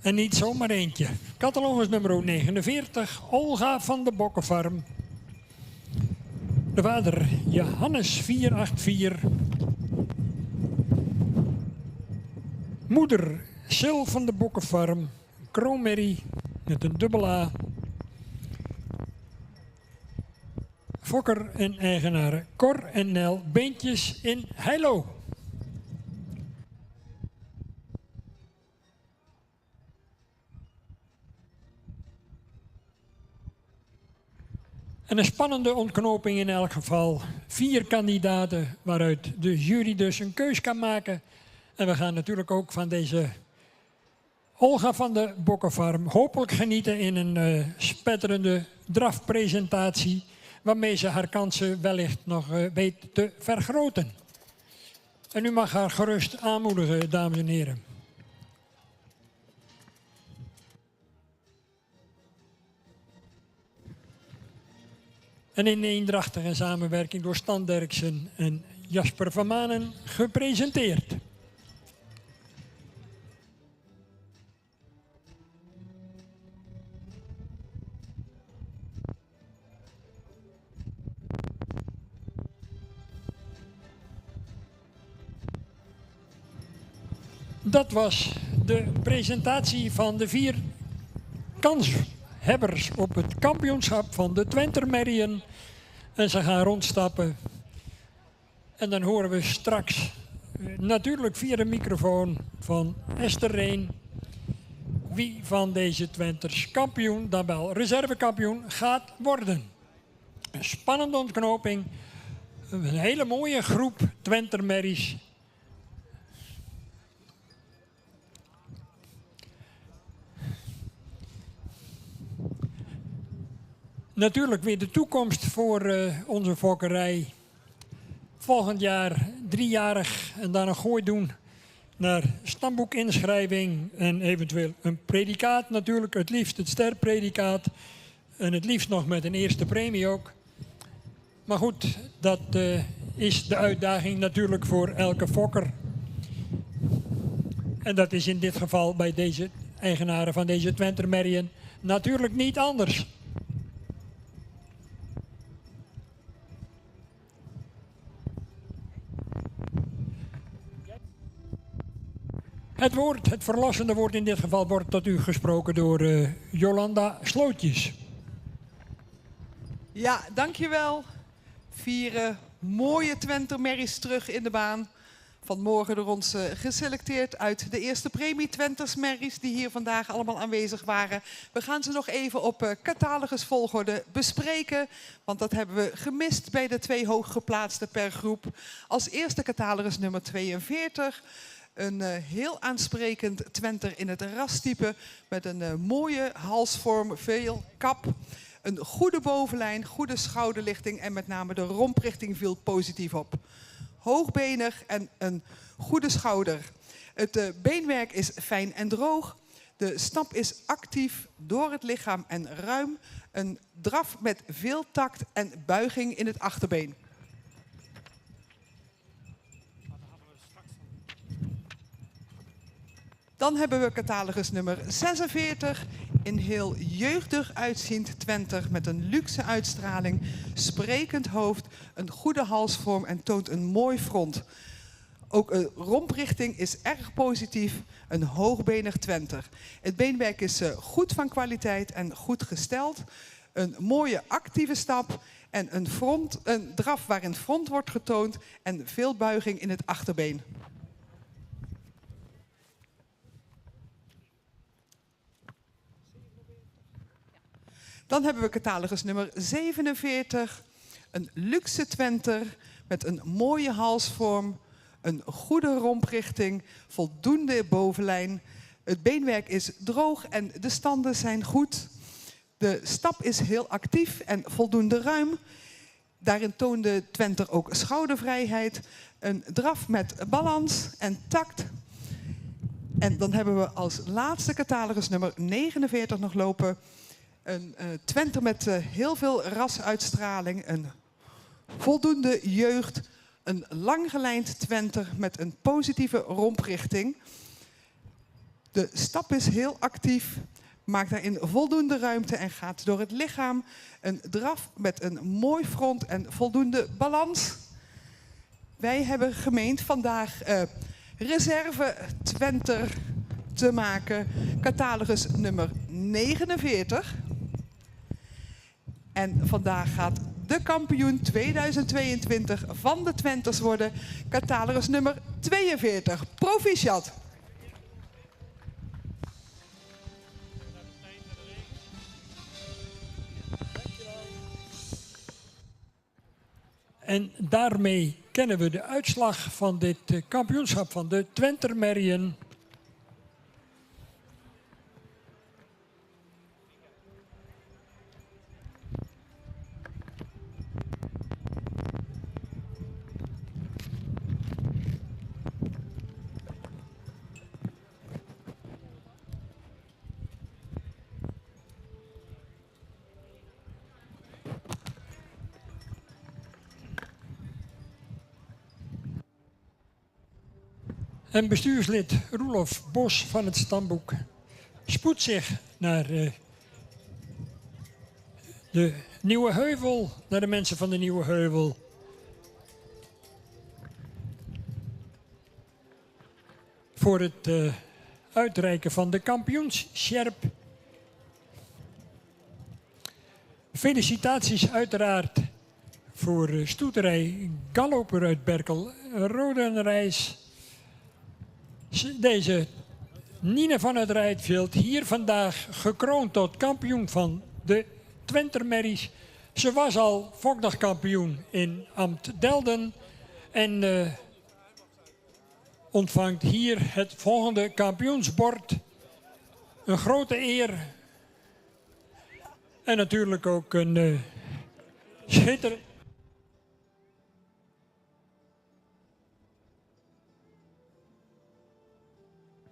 En niet zomaar eentje. Catalogus nummer 49, Olga van de Bokkenfarm. De vader Johannes 484. Moeder Sil van de Bokkenfarm. Kroonmerrie met een dubbel A. Fokker en eigenaar Cor en Nel Beentjes in Heilo. En een spannende ontknoping in elk geval. 4 kandidaten waaruit de jury dus een keus kan maken. En we gaan natuurlijk ook van deze Olga van de Bokkenfarm hopelijk genieten in een spetterende drafpresentatie. Waarmee ze haar kansen wellicht nog weet te vergroten. En u mag haar gerust aanmoedigen, dames en heren. En in eendrachtige samenwerking door Stan Derksen en Jasper van Manen gepresenteerd. Dat was de presentatie van de 4 kanshebbers op het kampioenschap van de Twentermerrien. En ze gaan rondstappen. En dan horen we straks, natuurlijk via de microfoon van Esther Reen, wie van deze Twenters kampioen, dan wel reservekampioen, gaat worden. Een spannende ontknoping. Een hele mooie groep Twenter merries. Natuurlijk weer de toekomst voor onze fokkerij. Volgend jaar 3-jarig en dan een gooi doen naar stamboekinschrijving en eventueel een predicaat natuurlijk. Het liefst het sterpredicaat en het liefst nog met een eerste premie ook. Maar goed, dat is de uitdaging natuurlijk voor elke fokker. En dat is in dit geval bij deze eigenaren van deze Twenter merrien natuurlijk niet anders. Het verlossende woord in dit geval wordt tot u gesproken door Jolanda Slootjes. Ja, dankjewel. 4 mooie Twenter merries terug in de baan. Vanmorgen door ons geselecteerd uit de eerste premie Twenters merries die hier vandaag allemaal aanwezig waren. We gaan ze nog even op catalogusvolgorde bespreken, want dat hebben we gemist bij de 2 hooggeplaatste per groep. Als eerste catalogus nummer 42. Een heel aansprekend Twenter in het rastype met een mooie halsvorm, veel kap. Een goede bovenlijn, goede schouderlichting en met name de romprichting viel positief op. Hoogbenig en een goede schouder. Het beenwerk is fijn en droog. De stap is actief door het lichaam en ruim. Een draf met veel tact en buiging in het achterbeen. Dan hebben we catalogus nummer 46. Een heel jeugdig uitziend Twenter met een luxe uitstraling, sprekend hoofd, een goede halsvorm en toont een mooi front. Ook een romprichting is erg positief, een hoogbenig Twenter. Het beenwerk is goed van kwaliteit en goed gesteld. Een mooie actieve stap en een draf waarin front wordt getoond en veel buiging in het achterbeen. Dan hebben we catalogus nummer 47. Een luxe Twenter met een mooie halsvorm, een goede romprichting, voldoende bovenlijn. Het beenwerk is droog en de standen zijn goed. De stap is heel actief en voldoende ruim. Daarin toont de Twenter ook schoudervrijheid. Een draf met balans en tact. En dan hebben we als laatste catalogus nummer 49 nog lopen. Een Twenter met heel veel rasuitstraling, een voldoende jeugd, een langgelijnd Twenter met een positieve romprichting. De stap is heel actief, maakt daarin voldoende ruimte en gaat door het lichaam. Een draf met een mooi front en voldoende balans. Wij hebben gemeend vandaag reserve Twenter te maken, catalogus nummer 49. En vandaag gaat de kampioen 2022 van de Twenters worden, catalogus nummer 42. Proficiat! En daarmee kennen we de uitslag van dit kampioenschap van de Twenter merrien. En bestuurslid Roelof Bos van het stamboek spoedt zich naar de Nieuwe Heuvel, naar de mensen van de Nieuwe Heuvel. Voor het uitreiken van de kampioenssjerp. Felicitaties uiteraard voor stoeterij Galloper uit Berkel, Rodenrijs. Deze Nine van het Rietveld, hier vandaag gekroond tot kampioen van de Twenter merries. Ze was al Fokdagkampioen in Amt Delden en ontvangt hier het volgende kampioensbord. Een grote eer en natuurlijk ook een schitterend.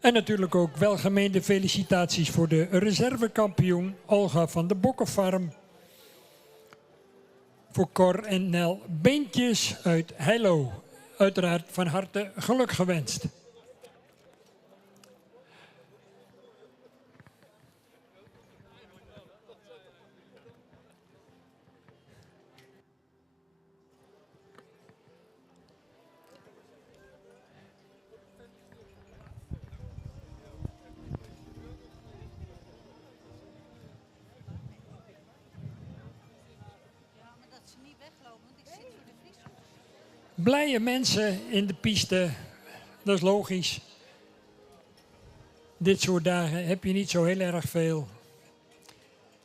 En natuurlijk ook welgemeende felicitaties voor de reservekampioen Olga van de Bokkenfarm. Voor Cor en Nel Beentjes uit Heilo. Uiteraard van harte geluk gewenst. Blije mensen in de piste, dat is logisch. Dit soort dagen heb je niet zo heel erg veel.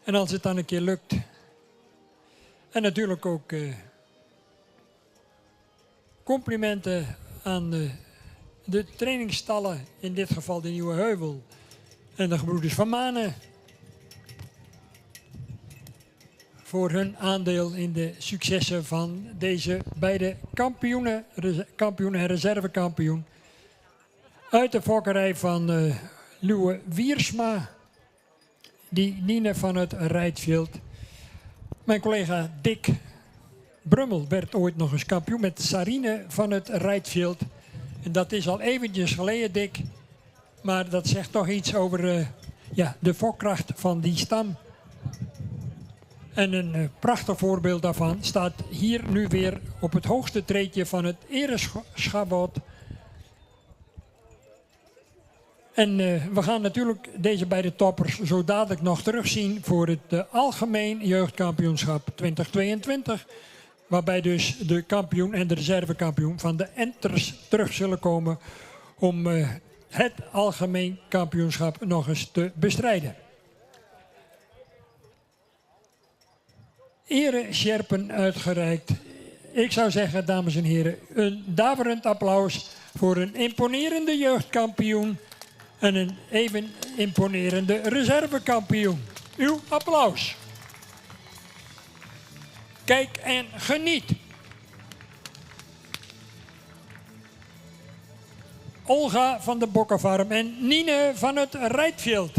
En als het dan een keer lukt. En natuurlijk ook complimenten aan de trainingsstallen, in dit geval de Nieuwe Heuvel en de gebroeders van Manen. Voor hun aandeel in de successen van deze beide kampioenen, kampioen en reservekampioen. Uit de fokkerij van Luwe Wiersma, die Nine van het Rijtveld. Mijn collega Dick Brummel werd ooit nog eens kampioen met Sarine van het Rijtveld. En dat is al eventjes geleden, Dick. Maar dat zegt toch iets over de fokkracht van die stam. En een prachtig voorbeeld daarvan staat hier nu weer op het hoogste treedje van het ereschabot. En we gaan natuurlijk deze beide toppers zo dadelijk nog terugzien voor het Algemeen Jeugdkampioenschap 2022. Waarbij dus de kampioen en de reservekampioen van de Enters terug zullen komen om het Algemeen Kampioenschap nog eens te bestrijden. Eresjerpen uitgereikt. Ik zou zeggen, dames en heren, een daverend applaus voor een imponerende jeugdkampioen en een even imponerende reservekampioen. Uw applaus. Kijk en geniet. Olga van de Bokkenfarm en Nine van het Rijtveld.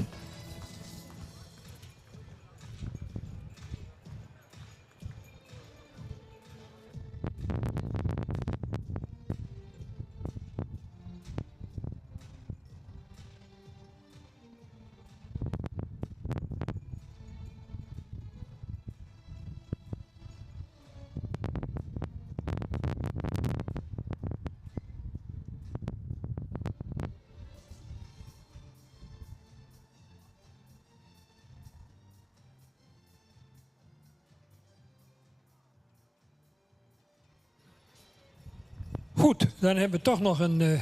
Goed, dan hebben we toch nog een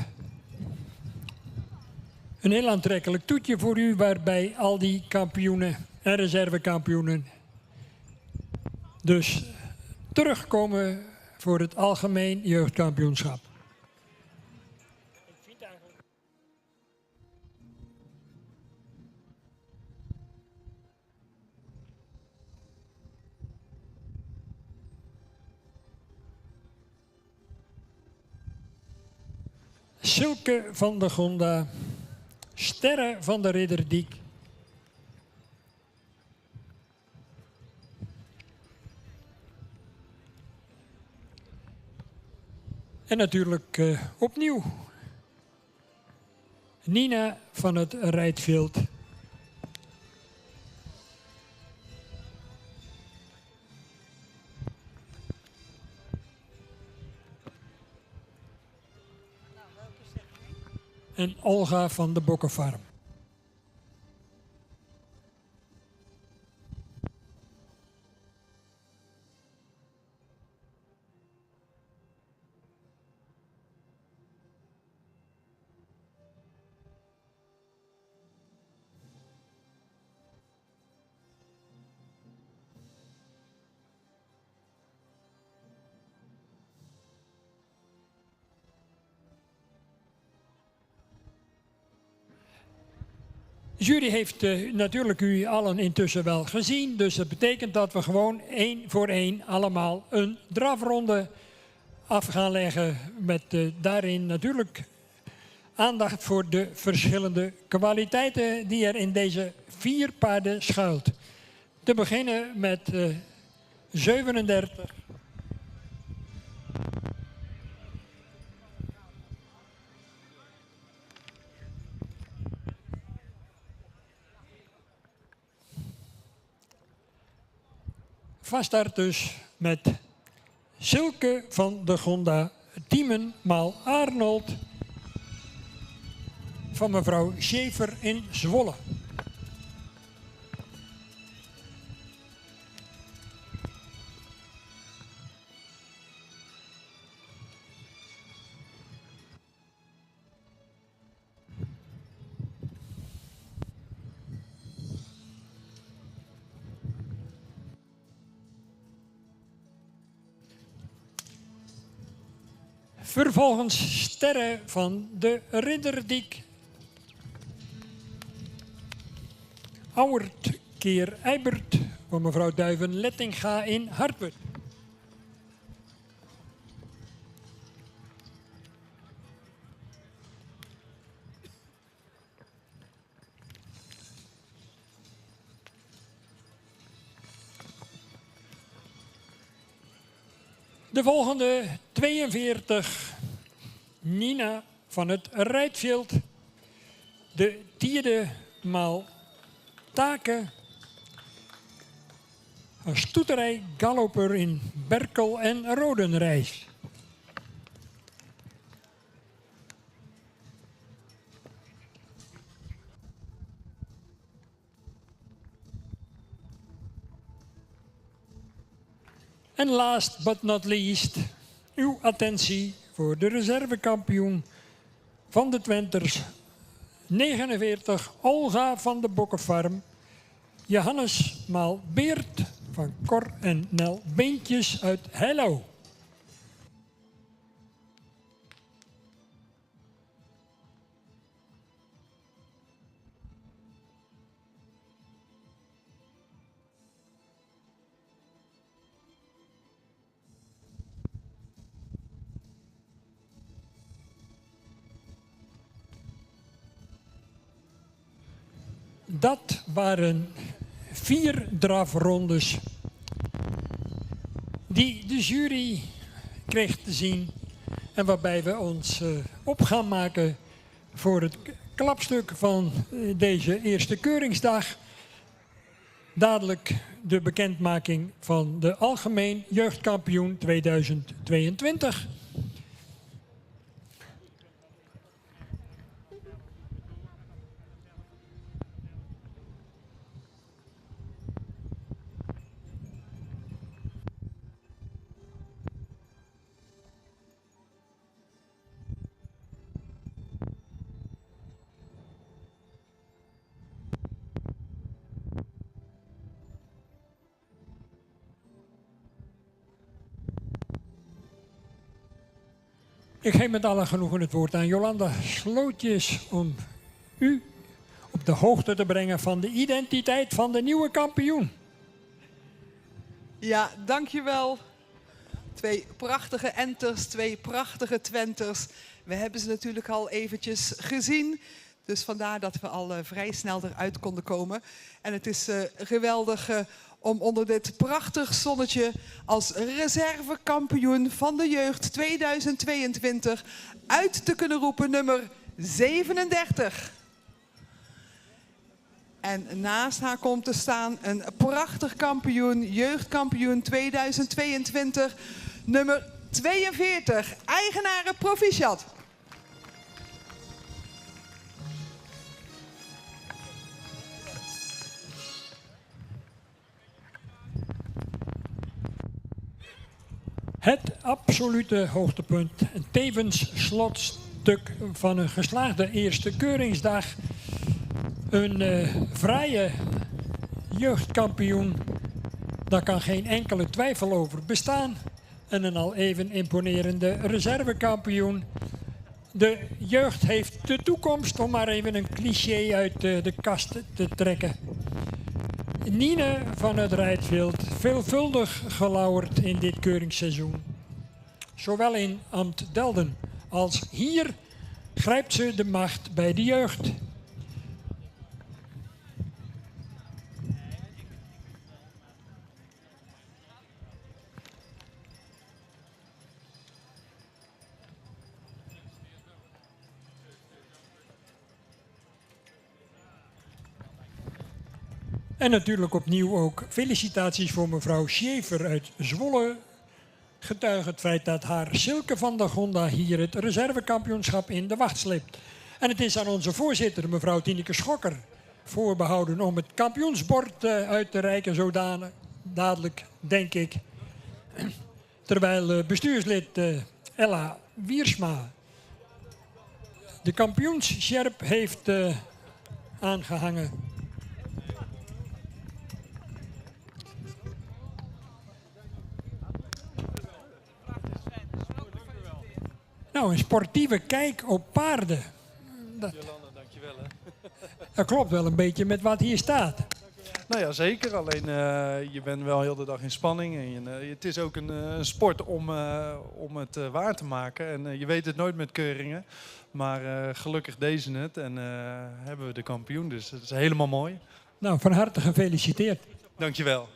heel aantrekkelijk toetje voor u, waarbij al die kampioenen en reservekampioenen dus terugkomen voor het Algemeen Jeugdkampioenschap. Silke van de Gonda, Sterre van de Ridderdiek. En natuurlijk opnieuw Nina van het Rijtveld. En Olga van de Bokkenfarm. jury heeft natuurlijk u allen intussen wel gezien. Dus dat betekent dat we gewoon 1 voor 1 allemaal een drafronde af gaan leggen. Met daarin natuurlijk aandacht voor de verschillende kwaliteiten die er in deze 4 paarden schuilt. Te beginnen met 37. Vaststart dus met Silke van de Gonda, Diemen maal Arnold van mevrouw Schaefer in Zwolle. Vervolgens sterren van de Ridderdiek. Auwert keer Eibert van mevrouw Duiven-Lettinga in Hartwerd. De volgende 42, Nina van het Rijtveld. De 10e maal Taken. Een stoeterij galloper in Berkel en Rodenrijs. En last but not least, uw attentie voor de reservekampioen van de Twenters. 49, Olga van de Bokkenfarm. Johannes maal Beert van Cor en Nel Beentjes uit Hello. Dat waren 4 drafrondes die de jury kreeg te zien en waarbij we ons op gaan maken voor het klapstuk van deze eerste keuringsdag. Dadelijk de bekendmaking van de algemeen jeugdkampioen 2022. Ik geef met alle genoegen het woord aan Jolanda Slootjes om u op de hoogte te brengen van de identiteit van de nieuwe kampioen. Ja, dankjewel. 2 prachtige enters, 2 prachtige Twenters. We hebben ze natuurlijk al eventjes gezien. Dus vandaar dat we al vrij snel eruit konden komen. En het is geweldig om onder dit prachtig zonnetje als reservekampioen van de jeugd 2022 uit te kunnen roepen nummer 37. En naast haar komt te staan een prachtig kampioen, jeugdkampioen 2022, nummer 42, eigenaren Proficiat. Het absolute hoogtepunt en tevens slotstuk van een geslaagde eerste keuringsdag. Een fraaie jeugdkampioen, daar kan geen enkele twijfel over bestaan. En een al even imponerende reservekampioen. De jeugd heeft de toekomst, om maar even een cliché uit de kast te trekken. Nine van het Rijtveld, veelvuldig gelauwerd in dit keuringsseizoen. Zowel in Ambt Delden als hier grijpt ze de macht bij de jeugd. En natuurlijk opnieuw ook felicitaties voor mevrouw Schaefer uit Zwolle. Getuige het feit dat haar Silke van der Gonda hier het reservekampioenschap in de wacht sleept. En het is aan onze voorzitter, mevrouw Tineke Schokker, voorbehouden om het kampioensbord uit te reiken zodanig, dadelijk, denk ik. Terwijl bestuurslid Ella Wiersma de kampioenssjerp heeft aangehangen. Nou, een sportieve kijk op paarden. Dat klopt wel een beetje met wat hier staat. Nou ja, zeker. Alleen je bent wel heel de dag in spanning. En het is ook een sport om het waar te maken. En je weet het nooit met keuringen. Maar gelukkig deze het en hebben we de kampioen. Dus dat is helemaal mooi. Nou, van harte gefeliciteerd. Dankjewel.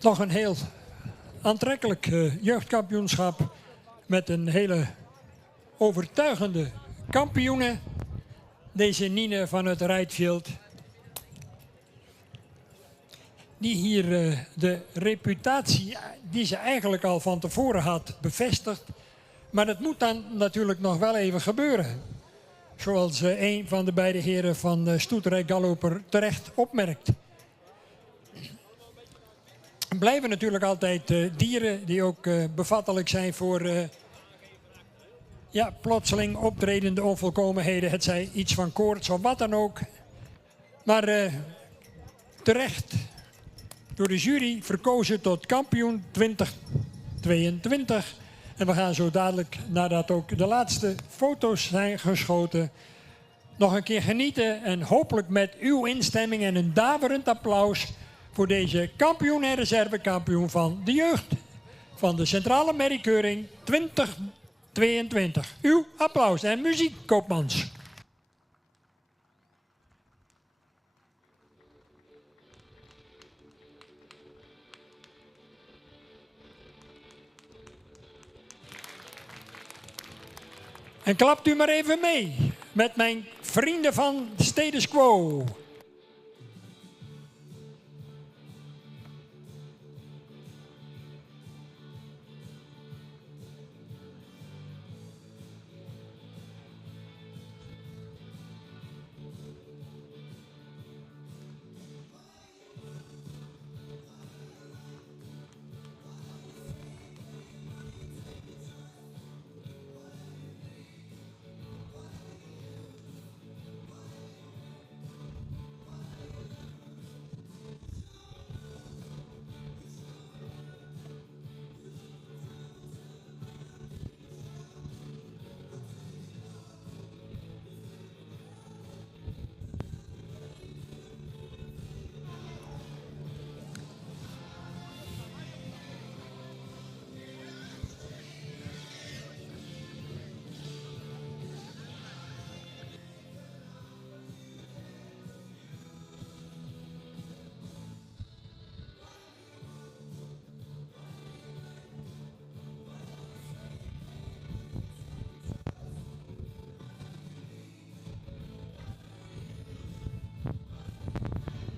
Nog een heel aantrekkelijk jeugdkampioenschap met een hele overtuigende kampioene. Deze Nine van het Rijtveld. Die hier de reputatie die ze eigenlijk al van tevoren had bevestigd. Maar dat moet dan natuurlijk nog wel even gebeuren. Zoals een van de beide heren van Stoeterij Galloper terecht opmerkt. Er blijven natuurlijk altijd dieren die ook bevattelijk zijn voor plotseling optredende onvolkomenheden. Het zij iets van koorts of wat dan ook. Maar terecht door de jury verkozen tot kampioen 2022. En we gaan zo dadelijk, nadat ook de laatste foto's zijn geschoten, nog een keer genieten. En hopelijk met uw instemming en een daverend applaus voor deze kampioen en reservekampioen van de jeugd van de Centrale Merriekeuring 2022. Uw applaus en muziek, Koopmans. En klapt u maar even mee met mijn vrienden van Status Quo.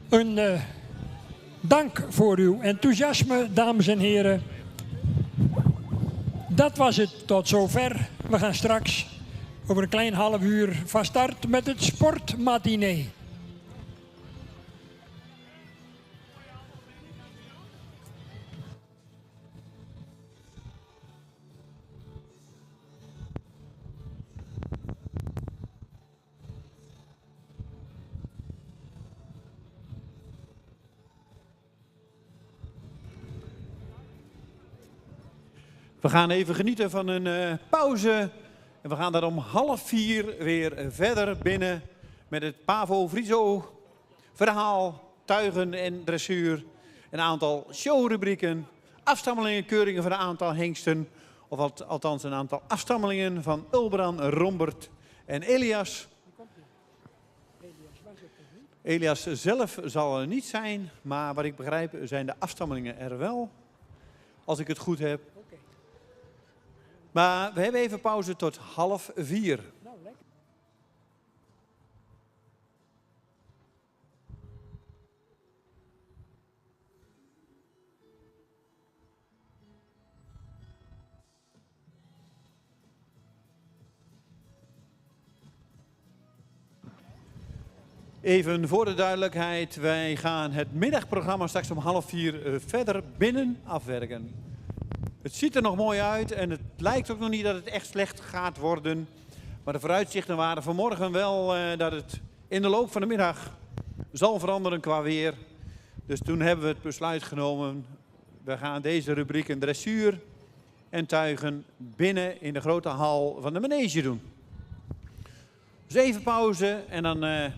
Een dank voor uw enthousiasme, dames en heren. Dat was het tot zover. We gaan straks over een klein half uur van start met het sportmatinee. We gaan even genieten van een pauze. En we gaan daar om 3:30 weer verder binnen met het Pavo Friso verhaal, tuigen en dressuur. Een aantal showrubrieken, afstammelingen, keuringen van een aantal hengsten. Of althans een aantal afstammelingen van Ulbran, Rombert en Elias. Elias zelf zal er niet zijn, maar wat ik begrijp zijn de afstammelingen er wel. Als ik het goed heb. Maar we hebben even pauze tot 3:30. Even voor de duidelijkheid, wij gaan het middagprogramma straks om 3:30 verder binnen afwerken. Het ziet er nog mooi uit en het lijkt ook nog niet dat het echt slecht gaat worden. Maar de vooruitzichten waren vanmorgen wel dat het in de loop van de middag zal veranderen qua weer. Dus toen hebben we het besluit genomen, we gaan deze rubrieken dressuur en tuigen binnen in de grote hal van de manege doen. Dus even pauze en dan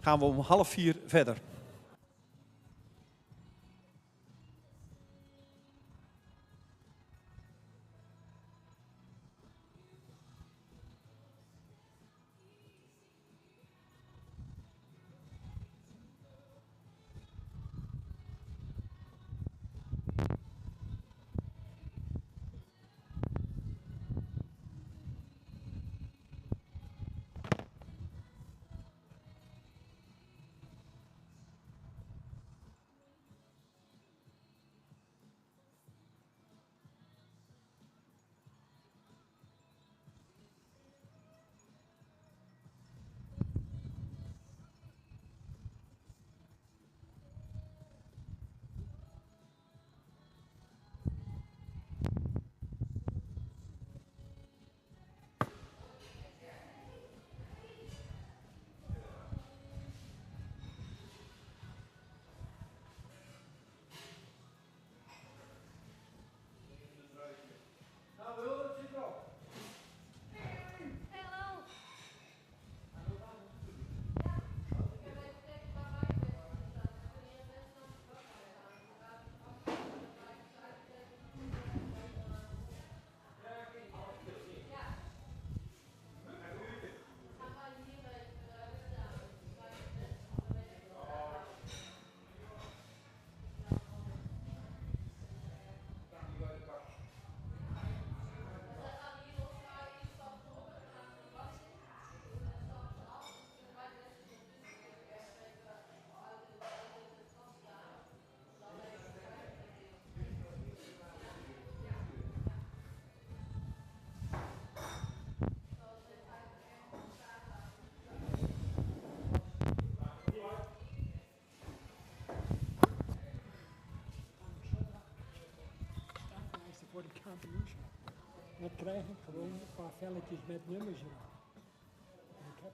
gaan we om 3:30 verder. Voor de kampioenschap. Dan krijg ik gewoon een paar velletjes met nummers erop. En ik heb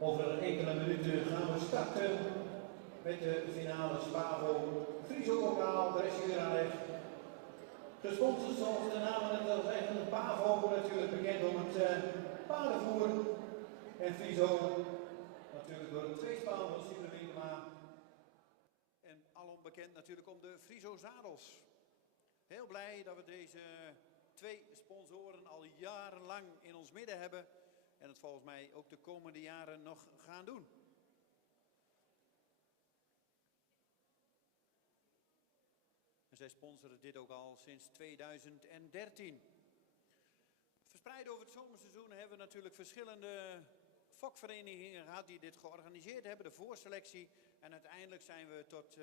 Over enkele minuten gaan we starten met de finale Spavo Friso-lokaal dressuuraanleg. Gesponsord zoals de namen het al zeggen, Pavo natuurlijk bekend om het paardenvoer. En Friso natuurlijk door het tweespaan van Simon Winkema. En alom bekend natuurlijk om de Friso zadels. Heel blij dat we deze twee sponsoren al jarenlang in ons midden hebben. En het volgens mij ook de komende jaren nog gaan doen. En zij sponsoren dit ook al sinds 2013. Verspreid over het zomerseizoen hebben we natuurlijk verschillende fokverenigingen gehad die dit georganiseerd hebben, de voorselectie. En uiteindelijk zijn we tot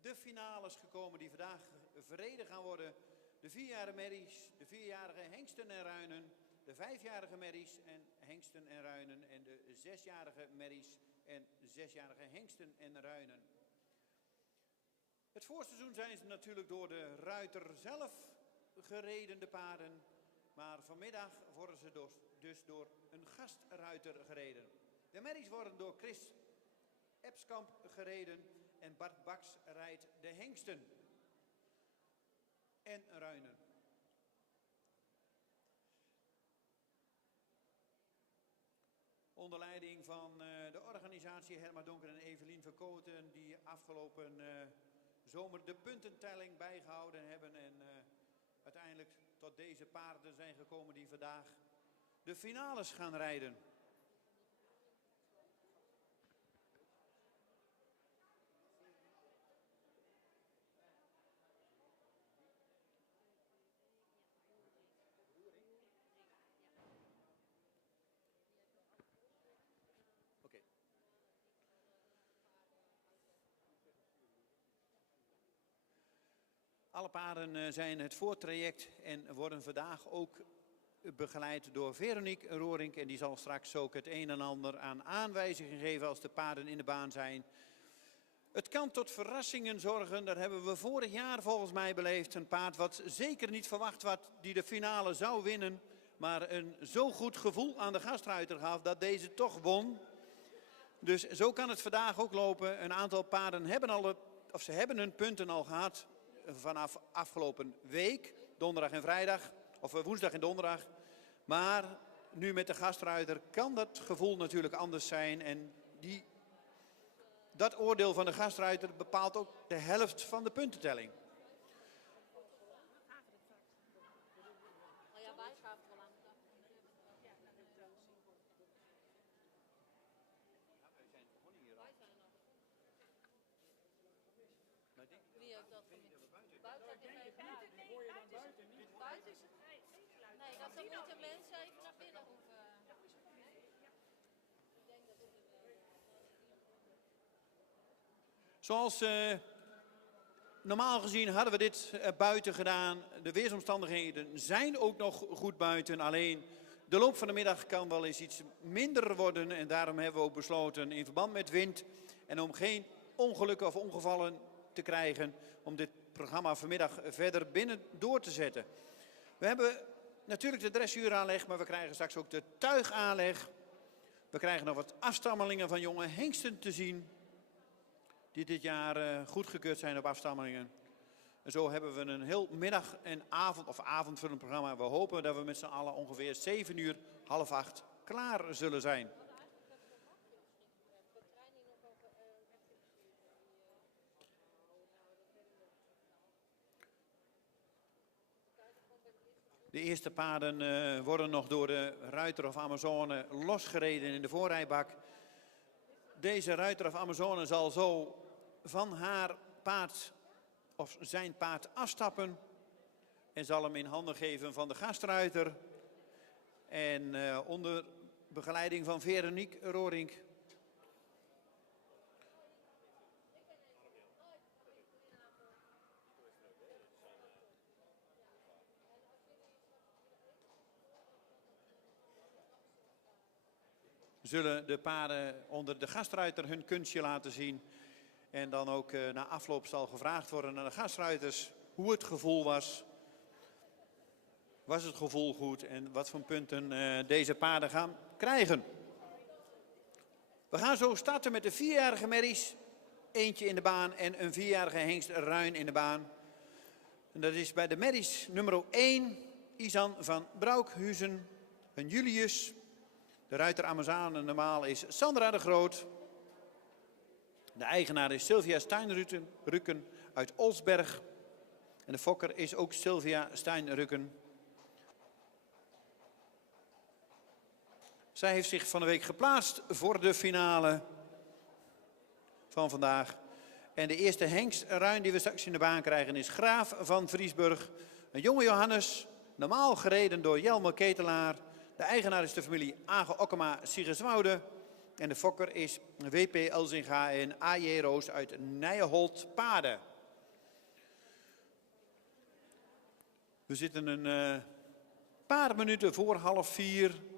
de finales gekomen die vandaag verreden gaan worden. De 4-jarige merries, de 4-jarige hengsten en ruinen, de 5-jarige merries en hengsten en ruinen en de 6-jarige merries en 6-jarige hengsten en ruinen. Het voorseizoen zijn ze natuurlijk door de ruiter zelf gereden, de paarden. Maar vanmiddag worden ze dus door een gastruiter gereden. De merries worden door Chris Epskamp gereden en Bart Baks rijdt de hengsten en ruinen. Onder leiding van de organisatie Herma Donker en Evelien Verkoten, die afgelopen zomer de puntentelling bijgehouden hebben en uiteindelijk tot deze paarden zijn gekomen die vandaag de finales gaan rijden. Oké. Alle paarden zijn het voortraject en worden vandaag ook begeleid door Veronique Roorink. En die zal straks ook het een en ander aan aanwijzingen geven als de paarden in de baan zijn. Het kan tot verrassingen zorgen, dat hebben we vorig jaar volgens mij beleefd. Een paard wat zeker niet verwacht was die de finale zou winnen. Maar een zo goed gevoel aan de gastruiter gaf dat deze toch won. Dus zo kan het vandaag ook lopen. Een aantal paarden hebben hun punten al gehad vanaf afgelopen week. Donderdag en vrijdag. Of woensdag en donderdag. Maar nu met de gastruiter kan dat gevoel natuurlijk anders zijn. En dat oordeel van de gastruiter bepaalt ook de helft van de puntentelling. Wie heeft dat buiten? Buiten is het. Nee, dan moeten mensen even naar binnen hoeven. Ik denk dat Zoals normaal gezien hadden we dit buiten gedaan. De weersomstandigheden zijn ook nog goed buiten. Alleen de loop van de middag kan wel eens iets minder worden. En daarom hebben we ook besloten in verband met wind en om geen ongelukken of ongevallen te krijgen, om dit programma vanmiddag verder binnen door te zetten. We hebben natuurlijk de dressuuraanleg, maar we krijgen straks ook de tuigaanleg. We krijgen nog wat afstammelingen van jonge hengsten te zien, die dit jaar goedgekeurd zijn op afstammelingen. En zo hebben we een heel middag- en avondvullend programma. We hopen dat we met z'n allen ongeveer 7 uur, half 8 klaar zullen zijn. De eerste paarden worden nog door de ruiter of Amazone losgereden in de voorrijbak. Deze ruiter of Amazone zal zo van haar paard of zijn paard afstappen en zal hem in handen geven van de gastruiter. En onder begeleiding van Veronique Roorink zullen de paarden onder de gastruiter hun kunstje laten zien. En dan ook na afloop zal gevraagd worden aan de gastruiters hoe het gevoel was. Was het gevoel goed en wat voor punten deze paarden gaan krijgen. We gaan zo starten met de 4-jarige merries. Eentje in de baan en een 4-jarige hengst Ruin in de baan. En dat is bij de merries nummer 1, Isan van Broukhuizen, een Julius. De ruiter Amazone normaal is Sandra de Groot. De eigenaar is Sylvia Steinrukken uit Olsberg. En de fokker is ook Sylvia Steinrukken. Zij heeft zich van de week geplaatst voor de finale van vandaag. En de eerste hengstruin die we straks in de baan krijgen is Graaf van Vriesburg. Een jonge Johannes, normaal gereden door Jelmer Ketelaar. De eigenaar is de familie Age Okkema Sigerswoude. En de fokker is WP Elzinga en AJ Roos uit Nijenholt Paarden. We zitten een paar minuten voor 3:30.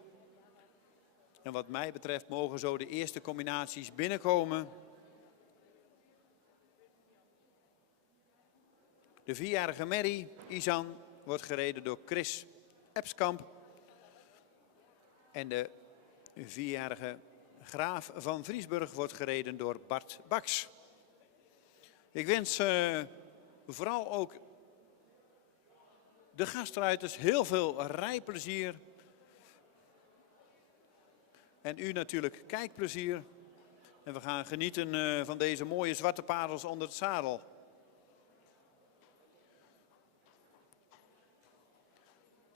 En wat mij betreft mogen zo de eerste combinaties binnenkomen. De 4-jarige merrie, Isan, wordt gereden door Chris Epskamp. En de 4-jarige Graaf van Vriesburg wordt gereden door Bart Baks. Ik wens vooral ook de gastruiters heel veel rijplezier. En u natuurlijk kijkplezier. En we gaan genieten van deze mooie zwarte parels onder het zadel.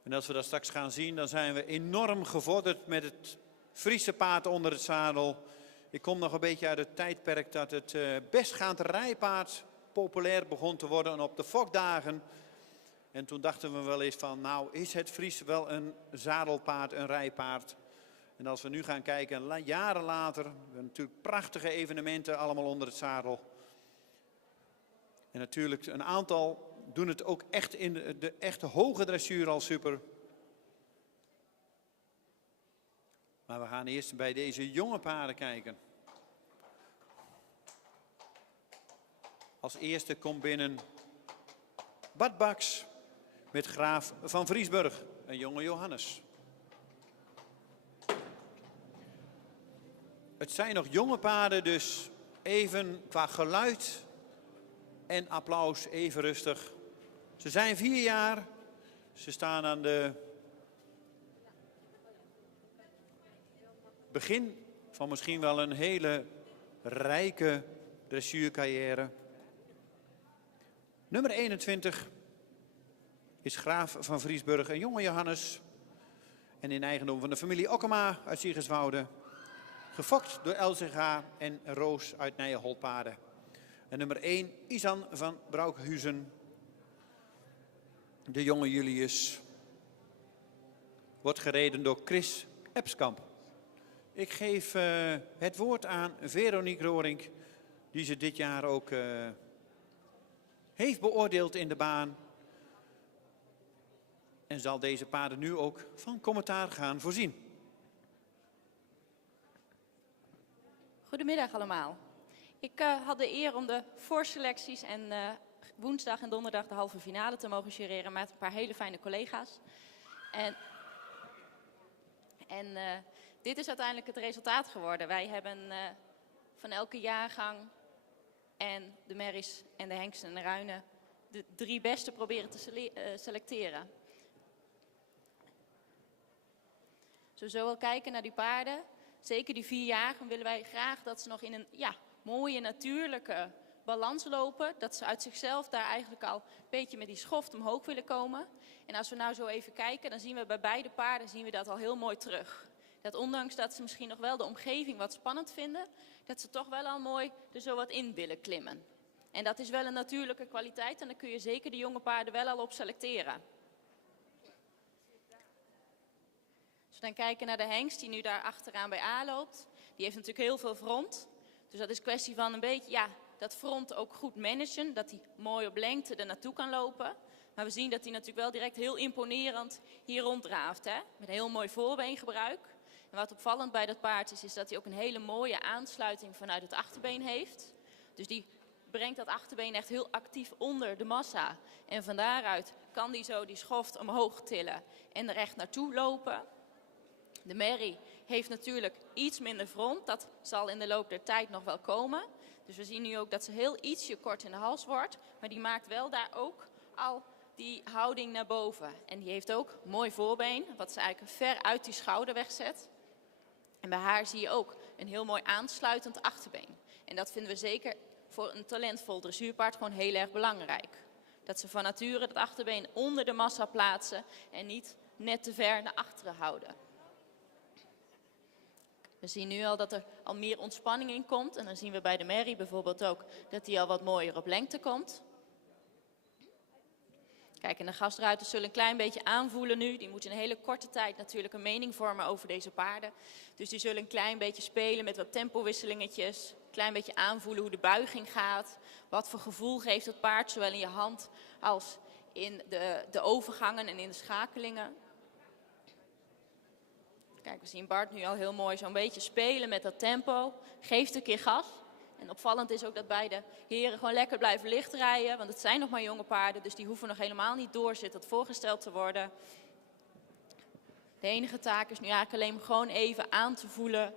En als we dat straks gaan zien, dan zijn we enorm gevorderd met het Friese paard onder het zadel. Ik kom nog een beetje uit het tijdperk dat het bestgaand rijpaard populair begon te worden op de fokdagen. En toen dachten we wel eens van, nou is het Fries wel een zadelpaard, een rijpaard? En als we nu gaan kijken, jaren later, we hebben natuurlijk prachtige evenementen allemaal onder het zadel. En natuurlijk een aantal doen het ook echt in de echte hoge dressuur al super. Maar we gaan eerst bij deze jonge paarden kijken. Als eerste komt binnen Bart Baks met Graaf van Vriesburg, een jonge Johannes. Het zijn nog jonge paarden, dus even qua geluid en applaus even rustig. Ze zijn 4 jaar. Ze staan aan de begin van misschien wel een hele rijke dressuurcarrière. Nummer 21 is Graaf van Vriesburg, een jonge Johannes. En in eigendom van de familie Okkema uit Sigerswoude. Gefokt door Elzinga en Roos uit Nijenholt Paarden. En nummer 1, Isan van Broukhuizen. De jonge Julius wordt gereden door Chris Epskamp. Ik geef het woord aan Veronique Roorink, die ze dit jaar ook heeft beoordeeld in de baan. En zal deze paarden nu ook van commentaar gaan voorzien. Goedemiddag allemaal. Ik had de eer om de voorselecties en woensdag en donderdag de halve finale te mogen jureren met een paar hele fijne collega's. En dit is uiteindelijk het resultaat geworden. Wij hebben van elke jaargang en de merries en de hengsten en de ruinen de 3 beste proberen te selecteren. Als we zo wel kijken naar die paarden, zeker die 4-jarigen, willen wij graag dat ze nog in een mooie natuurlijke balans lopen. Dat ze uit zichzelf daar eigenlijk al een beetje met die schoft omhoog willen komen. En als we nou zo even kijken, dan zien we bij beide paarden zien we dat al heel mooi terug. Dat ondanks dat ze misschien nog wel de omgeving wat spannend vinden, dat ze toch wel al mooi er zo wat in willen klimmen. En dat is wel een natuurlijke kwaliteit en daar kun je zeker de jonge paarden wel al op selecteren. Als we dan kijken naar de hengst die nu daar achteraan bij A loopt, die heeft natuurlijk heel veel front. Dus dat is een kwestie van een beetje, dat front ook goed managen, dat hij mooi op lengte er naartoe kan lopen. Maar we zien dat hij natuurlijk wel direct heel imponerend hier ronddraaft, hè? Met een heel mooi voorbeengebruik. En wat opvallend bij dat paard is dat hij ook een hele mooie aansluiting vanuit het achterbeen heeft. Dus die brengt dat achterbeen echt heel actief onder de massa. En van daaruit kan hij zo die schoft omhoog tillen en er echt naartoe lopen. De merrie heeft natuurlijk iets minder front. Dat zal in de loop der tijd nog wel komen. Dus we zien nu ook dat ze heel ietsje kort in de hals wordt. Maar die maakt wel daar ook al die houding naar boven. En die heeft ook een mooi voorbeen, wat ze eigenlijk ver uit die schouder wegzet. En bij haar zie je ook een heel mooi aansluitend achterbeen. En dat vinden we zeker voor een talentvol dressuurpaard gewoon heel erg belangrijk. Dat ze van nature het achterbeen onder de massa plaatsen en niet net te ver naar achteren houden. We zien nu al dat er al meer ontspanning in komt. En dan zien we bij de merrie bijvoorbeeld ook dat die al wat mooier op lengte komt. Kijk, en de gastruiters zullen een klein beetje aanvoelen nu. Die moeten in een hele korte tijd natuurlijk een mening vormen over deze paarden. Dus die zullen een klein beetje spelen met wat tempowisselingetjes. Een klein beetje aanvoelen hoe de buiging gaat. Wat voor gevoel geeft het paard, zowel in je hand als in de overgangen en in de schakelingen. Kijk, we zien Bart nu al heel mooi zo'n beetje spelen met dat tempo. Geeft een keer gas. En opvallend is ook dat beide heren gewoon lekker blijven licht rijden. Want het zijn nog maar jonge paarden, dus die hoeven nog helemaal niet doorzittend voorgesteld te worden. De enige taak is nu eigenlijk alleen gewoon even aan te voelen.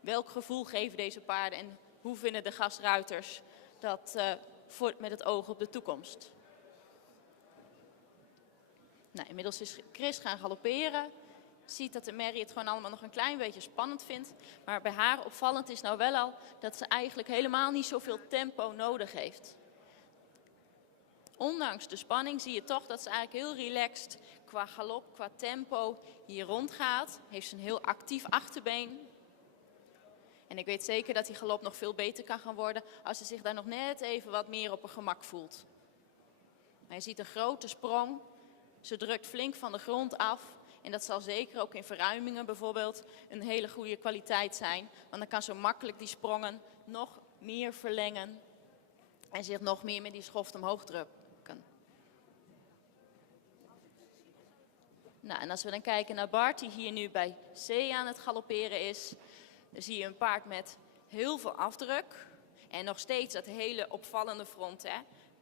Welk gevoel geven deze paarden en hoe vinden de gastruiters dat met het oog op de toekomst. Nou, inmiddels is Chris gaan galopperen. Ziet dat de merrie het gewoon allemaal nog een klein beetje spannend vindt. Maar bij haar opvallend is nou wel al dat ze eigenlijk helemaal niet zoveel tempo nodig heeft. Ondanks de spanning zie je toch dat ze eigenlijk heel relaxed qua galop, qua tempo hier rondgaat. Heeft ze een heel actief achterbeen. En ik weet zeker dat die galop nog veel beter kan gaan worden als ze zich daar nog net even wat meer op haar gemak voelt. Maar je ziet een grote sprong. Ze drukt flink van de grond af. En dat zal zeker ook in verruimingen bijvoorbeeld een hele goede kwaliteit zijn. Want dan kan ze makkelijk die sprongen nog meer verlengen. En zich nog meer met die schoft omhoog drukken. Nou, en als we dan kijken naar Bart, die hier nu bij C aan het galopperen is. Dan zie je een paard met heel veel afdruk. En nog steeds dat hele opvallende front, hè.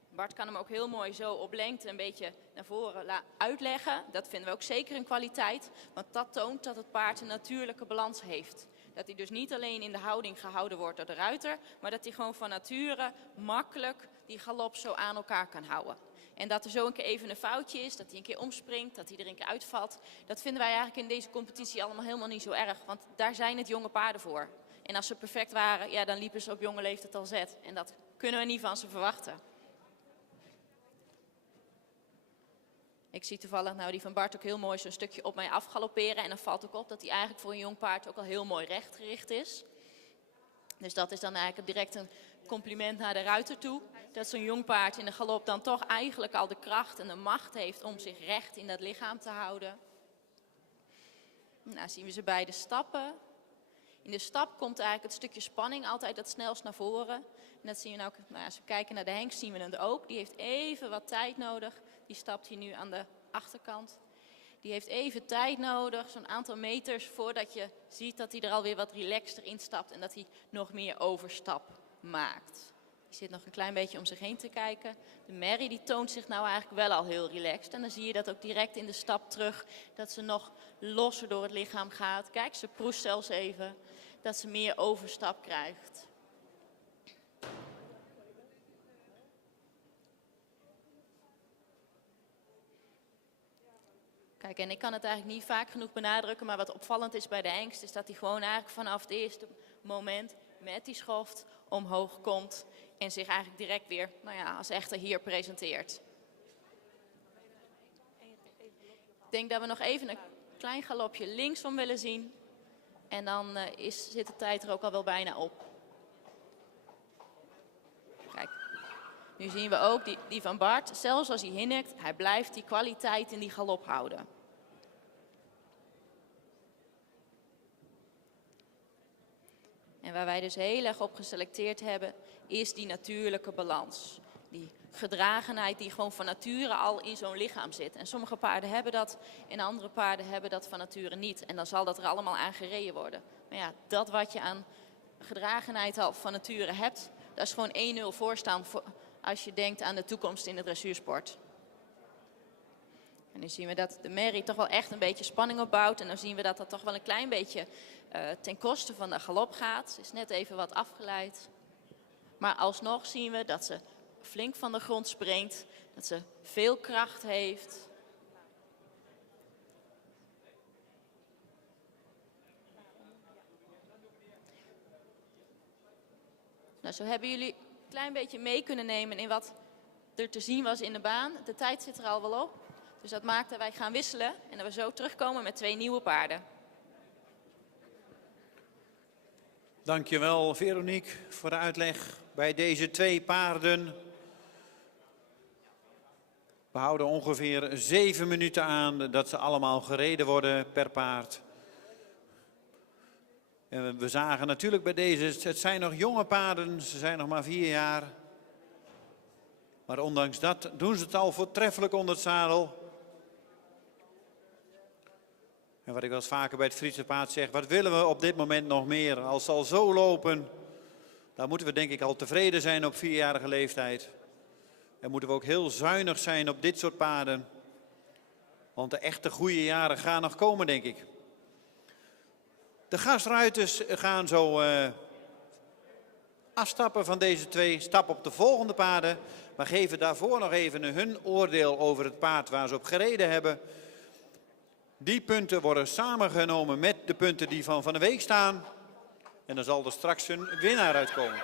Bart kan hem ook heel mooi zo op lengte een beetje naar voren uitleggen. Dat vinden we ook zeker een kwaliteit. Want dat toont dat het paard een natuurlijke balans heeft. Dat hij dus niet alleen in de houding gehouden wordt door de ruiter. Maar dat hij gewoon van nature makkelijk die galop zo aan elkaar kan houden. En dat er zo een keer even een foutje is. Dat hij een keer omspringt. Dat hij er een keer uitvalt. Dat vinden wij eigenlijk in deze competitie allemaal helemaal niet zo erg. Want daar zijn het jonge paarden voor. En als ze perfect waren, ja, dan liepen ze op jonge leeftijd al zet. En dat kunnen we niet van ze verwachten. Ik zie toevallig nou die van Bart ook heel mooi zo'n stukje op mij afgalopperen. En dan valt ook op dat hij eigenlijk voor een jong paard ook al heel mooi rechtgericht is. Dus dat is dan eigenlijk direct een compliment naar de ruiter toe. Dat zo'n jong paard in de galop dan toch eigenlijk al de kracht en de macht heeft om zich recht in dat lichaam te houden. Nou zien we ze beide stappen. In de stap komt eigenlijk het stukje spanning altijd het snelst naar voren. En dat zien we nou, als we kijken naar de hengst zien we hem ook. Die heeft even wat tijd nodig. Die stapt hier nu aan de achterkant. Die heeft even tijd nodig, zo'n aantal meters, voordat je ziet dat hij er alweer wat relaxter instapt en dat hij nog meer overstap maakt. Die zit nog een klein beetje om zich heen te kijken. De merrie die toont zich nou eigenlijk wel al heel relaxed. En dan zie je dat ook direct in de stap terug, dat ze nog losser door het lichaam gaat. Kijk, ze proest zelfs even dat ze meer overstap krijgt. Kijk, en ik kan het eigenlijk niet vaak genoeg benadrukken, maar wat opvallend is bij de hengst is dat hij gewoon eigenlijk vanaf het eerste moment met die schoft omhoog komt en zich eigenlijk direct weer, nou ja, als echte hier presenteert. Ik denk dat we nog even een klein galopje linksom willen zien en dan zit de tijd er ook al wel bijna op. Kijk, nu zien we ook die van Bart, zelfs als hij hinnikt, hij blijft die kwaliteit in die galop houden. En waar wij dus heel erg op geselecteerd hebben, is die natuurlijke balans. Die gedragenheid die gewoon van nature al in zo'n lichaam zit. En sommige paarden hebben dat en andere paarden hebben dat van nature niet. En dan zal dat er allemaal aan gereden worden. Maar ja, dat wat je aan gedragenheid al van nature hebt, dat is gewoon 1-0 voorstaan als je denkt aan de toekomst in de dressuursport. En nu zien we dat de merrie toch wel echt een beetje spanning opbouwt. En dan zien we dat dat toch wel een klein beetje ten koste van de galop gaat. Ze is net even wat afgeleid. Maar alsnog zien we dat ze flink van de grond springt. Dat ze veel kracht heeft. Nou, zo hebben jullie een klein beetje mee kunnen nemen in wat er te zien was in de baan. De tijd zit er al wel op. Dus dat maakt dat wij gaan wisselen en dat we zo terugkomen met 2 nieuwe paarden. Dankjewel Veronique voor de uitleg bij deze 2 paarden. We houden ongeveer 7 minuten aan dat ze allemaal gereden worden per paard. En we zagen natuurlijk bij deze, het zijn nog jonge paarden, ze zijn nog maar 4 jaar. Maar ondanks dat doen ze het al voortreffelijk onder het zadel. En wat ik wel eens vaker bij het Friese paard zeg, wat willen we op dit moment nog meer? Als ze al zo lopen, dan moeten we denk ik al tevreden zijn op 4-jarige leeftijd. En moeten we ook heel zuinig zijn op dit soort paarden. Want de echte goede jaren gaan nog komen, denk ik. De gastruiters gaan zo afstappen van deze 2, stappen op de volgende paarden. Maar geven daarvoor nog even hun oordeel over het paard waar ze op gereden hebben. Die punten worden samengenomen met de punten die van de week staan. En dan zal er straks een winnaar uitkomen.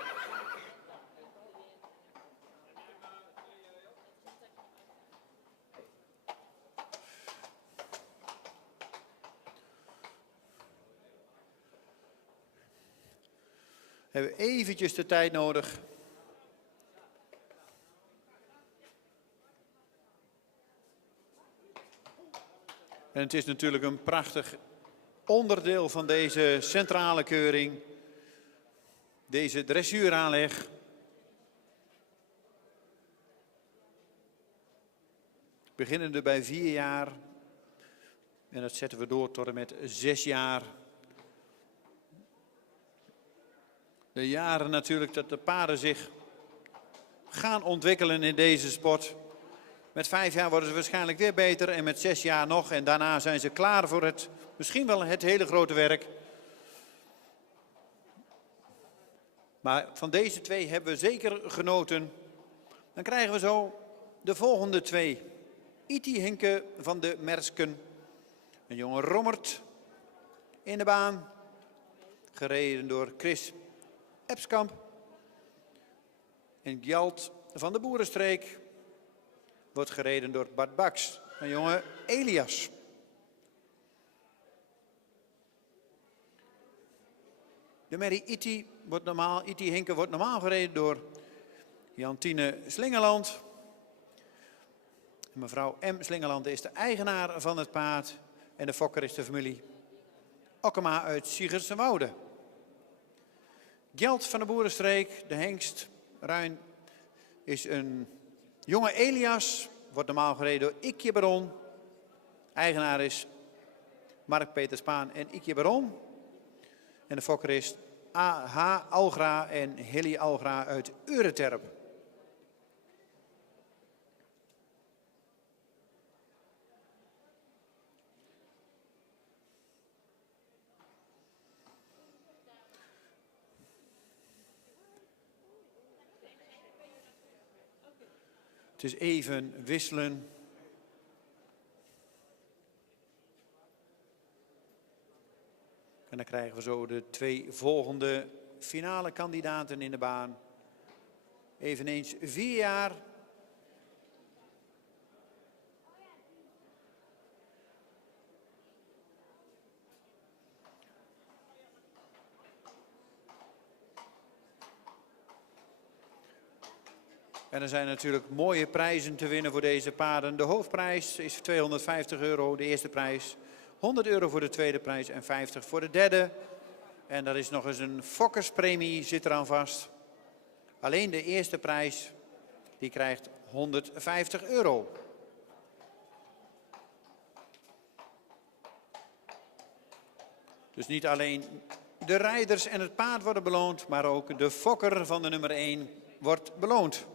We hebben eventjes de tijd nodig. En het is natuurlijk een prachtig onderdeel van deze centrale keuring. Deze dressuuraanleg. Beginnende bij 4 jaar. En dat zetten we door tot en met 6 jaar. De jaren natuurlijk dat de paarden zich gaan ontwikkelen in deze sport. Met 5 jaar worden ze waarschijnlijk weer beter en met 6 jaar nog. En daarna zijn ze klaar voor het, misschien wel het hele grote werk. Maar van deze 2 hebben we zeker genoten. Dan krijgen we zo de volgende 2. Iti Hinke van de Mersken. Een jonge Rommert in de baan. Gereden door Chris Epskamp. En Gjalt van de Boerenstreek wordt gereden door Bart Baks, een jonge Elias. De merrie Iti Hinke wordt normaal gereden door Jantine Slingerland. Mevrouw M. Slingerland is de eigenaar van het paard en de fokker is de familie Okkema uit Siegersenwoude. Gjalt van de Boerenstreek, de hengst, Ruin, is een jonge Elias, wordt normaal gereden door Ikje Baron. Eigenaar is Mark-Peter Spaan en Ikje Baron. En de fokker is A.H. Algra en Hilly Algra uit Ureterp. Het is even wisselen. En dan krijgen we zo de 2 volgende finale kandidaten in de baan. Eveneens 4 jaar. En er zijn natuurlijk mooie prijzen te winnen voor deze paarden. De hoofdprijs is €250, de eerste prijs. €100 voor de tweede prijs en €50 voor de derde. En er is nog eens een fokkerspremie zit eraan vast. Alleen de eerste prijs, die krijgt €150. Dus niet alleen de rijders en het paard worden beloond, maar ook de fokker van de nummer 1 wordt beloond.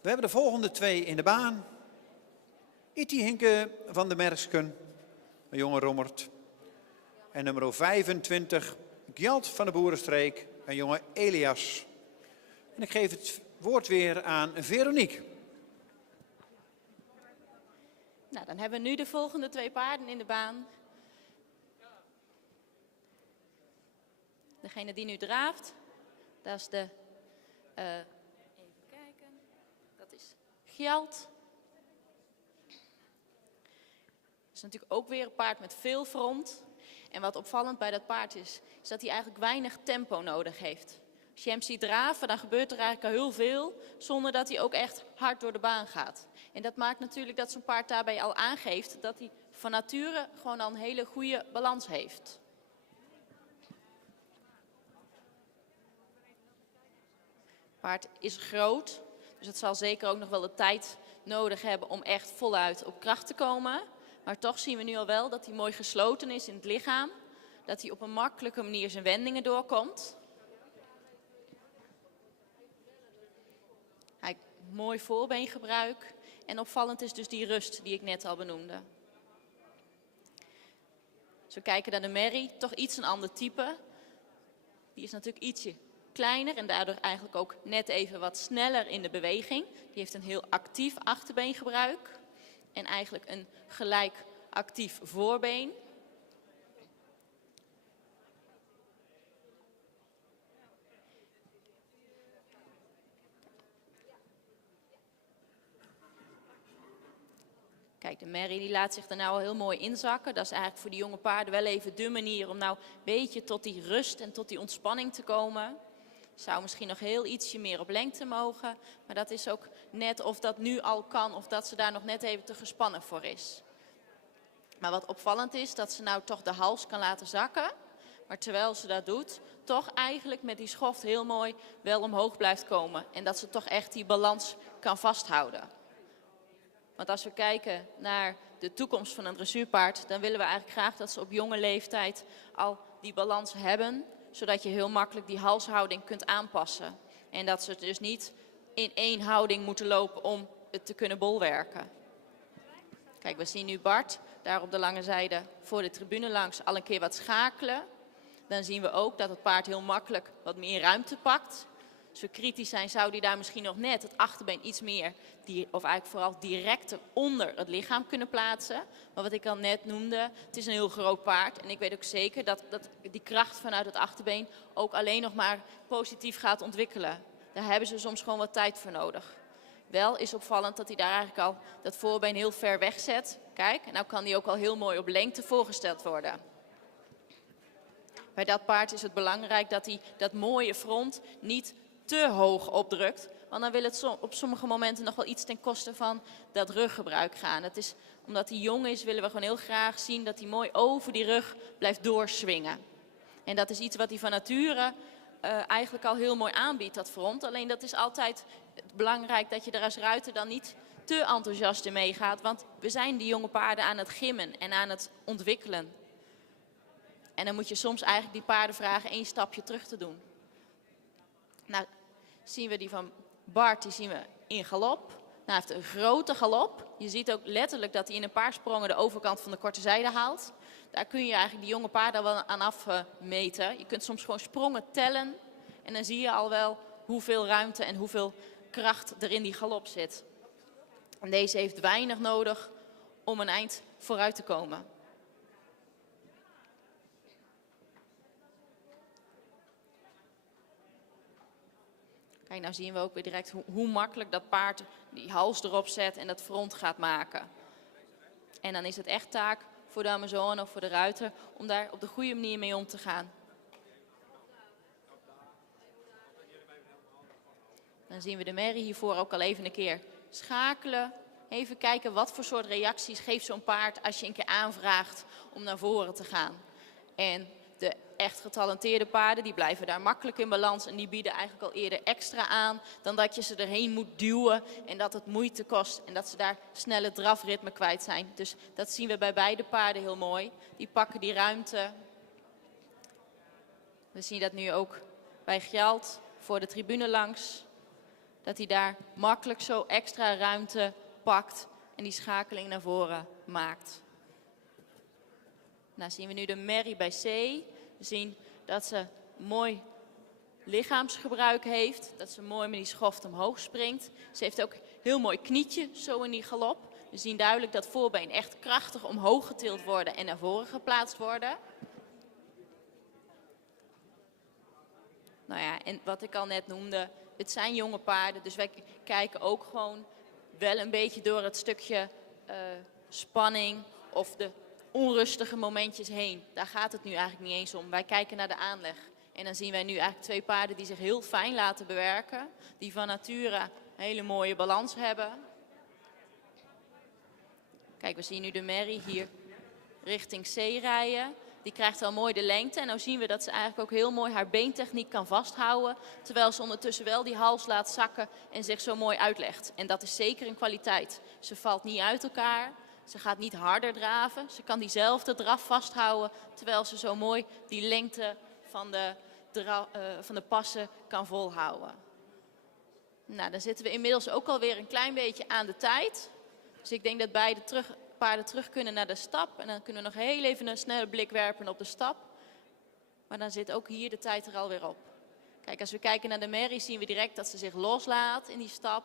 We hebben de volgende 2 in de baan. Iti Hinke van de Mersken, een jonge rommert. En nummer 25, Gjalt van de Boerenstreek, een jonge Elias. En ik geef het woord weer aan Veronique. Nou, dan hebben we nu de volgende 2 paarden in de baan. Degene die nu draaft, dat is de... even kijken. Dat is Gjalt. Dat is natuurlijk ook weer een paard met veel front. En wat opvallend bij dat paard is dat hij eigenlijk weinig tempo nodig heeft. Als je hem ziet draven, dan gebeurt er eigenlijk al heel veel, zonder dat hij ook echt hard door de baan gaat. En dat maakt natuurlijk dat zo'n paard daarbij al aangeeft dat hij van nature gewoon al een hele goede balans heeft. Het paard is groot, dus het zal zeker ook nog wel de tijd nodig hebben om echt voluit op kracht te komen. Maar toch zien we nu al wel dat hij mooi gesloten is in het lichaam. Dat hij op een makkelijke manier zijn wendingen doorkomt. Hij heeft mooi voorbeengebruik. En opvallend is dus die rust die ik net al benoemde. Als we kijken naar de merrie, toch iets een ander type. Die is natuurlijk ietsje kleiner en daardoor eigenlijk ook net even wat sneller in de beweging. Die heeft een heel actief achterbeengebruik. En eigenlijk een gelijk actief voorbeen. Kijk, de merrie die laat zich er nou al heel mooi inzakken. Dat is eigenlijk voor die jonge paarden wel even de manier om nou een beetje tot die rust en tot die ontspanning te komen. Zou misschien nog heel ietsje meer op lengte mogen. Maar dat is ook net of dat nu al kan of dat ze daar nog net even te gespannen voor is. Maar wat opvallend is, dat ze nou toch de hals kan laten zakken. Maar terwijl ze dat doet, toch eigenlijk met die schoft heel mooi wel omhoog blijft komen. En dat ze toch echt die balans kan vasthouden. Want als we kijken naar de toekomst van een dressuurpaard, dan willen we eigenlijk graag dat ze op jonge leeftijd al die balans hebben. Zodat je heel makkelijk die halshouding kunt aanpassen. En dat ze dus niet in één houding moeten lopen om het te kunnen bolwerken. Kijk, we zien nu Bart daar op de lange zijde voor de tribune langs al een keer wat schakelen. Dan zien we ook dat het paard heel makkelijk wat meer ruimte pakt. Als we kritisch zijn, zou die daar misschien nog net het achterbeen iets meer, of eigenlijk vooral directer onder het lichaam kunnen plaatsen. Maar wat ik al net noemde, het is een heel groot paard. En ik weet ook zeker dat die kracht vanuit het achterbeen ook alleen nog maar positief gaat ontwikkelen. Daar hebben ze soms gewoon wat tijd voor nodig. Wel is opvallend dat hij daar eigenlijk al dat voorbeen heel ver weg zet. Kijk, en nou kan die ook al heel mooi op lengte voorgesteld worden. Bij dat paard is het belangrijk dat hij dat mooie front niet te hoog opdrukt. Want dan wil het op sommige momenten nog wel iets ten koste van dat ruggebruik gaan. Dat is, omdat hij jong is, willen we gewoon heel graag zien dat hij mooi over die rug blijft doorswingen. En dat is iets wat hij van nature eigenlijk al heel mooi aanbiedt, dat front. Alleen dat is altijd belangrijk dat je er als ruiter dan niet te enthousiast in meegaat. Want we zijn die jonge paarden aan het gimmen en aan het ontwikkelen. En dan moet je soms eigenlijk die paarden vragen 1 stapje terug te doen. Nou, zien we die van Bart, die zien we in galop. Nou, hij heeft een grote galop. Je ziet ook letterlijk dat hij in een paar sprongen de overkant van de korte zijde haalt. Daar kun je eigenlijk die jonge paarden wel aan afmeten. Je kunt soms gewoon sprongen tellen. En dan zie je al wel hoeveel ruimte en hoeveel kracht er in die galop zit. En deze heeft weinig nodig om een eind vooruit te komen. Kijk, nou zien we ook weer direct hoe makkelijk dat paard die hals erop zet en dat front gaat maken. En dan is het echt taak voor de Amazone of voor de ruiter om daar op de goede manier mee om te gaan. Dan zien we de merrie hiervoor ook al even een keer schakelen. Even kijken wat voor soort reacties geeft zo'n paard als je een keer aanvraagt om naar voren te gaan. En de echt getalenteerde paarden die blijven daar makkelijk in balans en die bieden eigenlijk al eerder extra aan dan dat je ze erheen moet duwen en dat het moeite kost en dat ze daar snelle drafritme kwijt zijn. Dus dat zien we bij beide paarden heel mooi. Die pakken die ruimte. We zien dat nu ook bij Gjalt voor de tribune langs. Dat hij daar makkelijk zo extra ruimte pakt en die schakeling naar voren maakt. Nou zien we nu de merrie bij C. We zien dat ze mooi lichaamsgebruik heeft. Dat ze mooi met die schoft omhoog springt. Ze heeft ook heel mooi knietje zo in die galop. We zien duidelijk dat voorbeen echt krachtig omhoog getild worden en naar voren geplaatst worden. Nou ja, en wat ik al net noemde, het zijn jonge paarden. Dus wij kijken ook gewoon wel een beetje door het stukje spanning of de onrustige momentjes heen. Daar gaat het nu eigenlijk niet eens om. Wij kijken naar de aanleg. En dan zien wij nu eigenlijk twee paarden die zich heel fijn laten bewerken. Die van nature een hele mooie balans hebben. Kijk, we zien nu de merrie hier richting C rijden. Die krijgt al mooi de lengte. En nu zien we dat ze eigenlijk ook heel mooi haar beentechniek kan vasthouden. Terwijl ze ondertussen wel die hals laat zakken en zich zo mooi uitlegt. En dat is zeker een kwaliteit. Ze valt niet uit elkaar. Ze gaat niet harder draven. Ze kan diezelfde draf vasthouden. Terwijl ze zo mooi die lengte van de passen kan volhouden. Nou, dan zitten we inmiddels ook alweer een klein beetje aan de tijd. Dus ik denk dat beide paarden terug kunnen naar de stap. En dan kunnen we nog heel even een snelle blik werpen op de stap. Maar dan zit ook hier de tijd er alweer op. Kijk, als we kijken naar de merrie zien we direct dat ze zich loslaat in die stap.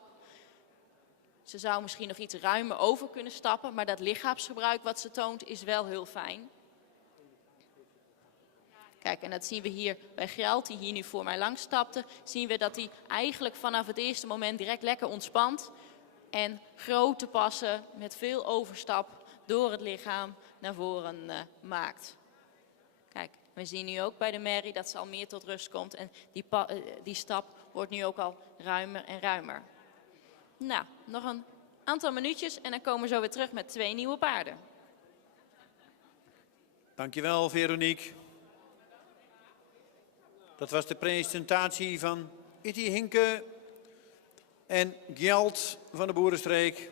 Ze zou misschien nog iets ruimer over kunnen stappen. Maar dat lichaamsgebruik wat ze toont is wel heel fijn. Kijk, en dat zien we hier bij Grelt, die hier nu voor mij langs stapte. Zien we dat hij eigenlijk vanaf het eerste moment direct lekker ontspant. En grote passen met veel overstap door het lichaam naar voren maakt. Kijk, we zien nu ook bij de merrie dat ze al meer tot rust komt. En die stap wordt nu ook al ruimer en ruimer. Nou, nog een aantal minuutjes en dan komen we zo weer terug met 2 nieuwe paarden. Dankjewel, Veronique. Dat was de presentatie van Itty Hinke en Gjeld van de Boerenstreek.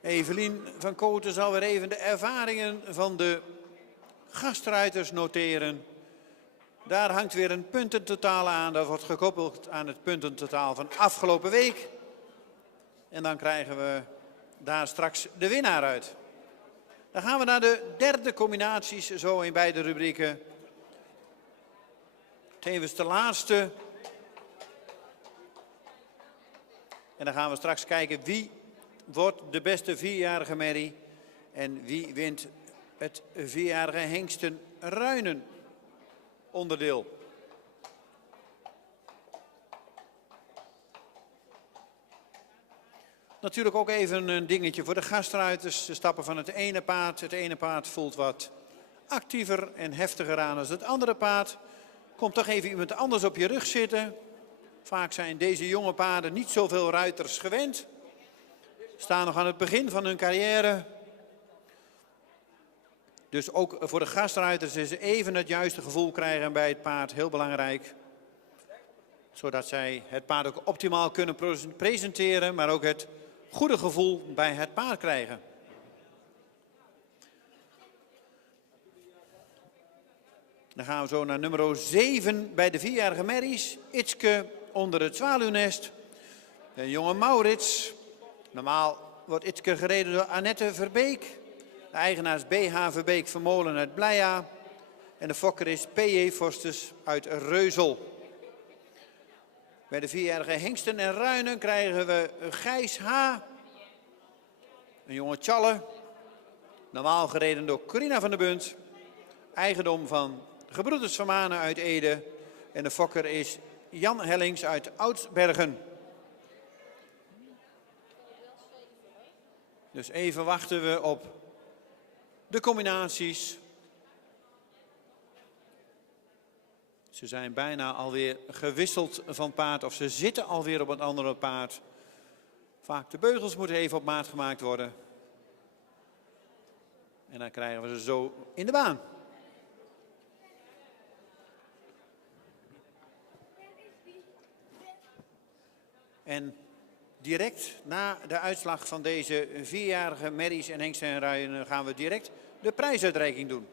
Evelien van Kooten zal weer even de ervaringen van de gastruiters noteren. Daar hangt weer een puntentotaal aan. Dat wordt gekoppeld aan het puntentotaal van afgelopen week. En dan krijgen we daar straks de winnaar uit. Dan gaan we naar de derde combinaties, zo in beide rubrieken. Tevens de laatste. En dan gaan we straks kijken wie wordt de beste 4-jarige merrie. En wie wint het 4-jarige hengsten ruinen onderdeel. Natuurlijk ook even een dingetje voor de gastruiters. Ze stappen van het ene paard. Het ene paard voelt wat actiever en heftiger aan dan het andere paard. Komt toch even iemand anders op je rug zitten. Vaak zijn deze jonge paarden niet zoveel ruiters gewend. Staan nog aan het begin van hun carrière. Dus ook voor de gastruiters is even het juiste gevoel krijgen bij het paard heel belangrijk. Zodat zij het paard ook optimaal kunnen presenteren, maar ook het goede gevoel bij het paard krijgen. Dan gaan we zo naar nummer 7 bij de 4-jarige merries. Itske onder het zwaluwnest. De jonge Maurits. Normaal wordt Itske gereden door Annette Verbeek. De eigenaar is BH Verbeek Vermolen uit Bleia. En de fokker is P.J. Forsters uit Reuzel. Bij de 4-jarige hengsten en ruinen krijgen we Gijs H. Een jonge Tjalle. Normaal gereden door Corina van der Bunt. Eigendom van Gebroeders Vermanen uit Ede. En de fokker is Jan Hellings uit Oudsbergen. Dus even wachten we op de combinaties. Ze zijn bijna alweer gewisseld van paard of ze zitten alweer op een andere paard. Vaak de beugels moeten even op maat gemaakt worden. En dan krijgen we ze zo in de baan. En direct na de uitslag van deze 4-jarige merries en hengsten en ruinen gaan we direct de prijsuitreiking doen.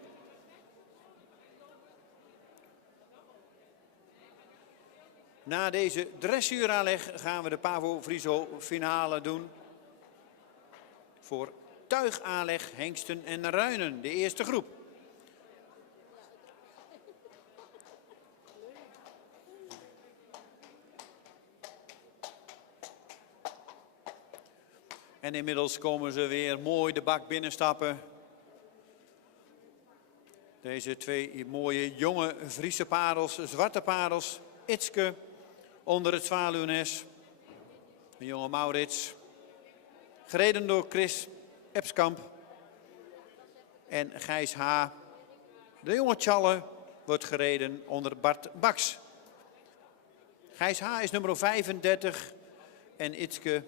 Na deze dressuuraanleg gaan we de Pavo Friso finale doen. Voor tuigaanleg, hengsten en ruinen, de eerste groep. En inmiddels komen ze weer mooi de bak binnenstappen. Deze twee mooie jonge Friese parels, zwarte parels. Itske onder het zwaluwnes. Een jonge Maurits. Gereden door Chris Epskamp. En Gijs H. De jonge Tjalle wordt gereden onder Bart Baks. Gijs H. is nummer 35 en Itske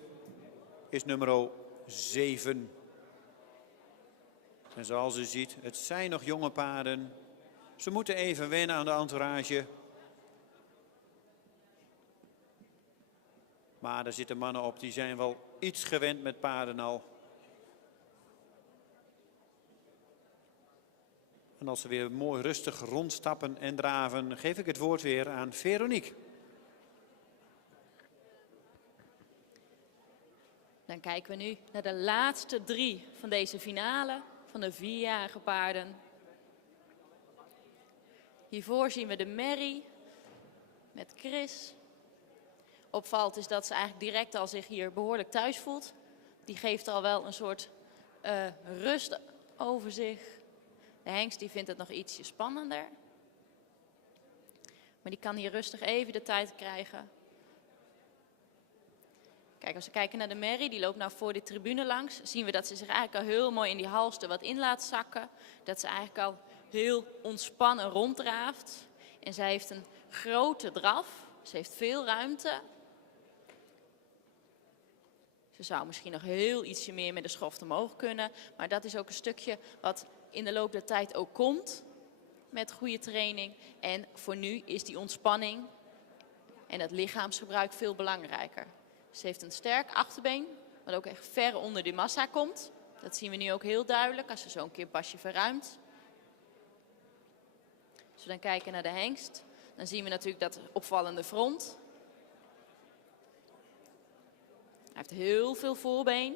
is nummer 7. En zoals u ziet, het zijn nog jonge paarden. Ze moeten even wennen aan de entourage. Maar er zitten mannen op die zijn wel iets gewend met paarden al. En als ze weer mooi rustig rondstappen en draven, geef ik het woord weer aan Veronique. Dan kijken we nu naar de laatste 3 van deze finale van de 4-jarige paarden. Hiervoor zien we de Mary met Chris. Opvalt is dat ze eigenlijk direct al zich hier behoorlijk thuis voelt. Die geeft al wel een soort rust over zich. De hengst die vindt het nog ietsje spannender. Maar die kan hier rustig even de tijd krijgen. Kijk, als we kijken naar de Mary, die loopt nou voor de tribune langs. Zien we dat ze zich eigenlijk al heel mooi in die hals er wat in laat zakken. Dat ze eigenlijk al heel ontspannen ronddraaft. En zij heeft een grote draf. Ze heeft veel ruimte. Ze zou misschien nog heel ietsje meer met de schoft omhoog kunnen. Maar dat is ook een stukje wat in de loop der tijd ook komt. Met goede training. En voor nu is die ontspanning en het lichaamsgebruik veel belangrijker. Ze heeft een sterk achterbeen, wat ook echt ver onder de massa komt. Dat zien we nu ook heel duidelijk als ze zo een keer een pasje verruimt. Als we dan kijken naar de hengst, dan zien we natuurlijk dat opvallende front. Hij heeft heel veel voorbeen.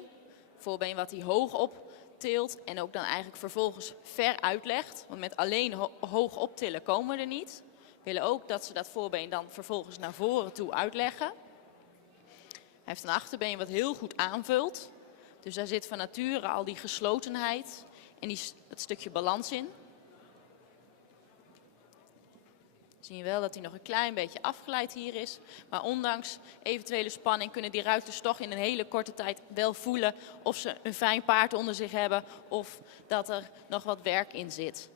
Voorbeen wat hij hoog optilt en ook dan eigenlijk vervolgens ver uitlegt. Want met alleen hoog optillen komen we er niet. We willen ook dat ze dat voorbeen dan vervolgens naar voren toe uitleggen. Hij heeft een achterbeen wat heel goed aanvult. Dus daar zit van nature al die geslotenheid en het stukje balans in. Zie je wel dat hij nog een klein beetje afgeleid hier is. Maar ondanks eventuele spanning kunnen die ruiters toch in een hele korte tijd wel voelen of ze een fijn paard onder zich hebben of dat er nog wat werk in zit.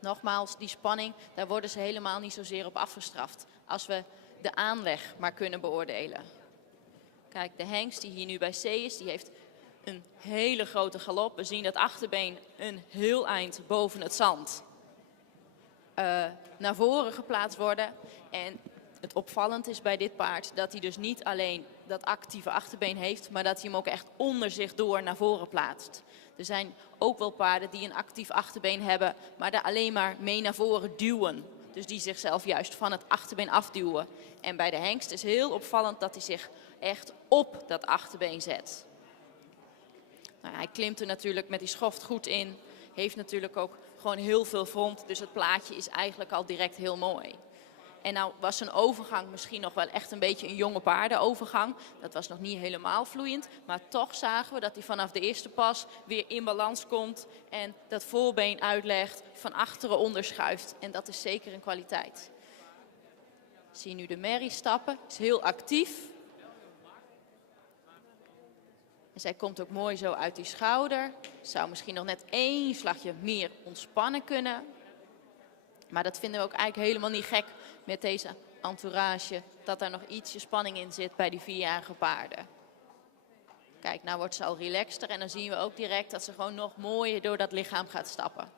Nogmaals, die spanning, daar worden ze helemaal niet zozeer op afgestraft. Als we de aanleg maar kunnen beoordelen. Kijk, de hengst die hier nu bij C is, die heeft een hele grote galop. We zien dat achterbeen een heel eind boven het zand naar voren geplaatst worden. En het opvallend is bij dit paard dat hij dus niet alleen dat actieve achterbeen heeft, maar dat hij hem ook echt onder zich door naar voren plaatst. Er zijn ook wel paarden die een actief achterbeen hebben, maar daar alleen maar mee naar voren duwen. Dus die zichzelf juist van het achterbeen afduwen. En bij de hengst is heel opvallend dat hij zich echt op dat achterbeen zet. Nou, hij klimt er natuurlijk met die schoft goed in. Heeft natuurlijk ook gewoon heel veel front. Dus het plaatje is eigenlijk al direct heel mooi. En nou was zijn overgang misschien nog wel echt een beetje een jonge paardenovergang. Dat was nog niet helemaal vloeiend. Maar toch zagen we dat hij vanaf de eerste pas weer in balans komt. En dat voorbeen uitlegt, van achteren onderschuift. En dat is zeker een kwaliteit. Zie je nu de Mary stappen. Is heel actief. En zij komt ook mooi zo uit die schouder. Zou misschien nog net 1 slagje meer ontspannen kunnen. Maar dat vinden we ook eigenlijk helemaal niet gek met deze entourage. Dat daar nog ietsje spanning in zit bij die 4-jarige paarden. Kijk, nou wordt ze al relaxter. En dan zien we ook direct dat ze gewoon nog mooier door dat lichaam gaat stappen.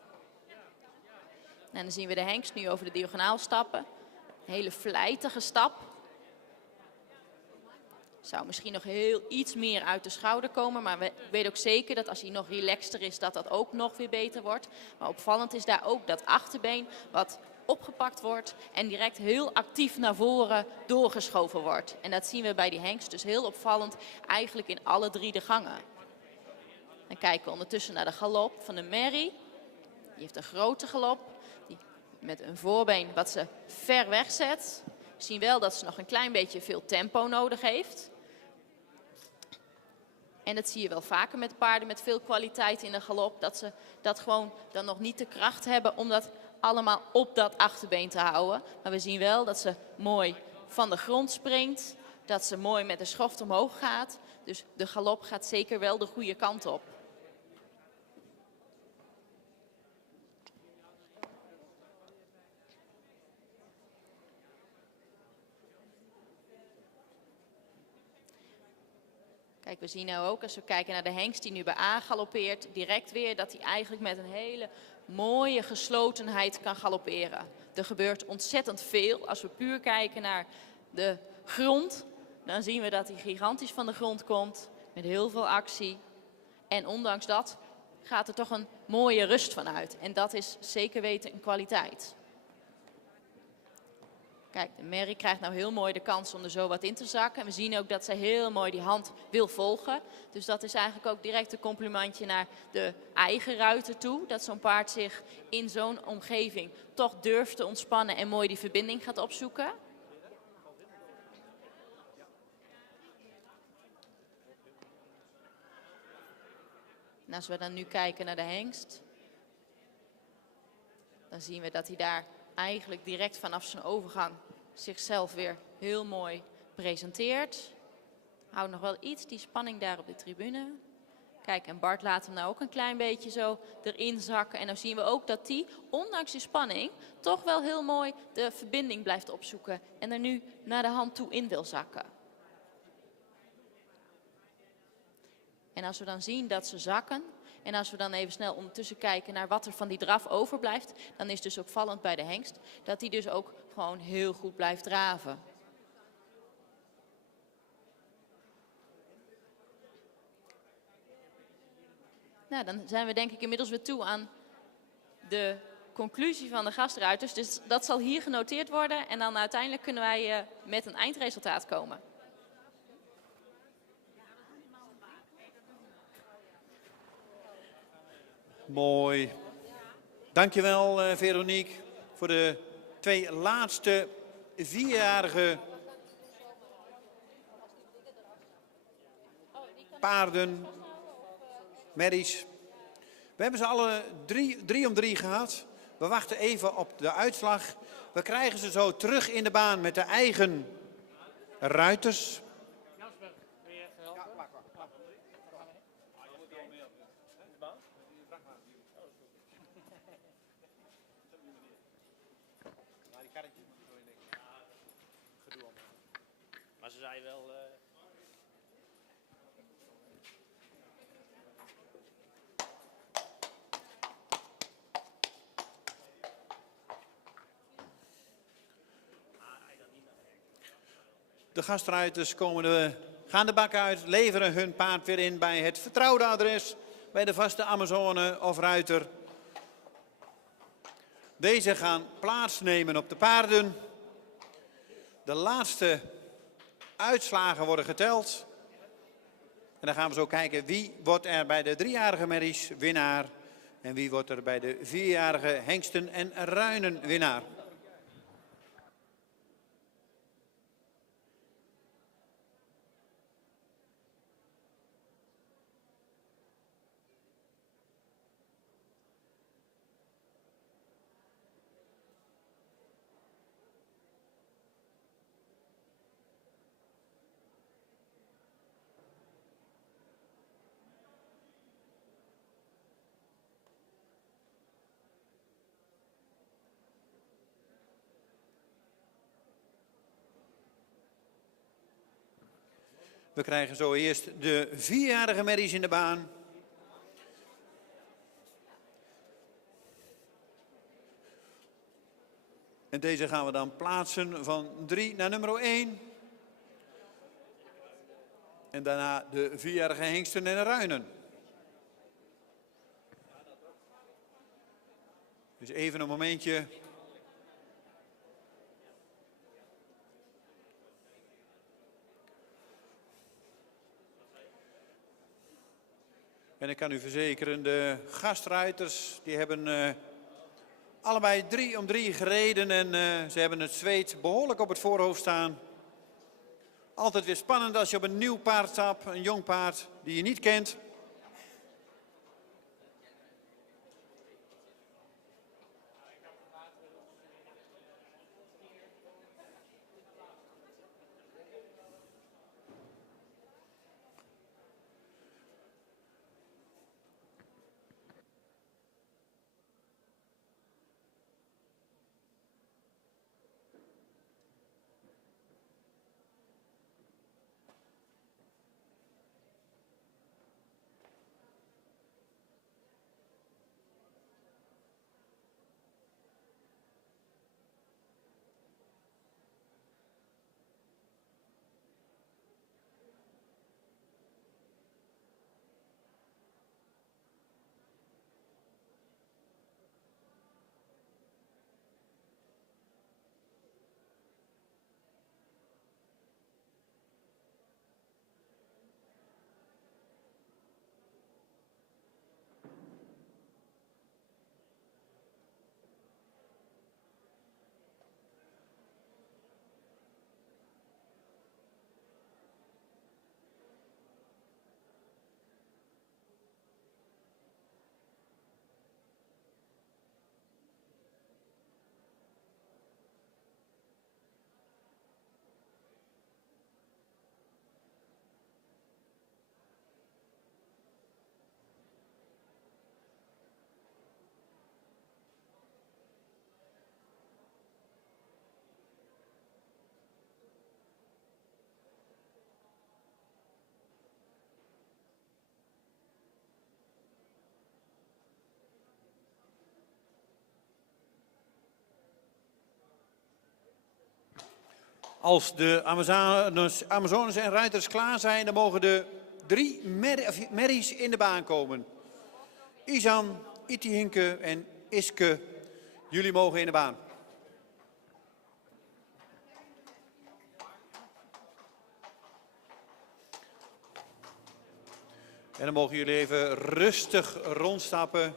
En dan zien we de hengst nu over de diagonaal stappen. Een hele vlijtige stap. Zou misschien nog heel iets meer uit de schouder komen. Maar we weten ook zeker dat als hij nog relaxter is, dat dat ook nog weer beter wordt. Maar opvallend is daar ook dat achterbeen wat opgepakt wordt en direct heel actief naar voren doorgeschoven wordt. En dat zien we bij die hengst dus heel opvallend eigenlijk in alle 3 de gangen. Dan kijken we ondertussen naar de galop van de merrie. Die heeft een grote galop, die met een voorbeen wat ze ver weg zet. We zien wel dat ze nog een klein beetje veel tempo nodig heeft. En dat zie je wel vaker met paarden met veel kwaliteit in de galop. Dat ze dat gewoon dan nog niet de kracht hebben om dat allemaal op dat achterbeen te houden. Maar we zien wel dat ze mooi van de grond springt. Dat ze mooi met de schoft omhoog gaat. Dus de galop gaat zeker wel de goede kant op. Kijk, we zien nu ook, als we kijken naar de hengst die nu bij A galoppeert, direct weer dat hij eigenlijk met een hele mooie geslotenheid kan galopperen. Er gebeurt ontzettend veel. Als we puur kijken naar de grond, dan zien we dat hij gigantisch van de grond komt, met heel veel actie. En ondanks dat gaat er toch een mooie rust van uit. En dat is zeker weten een kwaliteit. Kijk, de merrie krijgt nou heel mooi de kans om er zo wat in te zakken. En we zien ook dat zij heel mooi die hand wil volgen. Dus dat is eigenlijk ook direct een complimentje naar de eigen ruiter toe. Dat zo'n paard zich in zo'n omgeving toch durft te ontspannen en mooi die verbinding gaat opzoeken. En als we dan nu kijken naar de hengst, dan zien we dat hij daar eigenlijk direct vanaf zijn overgang zichzelf weer heel mooi presenteert. Houdt nog wel iets die spanning daar op de tribune. Kijk, en Bart laat hem nou ook een klein beetje zo erin zakken. En dan zien we ook dat hij, ondanks die spanning, toch wel heel mooi de verbinding blijft opzoeken. En er nu naar de hand toe in wil zakken. En als we dan zien dat ze zakken, en als we dan even snel ondertussen kijken naar wat er van die draf overblijft, dan is dus opvallend bij de hengst dat hij dus ook gewoon heel goed blijft draven. Nou, dan zijn we denk ik inmiddels weer toe aan de conclusie van de gastruiters. Dus dat zal hier genoteerd worden en dan uiteindelijk kunnen wij met een eindresultaat komen. Mooi. Dankjewel Veronique voor de 2 laatste 4-jarige paarden, merries. We hebben ze alle 3 om 3 gehad. We wachten even op de uitslag. We krijgen ze zo terug in de baan met de eigen ruiters. Maar ze zei wel... De gastruiters gaan de bak uit, leveren hun paard weer in bij het vertrouwde adres, bij de vaste Amazone of ruiter. Deze gaan plaatsnemen op de paarden. De laatste uitslagen worden geteld. En dan gaan we zo kijken wie wordt er bij de 3-jarige merries winnaar en wie wordt er bij de 4-jarige hengsten en ruinen winnaar. We krijgen zo eerst de 4-jarige merries in de baan. En deze gaan we dan plaatsen van 3 naar nummer 1. En daarna de 4-jarige hengsten en ruinen. Dus even een momentje En ik kan u verzekeren, de gastruiters die hebben allebei 3 om 3 gereden. En ze hebben het zweet behoorlijk op het voorhoofd staan. Altijd weer spannend als je op een nieuw paard stapt, een jong paard die je niet kent. Als de Amazones en ruiters klaar zijn, dan mogen de 3 merries in de baan komen. Isan, Itihinke en Iske, jullie mogen in de baan. En dan mogen jullie even rustig rondstappen.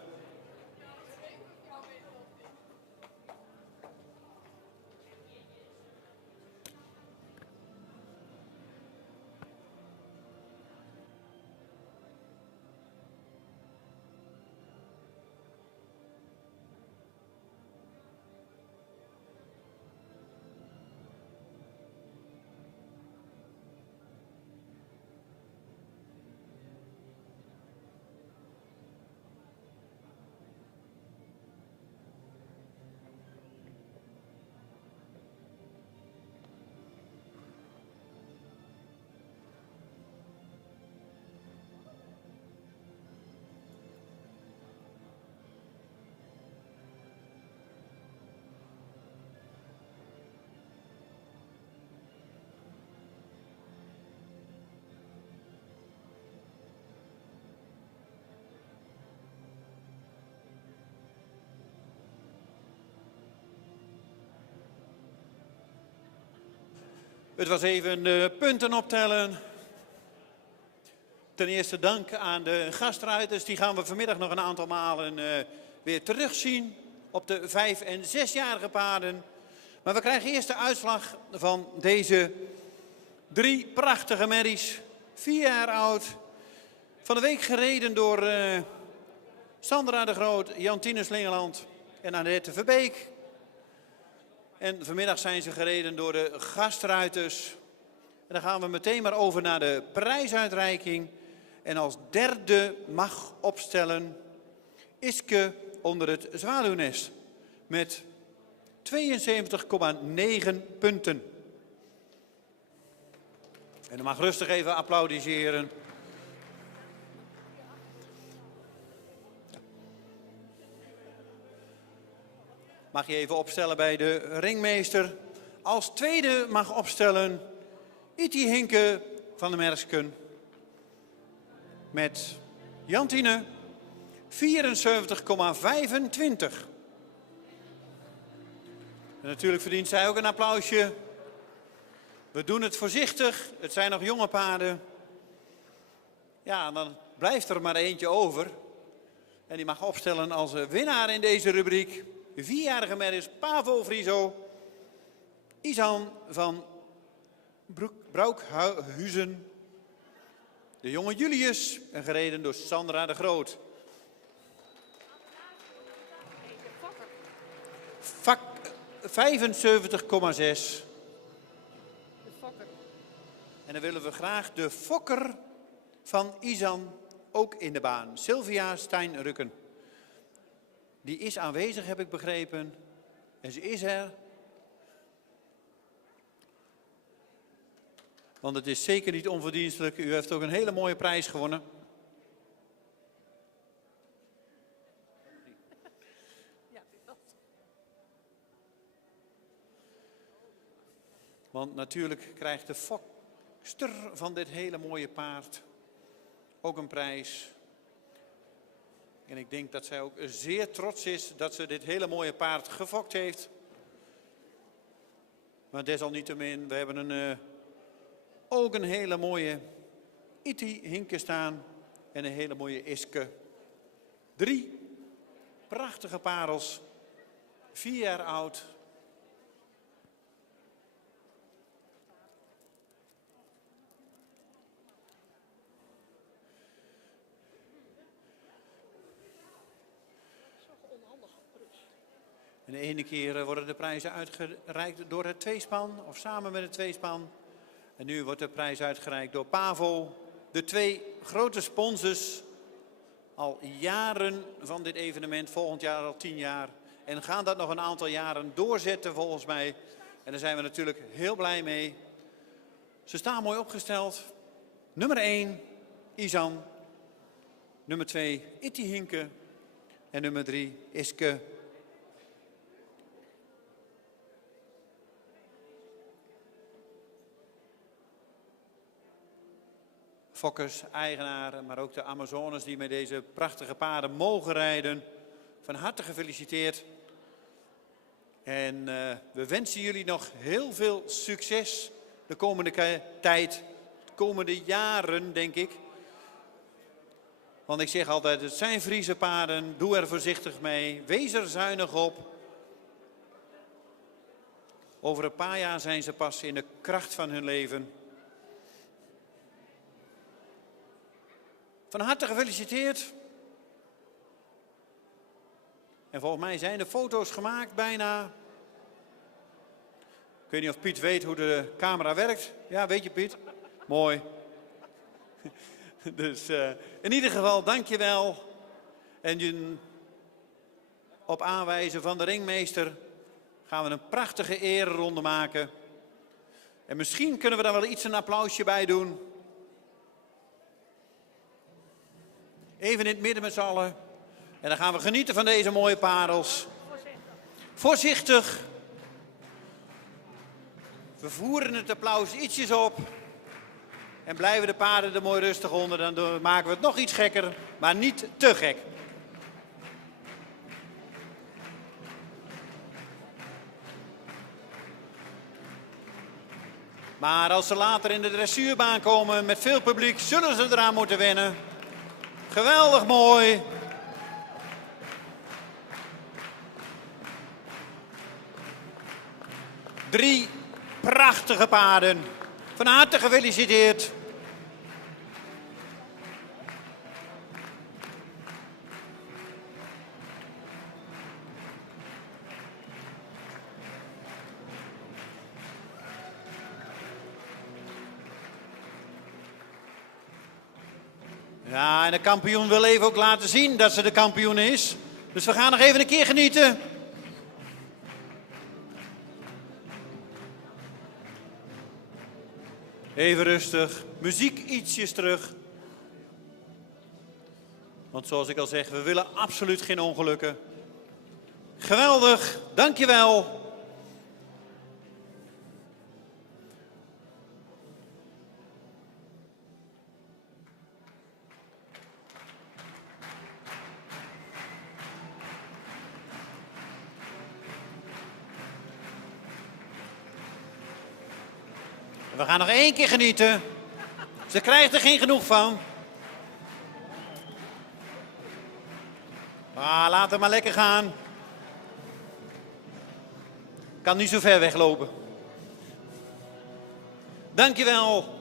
Het was even de punten optellen. Ten eerste dank aan de gastruiters. Die gaan we vanmiddag nog een aantal malen weer terugzien op de 5- en 6-jarige paarden. Maar we krijgen eerst de uitslag van deze 3 prachtige merries. 4 jaar oud. Van de week gereden door Sandra de Groot, Jantine Slingeland en Annette Verbeek. En vanmiddag zijn ze gereden door de gastruiters. En dan gaan we meteen maar over naar de prijsuitreiking. En als derde mag opstellen Iske onder het zwaluwnest met 72,9 punten. En dan mag rustig even applaudisseren. Mag je even opstellen bij de ringmeester. Als tweede mag opstellen Itihinke van de Mersken. Met Jantine 74,25. En natuurlijk verdient zij ook een applausje. We doen het voorzichtig. Het zijn nog jonge paarden. Ja, dan blijft er maar eentje over. En die mag opstellen als winnaar in deze rubriek. 4-jarige merries Pavo Friso. Isan van Broekhuizen. De jonge Julius, en gereden door Sandra de Groot. Vak 75,6. En dan willen we graag de fokker van Isan ook in de baan. Sylvia Steinrukken. Die is aanwezig, heb ik begrepen. En ze is er. Want het is zeker niet onverdienstelijk. U heeft ook een hele mooie prijs gewonnen. Want natuurlijk krijgt de fokster van dit hele mooie paard ook een prijs. En ik denk dat zij ook zeer trots is dat ze dit hele mooie paard gefokt heeft. Maar desalniettemin, we hebben ook een hele mooie Iti Hinke staan en een hele mooie Iske. 3 prachtige parels, 4 jaar oud. En de ene keer worden de prijzen uitgereikt door het tweespan of samen met het tweespan. En nu wordt de prijs uitgereikt door Pavo. De 2 grote sponsors al jaren van dit evenement, volgend jaar al 10 jaar. En gaan dat nog een aantal jaren doorzetten volgens mij. En daar zijn we natuurlijk heel blij mee. Ze staan mooi opgesteld. Nummer 1, Isan. Nummer 2, Iti Hinke. En nummer 3, Iske. Fokkers, eigenaren, maar ook de Amazones die met deze prachtige paarden mogen rijden. Van harte gefeliciteerd. En we wensen jullie nog heel veel succes de komende tijd, de komende jaren denk ik. Want ik zeg altijd, het zijn Friese paarden, doe er voorzichtig mee, wees er zuinig op. Over een paar jaar zijn ze pas in de kracht van hun leven. Van harte gefeliciteerd. En volgens mij zijn de foto's gemaakt bijna. Ik weet niet of Piet weet hoe de camera werkt. Ja, weet je Piet? Mooi. Dus in ieder geval, dankjewel. En op aanwijzen van de ringmeester gaan we een prachtige ereronde maken. En misschien kunnen we daar wel iets een applausje bij doen. Even in het midden met z'n allen. En dan gaan we genieten van deze mooie parels. Voorzichtig. We voeren het applaus ietsjes op. En blijven de paarden er mooi rustig onder. Dan maken we het nog iets gekker, maar niet te gek. Maar als ze later in de dressuurbaan komen met veel publiek, zullen ze eraan moeten wennen. Geweldig mooi. Drie prachtige paarden. Van harte gefeliciteerd. Ja, en de kampioen wil even ook laten zien dat ze de kampioen is. Dus we gaan nog even een keer genieten. Even rustig. Muziek ietsjes terug. Want zoals ik al zeg, we willen absoluut geen ongelukken. Geweldig, dankjewel. We gaan nog één keer genieten. Ze krijgt er geen genoeg van. Laat hem maar lekker gaan. Kan niet zo ver weglopen. Dankjewel.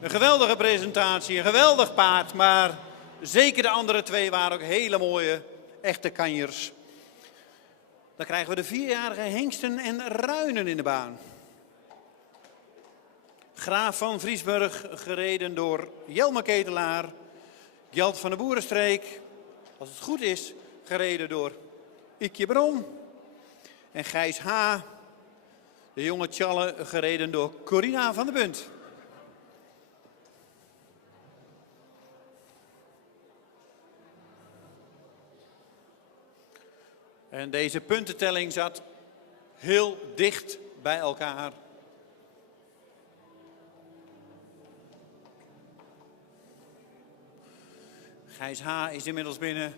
Een geweldige presentatie, een geweldig paard. Maar zeker de andere twee waren ook hele mooie, echte kanjers. Dan krijgen we de 4-jarige hengsten en ruinen in de baan. Graaf van Vriesburg, gereden door Jelmer Ketelaar. Gjalt van de Boerenstreek, als het goed is, gereden door Ikje Bron. En Gijs H., de jonge Tjalle, gereden door Corina van der Bunt. En deze puntentelling zat heel dicht bij elkaar. Gijs H. is inmiddels binnen.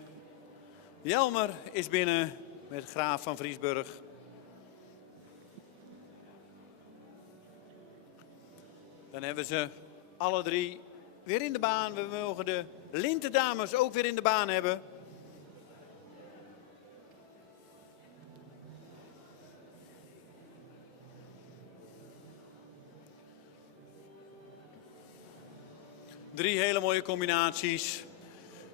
Jelmer is binnen met Graaf van Vriesburg. Dan hebben ze alle drie weer in de baan. We mogen de Lintendames ook weer in de baan hebben. Drie hele mooie combinaties.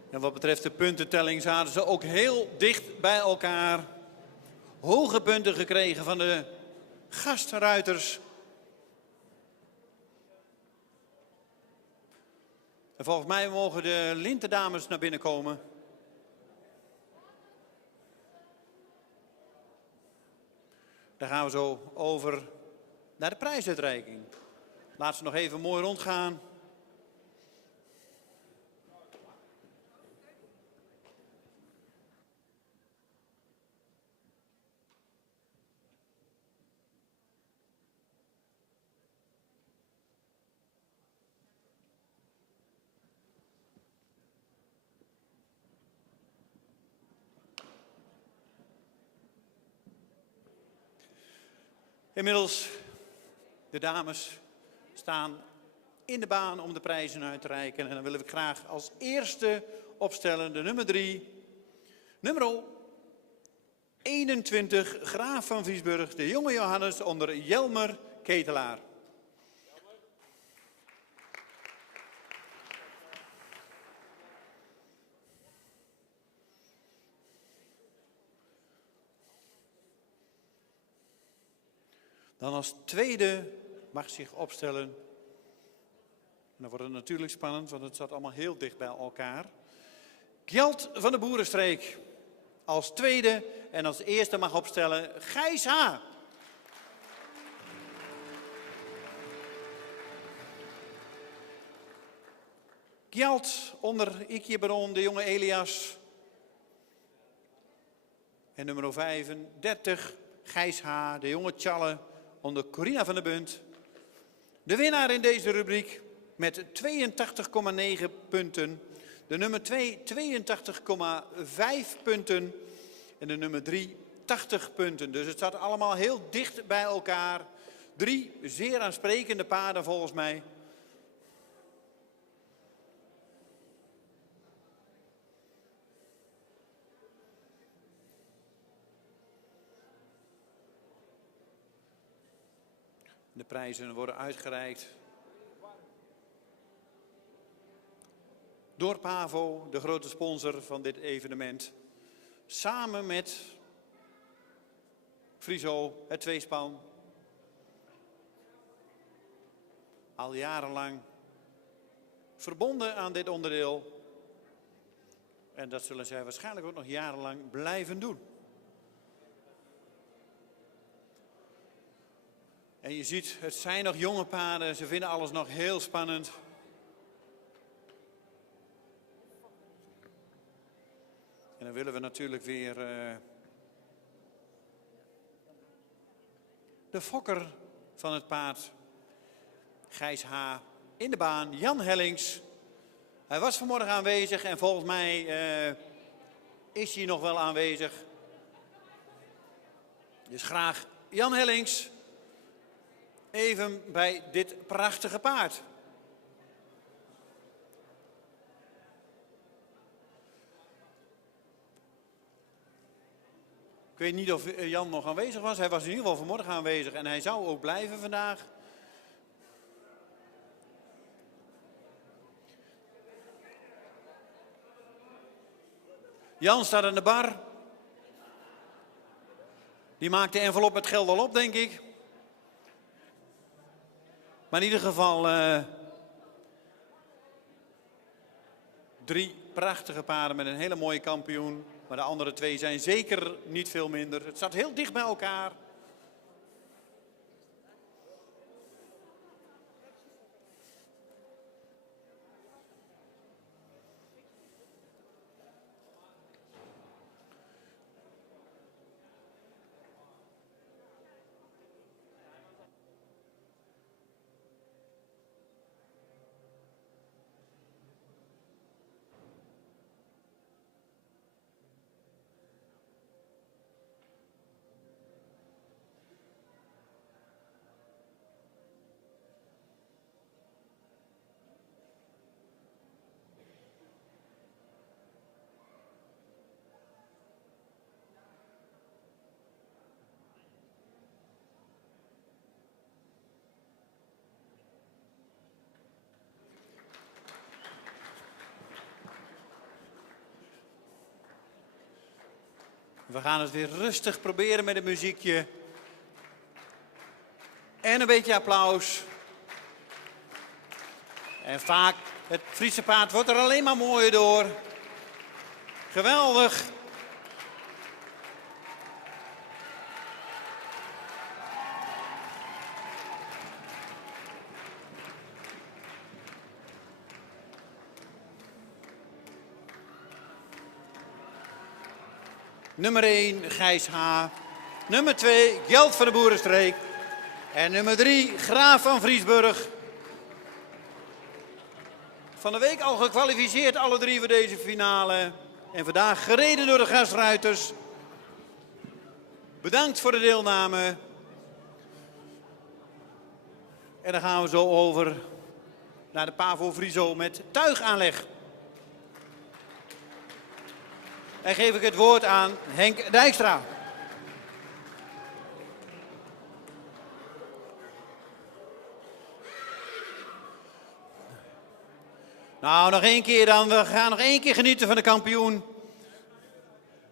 En wat betreft de puntentelling zaten ze ook heel dicht bij elkaar. Hoge punten gekregen van de gastruiters. En volgens mij mogen de Lintendames naar binnen komen. Dan gaan we zo over naar de prijsuitreiking. Laat ze nog even mooi rondgaan. Inmiddels, de dames staan in de baan om de prijzen uit te reiken. En dan willen we graag als eerste opstellen de nummer 3. Nummer 21, Graaf van Vriesburg, de jonge Johannes onder Jelmer Ketelaar. Dan als tweede mag zich opstellen. En dan wordt het natuurlijk spannend, want het zat allemaal heel dicht bij elkaar. Gjalt van de Boerenstreek als tweede en als eerste mag opstellen Gijs H. Gjalt onder Ikje Baron, de jonge Elias. En nummer 35, Gijs H., de jonge Tjalle onder Corina van der Bunt. De winnaar in deze rubriek met 82,9 punten. De nummer 2 82,5 punten. En de nummer 3 80 punten. Dus het zat allemaal heel dicht bij elkaar. 3 zeer aansprekende paarden volgens mij. De prijzen worden uitgereikt door Pavo, de grote sponsor van dit evenement. Samen met Friso, het tweespan. Al jarenlang verbonden aan dit onderdeel. En dat zullen zij waarschijnlijk ook nog jarenlang blijven doen. En je ziet, het zijn nog jonge paarden, ze vinden alles nog heel spannend. En dan willen we natuurlijk weer de fokker van het paard, Gijs H., in de baan, Jan Hellings. Hij was vanmorgen aanwezig en volgens mij is hij nog wel aanwezig. Dus graag Jan Hellings. Even bij dit prachtige paard. Ik weet niet of Jan nog aanwezig was. Hij was in ieder geval vanmorgen aanwezig en hij zou ook blijven vandaag. Jan staat aan de bar. Die maakt de envelop met geld al op, denk ik. Maar in ieder geval 3 prachtige paarden met een hele mooie kampioen. Maar de andere 2 zijn zeker niet veel minder. Het staat heel dicht bij elkaar. We gaan het weer rustig proberen met een muziekje. En een beetje applaus. En vaak, het Friese paard wordt er alleen maar mooier door. Geweldig. Nummer 1, Gijs H. Nummer 2, Geld van de Boerenstreek. En nummer 3, Graaf van Vriesburg. Van de week al gekwalificeerd, alle 3 voor deze finale. En vandaag gereden door de gastruiters. Bedankt voor de deelname. En dan gaan we zo over naar de Pavo Friso met tuigaanleg. En geef ik het woord aan Henk Dijkstra. Nou, nog 1 keer dan. We gaan nog 1 keer genieten van de kampioen.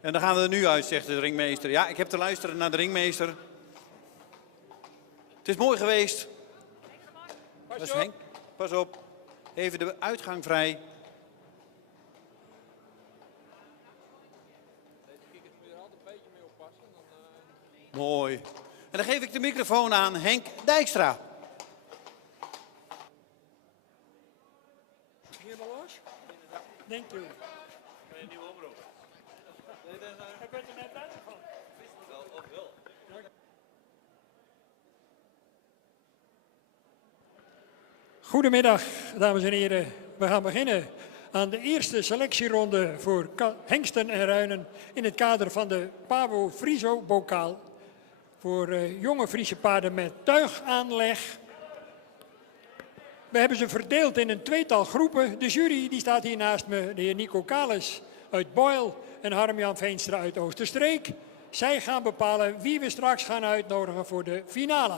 En dan gaan we er nu uit, zegt de ringmeester. Ja, ik heb te luisteren naar de ringmeester. Het is mooi geweest. Dat is Henk. Pas op. Even de uitgang vrij. Mooi. En dan geef ik de microfoon aan Henk Dijkstra. Hier wel los? Denk u. Ik ben er net uitgevallen. Goedemiddag, dames en heren. We gaan beginnen aan de eerste selectieronde voor hengsten en ruinen in het kader van de Pavo Friso bokaal. Voor jonge Friese paarden met tuigaanleg. We hebben ze verdeeld in een 2-tal groepen. De jury die staat hier naast me, de heer Nico Kalis uit Boil en Harm-Jan Veenstra uit Oosterstreek. Zij gaan bepalen wie we straks gaan uitnodigen voor de finale.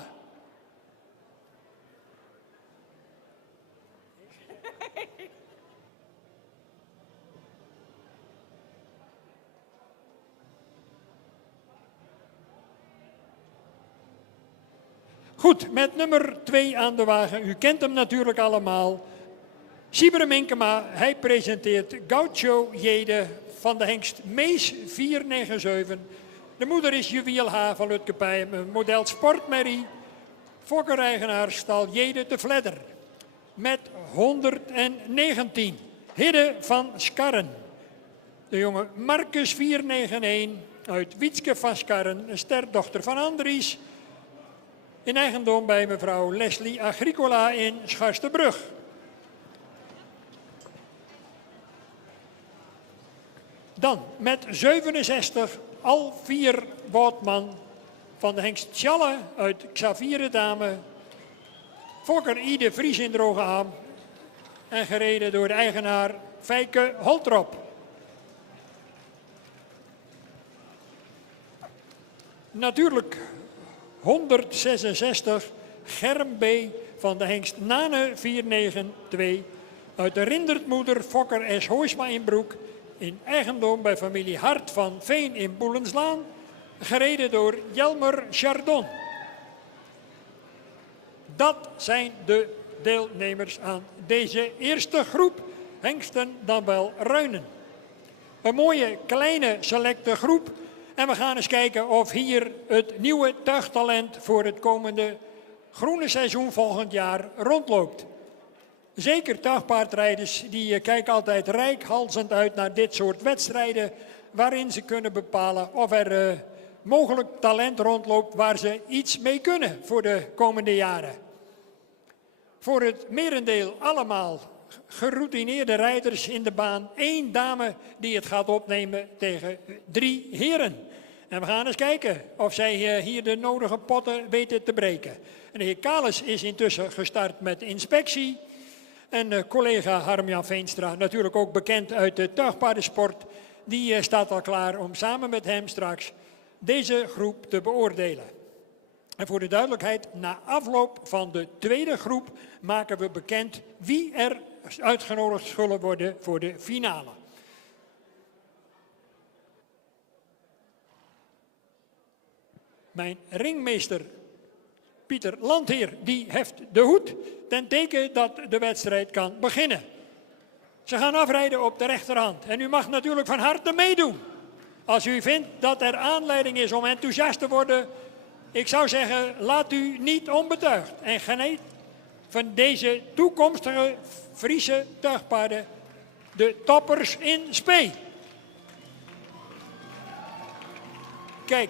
Goed, met nummer 2 aan de wagen. U kent hem natuurlijk allemaal. Sieber Minkema, hij presenteert Gaucho Jede van de hengst Mees 497. De moeder is Juwiel H. van Lutkepijem, een model Sportmerrie. Fokker-eigenaar stal Jede de Vledder. Met 119. Hidde van Skarren. De jonge Marcus 491 uit Wietske van Skarren, een sterdochter van Andries. In eigendom bij mevrouw Leslie Agricola in Scharsterbrug. Dan met 67 Alvier Bootman van de hengst Tjalle uit Xavier Dame. Fokker Ide Vries in Droge Aam. En gereden door de eigenaar Fijke Holtrop. natuurlijk 166 Germ B van de hengst Nane 492 uit de Rindertmoeder Fokker S. Hoisma in Broek in eigendom bij familie Hart van Veen in Boelenslaan, gereden door Jelmer Chardon. Dat zijn de deelnemers aan deze eerste groep hengsten, dan wel ruinen. Een mooie kleine selecte groep en we gaan eens kijken of hier het nieuwe tuigtalent voor het komende groene seizoen volgend jaar rondloopt. Zeker tuigpaardrijders die kijken altijd reikhalzend uit naar dit soort wedstrijden waarin ze kunnen bepalen of er mogelijk talent rondloopt waar ze iets mee kunnen voor de komende jaren. Voor het merendeel allemaal geroutineerde rijders in de baan. 1 dame die het gaat opnemen tegen 3 heren. En we gaan eens kijken of zij hier de nodige potten weten te breken. En de heer Kalis is intussen gestart met inspectie. En collega Harmjan Veenstra, natuurlijk ook bekend uit de tuigpaardensport, die staat al klaar om samen met hem straks deze groep te beoordelen. En voor de duidelijkheid, na afloop van de tweede groep maken we bekend wie er uitgenodigd zullen worden voor de finale. Mijn ringmeester Pieter Landheer die heft de hoed ten teken dat de wedstrijd kan beginnen. Ze gaan afrijden op de rechterhand en u mag natuurlijk van harte meedoen. Als u vindt dat er aanleiding is om enthousiast te worden, ik zou zeggen, laat u niet onbetuigd en geniet van deze toekomstige Friese tuigpaarden, de toppers in spe. Kijk,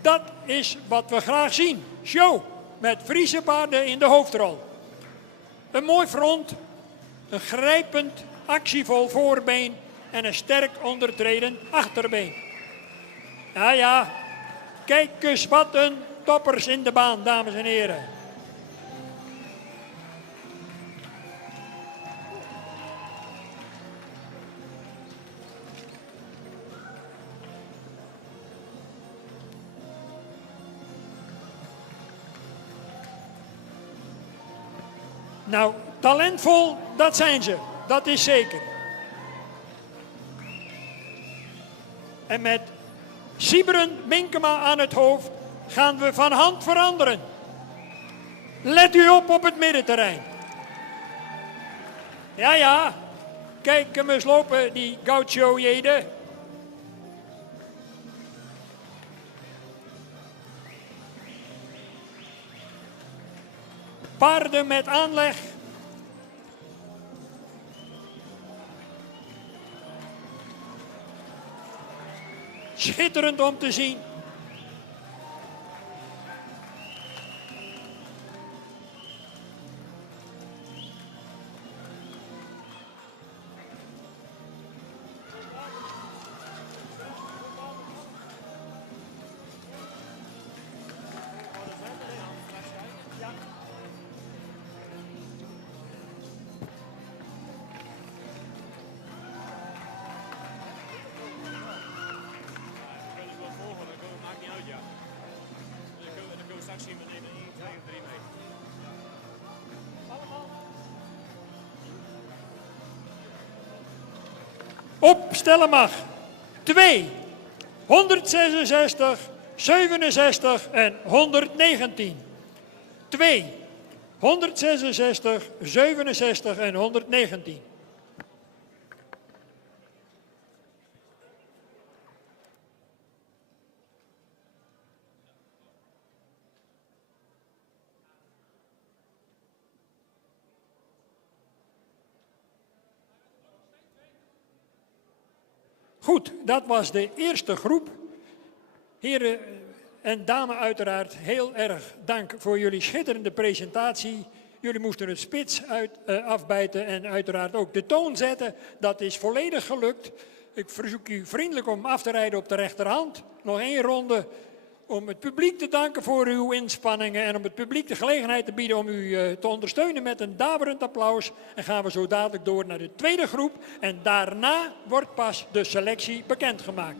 dat is wat we graag zien. Show met Friese paarden in de hoofdrol. Een mooi front, een grijpend, actievol voorbeen en een sterk ondertreden achterbeen. Ja, ja, kijk eens wat een toppers in de baan, dames en heren. Nou, talentvol, dat zijn ze. Dat is zeker. En met Siebren Minkema aan het hoofd gaan we van hand veranderen. Let u op het middenterrein. Ja, ja. Kijk hem eens lopen, die Gaucho-jede. Paarden met aanleg. Schitterend om te zien. Opstellen mag. 2, 166, 67 en 119. 2, 166, 67 en 119. Goed, dat was de eerste groep. Heren en dames uiteraard, heel erg dank voor jullie schitterende presentatie. Jullie moesten het spits afbijten en uiteraard ook de toon zetten. Dat is volledig gelukt. Ik verzoek u vriendelijk om af te rijden op de rechterhand. Nog 1 ronde om het publiek te danken voor uw inspanningen en om het publiek de gelegenheid te bieden om u te ondersteunen met een daverend applaus. En gaan we zo dadelijk door naar de tweede groep en daarna wordt pas de selectie bekendgemaakt.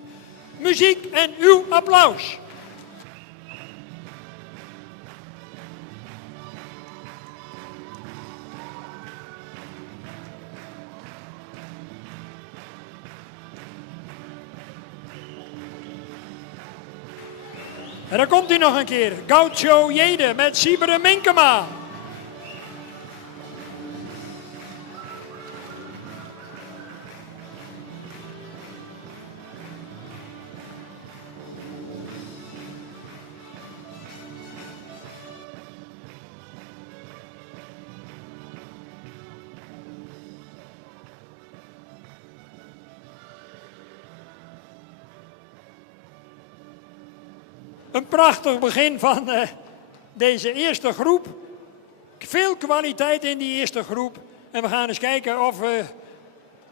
Muziek en uw applaus. En dan komt hij nog een keer. Gaucho Jede met Siebere Minkema. Een prachtig begin van deze eerste groep. Veel kwaliteit in die eerste groep. En we gaan eens kijken of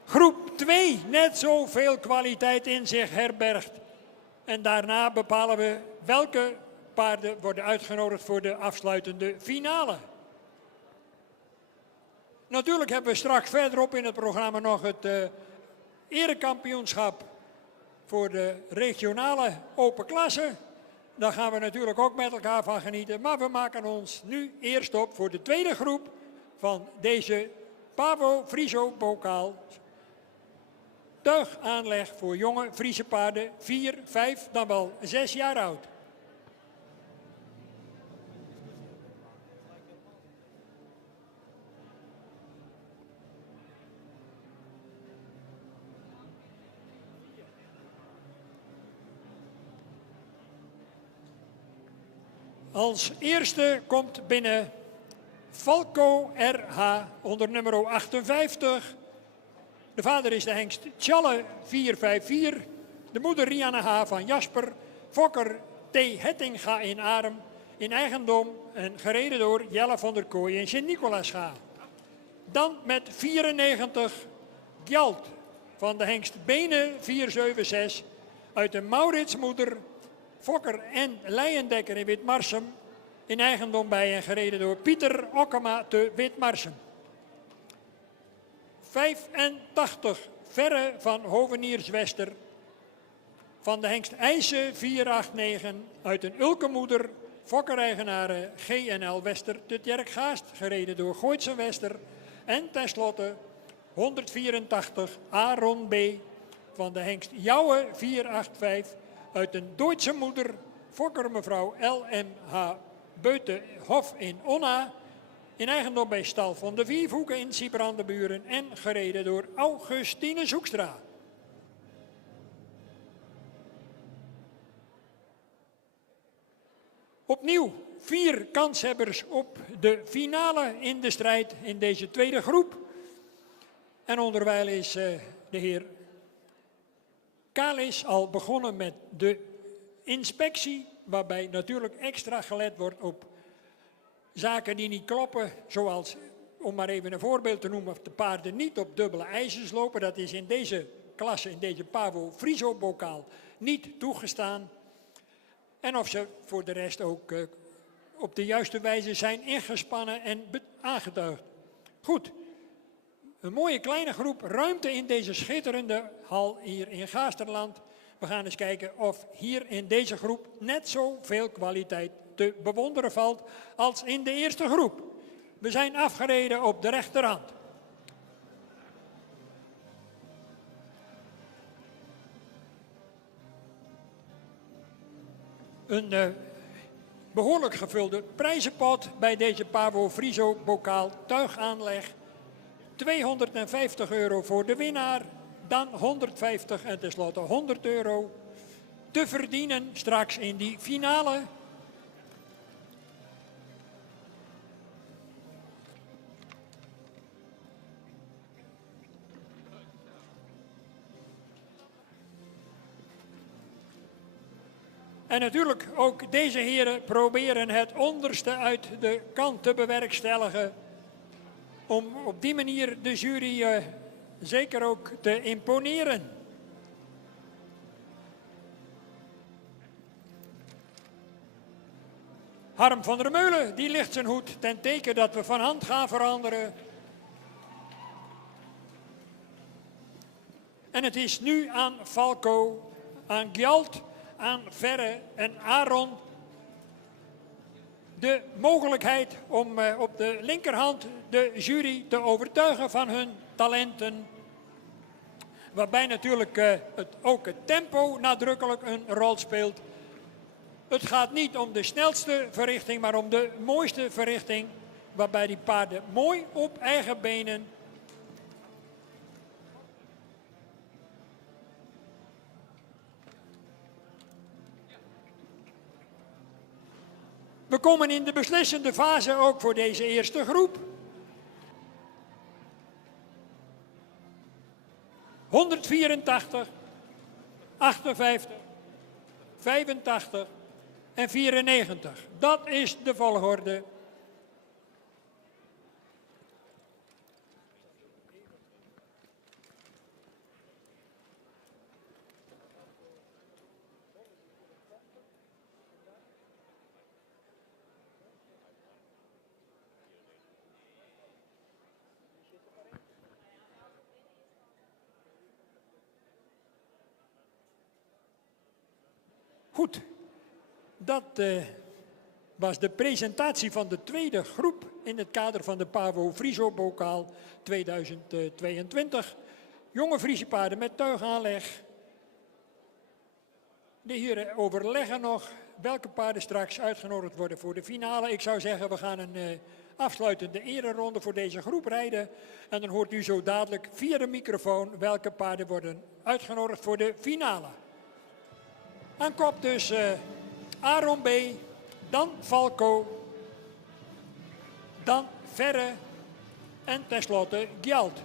groep 2 net zoveel kwaliteit in zich herbergt. En daarna bepalen we welke paarden worden uitgenodigd voor de afsluitende finale. Natuurlijk hebben we straks verderop in het programma nog het erekampioenschap voor de regionale open klasse. Daar gaan we natuurlijk ook met elkaar van genieten. Maar we maken ons nu eerst op voor de tweede groep van deze Pavo Friso bokaal. Tuigaanleg voor jonge Friese paarden 4, 5, dan wel 6 jaar oud. Als eerste komt binnen Falco RH onder nummer 58. De vader is de hengst Tjalle 454. De moeder Rianne H. van Jasper. Fokker T. Hettinga in Arem. In eigendom en gereden door Jelle van der Kooi in Sint-Nicolaasga. Dan met 94 Gjalt van de hengst Bene 476. Uit de Mauritsmoeder. Fokker en Leijendekker in Witmarsum. In eigendom bij en gereden door Pieter Okkema te Witmarsum. 85 Verre van Hovenierswester. Van de hengst IJse 489 uit een Ulkemoeder. Fokkereigenaren GNL Wester te Tjerkgaast. Gereden door Gooitse Wester. En tenslotte 184 Aaron B. Van de hengst Jouwe 485 uit een Duitse moeder. Fokker mevrouw LMH Beutenhof in Onna. In eigendom bij Stal van de Viervoeken in Siebrandburen en gereden door Augustine Zoekstra. Opnieuw 4 kanshebbers op de finale in de strijd in deze tweede groep. En onderwijl is de heer Kalis al begonnen met de inspectie, waarbij natuurlijk extra gelet wordt op zaken die niet kloppen, zoals, om maar even een voorbeeld te noemen, of de paarden niet op dubbele ijzers lopen. Dat is in deze klasse, in deze Pavo Friso bokaal, niet toegestaan. En of ze voor de rest ook op de juiste wijze zijn ingespannen en aangetuigd. Goed, een mooie kleine groep, ruimte in deze schitterende hal hier in Gaasterland. We gaan eens kijken of hier in deze groep net zoveel kwaliteit te bewonderen valt als in de eerste groep. We zijn afgereden op de rechterhand. Een behoorlijk gevulde prijzenpot bij deze Pavo Friso bokaal tuigaanleg. €250 voor de winnaar, dan 150 en tenslotte €100 te verdienen straks in die finale. En natuurlijk ook deze heren proberen het onderste uit de kant te bewerkstelligen. Om op die manier de jury zeker ook te imponeren. Harm van der Meulen, die licht zijn hoed ten teken dat we van hand gaan veranderen. En het is nu aan Falco, aan Gjalt, aan Verre en Aaron de mogelijkheid om op de linkerhand de jury te overtuigen van hun talenten. Waarbij natuurlijk ook het tempo nadrukkelijk een rol speelt. Het gaat niet om de snelste verrichting, maar om de mooiste verrichting. Waarbij die paarden mooi op eigen benen we komen in de beslissende fase ook voor deze eerste groep. 184, 58, 85 en 94. Dat is de volgorde. Goed, dat was de presentatie van de tweede groep in het kader van de Pavo Friso Bokaal 2022. Jonge Friese paarden met tuigaanleg. De heren overleggen nog welke paarden straks uitgenodigd worden voor de finale. Ik zou zeggen, we gaan een afsluitende ereronde voor deze groep rijden. En dan hoort u zo dadelijk via de microfoon welke paarden worden uitgenodigd voor de finale. Aan kop dus Aaron B, dan Falco, dan Verre en tenslotte Gjalt.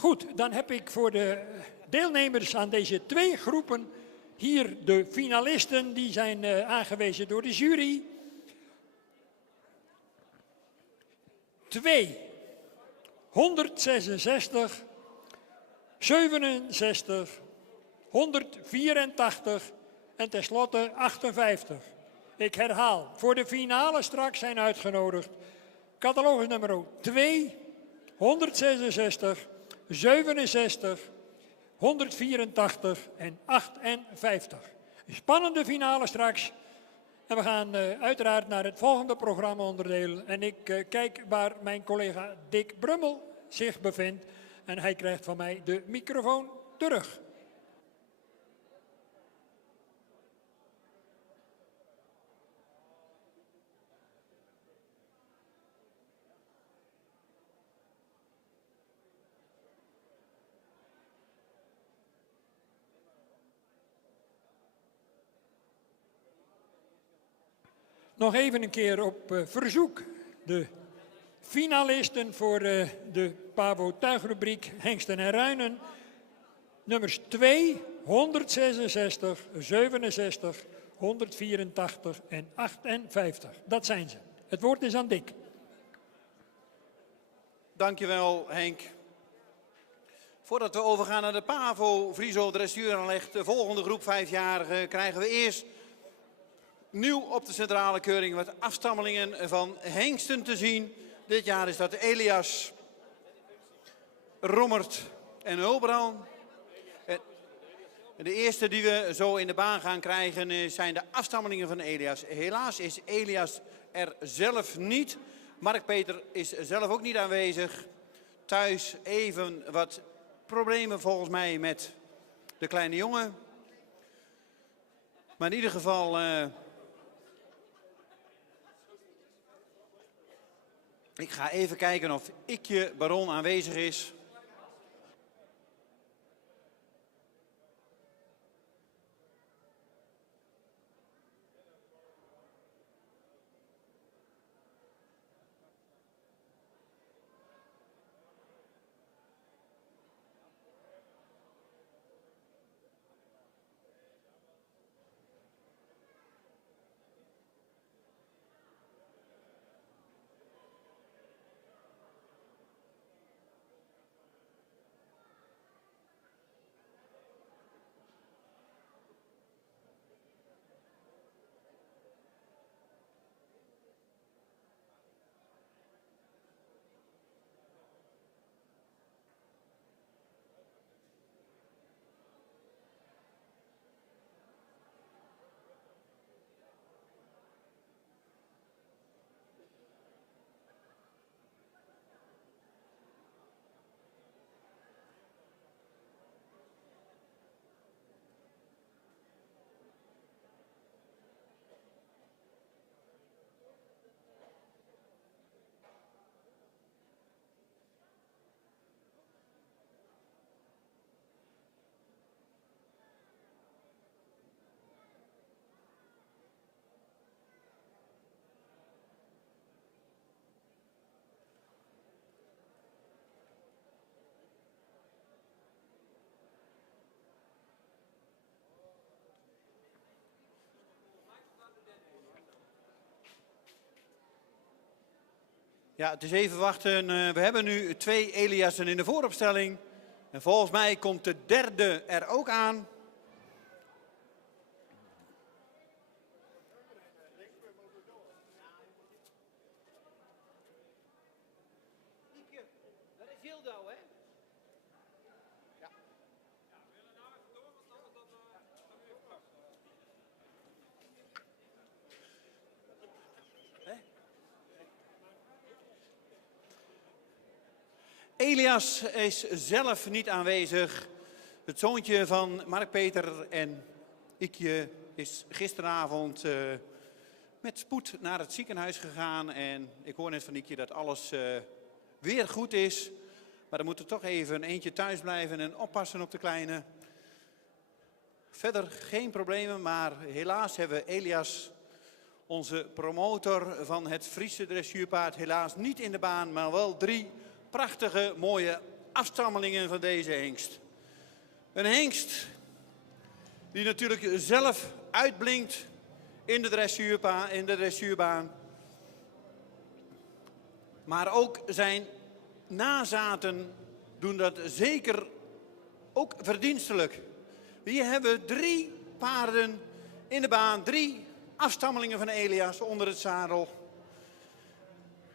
Goed, dan heb ik voor de deelnemers aan deze twee groepen hier de finalisten. Die zijn aangewezen door de jury. 2, 166, 67, 184 en tenslotte 58. Ik herhaal, voor de finale straks zijn uitgenodigd catalogus nummer 2, 166, 67, 184 en 58. Een spannende finale straks. En we gaan uiteraard naar het volgende programmaonderdeel. En ik kijk waar mijn collega Dick Brummel zich bevindt. En hij krijgt van mij de microfoon terug. Nog even een keer op verzoek. De finalisten voor de Pavo Tuigrubriek Hengsten en Ruinen. Nummers 2, 166, 67, 184 en 58. Dat zijn ze. Het woord is aan Dick. Dankjewel Henk. Voordat we overgaan naar de Pavo Friso Dressuuraanleg, de volgende groep 5-jarigen, krijgen we eerst nieuw op de centrale keuring wat afstammelingen van hengsten te zien. Dit jaar is dat Elias, Rommert en Hulbrand. En de eerste die we zo in de baan gaan krijgen zijn de afstammelingen van Elias. Helaas is Elias er zelf niet. Mark Peter is zelf ook niet aanwezig. Thuis even wat problemen volgens mij met de kleine jongen. Maar in ieder geval ik ga even kijken of Ikje Baron aanwezig is. Ja, het is even wachten. We hebben nu 2 Eliassen in de vooropstelling. En volgens mij komt de derde er ook aan. Dat is Gildo, hè? Elias is zelf niet aanwezig. Het zoontje van Mark-Peter en Ikje is gisteravond met spoed naar het ziekenhuis gegaan. En ik hoor net van Ikje dat alles weer goed is. Maar dan moet er toch even eentje thuis blijven en oppassen op de kleine. Verder geen problemen, maar helaas hebben we Elias, onze promotor van het Friese dressuurpaard, helaas niet in de baan. Maar wel 3 prachtige, mooie afstammelingen van deze hengst. Een hengst die natuurlijk zelf uitblinkt in de dressuurbaan. Maar ook zijn nazaten doen dat zeker ook verdienstelijk. Hier hebben we 3 paarden in de baan, 3 afstammelingen van Elias onder het zadel.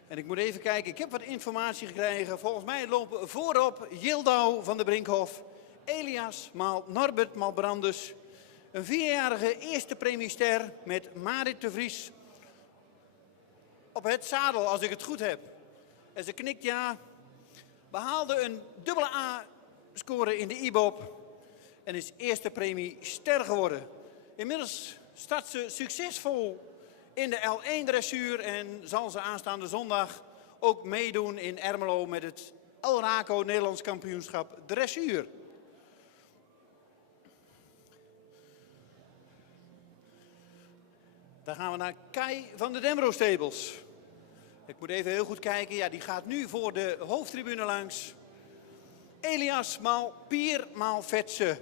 En ik moet even kijken, ik heb wat informatie gekregen. Volgens mij lopen voorop Gildo van de Brinkhof, Elias maal Norbert maal Brandus. Een 4-jarige eerste premiester met Marit de Vries op het zadel, als ik het goed heb. En ze knikt ja. Behaalde een dubbele A-score in de IBOP en is eerste premiester geworden. Inmiddels start ze succesvol in de L1 dressuur en zal ze aanstaande zondag ook meedoen in Ermelo met het El Raco Nederlands kampioenschap dressuur. Dan gaan we naar Kai van de Demro Stables. Ik moet even heel goed kijken. Ja, die gaat nu voor de hoofdtribune langs. Elias maal Pier maal Vetse.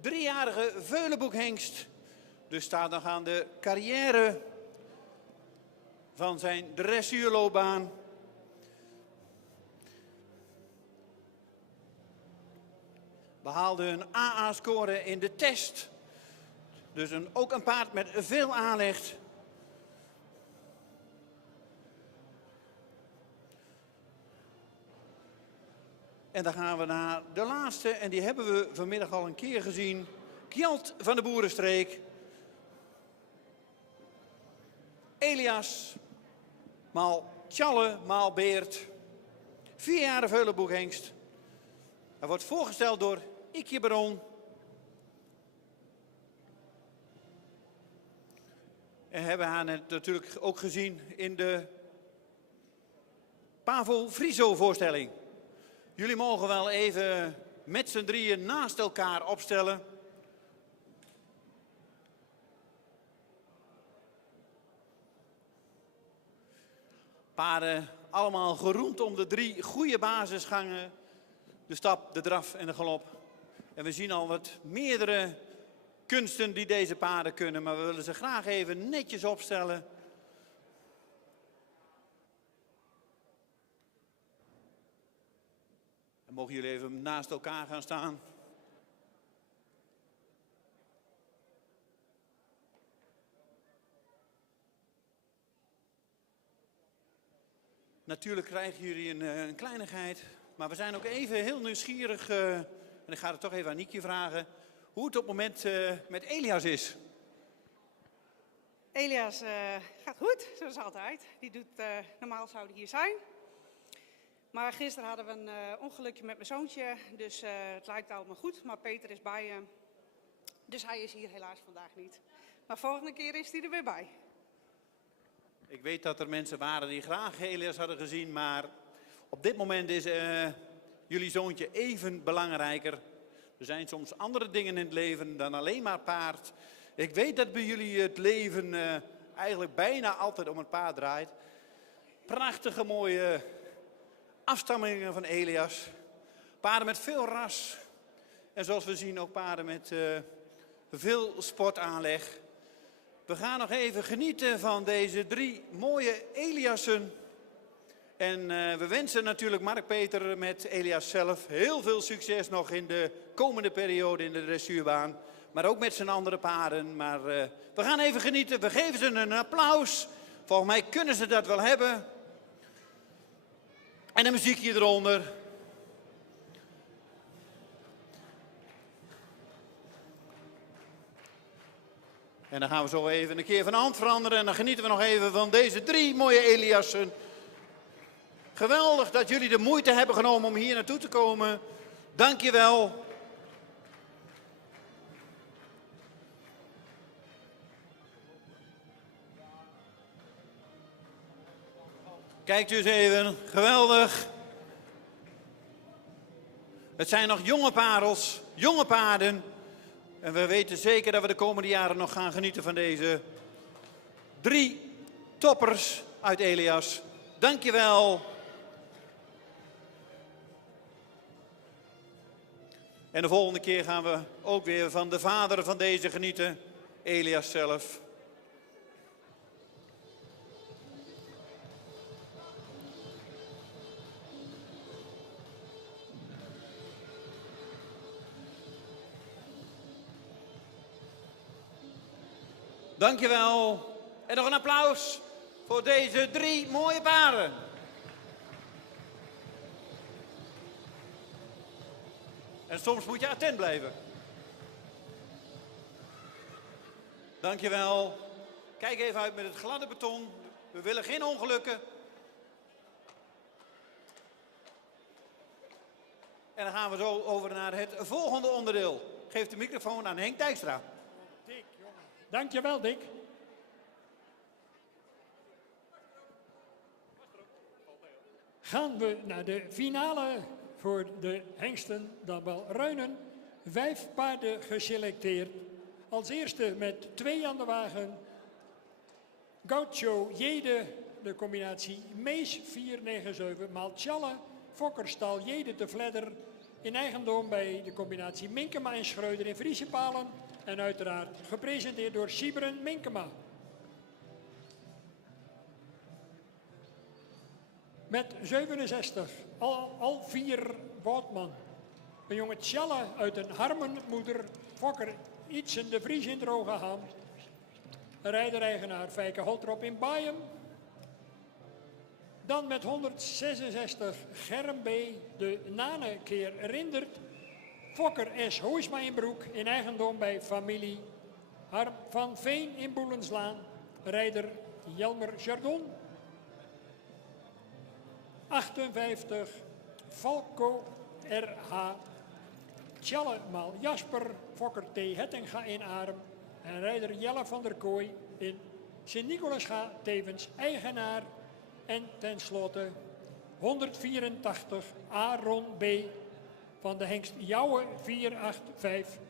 3-jarige Veulenboekhengst. Dus staat nog aan de carrière van zijn dressuurloopbaan. Behaalde een AA-score in de test. Dus ook een paard met veel aanleg. En dan gaan we naar de laatste. En die hebben we vanmiddag al een keer gezien. Kjeld van de Boerenstreek. Elias maal Tjalle maal Beert. 4-jarige Veulenboekhengst. Hij wordt voorgesteld door Ikje Baron. En hebben haar natuurlijk ook gezien in de Pavo Friso voorstelling. Jullie mogen wel even met z'n drieën naast elkaar opstellen. Paarden allemaal geroemd om de 3 goede basisgangen. De stap, de draf en de galop. En we zien al wat meerdere kunsten die deze paarden kunnen. Maar we willen ze graag even netjes opstellen. En mogen jullie even naast elkaar gaan staan. Natuurlijk krijgen jullie een kleinigheid. Maar we zijn ook even heel nieuwsgierig. En ik ga het toch even aan Niekje vragen. Hoe het op het moment met Elias is. Elias gaat goed, zoals altijd. Die doet, normaal zou hij hier zijn. Maar gisteren hadden we een ongelukje met mijn zoontje. Dus het lijkt allemaal goed. Maar Peter is bij hem. Dus hij is hier helaas vandaag niet. Maar volgende keer is hij er weer bij. Ik weet dat er mensen waren die graag Elias hadden gezien. Maar op dit moment is jullie zoontje even belangrijker. Er zijn soms andere dingen in het leven dan alleen maar paard. Ik weet dat bij jullie het leven eigenlijk bijna altijd om het paard draait. Prachtige mooie afstammingen van Elias. Paarden met veel ras. En zoals we zien ook paarden met veel sportaanleg. We gaan nog even genieten van deze 3 mooie Eliassen. En we wensen natuurlijk Mark-Peter met Elias zelf heel veel succes nog in de komende periode in de dressuurbaan. Maar ook met zijn andere paarden. Maar we gaan even genieten. We geven ze een applaus. Volgens mij kunnen ze dat wel hebben. En een muziekje eronder. En dan gaan we zo even een keer van hand veranderen. En dan genieten we nog even van deze 3 mooie Eliassen. Geweldig dat jullie de moeite hebben genomen om hier naartoe te komen. Dank je wel. Kijkt u eens even. Geweldig. Het zijn nog jonge parels, jonge paarden. En we weten zeker dat we de komende jaren nog gaan genieten van deze 3 toppers uit Elias. Dank je wel. En de volgende keer gaan we ook weer van de vader van deze genieten, Elias zelf. Dankjewel. En nog een applaus voor deze 3 mooie paarden. En soms moet je attent blijven. Dankjewel. Kijk even uit met het gladde beton. We willen geen ongelukken. En dan gaan we zo over naar het volgende onderdeel. Geef de microfoon aan Henk Dijkstra. Dankjewel, Dick. Gaan we naar de finale voor de hengsten, dan wel ruinen. 5 paarden geselecteerd. Als eerste met 2 aan de wagen. Gaucho Jede, de combinatie Mees 497, Maltjalle, Fokkerstal Jede te Vledder. In eigendom bij de combinatie Minkema en Schreuder in Friese Palen. En uiteraard gepresenteerd door Siberen Minkema. Met 67, al 4 Bootman. Een jonge Tjalle uit een harmenmoeder, Fokker Ietsen de Vries in Drogeham. Rijder-eigenaar Fijke Holtrop in Baaium. Dan met 166 Germ B, de Nanekeer Rindert. Fokker S. Hoisma in Broek, in eigendom bij familie Harm van Veen in Boelenslaan. Rijder Jelmer Jardon. 58 Falco R.H. Tjalle Maal Jasper, Fokker T. Hettinga in Arm. En rijder Jelle van der Kooi in Sint-Nicolasga, tevens eigenaar. En tenslotte 184 Aaron B. van de hengst Jouwe 485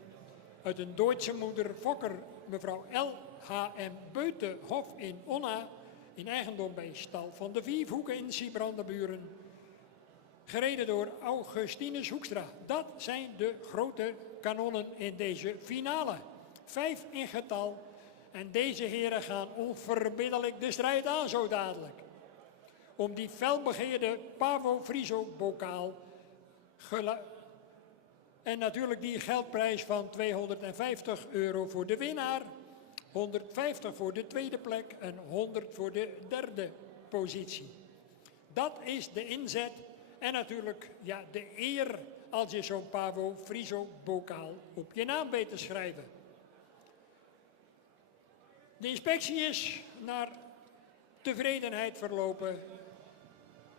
uit een Duitse moeder Fokker mevrouw L.H.M. Beutenhof in Onna. In eigendom bij Stal van de Vierhoeken in Siebrandburen. Gereden door Augustinus Hoekstra. Dat zijn de grote kanonnen in deze finale. 5 in getal. En deze heren gaan onverbiddelijk de strijd aan zo dadelijk. Om die felbegeerde Pavo Friso bokaal. En natuurlijk die geldprijs van €250 voor de winnaar. 150 voor de tweede plek en 100 voor de derde positie. Dat is de inzet en natuurlijk ja, de eer als je zo'n Pavo Friso bokaal op je naam weet te schrijven. De inspectie is naar tevredenheid verlopen.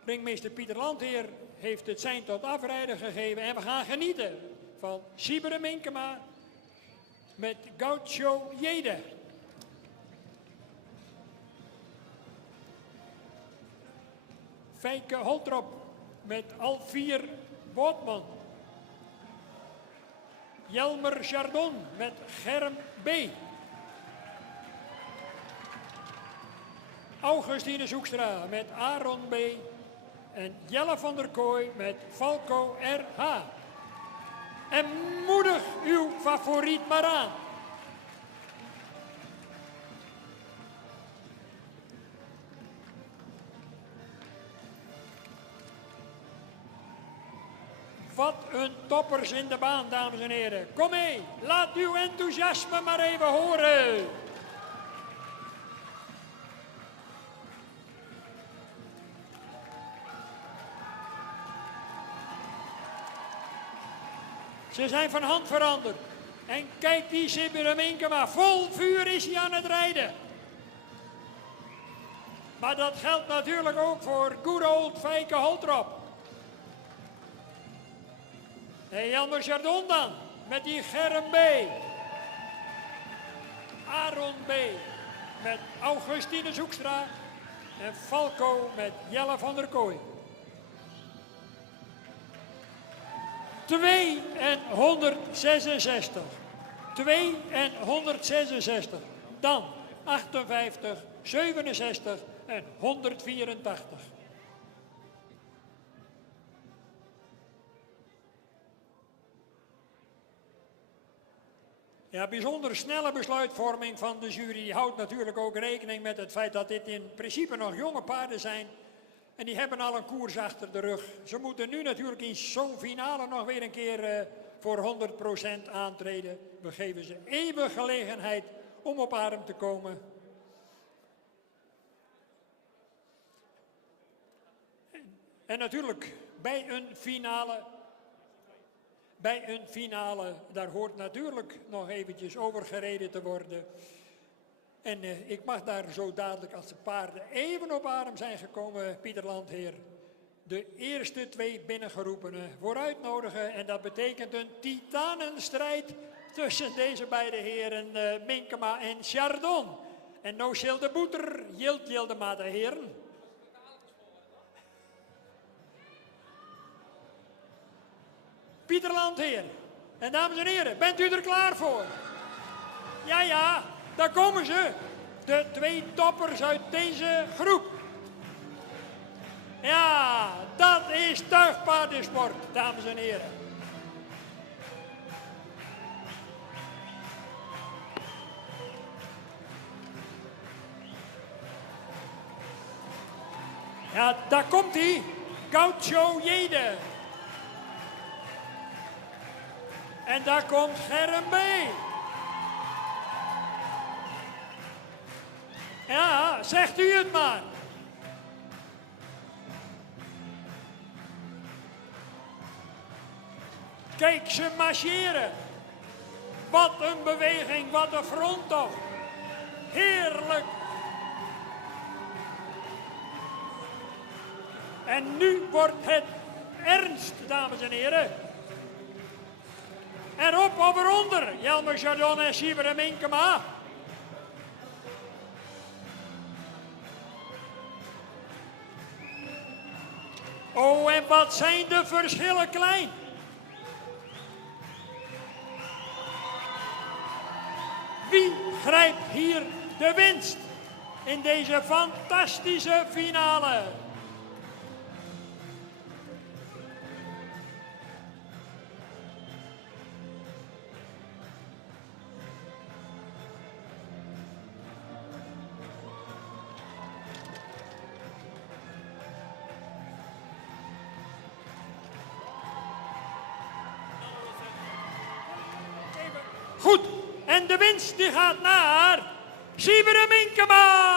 Ringmeester Pieter Landheer heeft het sein tot afrijden gegeven en we gaan genieten van Siberen Minkema met Gaucho Jede. Fijke Holtrop met al 4 Bootman. Jelmer Jardon met Germ B. Augustinus Hoekstra met Aaron B. En Jelle van der Kooi met Falco R.H. En moedig uw favoriet maar aan. Wat een toppers in de baan, dames en heren. Kom mee, laat uw enthousiasme maar even horen. Ze zijn van hand veranderd. En kijk die Sibire Minkema, vol vuur is hij aan het rijden. Maar dat geldt natuurlijk ook voor good old Feike Holtrop. En Jelmer Chardon dan, met die Germ B. Aaron B. met Augustine Zoekstra. En Falco met Jelle van der Kooi. 2 en 166. 2 en 166. Dan 58, 67 en 184. Ja, bijzonder snelle besluitvorming van de jury houdt natuurlijk ook rekening met het feit dat dit in principe nog jonge paarden zijn. En die hebben al een koers achter de rug. Ze moeten nu natuurlijk in zo'n finale nog weer een keer voor 100% aantreden. We geven ze eeuwig gelegenheid om op adem te komen. En natuurlijk bij een finale, daar hoort natuurlijk nog eventjes over gereden te worden. En ik mag daar zo dadelijk, als de paarden even op adem zijn gekomen, Pieter Landheer, de eerste 2 binnengeroepenen voor uitnodigen. En dat betekent een titanenstrijd tussen deze beide heren, Minkema en Chardon. En no schil de boeter, Jild de maat de heren. Pieter Landheer. En dames en heren, bent u er klaar voor? Ja, ja, daar komen ze. De 2 toppers uit deze groep. Ja, dat is tuigpaardensport, dames en heren. Ja, daar komt hij. Gaucho Jede. En daar komt Germ B. Ja, zegt u het maar. Kijk, ze marcheren. Wat een beweging, wat een front toch. Heerlijk. En nu wordt het ernst, dames en heren. Erop of eronder, Jelmer Chardon en Sibire Minkema. Oh, en wat zijn de verschillen klein. Wie grijpt hier de winst in deze fantastische finale? Goed, en de winst die gaat naar Sibire Minkema.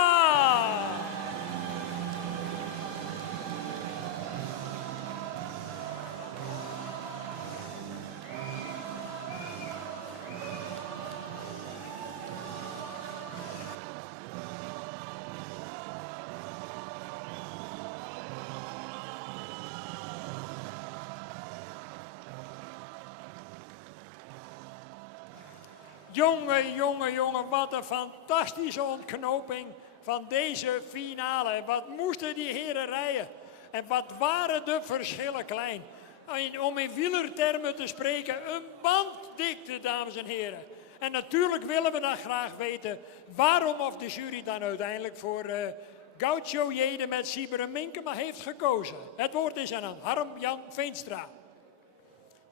Jongen, wat een fantastische ontknoping van deze finale. En wat moesten die heren rijden? En wat waren de verschillen klein? Om in wielertermen te spreken, een banddikte, dames en heren. En natuurlijk willen we dan graag weten waarom of de jury dan uiteindelijk voor Gaucho Jede met Sibire Minkema heeft gekozen. Het woord is aan Harm-Jan Veenstra.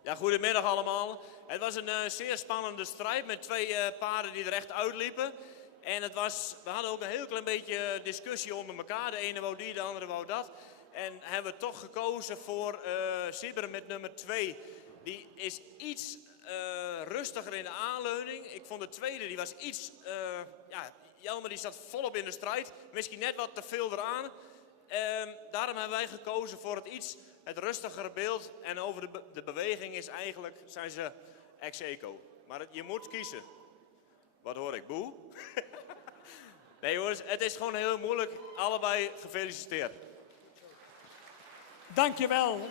Ja, goedemiddag allemaal. Het was een zeer spannende strijd met 2 paarden die er echt uitliepen. En we hadden ook een heel klein beetje discussie onder elkaar. De ene wou die, de andere wou dat. En hebben we toch gekozen voor Sieber met nummer 2. Die is iets rustiger in de aanleuning. Ik vond de tweede, die was iets... Jelmer die zat volop in de strijd. Misschien net wat te veel eraan. Daarom hebben wij gekozen voor het rustigere beeld. En over de beweging zijn ze ex-eco. Maar je moet kiezen. Wat hoor ik? Boe? Nee jongens, het is gewoon heel moeilijk. Allebei gefeliciteerd. Dankjewel,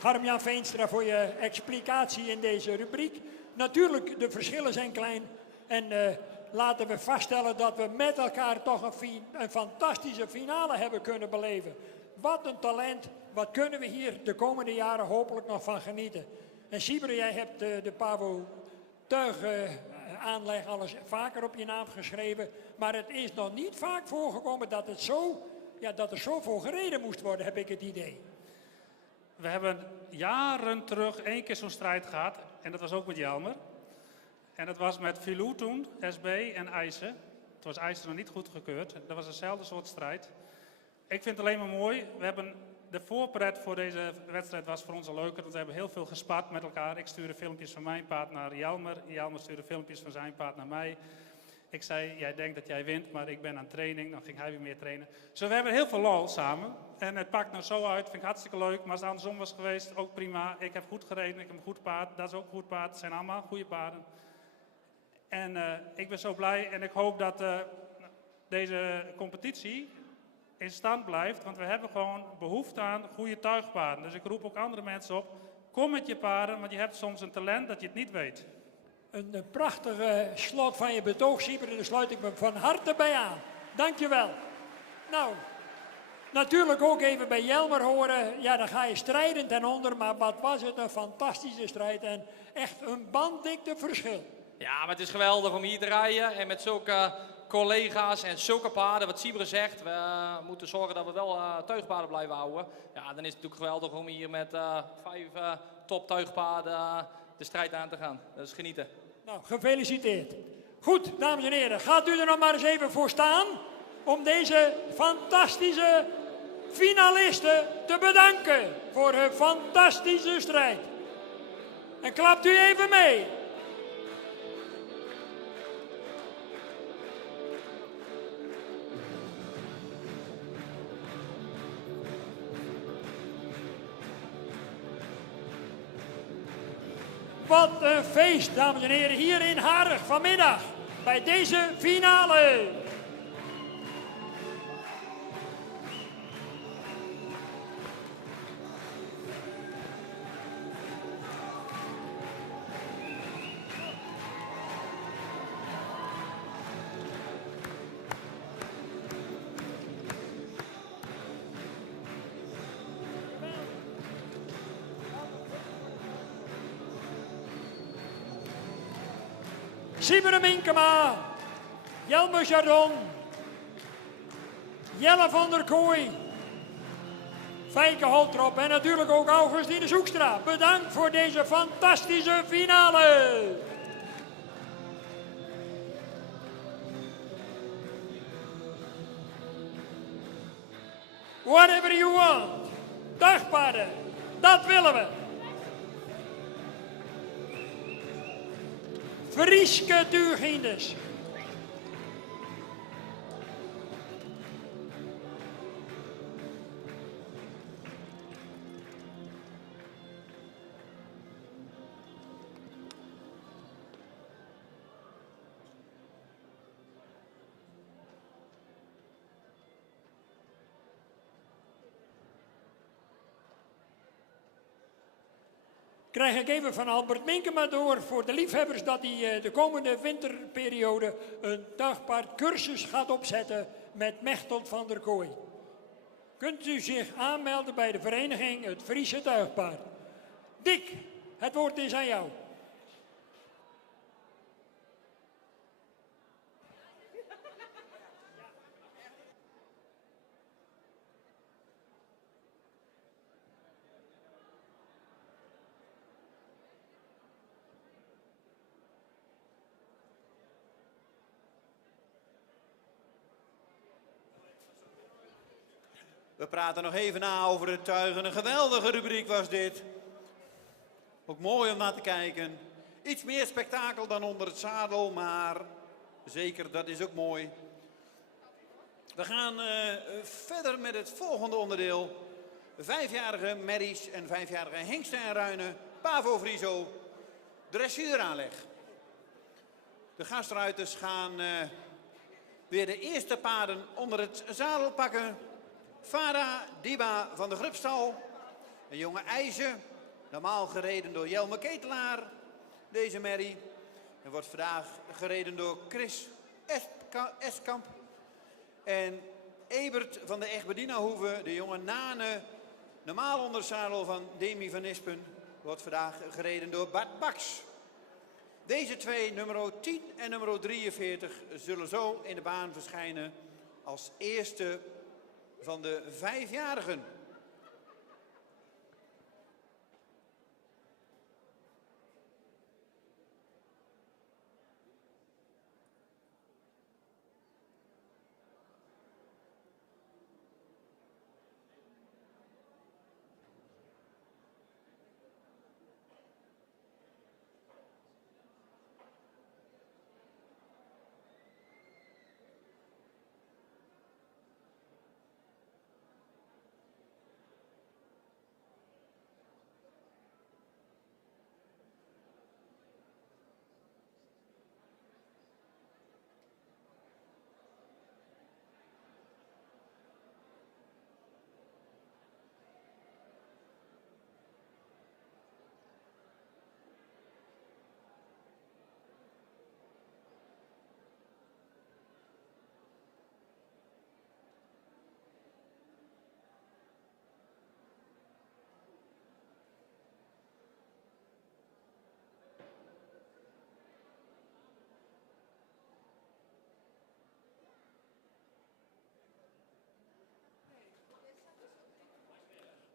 Harm-Jan Veenstra, voor je explicatie in deze rubriek. Natuurlijk, de verschillen zijn klein. En laten we vaststellen dat we met elkaar toch een fantastische finale hebben kunnen beleven. Wat een talent. Wat kunnen we hier de komende jaren hopelijk nog van genieten. En Sieber, jij hebt de Pavo tuigaanleg alles vaker op je naam geschreven. Maar het is nog niet vaak voorgekomen dat er zo voor gereden moest worden, heb ik het idee. We hebben jaren terug 1 keer zo'n strijd gehad. En dat was ook met Jelmer. En dat was met Filou toen, SB en IJzer. Het was IJzer nog niet goedgekeurd. Dat was eenzelfde soort strijd. Ik vind het alleen maar mooi. De voorpret voor deze wedstrijd was voor ons al leuker. Want we hebben heel veel gespart met elkaar. Ik stuurde filmpjes van mijn paard naar Jelmer. Jelmer stuurde filmpjes van zijn paard naar mij. Ik zei, jij denkt dat jij wint, maar ik ben aan training. Dan ging hij weer meer trainen. Dus we hebben heel veel lol samen. En het pakt nou zo uit, vind ik hartstikke leuk. Maar als het andersom was geweest, ook prima. Ik heb goed gereden, ik heb een goed paard. Dat is ook een goed paard. Het zijn allemaal goede paarden. En ik ben zo blij en ik hoop dat deze competitie in stand blijft. Want we hebben gewoon behoefte aan goede tuigpaarden. Dus ik roep ook andere mensen op. Kom met je paarden, want je hebt soms een talent dat je het niet weet. Een prachtige slot van je betoog, Sieber. Daar sluit ik me van harte bij aan. Dankjewel. Nou, natuurlijk ook even bij Jelmer horen. Ja, dan ga je strijden ten onder. Maar wat was het een fantastische strijd. En echt een banddikte verschil. Ja, maar het is geweldig om hier te rijden. En met zulke collega's en zulke paarden. Wat Sieber zegt, we moeten zorgen dat we wel tuigpaarden blijven houden. Ja, dan is het natuurlijk geweldig om hier met 5 top tuigpaarden de strijd aan te gaan. Dat is genieten. Nou, gefeliciteerd. Goed, dames en heren, gaat u er nog maar eens even voor staan om deze fantastische finalisten te bedanken voor hun fantastische strijd. En klapt u even mee. Wat een feest, dames en heren, hier in Harig vanmiddag bij deze finale. Sieber Minkema, Jelmer Jardon, Jelle van der Kooi, Fijke Holtrop en natuurlijk ook Augustine Zoekstra. Bedankt voor deze fantastische finale. Whatever you want. Tuigpaarden, dat willen we. Frieske tuurgiendes. Krijg ik even van Albert Minkema door voor de liefhebbers dat hij de komende winterperiode een tuigpaardcursus gaat opzetten met Mechtelt van der Kooi. Kunt u zich aanmelden bij de vereniging Het Friese Tuigpaard. Dick, het woord is aan jou. We praten nog even na over de tuigen. Een geweldige rubriek was dit. Ook mooi om naar te kijken. Iets meer spektakel dan onder het zadel, maar zeker, dat is ook mooi. We gaan verder met het volgende onderdeel. 5-jarige merries en 5-jarige hengsten en ruinen. Pavo Friso, dressuuraanleg. De gastruiters gaan weer de eerste paarden onder het zadel pakken. Farah Diba van de Grubstal. Een jonge IJzer, normaal gereden door Jelme Ketelaar. Deze merrie. En wordt vandaag gereden door Chris Eskamp. En Ebert van de Egberdina-hoeve, de jonge Nane, normaal onder het zadel van Demi van Nispen, wordt vandaag gereden door Bart Baks. Deze twee, nummer 10 en nummer 43, zullen zo in de baan verschijnen als eerste van de 5-jarigen.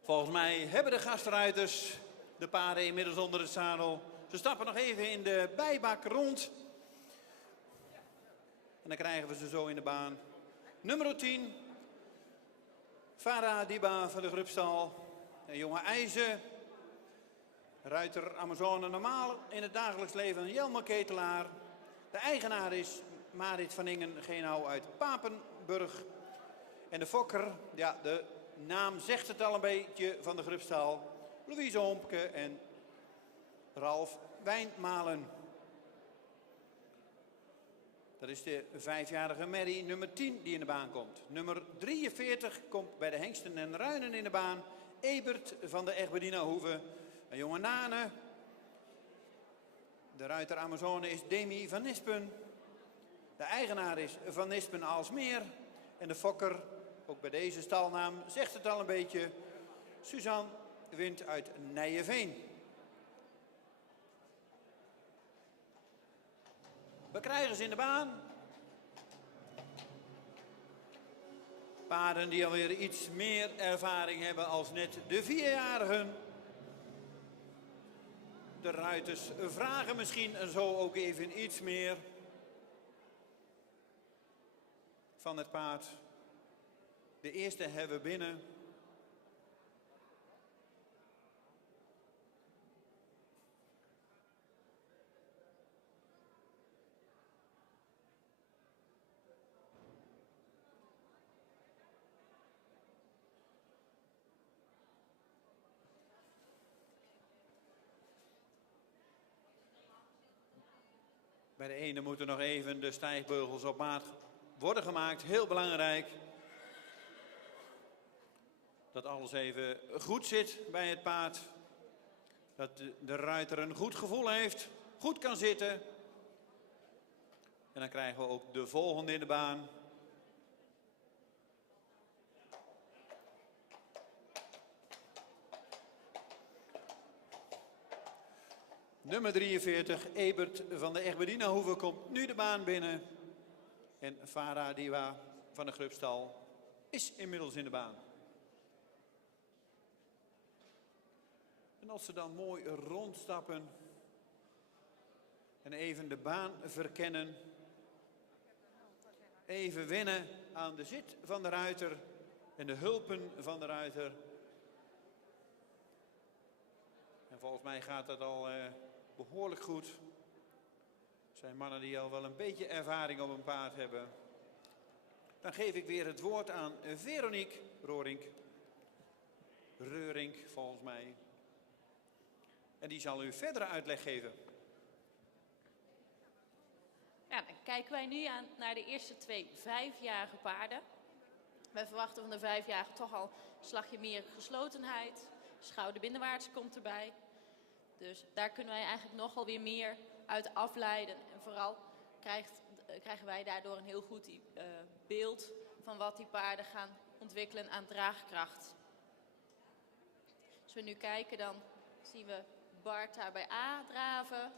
Volgens mij hebben de gastruiters de paarden inmiddels onder het zadel. Ze stappen nog even in de bijbak rond. En dan krijgen we ze zo in de baan. Nummer 10. Farah Diba van de Grubstal. Een jonge IJzer. Ruiter Amazone, normaal in het dagelijks leven een Jelme Ketelaar. De eigenaar is Marit van Ingen-Geenhouw uit Papenburg. En de fokker, ja, de naam zegt het al een beetje, van de Grubstal. Louise Hompke en Ralf Wijnmalen. Dat is de 5-jarige merrie nummer 10 die in de baan komt. Nummer 43 komt bij de hengsten en ruinen in de baan. Ebert van de Egberdina-hoeve. Een jonge Nane. De ruiter Amazone is Demi van Nispen. De eigenaar is Van Nispen Aalsmeer. En de fokker, ook bij deze stalnaam zegt het al een beetje, Suzanne Wind uit Nijeveen. We krijgen ze in de baan. Paarden die alweer iets meer ervaring hebben als net de 4-jarigen. De ruiters vragen misschien zo ook even iets meer van het paard. De eerste hebben we binnen. Bij de ene moeten nog even de stijgbeugels op maat worden gemaakt. Heel belangrijk dat alles even goed zit bij het paard. Dat de ruiter een goed gevoel heeft, goed kan zitten. En dan krijgen we ook de volgende in de baan. Nummer 43, Ebert van de Egberdina-hoeve, komt nu de baan binnen. En Farah Diba van de Grubstal is inmiddels in de baan. En als ze dan mooi rondstappen en even de baan verkennen, even wennen aan de zit van de ruiter, en de hulpen van de ruiter. En volgens mij gaat dat al behoorlijk goed. Het zijn mannen die al wel een beetje ervaring op een paard hebben. Dan geef ik weer het woord aan Veronique Reurink, volgens mij. En die zal u verdere uitleg geven. Ja, dan kijken wij nu aan naar de eerste 2 5-jarige paarden. Wij verwachten van de 5-jarige toch al een slagje meer geslotenheid. Schouderbinnenwaarts komt erbij. Dus daar kunnen wij eigenlijk nogal weer meer uit afleiden. En vooral krijgen wij daardoor een heel goed beeld van wat die paarden gaan ontwikkelen aan draagkracht. Als we nu kijken, dan zien we Bart daar bij A draven.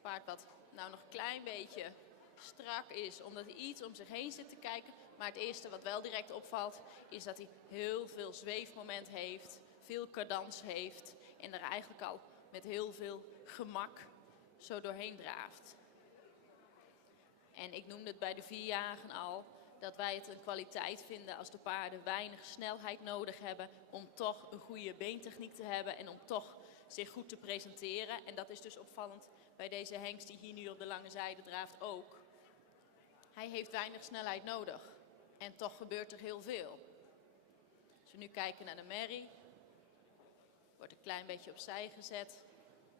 Paard wat nou nog een klein beetje strak is, omdat hij iets om zich heen zit te kijken. Maar het eerste wat wel direct opvalt, is dat hij heel veel zweefmoment heeft, veel cadans heeft en er eigenlijk al met heel veel gemak zo doorheen draaft. En ik noemde het bij de 4-jarigen al, dat wij het een kwaliteit vinden als de paarden weinig snelheid nodig hebben om toch een goede beentechniek te hebben en om toch zich goed te presenteren. En dat is dus opvallend bij deze hengst die hier nu op de lange zijde draaft ook. Hij heeft weinig snelheid nodig en toch gebeurt er heel veel. Als we nu kijken naar de merrie, wordt een klein beetje opzij gezet,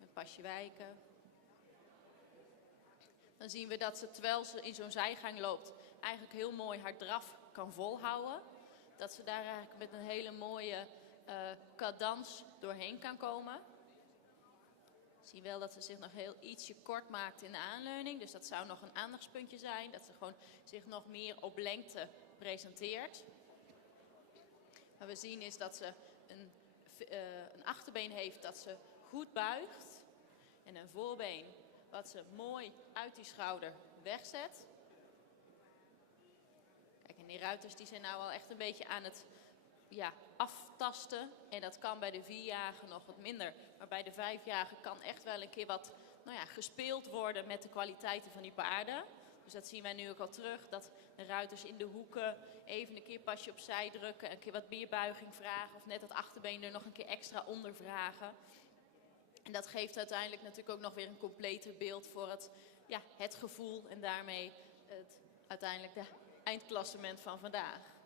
een pasje wijken. Dan zien we dat ze, terwijl ze in zo'n zijgang loopt, eigenlijk heel mooi haar draf kan volhouden. Dat ze daar eigenlijk met een hele mooie cadans doorheen kan komen. We zien wel dat ze zich nog heel ietsje kort maakt in de aanleuning. Dus dat zou nog een aandachtspuntje zijn. Dat ze gewoon zich nog meer op lengte presenteert. Wat we zien is dat ze een achterbeen heeft dat ze goed buigt. En een voorbeen wat ze mooi uit die schouder wegzet. Kijk, en die ruiters die zijn nou al echt een beetje aan het aftasten. En dat kan bij de 4-jarigen nog wat minder. Maar bij de 5-jarigen kan echt wel een keer wat gespeeld worden met de kwaliteiten van die paarden. Dus dat zien wij nu ook al terug. Dat de ruiters in de hoeken even een keer pasje opzij drukken. Een keer wat meer buiging vragen. Of net dat achterbeen er nog een keer extra onder vragen. En dat geeft uiteindelijk natuurlijk ook nog weer een completer beeld voor het gevoel. En daarmee uiteindelijk de eindklassement van vandaag.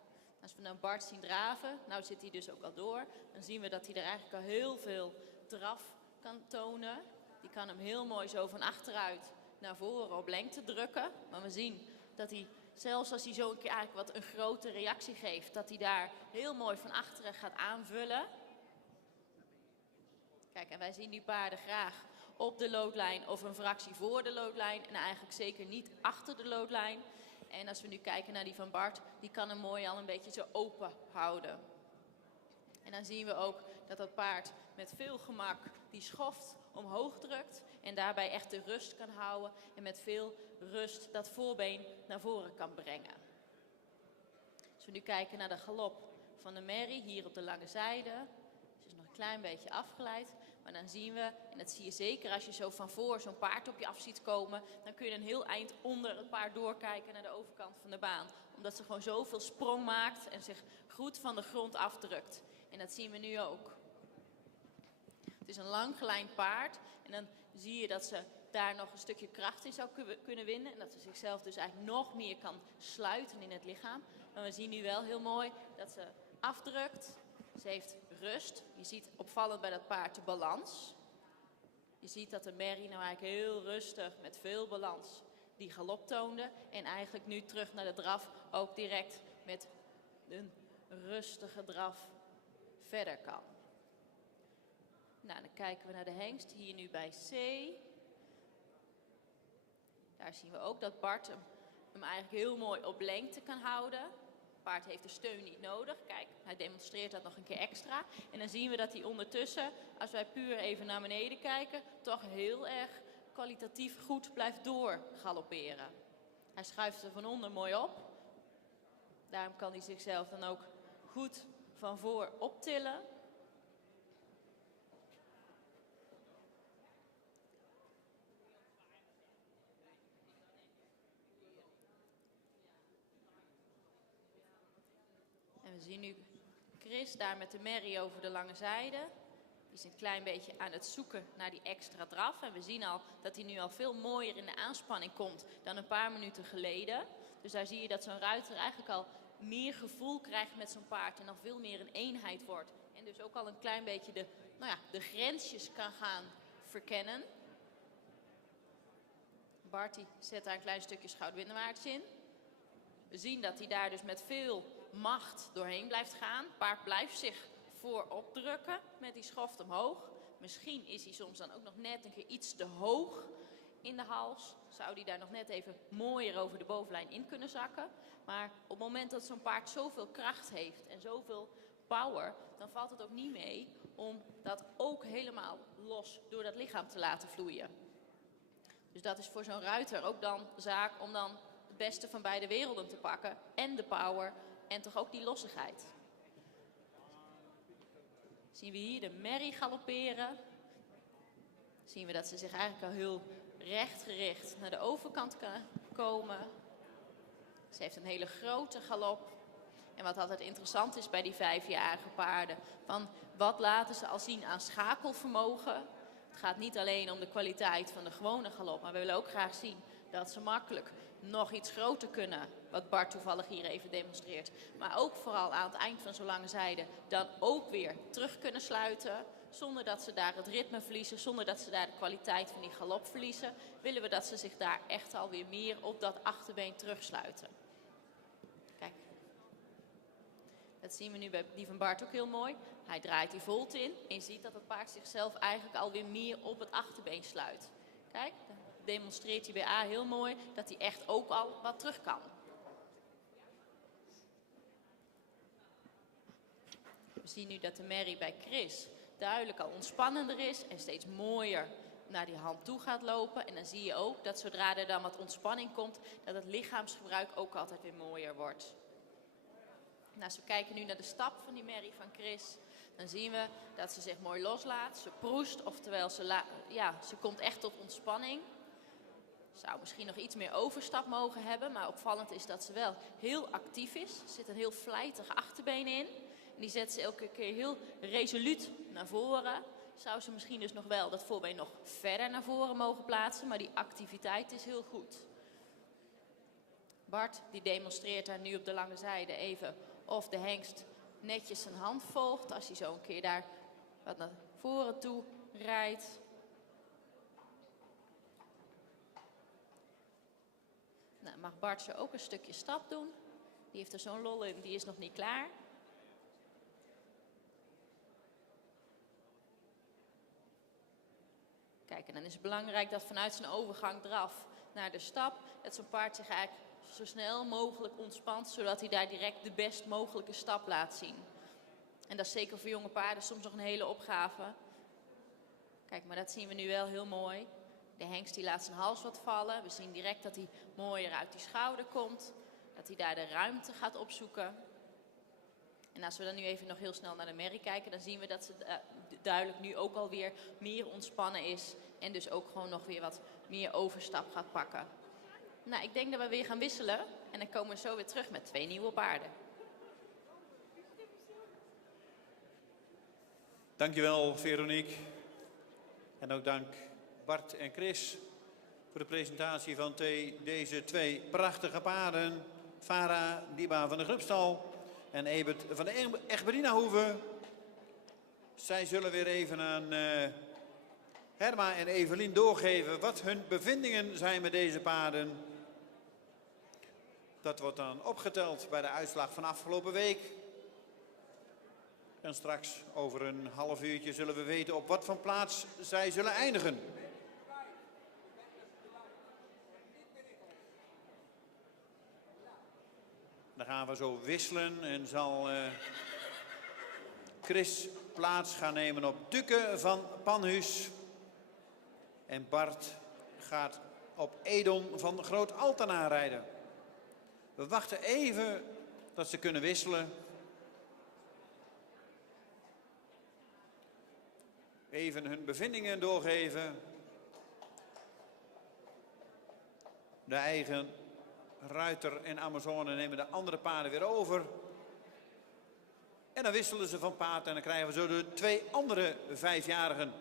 Als we nou Bart zien draven, nou zit hij dus ook al door. Dan zien we dat hij er eigenlijk al heel veel draf kan tonen. Die kan hem heel mooi zo van achteruit naar voren op lengte drukken. Maar we zien dat hij, zelfs als hij zo een keer eigenlijk wat een grote reactie geeft, dat hij daar heel mooi van achteren gaat aanvullen. Kijk, en wij zien die paarden graag op de loodlijn of een fractie voor de loodlijn. En eigenlijk zeker niet achter de loodlijn. En als we nu kijken naar die van Bart, die kan hem mooi al een beetje zo open houden. En dan zien we ook dat dat paard met veel gemak die schoft omhoog drukt. En daarbij echt de rust kan houden. En met veel rust dat voorbeen naar voren kan brengen. Als we nu kijken naar de galop van de merrie hier op de lange zijde. Ze is nog een klein beetje afgeleid. Maar dan zien we, en dat zie je zeker als je zo van voor zo'n paard op je af ziet komen. Dan kun je een heel eind onder het paard doorkijken naar de overkant van de baan. Omdat ze gewoon zoveel sprong maakt en zich goed van de grond afdrukt. En dat zien we nu ook. Het is een lang gelijnd paard. En dan zie je dat ze daar nog een stukje kracht in zou kunnen winnen. En dat ze zichzelf dus eigenlijk nog meer kan sluiten in het lichaam. Maar we zien nu wel heel mooi dat ze afdrukt. Ze heeft rust. Je ziet opvallend bij dat paard de balans. Je ziet dat de merrie nou eigenlijk heel rustig met veel balans die galop toonde. En eigenlijk nu terug naar de draf ook direct met een rustige draf verder kan. Nou, dan kijken we naar de hengst hier nu bij C. Daar zien we ook dat Bart hem eigenlijk heel mooi op lengte kan houden. Het paard heeft de steun niet nodig. Kijk, hij demonstreert dat nog een keer extra. En dan zien we dat hij ondertussen, als wij puur even naar beneden kijken, toch heel erg kwalitatief goed blijft doorgalopperen. Hij schuift er van onder mooi op. Daarom kan hij zichzelf dan ook goed van voor optillen. En zien nu Chris daar met de merrie over de lange zijde. Die is een klein beetje aan het zoeken naar die extra draf. En we zien al dat hij nu al veel mooier in de aanspanning komt dan een paar minuten geleden. Dus daar zie je dat zo'n ruiter eigenlijk al meer gevoel krijgt met zo'n paard en dan veel meer een eenheid wordt. En dus ook al een klein beetje de grensjes kan gaan verkennen. Bart die zet daar een klein stukje schouderwindewaarts in. We zien dat hij daar dus met veel macht doorheen blijft gaan. Het paard blijft zich voorop drukken met die schoft omhoog. Misschien is hij soms dan ook nog net een keer iets te hoog in de hals. Zou hij daar nog net even mooier over de bovenlijn in kunnen zakken. Maar op het moment dat zo'n paard zoveel kracht heeft en zoveel power, dan valt het ook niet mee om dat ook helemaal los door dat lichaam te laten vloeien. Dus dat is voor zo'n ruiter ook dan zaak om dan het beste van beide werelden te pakken. En de power en toch ook die lossigheid. Zien we hier de merrie galopperen. Zien we dat ze zich eigenlijk al heel rechtgericht naar de overkant kan komen. Ze heeft een hele grote galop. En wat altijd interessant is bij die 5-jarige paarden. Van wat laten ze al zien aan schakelvermogen. Het gaat niet alleen om de kwaliteit van de gewone galop. Maar we willen ook graag zien dat ze makkelijk nog iets groter kunnen. Wat Bart toevallig hier even demonstreert. Maar ook vooral aan het eind van zo'n lange zijde dan ook weer terug kunnen sluiten. Zonder dat ze daar het ritme verliezen. Zonder dat ze daar de kwaliteit van die galop verliezen. Willen we dat ze zich daar echt alweer meer op dat achterbeen terugsluiten. Kijk. Dat zien we nu bij die van Bart ook heel mooi. Hij draait die volt in. En je ziet dat het paard zichzelf eigenlijk alweer meer op het achterbeen sluit. Kijk, dan demonstreert hij bij A heel mooi dat hij echt ook al wat terug kan. We zien nu dat de merrie bij Chris duidelijk al ontspannender is en steeds mooier naar die hand toe gaat lopen. En dan zie je ook dat zodra er dan wat ontspanning komt, dat het lichaamsgebruik ook altijd weer mooier wordt. Nou, als we kijken nu naar de stap van die merrie van Chris, dan zien we dat ze zich mooi loslaat. Ze proest, oftewel ze komt echt tot ontspanning. Zou misschien nog iets meer overstap mogen hebben, maar opvallend is dat ze wel heel actief is. Er zit een heel vlijtig achterbeen in. En die zet ze elke keer heel resoluut naar voren. Zou ze misschien dus nog wel dat voorbeen nog verder naar voren mogen plaatsen, maar die activiteit is heel goed. Bart die demonstreert daar nu op de lange zijde even of de hengst netjes zijn hand volgt. Als hij zo een keer daar wat naar voren toe rijdt. Nou, mag Bart zo ook een stukje stap doen. Die heeft er zo'n lol in, die is nog niet klaar. Kijk, en dan is het belangrijk dat vanuit zijn overgang draf naar de stap, dat zo'n paard zich eigenlijk zo snel mogelijk ontspant, zodat hij daar direct de best mogelijke stap laat zien. En dat is zeker voor jonge paarden soms nog een hele opgave. Kijk, maar dat zien we nu wel heel mooi. De hengst die laat zijn hals wat vallen. We zien direct dat hij mooier uit die schouder komt. Dat hij daar de ruimte gaat opzoeken. En als we dan nu even nog heel snel naar de merrie kijken, dan zien we dat ze duidelijk nu ook alweer meer ontspannen is. En dus ook gewoon nog weer wat meer overstap gaat pakken. Nou, ik denk dat we weer gaan wisselen. En dan komen we zo weer terug met 2 nieuwe paarden. Dankjewel, Veronique. En ook dank Bart en Chris voor de presentatie van deze 2 prachtige paarden. Farah Diba van de Grubstal en Ebert van de Egberinahoeve. Zij zullen weer even aan Herma en Evelien doorgeven wat hun bevindingen zijn met deze paarden. Dat wordt dan opgeteld bij de uitslag van afgelopen week. En straks over een half uurtje zullen we weten op wat voor plaats zij zullen eindigen. Dan gaan we zo wisselen en zal Chris plaats gaan nemen op Dukke van Panhuis. En Bart gaat op Edon van Groot Altena rijden. We wachten even dat ze kunnen wisselen. Even hun bevindingen doorgeven. De eigen ruiter en Amazone nemen de andere paarden weer over. En dan wisselen ze van paard en dan krijgen we zo de 2 andere 5-jarigen.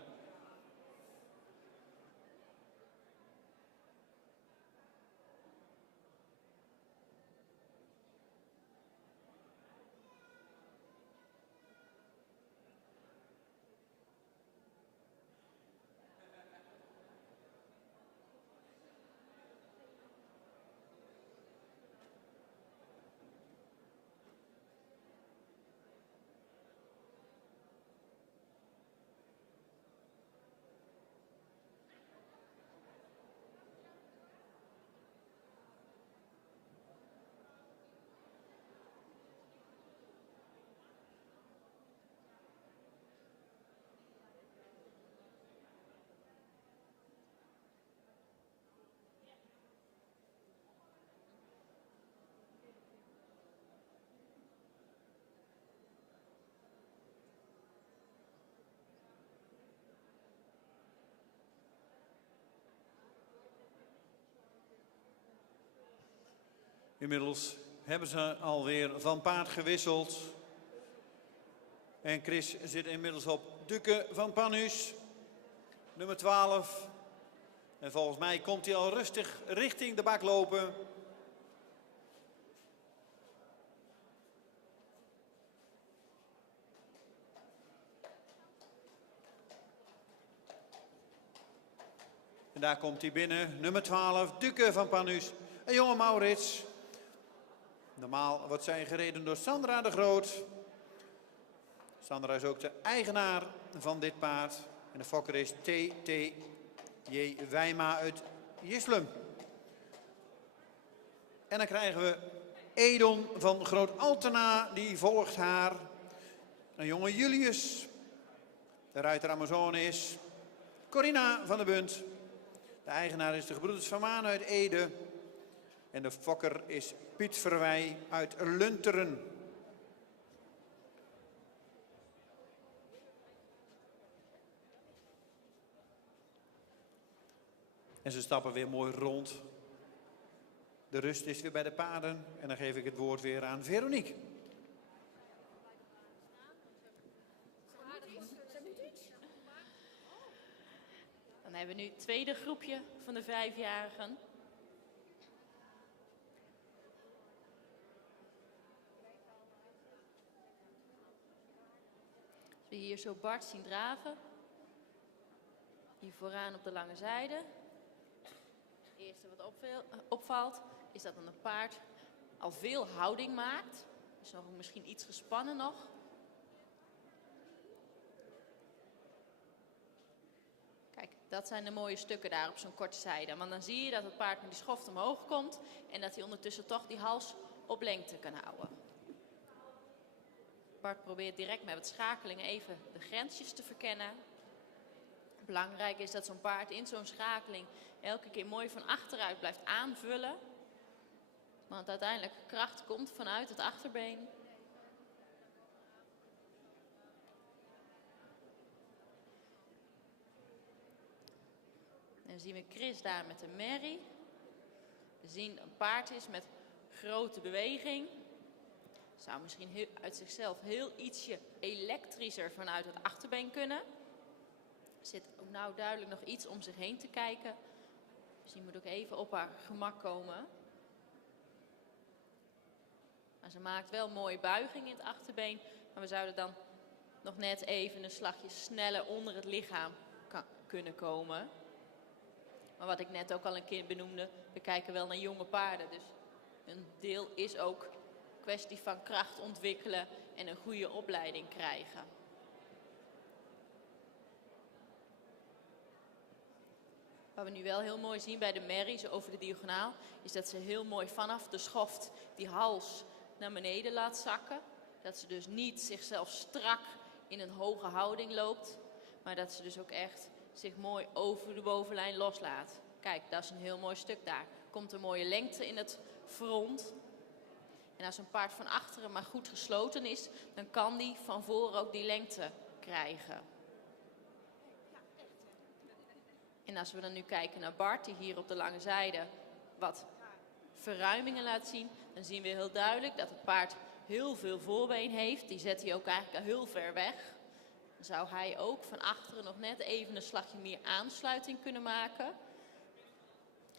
Inmiddels hebben ze alweer van paard gewisseld. En Chris zit inmiddels op Duke van Panus, nummer 12. En volgens mij komt hij al rustig richting de bak lopen. En daar komt hij binnen, nummer 12, Duke van Panus. Een jonge Maurits. Normaal wordt zij gereden door Sandra de Groot. Sandra is ook de eigenaar van dit paard. En de fokker is T.T.J. Wijma uit Jislum. En dan krijgen we Edon van Groot Altena, die volgt haar. Een jonge Julius. De ruiter Amazone is Corina van der Bunt. De eigenaar is de gebroeders Van Maan uit Ede. En de fokker is Piet Verwij uit Lunteren. En ze stappen weer mooi rond. De rust is weer bij de paarden. En dan geef ik het woord weer aan Veronique. Dan hebben we nu het tweede groepje van de 5-jarigen. Als we hier zo Bart zien draven. Hier vooraan op de lange zijde. Het eerste wat opvalt is dat dan een paard al veel houding maakt. Dus nog misschien iets gespannen nog. Kijk, dat zijn de mooie stukken daar op zo'n korte zijde. Want dan zie je dat het paard met die schoft omhoog komt. En dat hij ondertussen toch die hals op lengte kan houden. Bart probeert direct met wat schakelingen even de grensjes te verkennen. Belangrijk is dat zo'n paard in zo'n schakeling elke keer mooi van achteruit blijft aanvullen. Want uiteindelijk kracht komt vanuit het achterbeen. En dan zien we Chris daar met de merrie. We zien een paard is met grote beweging. Zou misschien uit zichzelf heel ietsje elektrischer vanuit het achterbeen kunnen. Er zit ook nou duidelijk nog iets om zich heen te kijken. Dus die moet ook even op haar gemak komen. Maar ze maakt wel een mooie buiging in het achterbeen. Maar we zouden dan nog net even een slagje sneller onder het lichaam kunnen komen. Maar wat ik net ook al een keer benoemde, we kijken wel naar jonge paarden. Dus een deel is ook een kwestie van kracht ontwikkelen en een goede opleiding krijgen. Wat we nu wel heel mooi zien bij de merrie, zo over de diagonaal, is dat ze heel mooi vanaf de schoft die hals naar beneden laat zakken. Dat ze dus niet zichzelf strak in een hoge houding loopt, maar dat ze dus ook echt zich mooi over de bovenlijn loslaat. Kijk, dat is een heel mooi stuk daar. Komt een mooie lengte in het front. En als een paard van achteren maar goed gesloten is, dan kan die van voren ook die lengte krijgen. En als we dan nu kijken naar Bart, die hier op de lange zijde wat verruimingen laat zien, dan zien we heel duidelijk dat het paard heel veel voorbeen heeft, die zet hij ook eigenlijk al heel ver weg. Dan zou hij ook van achteren nog net even een slagje meer aansluiting kunnen maken.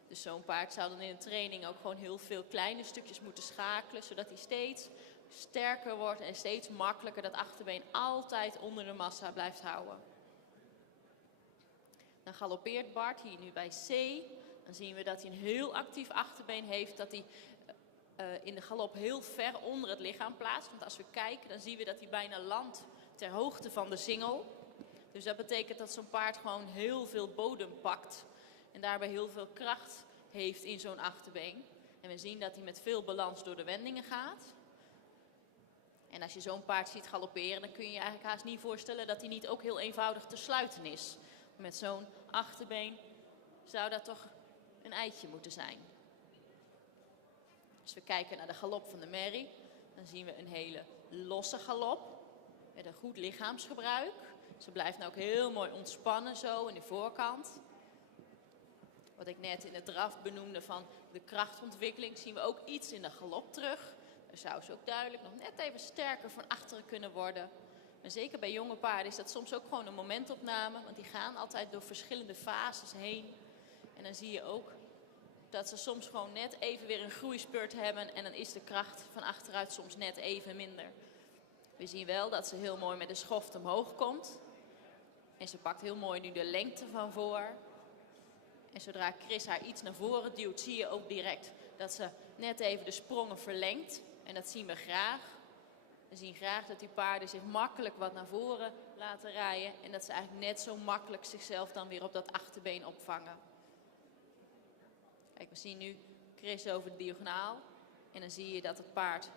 Dus zo'n paard zou dan in de training ook gewoon heel veel kleine stukjes moeten schakelen, zodat hij steeds sterker wordt en steeds makkelijker dat achterbeen altijd onder de massa blijft houden. Dan galoppeert Bart hier nu bij C. Dan zien we dat hij een heel actief achterbeen heeft, dat hij in de galop heel ver onder het lichaam plaatst. Want als we kijken, dan zien we dat hij bijna landt ter hoogte van de singel. Dus dat betekent dat zo'n paard gewoon heel veel bodem pakt. En daarbij heel veel kracht heeft in zo'n achterbeen. En we zien dat hij met veel balans door de wendingen gaat. En als je zo'n paard ziet galopperen, dan kun je je eigenlijk haast niet voorstellen dat hij niet ook heel eenvoudig te sluiten is. Met zo'n achterbeen zou dat toch een eitje moeten zijn. Als we kijken naar de galop van de merrie, dan zien we een hele losse galop met een goed lichaamsgebruik. Ze blijft nou ook heel mooi ontspannen zo in de voorkant. Wat ik net in het draf benoemde van de krachtontwikkeling, zien we ook iets in de galop terug. Daar zou ze ook duidelijk nog net even sterker van achteren kunnen worden. Maar zeker bij jonge paarden is dat soms ook gewoon een momentopname, want die gaan altijd door verschillende fases heen. En dan zie je ook dat ze soms gewoon net even weer een groeispurt hebben en dan is de kracht van achteruit soms net even minder. We zien wel dat ze heel mooi met de schoft omhoog komt. En ze pakt heel mooi nu de lengte van voor. En zodra Chris haar iets naar voren duwt, zie je ook direct dat ze net even de sprongen verlengt. En dat zien we graag. We zien graag dat die paarden zich makkelijk wat naar voren laten rijden. En dat ze eigenlijk net zo makkelijk zichzelf dan weer op dat achterbeen opvangen. Kijk, we zien nu Chris over de diagonaal. En dan zie je dat het paard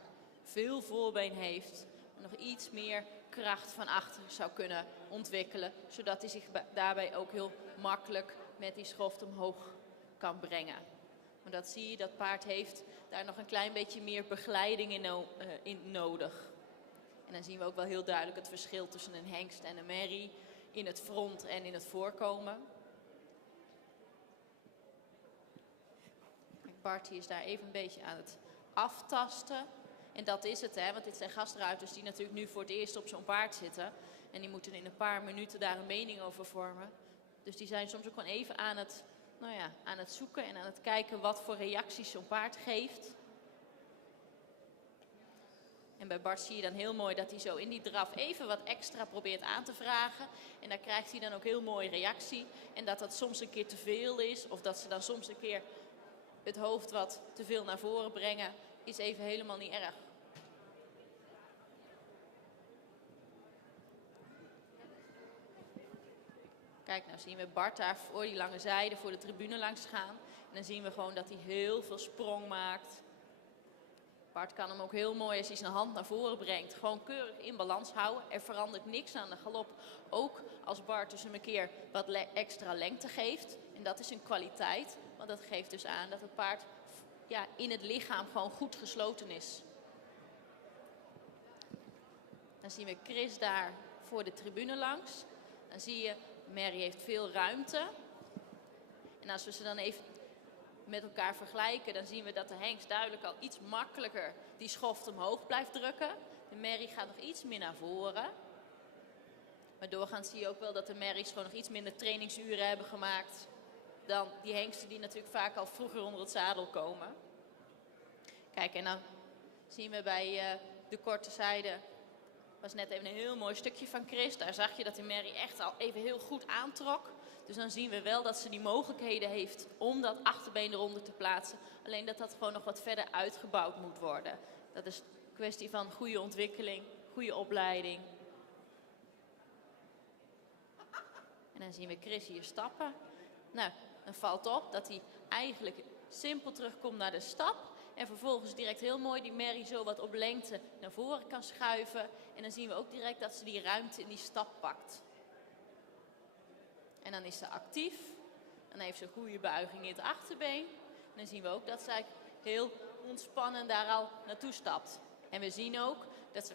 veel voorbeen heeft. Nog iets meer kracht van achter zou kunnen ontwikkelen. Zodat hij zich daarbij ook heel makkelijk met die schoft omhoog kan brengen. Maar dat zie je, dat paard heeft daar nog een klein beetje meer begeleiding in nodig. En dan zien we ook wel heel duidelijk het verschil tussen een hengst en een merrie in het front en in het voorkomen. Bart is daar even een beetje aan het aftasten. En dat is het, hè, want dit zijn gastruiters die natuurlijk nu voor het eerst op zo'n paard zitten. En die moeten in een paar minuten daar een mening over vormen. Dus die zijn soms ook gewoon even aan het, aan het zoeken en aan het kijken wat voor reacties zo'n paard geeft. En bij Bart zie je dan heel mooi dat hij zo in die draf even wat extra probeert aan te vragen. En daar krijgt hij dan ook heel mooie reactie. En dat dat soms een keer te veel is, of dat ze dan soms een keer het hoofd wat te veel naar voren brengen, is even helemaal niet erg. Kijk, nou zien we Bart daar voor die lange zijde, voor de tribune langs gaan. En dan zien we gewoon dat hij heel veel sprong maakt. Bart kan hem ook heel mooi, als hij zijn hand naar voren brengt, gewoon keurig in balans houden. Er verandert niks aan de galop. Ook als Bart dus hem een keer wat extra lengte geeft. En dat is een kwaliteit, want dat geeft dus aan dat het paard in het lichaam gewoon goed gesloten is. Dan zien we Chris daar voor de tribune langs. Dan zie je, Merrie heeft veel ruimte. En als we ze dan even met elkaar vergelijken, dan zien we dat de hengst duidelijk al iets makkelijker die schoft omhoog blijft drukken. De merrie gaat nog iets meer naar voren. Maar doorgaans zie je ook wel dat de merries gewoon nog iets minder trainingsuren hebben gemaakt dan die hengsten die natuurlijk vaak al vroeger onder het zadel komen. Kijk, en dan zien we bij de korte zijde, was net even een heel mooi stukje van Chris. Daar zag je dat de merrie echt al even heel goed aantrok. Dus dan zien we wel dat ze die mogelijkheden heeft om dat achterbeen eronder te plaatsen. Alleen dat dat gewoon nog wat verder uitgebouwd moet worden. Dat is een kwestie van goede ontwikkeling, goede opleiding. En dan zien we Chris hier stappen. Nou, dan valt op dat hij eigenlijk simpel terugkomt naar de stap. En vervolgens direct heel mooi die merrie zo wat op lengte naar voren kan schuiven. En dan zien we ook direct dat ze die ruimte in die stap pakt. En dan is ze actief. Dan heeft ze een goede buiging in het achterbeen. En dan zien we ook dat zij heel ontspannen daar al naartoe stapt. En we zien ook dat ze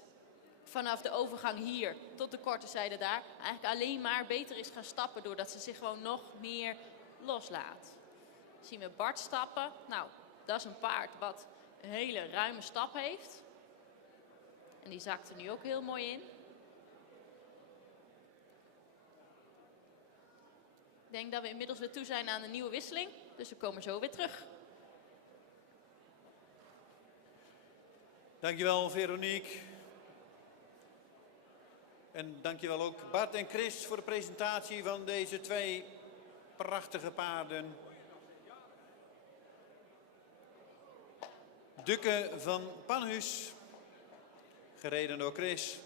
vanaf de overgang hier tot de korte zijde daar eigenlijk alleen maar beter is gaan stappen. Doordat ze zich gewoon nog meer loslaat. Dan zien we Bart stappen. Nou, dat is een paard wat een hele ruime stap heeft. En die zakt er nu ook heel mooi in. Ik denk dat we inmiddels weer toe zijn aan een nieuwe wisseling. Dus we komen zo weer terug. Dankjewel Veronique. En dankjewel ook Bart en Chris voor de presentatie van deze twee prachtige paarden. Dukke van Panhuis, gereden door Chris.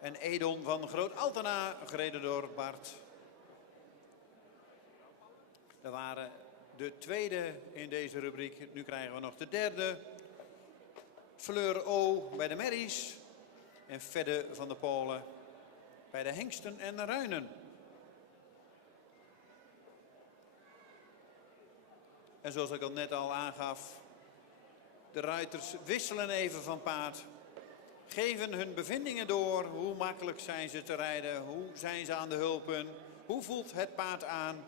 En Edon van Groot Altena, gereden door Bart. Dat waren de tweede in deze rubriek. Nu krijgen we nog de derde. Fleur O bij de merries. En Fedde van de Polen bij de hengsten en de ruinen. En zoals ik al net al aangaf, de ruiters wisselen even van paard. Geven hun bevindingen door. Hoe makkelijk zijn ze te rijden? Hoe zijn ze aan de hulpen? Hoe voelt het paard aan?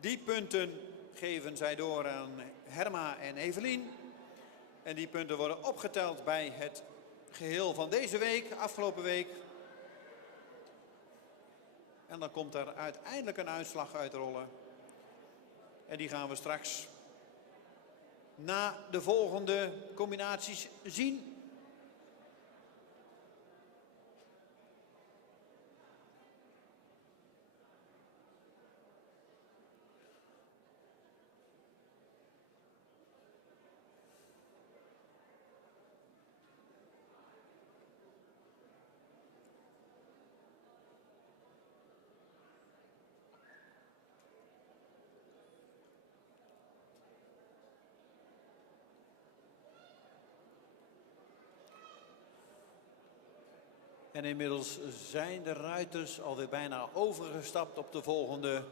Die punten geven zij door aan Herma en Evelien. En die punten worden opgeteld bij het geheel van deze week, afgelopen week. En dan komt er uiteindelijk een uitslag uitrollen. En die gaan we straks na de volgende combinaties zien. En inmiddels zijn de ruiters alweer bijna overgestapt op de volgende.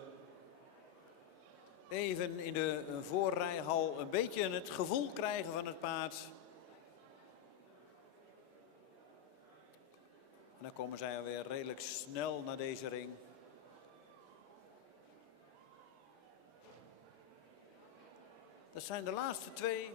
Even in de voorrijhal een beetje het gevoel krijgen van het paard. En dan komen zij alweer redelijk snel naar deze ring. Dat zijn de laatste twee.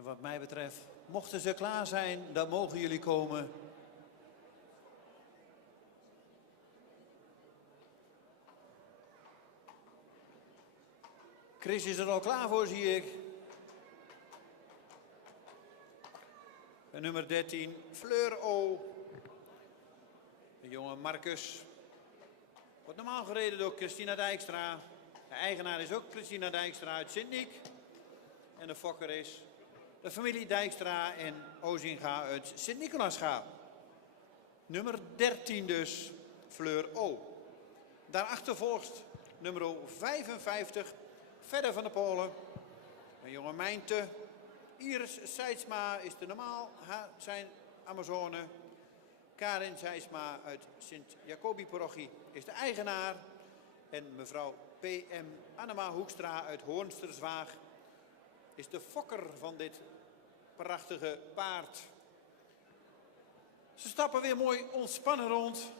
En wat mij betreft, mochten ze klaar zijn, dan mogen jullie komen. Chris is er al klaar voor, zie ik. En nummer 13, Fleur O. De jonge Marcus. Wordt normaal gereden door Christina Dijkstra. De eigenaar is ook Christina Dijkstra uit Sint-Niek. En de fokker is de familie Dijkstra en Ozinga uit Sint-Nicolasga. Nummer 13 dus, Fleur O. Daarachter volgt nummer 55, Fedde van de Polen. Een jonge Mijnte. Iris Seidsma is de normaal, zijn Amazone. Karin Seidsma uit Sint-Jacobi-parochie is de eigenaar. En mevrouw P.M. Annema Hoekstra uit Hoornsterzwaag is de fokker van dit prachtige paard. Ze stappen weer mooi ontspannen rond.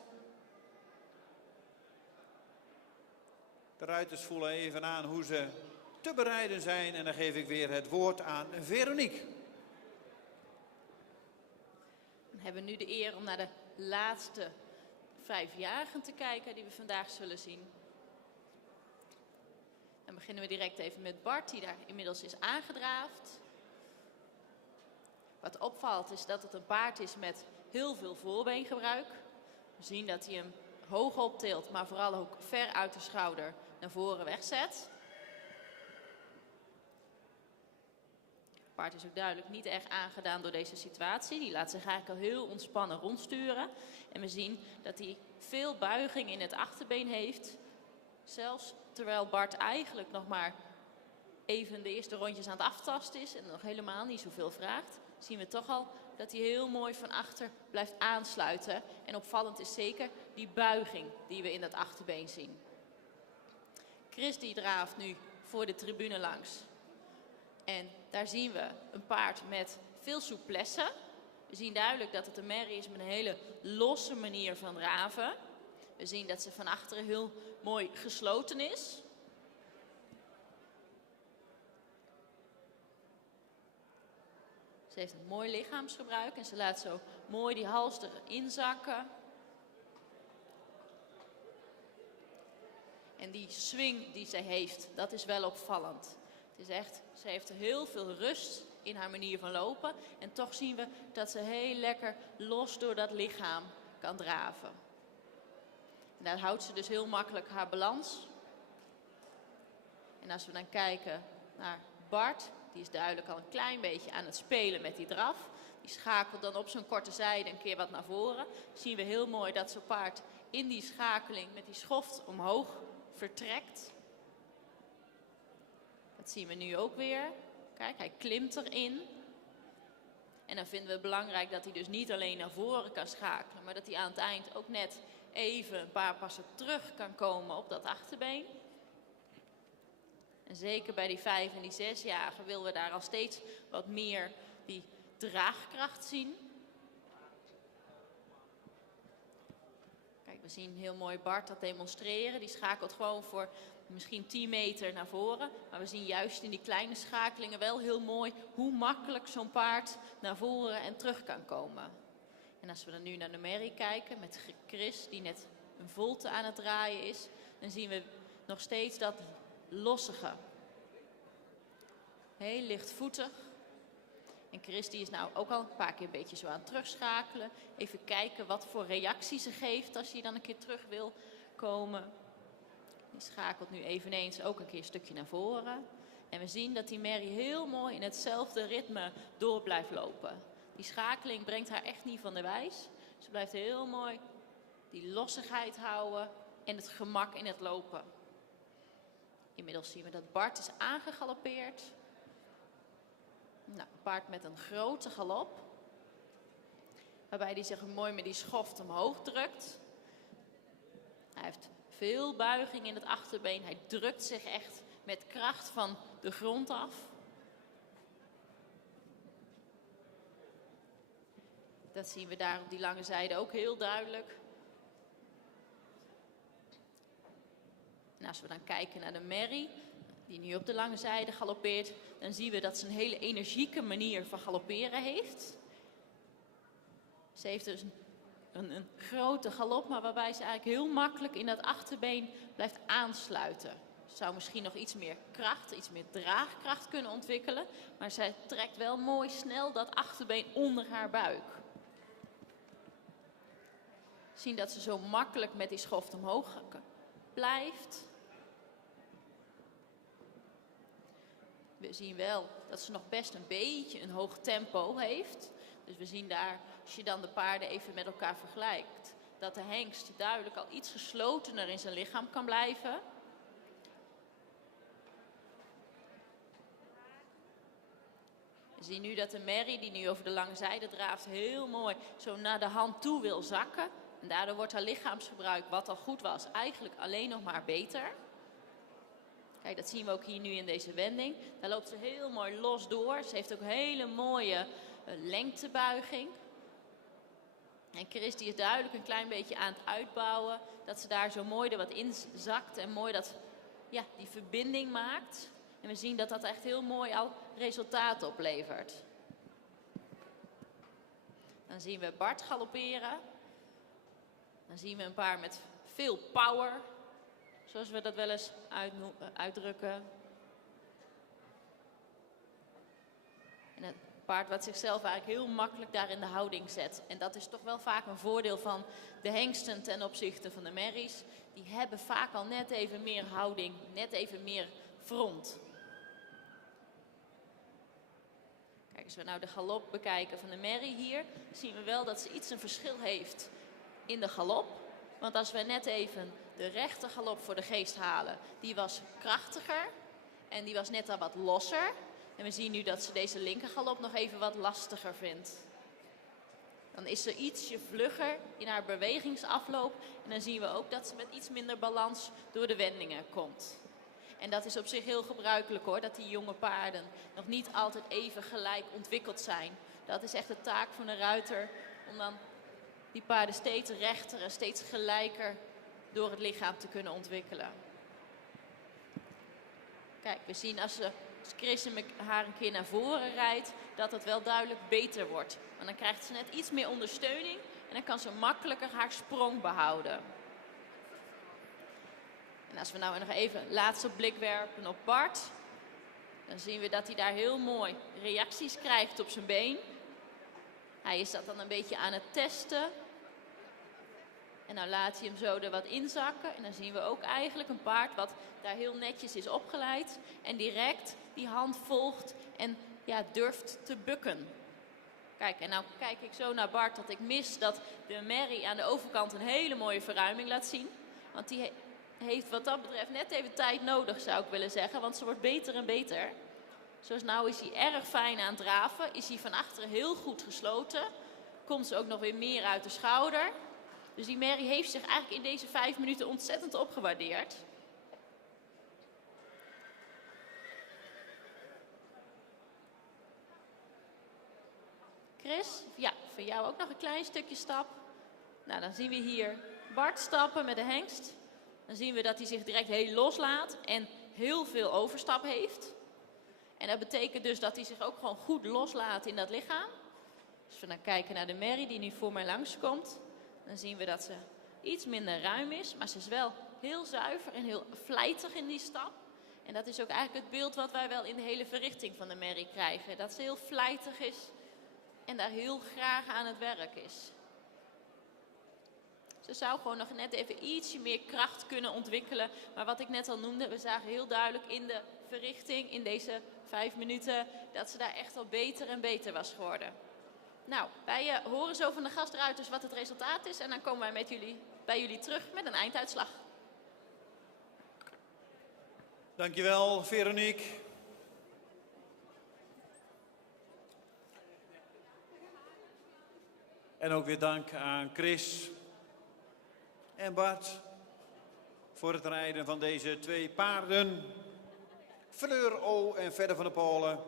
De ruiters voelen even aan hoe ze te bereiden zijn. En dan geef ik weer het woord aan Veronique. Dan hebben we nu de eer om naar de laatste 5-jarigen te kijken die we vandaag zullen zien. Dan beginnen we direct even met Bart, die daar inmiddels is aangedraafd. Wat opvalt is dat het een paard is met heel veel voorbeengebruik. We zien dat hij hem hoog optilt, maar vooral ook ver uit de schouder naar voren wegzet. Het paard is ook duidelijk niet erg aangedaan door deze situatie. Die laat zich eigenlijk al heel ontspannen rondsturen. En we zien dat hij veel buiging in het achterbeen heeft. Zelfs terwijl Bart eigenlijk nog maar even de eerste rondjes aan het aftasten is en nog helemaal niet zoveel vraagt, zien we toch al dat hij heel mooi van achter blijft aansluiten. En opvallend is zeker die buiging die we in dat achterbeen zien. Chris die draaft nu voor de tribune langs. En daar zien we een paard met veel souplesse. We zien duidelijk dat het een merrie is met een hele losse manier van draven. We zien dat ze van achteren heel mooi gesloten is. Ze heeft een mooi lichaamsgebruik en ze laat zo mooi die hals erin zakken. En die swing die zij heeft, dat is wel opvallend. Het is echt, ze heeft heel veel rust in haar manier van lopen. En toch zien we dat ze heel lekker los door dat lichaam kan draven. En daar houdt ze dus heel makkelijk haar balans. En als we dan kijken naar Bart, die is duidelijk al een klein beetje aan het spelen met die draf. Die schakelt dan op zijn korte zijde een keer wat naar voren. Zien we heel mooi dat zo'n paard in die schakeling met die schoft omhoog vertrekt. Dat zien we nu ook weer. Kijk, hij klimt erin. En dan vinden we het belangrijk dat hij dus niet alleen naar voren kan schakelen, maar dat hij aan het eind ook net even een paar passen terug kan komen op dat achterbeen. En zeker bij die 5 en die 6-jarigen willen we daar al steeds wat meer die draagkracht zien. Kijk, we zien heel mooi Bart dat demonstreren. Die schakelt gewoon voor misschien 10 meter naar voren. Maar we zien juist in die kleine schakelingen wel heel mooi hoe makkelijk zo'n paard naar voren en terug kan komen. En als we dan nu naar de merrie kijken met Chris, die net een volte aan het draaien is, dan zien we nog steeds dat lossige. Heel lichtvoetig. En Chris die is nou ook al een paar keer een beetje zo aan het terugschakelen. Even kijken wat voor reactie ze geeft als hij dan een keer terug wil komen. Die schakelt nu eveneens ook een keer een stukje naar voren. En we zien dat die merrie heel mooi in hetzelfde ritme door blijft lopen. Die schakeling brengt haar echt niet van de wijs. Ze blijft heel mooi die lossigheid houden en het gemak in het lopen. Inmiddels zien we dat Bart is aangegalopeerd. Nou, een paard met een grote galop. Waarbij hij zich mooi met die schoft omhoog drukt. Hij heeft veel buiging in het achterbeen. Hij drukt zich echt met kracht van de grond af. Dat zien we daar op die lange zijde ook heel duidelijk. En als we dan kijken naar de merrie, die nu op de lange zijde galoppeert, dan zien we dat ze een hele energieke manier van galopperen heeft. Ze heeft dus een grote galop, maar waarbij ze eigenlijk heel makkelijk in dat achterbeen blijft aansluiten. Ze zou misschien nog iets meer kracht, iets meer draagkracht kunnen ontwikkelen, maar zij trekt wel mooi snel dat achterbeen onder haar buik. Zien dat ze zo makkelijk met die schoft omhoog blijft. We zien wel dat ze nog best een beetje een hoog tempo heeft. Dus we zien daar, als je dan de paarden even met elkaar vergelijkt, dat de hengst duidelijk al iets geslotener in zijn lichaam kan blijven. We zien nu dat de merrie, die nu over de lange zijde draaft, heel mooi zo naar de hand toe wil zakken. En daardoor wordt haar lichaamsgebruik, wat al goed was, eigenlijk alleen nog maar beter. Kijk, dat zien we ook hier nu in deze wending. Daar loopt ze heel mooi los door. Ze heeft ook een hele mooie lengtebuiging. En Chris die is duidelijk een klein beetje aan het uitbouwen. Dat ze daar zo mooi er wat in zakt en mooi dat, ja, die verbinding maakt. En we zien dat dat echt heel mooi al resultaat oplevert. Dan zien we Bart galopperen. Dan zien we een paar met veel power, zoals we dat wel eens uitdrukken. En het paard wat zichzelf eigenlijk heel makkelijk daar in de houding zet. En dat is toch wel vaak een voordeel van de hengsten ten opzichte van de merries. Die hebben vaak al net even meer houding, net even meer front. Kijk, als we nou de galop bekijken van de merrie hier, zien we wel dat ze iets een verschil heeft in de galop. Want als we net even de rechter galop voor de geest halen, die was krachtiger en die was net al wat losser. En we zien nu dat ze deze linker galop nog even wat lastiger vindt. Dan is ze ietsje vlugger in haar bewegingsafloop. En dan zien we ook dat ze met iets minder balans door de wendingen komt. En dat is op zich heel gebruikelijk hoor, dat die jonge paarden nog niet altijd even gelijk ontwikkeld zijn. Dat is echt de taak van de ruiter, om dan die paarden steeds rechter en steeds gelijker door het lichaam te kunnen ontwikkelen. Kijk, we zien als Chris haar een keer naar voren rijdt, dat het wel duidelijk beter wordt. Want dan krijgt ze net iets meer ondersteuning en dan kan ze makkelijker haar sprong behouden. En als we nou nog even een laatste blik werpen op Bart, dan zien we dat hij daar heel mooi reacties krijgt op zijn been. Hij is dat dan een beetje aan het testen. En dan laat hij hem zo er wat inzakken. En dan zien we ook eigenlijk een paard wat daar heel netjes is opgeleid. En direct die hand volgt en ja, durft te bukken. Kijk, en nou kijk ik zo naar Bart dat ik mis dat de Mary aan de overkant een hele mooie verruiming laat zien. Want die heeft wat dat betreft net even tijd nodig, zou ik willen zeggen. Want ze wordt beter en beter. Zoals nou is hij erg fijn aan het draven. Is hij van achteren heel goed gesloten. Komt ze ook nog weer meer uit de schouder. Dus die Mary heeft zich eigenlijk in deze 5 minuten ontzettend opgewaardeerd. Chris, ja, voor jou ook nog een klein stukje stap. Nou, dan zien we hier Bart stappen met de hengst. Dan zien we dat hij zich direct heel loslaat en heel veel overstap heeft. En dat betekent dus dat hij zich ook gewoon goed loslaat in dat lichaam. Als we dan kijken naar de Mary die nu voor mij langskomt, dan zien we dat ze iets minder ruim is. Maar ze is wel heel zuiver en heel vlijtig in die stap. En dat is ook eigenlijk het beeld wat wij wel in de hele verrichting van de Mary krijgen. Dat ze heel vlijtig is en daar heel graag aan het werk is. Ze zou gewoon nog net even ietsje meer kracht kunnen ontwikkelen. Maar wat ik net al noemde, we zagen heel duidelijk in de verrichting, in deze 5 minuten, dat ze daar echt al beter en beter was geworden. Nou, wij horen zo van de gastruiters wat het resultaat is. En dan komen wij bij jullie terug met een einduitslag. Dankjewel, Veronique. En ook weer dank aan Chris en Bart voor het rijden van deze 2 paarden. Fleur O en Verder van de Polen.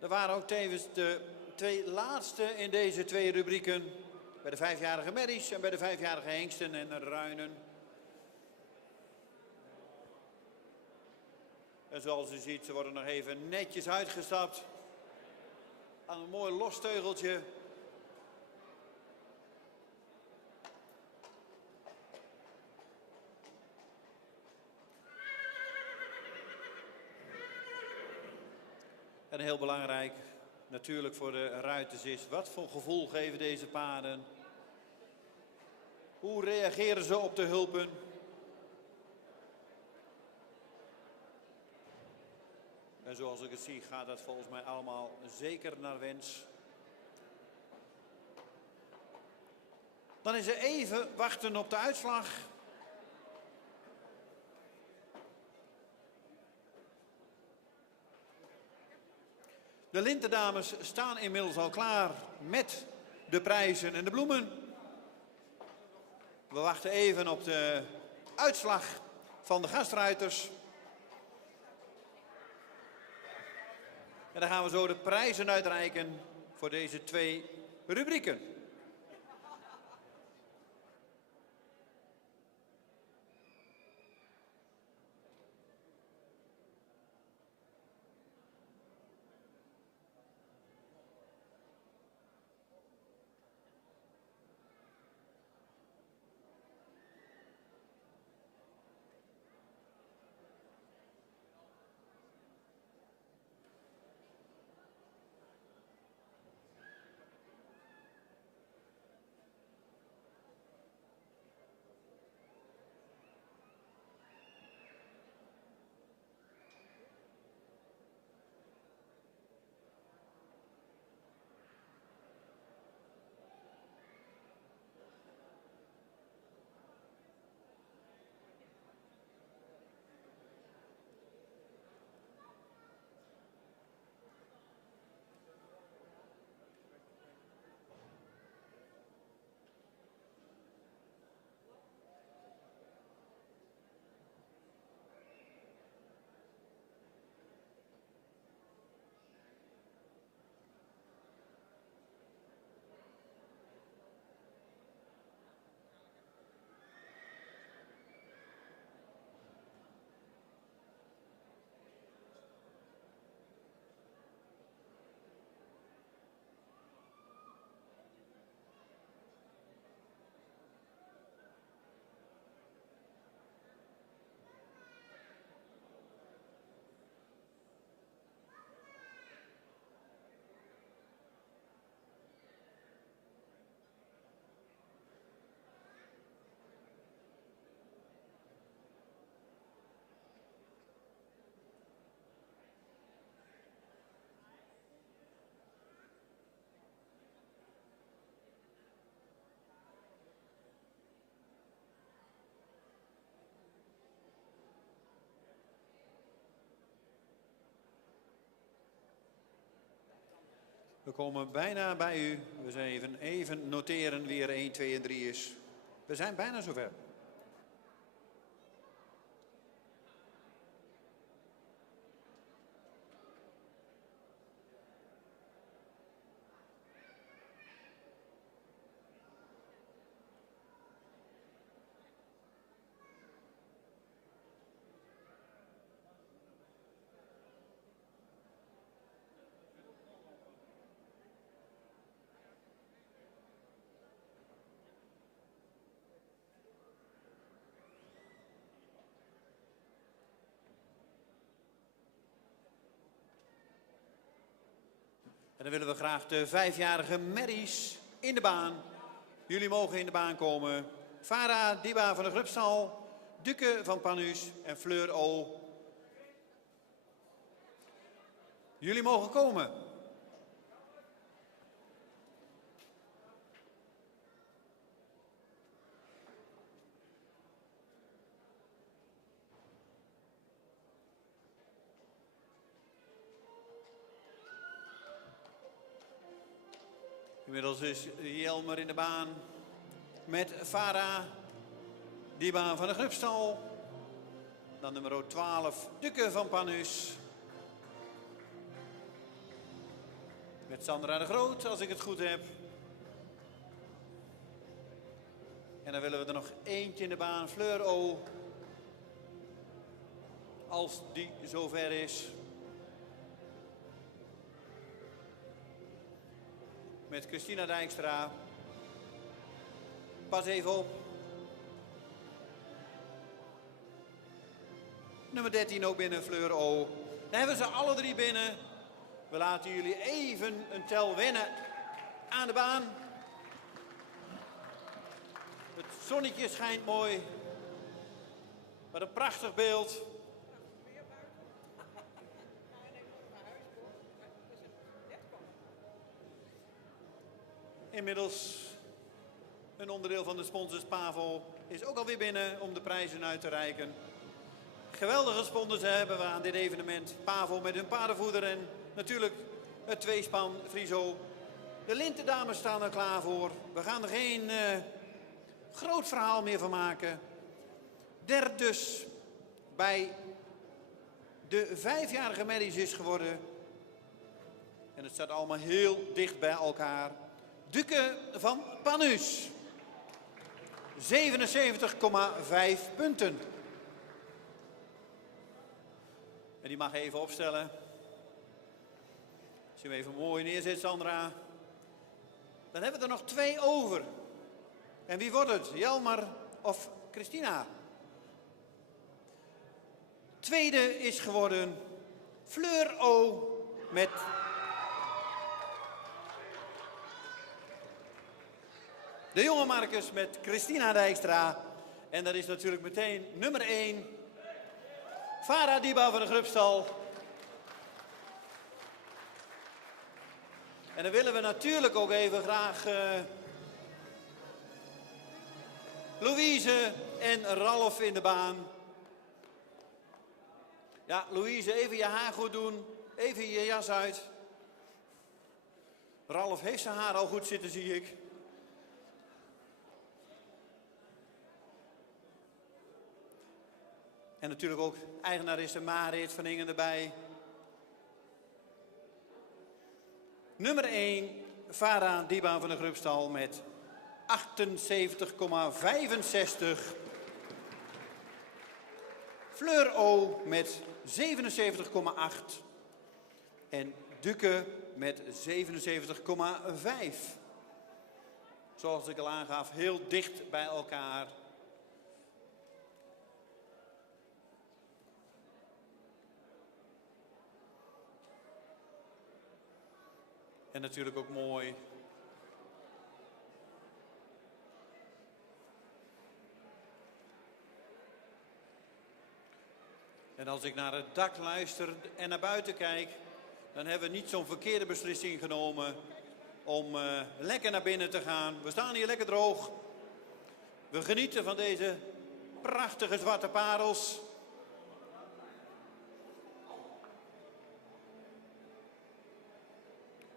Er waren ook tevens de 2 laatste in deze 2 rubrieken. Bij de 5-jarige Merries en bij de 5-jarige Hengsten en Ruinen. En zoals u ziet, ze worden nog even netjes uitgestapt. Aan een mooi losteugeltje. En heel belangrijk, natuurlijk voor de ruiters is, wat voor gevoel geven deze paarden? Hoe reageren ze op de hulpen? En zoals ik het zie, gaat dat volgens mij allemaal zeker naar wens. Dan is er even wachten op de uitslag. De Lintendames staan inmiddels al klaar met de prijzen en de bloemen. We wachten even op de uitslag van de gastruiters. En dan gaan we zo de prijzen uitreiken voor deze 2 rubrieken. We komen bijna bij u. We zijn even noteren wie er 1, 2 en 3 is. We zijn bijna zover. En dan willen we graag de 5-jarige Merries in de baan. Jullie mogen in de baan komen. Farah Diba van de Grubstal, Duke van Panus en Fleur O. Jullie mogen komen. Inmiddels is Jelmer in de baan met Farah Diba van de Grubstal. Dan nummer 12, Duke van Panus. Met Sandra de Groot, als ik het goed heb. En dan willen we er nog eentje in de baan, Fleur O. Als die zover is. Met Christina Dijkstra. Pas even op. Nummer 13 ook binnen, Fleur O. Dan hebben ze alle 3 binnen. We laten jullie even een tel wennen aan de baan. Het zonnetje schijnt mooi. Wat een prachtig beeld. Inmiddels een onderdeel van de sponsors Pavo is ook alweer binnen om de prijzen uit te reiken. Geweldige sponsors hebben we aan dit evenement. Pavo met hun paardenvoeder en natuurlijk het tweespan Friso. De Lintendames staan er klaar voor. We gaan er geen groot verhaal meer van maken. Derde dus bij de 5-jarige Merries is geworden. En het staat allemaal heel dicht bij elkaar. Duke van Panus. 77,5 punten. En die mag even opstellen. Als je hem even mooi neerzet, Sandra. Dan hebben we er nog 2 over. En wie wordt het? Jelmer of Christina? Tweede is geworden Fleur O. Met de jonge Marcus met Christina Dijkstra. En dat is natuurlijk meteen nummer 1. Farah Diba van de Grubstal. En dan willen we natuurlijk ook even graag Louise en Ralf in de baan. Ja, Louise, even je haar goed doen. Even je jas uit. Ralf heeft zijn haar al goed zitten, zie ik. En natuurlijk ook eigenaresse Marit van Ingen erbij. Nummer 1, Farah Diba van de Grubstal met 78,65. Fleur O met 77,8. En Duke met 77,5. Zoals ik al aangaf, heel dicht bij elkaar. En natuurlijk ook mooi. En als ik naar het dak luister en naar buiten kijk, dan hebben we niet zo'n verkeerde beslissing genomen om lekker naar binnen te gaan. We staan hier lekker droog. We genieten van deze prachtige zwarte parels.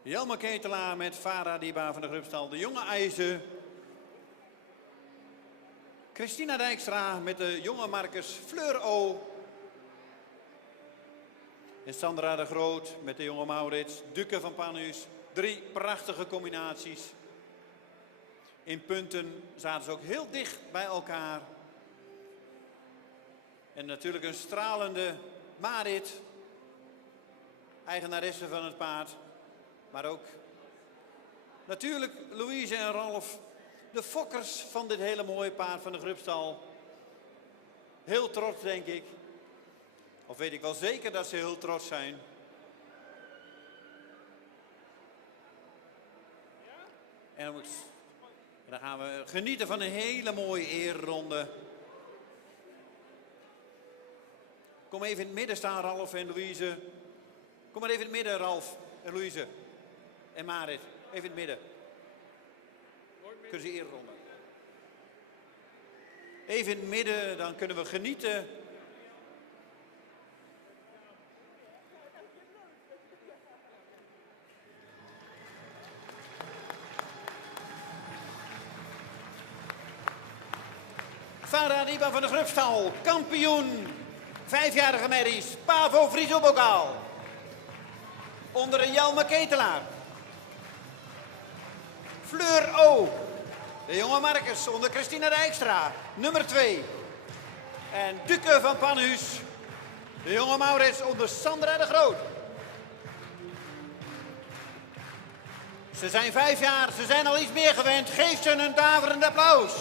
Jelmer Ketelaar met Farah Diba van de Grubstal. De jonge IJzer. Christina Dijkstra met de jonge Marcus Fleur O. En Sandra de Groot met de jonge Maurits. Duke van Panhuis. 3 prachtige combinaties. In punten zaten ze ook heel dicht bij elkaar. En natuurlijk een stralende Marit. Eigenaresse van het paard. Maar ook natuurlijk Louise en Ralf. De fokkers van dit hele mooie paard van de Grubstal. Heel trots, denk ik. Of weet ik wel zeker dat ze heel trots zijn. En dan gaan we genieten van een hele mooie eerronde. Kom even in het midden staan, Ralf en Louise. Kom maar even in het midden, Ralf en Louise. En Marit, even in het midden. Kunnen ze eerronde. Even in het midden, dan kunnen we genieten. Farah Diba van de Grubstal, kampioen. 5-jarige merries, Pavo Frieso-bokaal. Onder een Jelmer Ketelaar. Fleur O. De jonge Marcus onder Christina Dijkstra, nummer 2. En Duke van Panhuis. De jonge Maurits onder Sandra de Groot. Ze zijn 5 jaar, ze zijn al iets meer gewend. Geef ze een daverend applaus.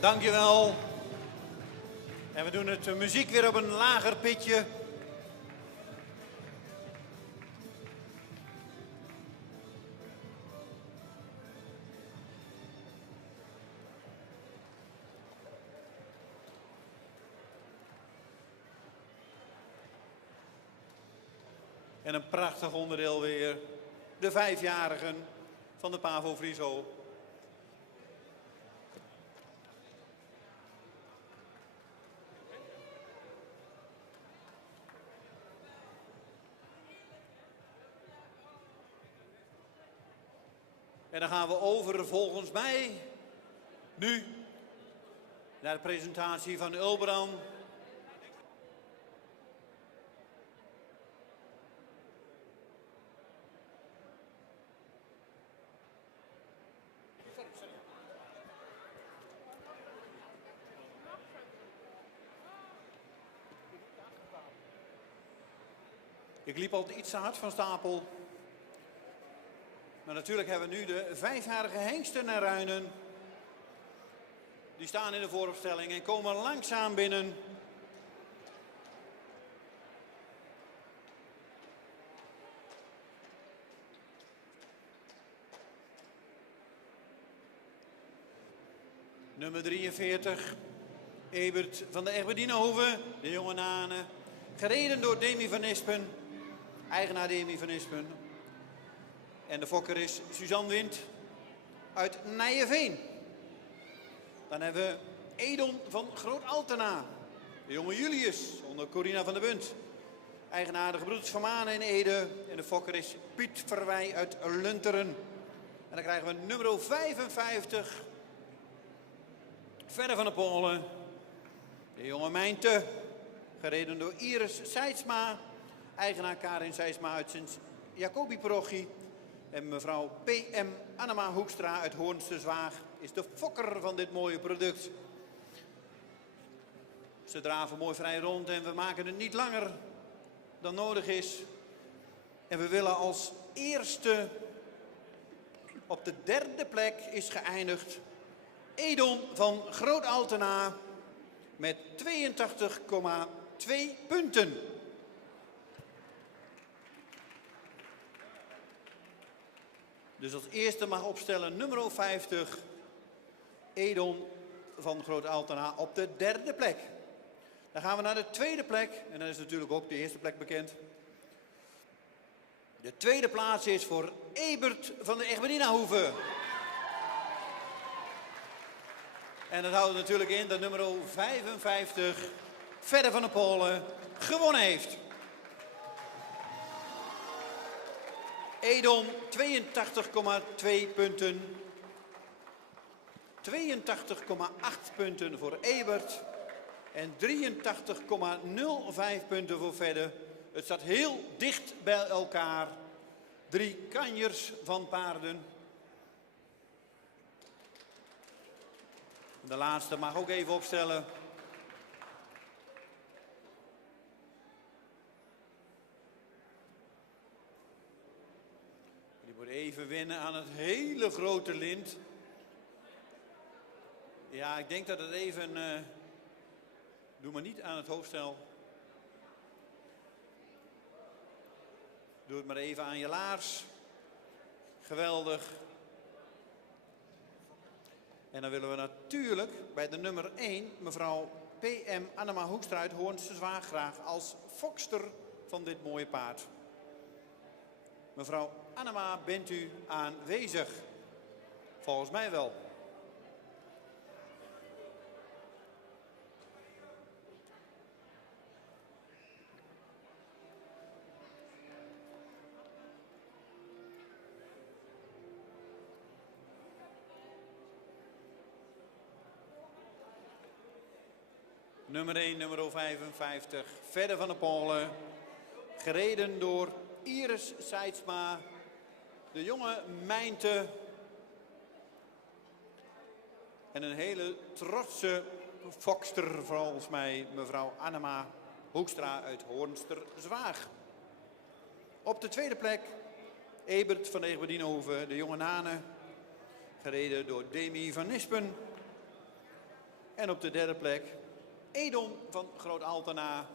Dankjewel. En we doen het muziek weer op een lager pitje. En een prachtig onderdeel weer. De 5-jarigen van de Pavo Frieso. En dan gaan we over, volgens mij, nu naar de presentatie van Ulbran. Ik liep altijd iets te hard van stapel. Maar natuurlijk hebben we nu de 5-jarige hengsten en ruinen. Die staan in de vooropstelling en komen langzaam binnen. Nummer 43, Ebert van de Egberdinenhoeve, de jonge Nane. Gereden door Demi van Ispen, eigenaar Demi van Ispen. En de fokker is Suzanne Wind uit Nijeveen. Dan hebben we Edon van Groot Altena. De jonge Julius onder Corina van der Bunt. Eigenaar de Gebroeders van Manen in Ede. En de fokker is Piet Verwij uit Lunteren. En dan krijgen we nummer 55. Verder van de Polen. De jonge Mijnte. Gereden door Iris Seidsma. Eigenaar Karin Seidsma uit Sint-Jacobi-parochie. En mevrouw P.M. Annema Hoekstra uit Hoornse Zwaag is de fokker van dit mooie product. Ze draven mooi vrij rond en we maken het niet langer dan nodig is. En we willen als eerste op de 3e plek is geëindigd Edon van Groot Altena. met 82,2 punten. Dus als eerste mag opstellen nummer 50, Edon van Groot Altena op de derde plek. Dan gaan we naar de tweede plek en dan is natuurlijk ook de eerste plek bekend. De tweede plaats is voor Ebert van de Egberinahoeve. En dat houdt natuurlijk in dat nummer 55, Verder van de Polen, gewonnen heeft. Edon 82,2 punten. 82,8 punten voor Ebert. En 83,05 punten voor Verder. Het staat heel dicht bij elkaar. 3 kanjers van paarden. De laatste mag ook even opstellen. Die moet even winnen aan het hele grote lint. Ja, ik denk dat het even... doe maar niet aan het hoofdstel. Doe het maar even aan je laars. Geweldig. En dan willen we natuurlijk bij de nummer 1, mevrouw P.M. Annema Hoekstra uit Hoornse Zwaag, graag als fokster van dit mooie paard. Mevrouw Annema, bent u aanwezig? Volgens mij wel. Nummer 1, nummer 55, Verder van de Polen. Gereden door Iris Seidsma. De jonge Mijnte. En een hele trotse fokster, volgens mij, mevrouw Annema Hoekstra uit Hoornster Zwaag. Op de tweede plek, Ebert van de Egberdienhoeve, de jonge Nane. Gereden door Demi van Nispen. En op de derde plek, Edon van Groot Altena,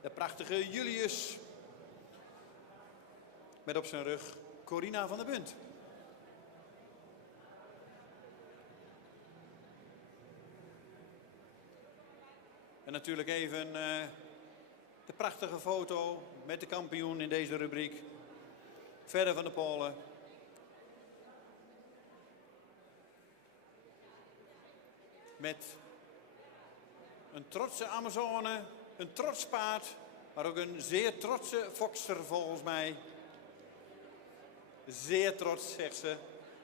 de prachtige Julius. Met op zijn rug Corina van der Bunt. En natuurlijk even de prachtige foto met de kampioen in deze rubriek. Verder van de Polen. Met een trotse Amazone, een trots paard, maar ook een zeer trotse fokster volgens mij. Zeer trots, zegt ze.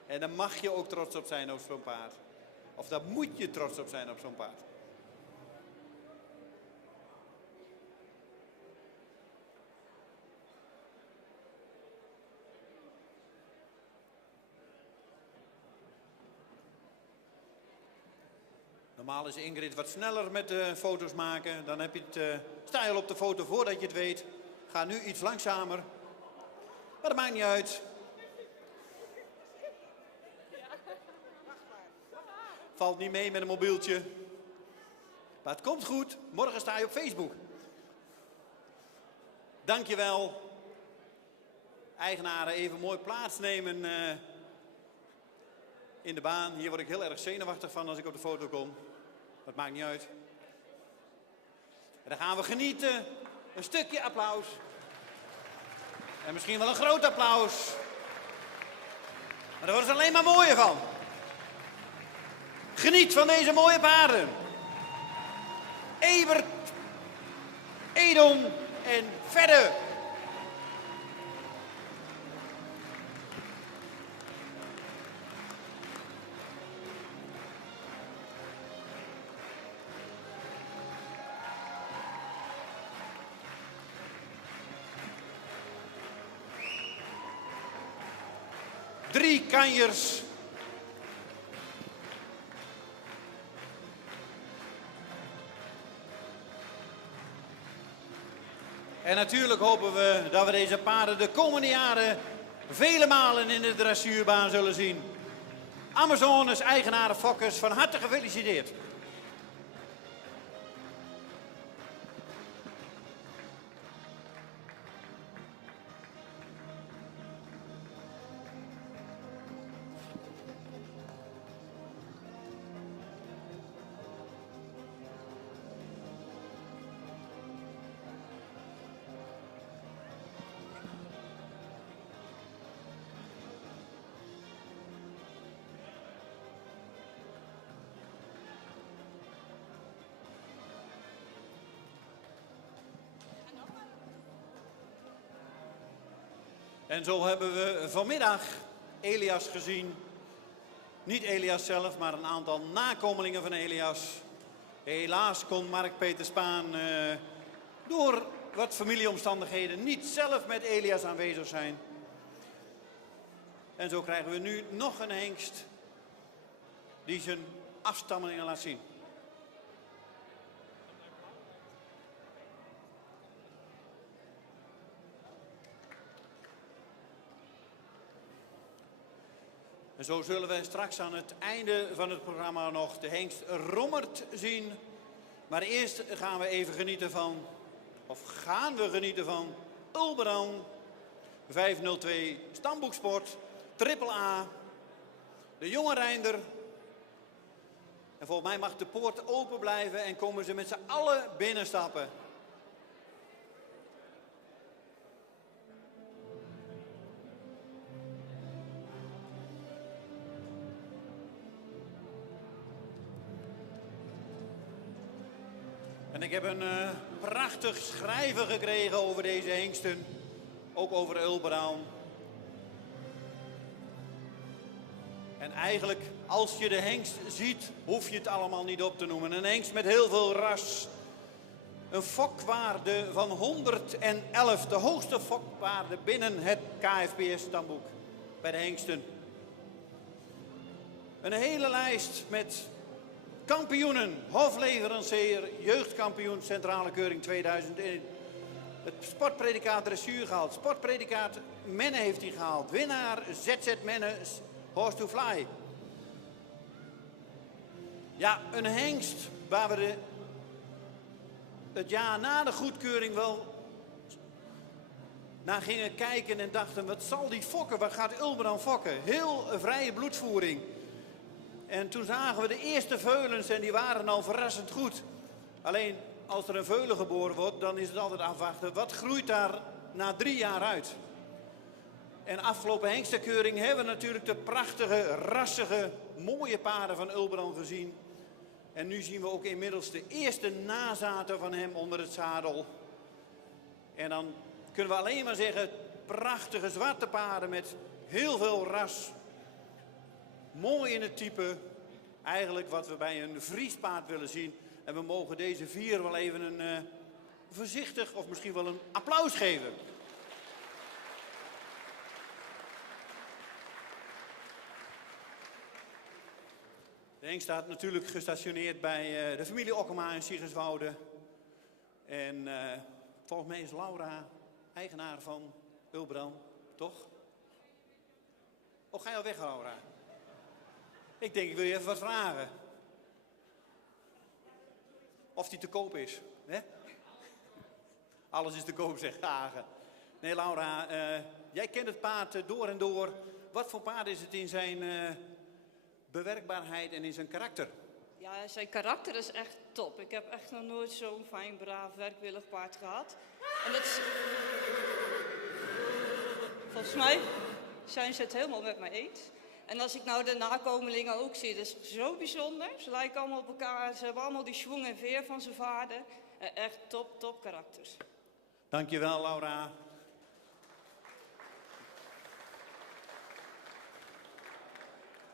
En daar mag je ook trots op zijn op zo'n paard. Of daar moet je trots op zijn op zo'n paard. Normaal is Ingrid wat sneller met de foto's maken. Dan heb je het, sta je al op de foto voordat je het weet. Ga nu iets langzamer. Maar dat maakt niet uit. Valt niet mee met een mobieltje. Maar het komt goed. Morgen sta je op Facebook. Dankjewel. Eigenaren, even mooi plaatsnemen in de baan. Hier word ik heel erg zenuwachtig van als ik op de foto kom. Dat maakt niet uit. En dan gaan we genieten. Een stukje applaus. En misschien wel een groot applaus. Maar daar wordt het alleen maar mooier van. Geniet van deze mooie paarden. Ebert, Edon en Verder. Drie kanjers. En natuurlijk hopen we dat we deze paarden de komende jaren vele malen in de dressuurbaan zullen zien. Amazones, eigenaren, fokkers, van harte gefeliciteerd. En zo hebben we vanmiddag Elias gezien. Niet Elias zelf, maar een aantal nakomelingen van Elias. Helaas kon Mark-Peter Spaan door wat familieomstandigheden niet zelf met Elias aanwezig zijn. En zo krijgen we nu nog een hengst die zijn afstammelingen laat zien. En zo zullen wij straks aan het einde van het programma nog de hengst Rommert zien. Maar eerst gaan we even genieten van, Ulberan 502 Stamboeksport, Triple A, de jonge Reinder. En volgens mij mag de poort open blijven en komen ze met z'n allen binnenstappen. En ik heb een prachtig schrijven gekregen over deze hengsten. Ook over Ulberan. En eigenlijk, als je de hengst ziet, hoef je het allemaal niet op te noemen. Een hengst met heel veel ras. Een fokwaarde van 111. De hoogste fokwaarde binnen het KFPS-stamboek. Bij de hengsten. Een hele lijst met kampioenen, hofleverancier, jeugdkampioen, centrale keuring 2001. Het sportpredicaat dressuur gehaald. Sportpredicaat Menne heeft hij gehaald. Winnaar ZZ Menne, Horse to Fly. Ja, een hengst waar we het jaar na de goedkeuring wel naar gingen kijken en dachten, wat zal die fokken? Wat gaat Ulberan fokken? Heel vrije bloedvoering. En toen zagen we de eerste veulens en die waren al verrassend goed. Alleen als er een veulen geboren wordt, dan is het altijd afwachten. Wat groeit daar na 3 jaar uit? En afgelopen hengstenkeuring hebben we natuurlijk de prachtige, rassige, mooie paarden van Ulberan gezien. En nu zien we ook inmiddels de eerste nazaten van hem onder het zadel. En dan kunnen we alleen maar zeggen, prachtige zwarte paarden met heel veel ras. Mooi in het type, eigenlijk wat we bij een Friespaard willen zien. En we mogen deze 4 wel even een voorzichtig of misschien wel een applaus geven. De hengst staat natuurlijk gestationeerd bij de familie Okkema in Siggerswoude. En volgens mij is Laura eigenaar van Ulberan, toch? Oh, ga je al weg, Laura? Ik denk, ik wil je even wat vragen. Of die te koop is. Hè? Alles is te koop, zegt Hagen. Nee, Laura, jij kent het paard door en door. Wat voor paard is het in zijn bewerkbaarheid en in zijn karakter? Ja, zijn karakter is echt top. Ik heb echt nog nooit zo'n fijn, braaf, werkwillig paard gehad. En dat is... Volgens mij zijn ze het helemaal met mij eens. En als ik nou de nakomelingen ook zie, dat is zo bijzonder. Ze lijken allemaal op elkaar, ze hebben allemaal die schwung en veer van zijn vader. Echt top karakters. Dankjewel, Laura.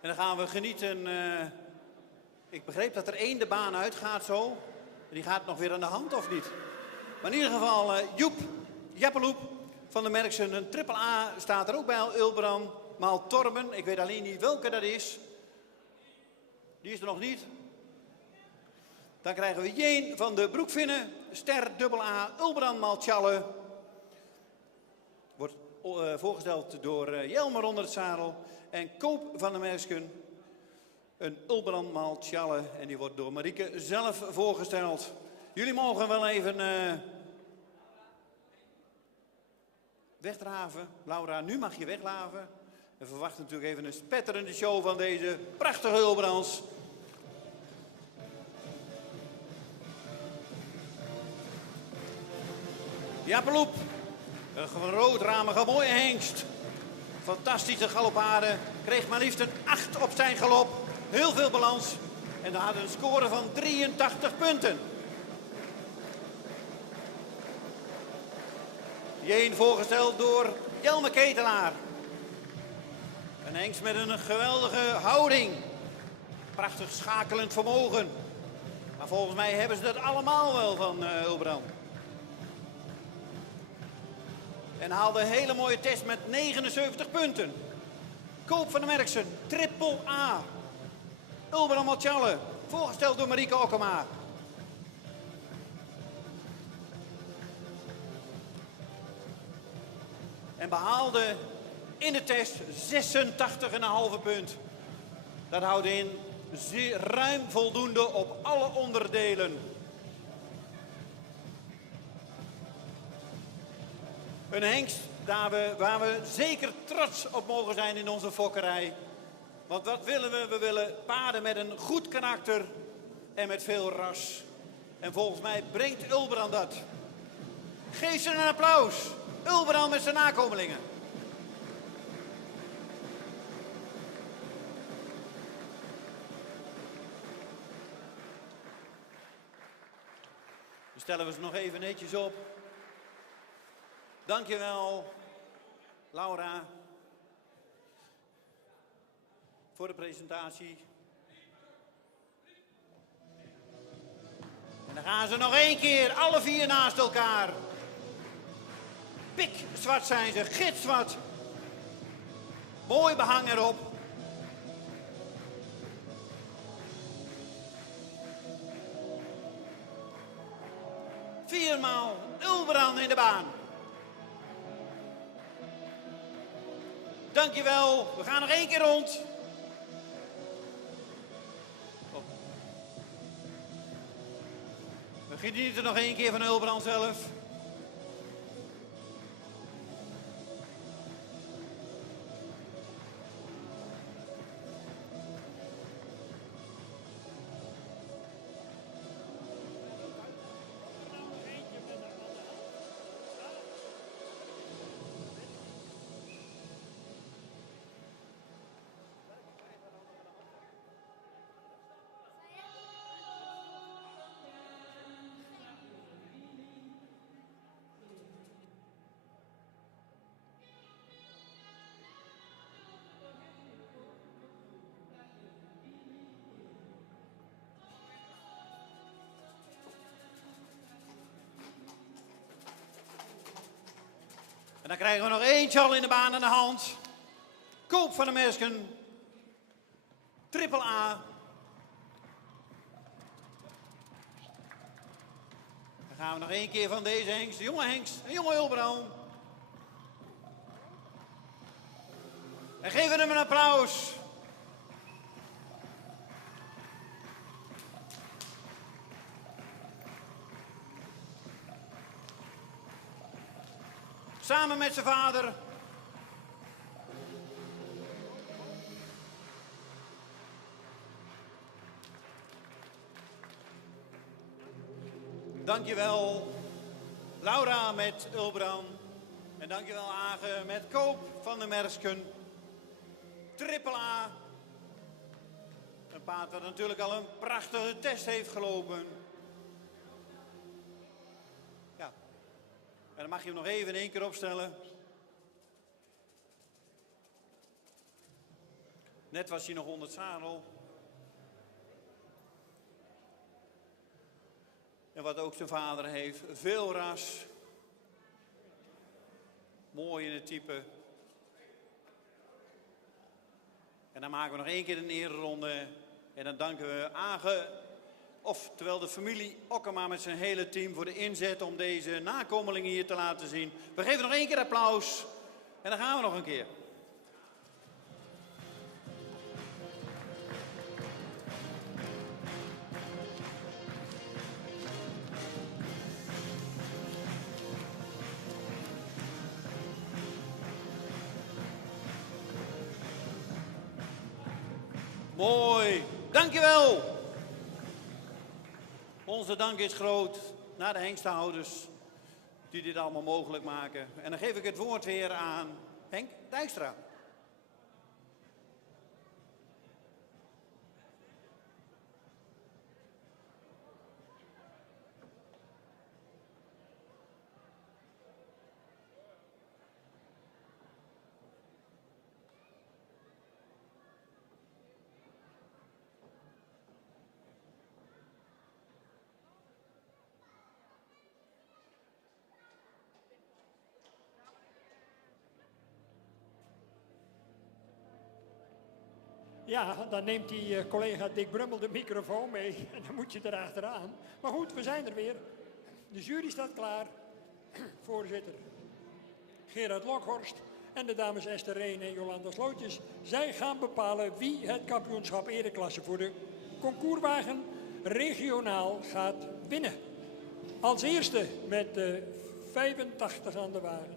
En dan gaan we genieten. Ik begreep dat er 1 de baan uitgaat zo. Die gaat nog weer aan de hand, of niet? Maar in ieder geval, Jappeloep van de Merksen, een Triple A staat er ook bij Ulberan. Maal Torben, ik weet alleen niet welke dat is. Die is er nog niet. Dan krijgen we Jeen van de Broekvinnen, Ster Dubbel A, Ulberan maal Tjalle. Wordt voorgesteld door Jelmer onder het zadel. En Koop van de Mersken, een Ulberan maal Tjalle. En die wordt door Marieke zelf voorgesteld. Jullie mogen wel even wegdraven. Laura, nu mag je weglaven. We verwachten natuurlijk even een spetterende show van deze prachtige Ulberans. Jappeloep, een roodramige mooie hengst. Fantastische galopade. Kreeg maar liefst een 8 op zijn galop. Heel veel balans. En dan hadden een score van 83 punten. Jeen voorgesteld door Jelme Ketelaar. Een hengst met een geweldige houding. Prachtig schakelend vermogen. Maar volgens mij hebben ze dat allemaal wel van Ulbrand. En haalde een hele mooie test met 79 punten. Koop van de Merksen, triple A. Ulbrand Matjalle, voorgesteld door Marieke Okkema. En behaalde in de test 86,5 punt. Dat houdt in zeer ruim voldoende op alle onderdelen. Een hengst waar we zeker trots op mogen zijn in onze fokkerij. Want wat willen we? We willen paarden met een goed karakter en met veel ras. En volgens mij brengt Ulbrand dat. Geef ze een applaus. Ulbrand met zijn nakomelingen. Dan stellen we ze nog even netjes op. Dankjewel, Laura, voor de presentatie. En dan gaan ze nog één keer, alle vier naast elkaar. Pikzwart zijn ze, gitzwart. Mooi behang erop. Viermaal Ulbrand in de baan. Dankjewel, we gaan nog één keer rond. Oh. We genieten nog één keer van Ulbrand zelf. En dan krijgen we nog eentje al in de baan aan de hand. Koop van de Mersken. Triple A. Dan gaan we nog één keer van deze hengst. De jonge hengst. Een jonge Ulbrand. En geven hem een applaus. Samen met zijn vader. Dankjewel Laura met Ulbrand. En dankjewel Agen met Koop van de Mersken. Triple A. Een paard dat natuurlijk al een prachtige test heeft gelopen. Ja. En dan mag je hem nog even in één keer opstellen. Net was hij nog onder het zadel. En wat ook zijn vader heeft, veel ras. Mooi in het type. En dan maken we nog één keer een ereronde. En dan danken we Agen, oftewel de familie Okkema met zijn hele team voor de inzet om deze nakomelingen hier te laten zien. We geven nog één keer applaus. En dan gaan we nog een keer. Mooi, dankjewel. Onze dank is groot naar de hengstenhouders die dit allemaal mogelijk maken. En dan geef ik het woord weer aan Henk Dijkstra. Ja, dan neemt die collega Dick Brummel de microfoon mee en dan moet je erachteraan. Maar goed, we zijn er weer. De jury staat klaar. Voorzitter Gerard Lokhorst en de dames Esther Reen en Jolanda Slootjes. Zij gaan bepalen wie het kampioenschap ereklasse voor de concourswagen regionaal gaat winnen. Als eerste met de 85 aan de wagen.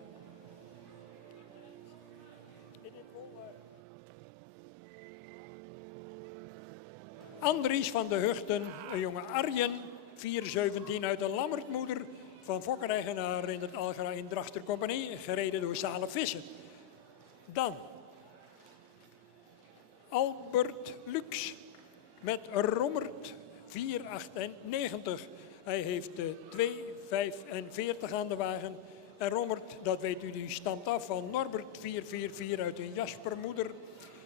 Andries van de Hugten, een jonge Arjen, 417 uit de Lammertmoeder van fokkereigenaar in het Algra in Drachter Compagnie, gereden door Sale Visser. Dan Albert Lux met Rommert, 498. Hij heeft 245 aan de wagen. En Rommert, dat weet u, die stamt af van Norbert, 444 uit een Jaspermoeder.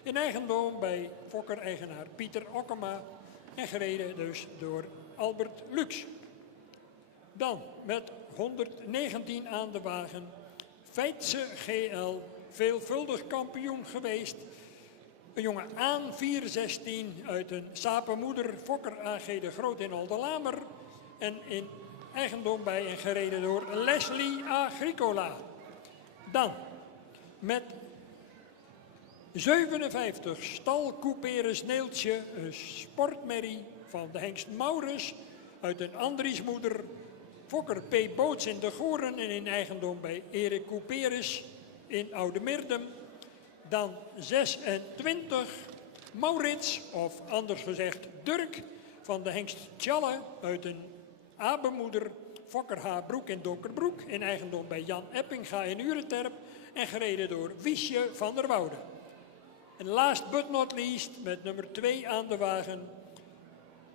In eigendom bij fokker-eigenaar Pieter Okkema en gereden dus door Albert Lux. Dan met 119 aan de wagen, Feitse GL, veelvuldig kampioen geweest. Een jonge Aan 416 uit een Sapenmoeder, Fokker AG de Groot in Aldelamer. En in eigendom bij en gereden door Leslie Agricola. Dan met 57 Stal Couperus Neeltje, een sportmerrie van de hengst Maurus uit een Andriesmoeder. Fokker P. Boots in de Goren en in eigendom bij Erik Couperus in Oude Mirdum. Dan 26 Maurits, of anders gezegd Durk, van de hengst Tjalle uit een Abemoeder. Fokker H. Broek in Donkerbroek in eigendom bij Jan Eppinga in Urenterp en gereden door Wiesje van der Woude. En last but not least, met nummer 2 aan de wagen,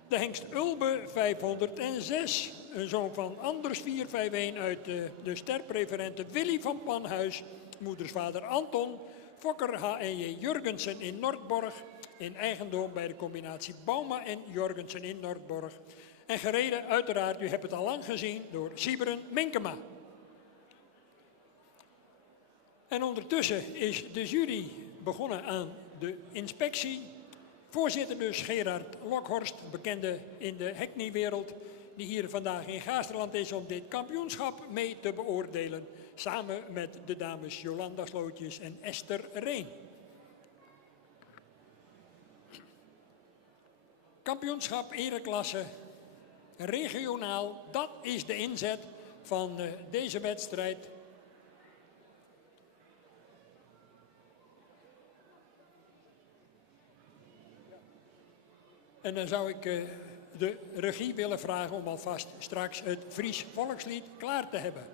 de hengst Ulbe 506. Een zoon van Anders 451 uit de sterpreferente Willy van Panhuis. Moedersvader Anton. Fokker H.N.J. Jurgensen in Noordborg. In eigendom bij de combinatie Bauma en Jorgensen in Noordborg. En gereden uiteraard, u hebt het al lang gezien, door Sieberen Minkema. En ondertussen is de jury begonnen aan de inspectie. Voorzitter dus Gerard Lokhorst, bekende in de Hackney-wereld, die hier vandaag in Gaasterland is om dit kampioenschap mee te beoordelen. Samen met de dames Jolanda Slootjes en Esther Reen. Kampioenschap ereklasse regionaal, dat is de inzet van deze wedstrijd. En dan zou ik de regie willen vragen om alvast straks het Fries volkslied klaar te hebben.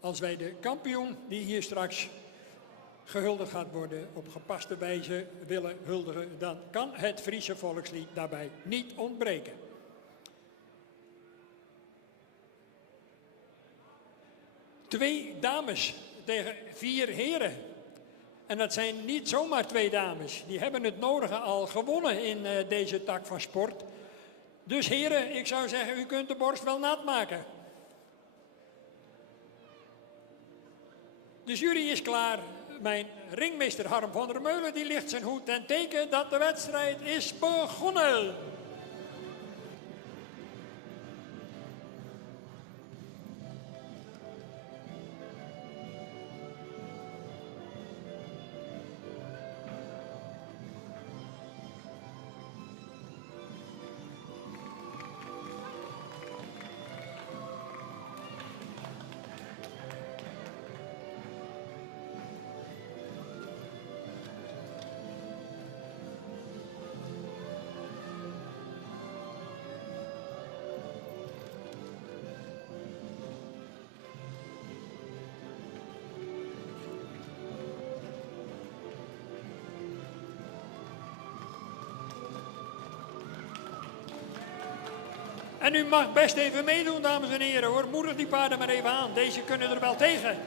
Als wij de kampioen die hier straks gehuldigd gaat worden op gepaste wijze willen huldigen, dan kan het Friese volkslied daarbij niet ontbreken. Twee dames tegen 4 heren. En dat zijn niet zomaar 2 dames. Die hebben het nodige al gewonnen in deze tak van sport. Dus heren, ik zou zeggen, u kunt de borst wel nat maken. De jury is klaar. Mijn ringmeester Harm van der Meulen die ligt zijn hoed ten teken dat de wedstrijd is begonnen. En u mag best even meedoen, dames en heren, hoor. Moedig die paarden maar even aan. Deze kunnen er wel tegen.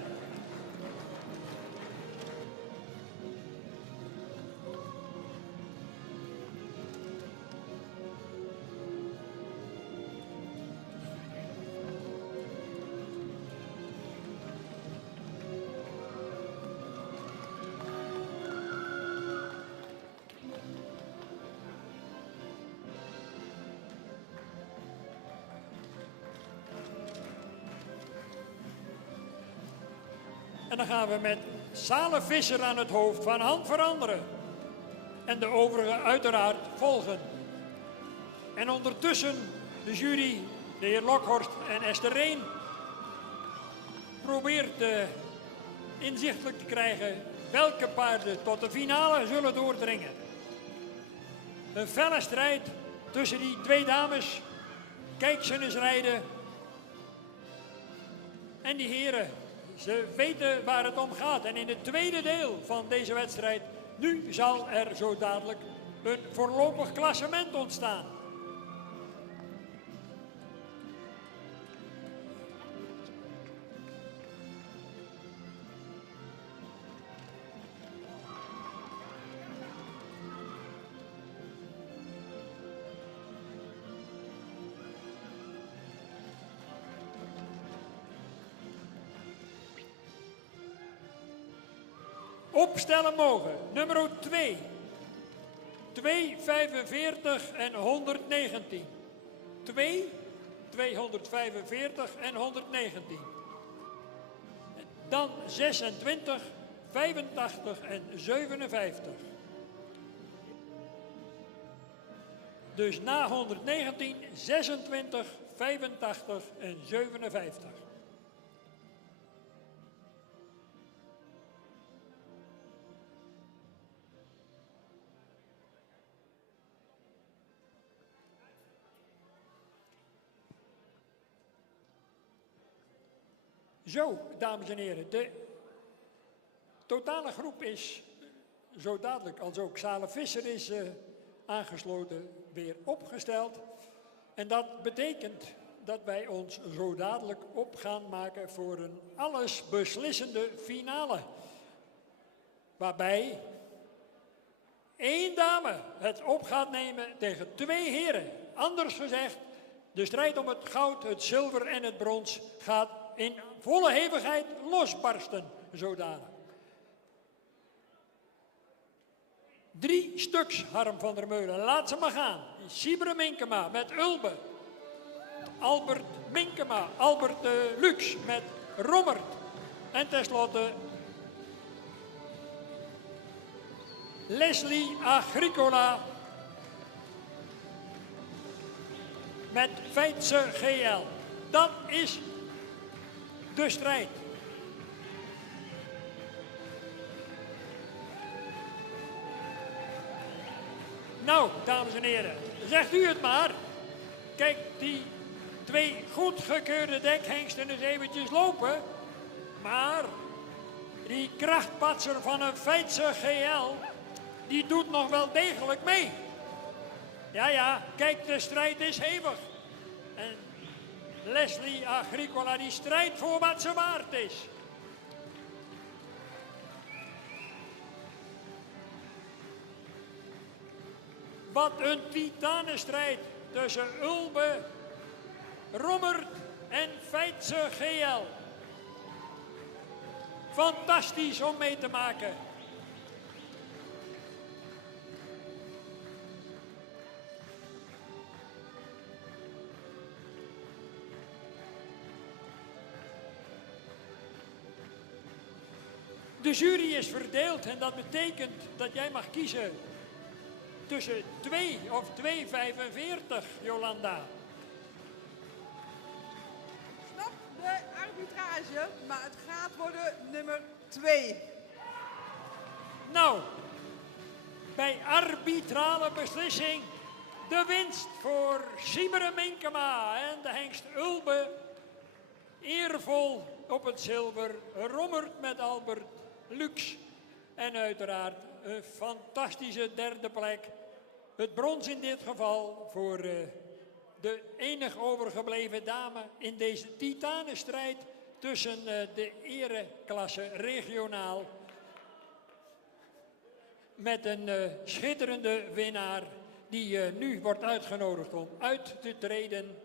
En dan gaan we met Sale Visser aan het hoofd van hand veranderen. En de overigen uiteraard volgen. En ondertussen de jury, de heer Lokhorst en Esther Reen, probeert inzichtelijk te krijgen welke paarden tot de finale zullen doordringen. Een felle strijd tussen die twee dames. Kijk ze eens rijden. En die heren, ze weten waar het om gaat. En in het tweede deel van deze wedstrijd, nu zal er zo dadelijk een voorlopig klassement ontstaan. Opstellen mogen. Nummer 2. 245 en 119. 2, 245 en 119. Dan 26, 85 en 57. Dus na 119, 26, 85 en 57. Zo, dames en heren, de totale groep is zo dadelijk als ook Sale Visser is aangesloten weer opgesteld. En dat betekent dat wij ons zo dadelijk op gaan maken voor een allesbeslissende finale. Waarbij 1 dame het op gaat nemen tegen 2 heren. Anders gezegd, de strijd om het goud, het zilver en het brons gaat in volle hevigheid losbarsten, zodanig. 3 stuks, Harm van der Meulen. Laat ze maar gaan. Sibre Minkema met Ulbe. Albert Minkema, Albert Lux met Rommert. En tenslotte Leslie Agricola met Feitse GL. Dat is de strijd. Nou, dames en heren, zegt u het maar. Kijk, die 2 goedgekeurde dekhengsten eens eventjes lopen. Maar die krachtpatser van een Feitse GL, die doet nog wel degelijk mee. Ja, kijk, de strijd is hevig. En Leslie Agricola die strijdt voor wat ze waard is. Wat een titanenstrijd tussen Ulbe, Rommert en Feitse GL. Fantastisch om mee te maken. De jury is verdeeld en dat betekent dat jij mag kiezen tussen 2 of 2,45, Jolanda. Snap de arbitrage, maar het gaat worden nummer 2. Nou, bij arbitrale beslissing de winst voor Sibre Minkema en de hengst Ulbe. Eervol op het zilver, Rommert met Albert Lux. En uiteraard een fantastische 3e plek. Het brons in dit geval voor de enig overgebleven dame in deze titanenstrijd tussen de ereklasse regionaal. Met een schitterende winnaar die nu wordt uitgenodigd om uit te treden.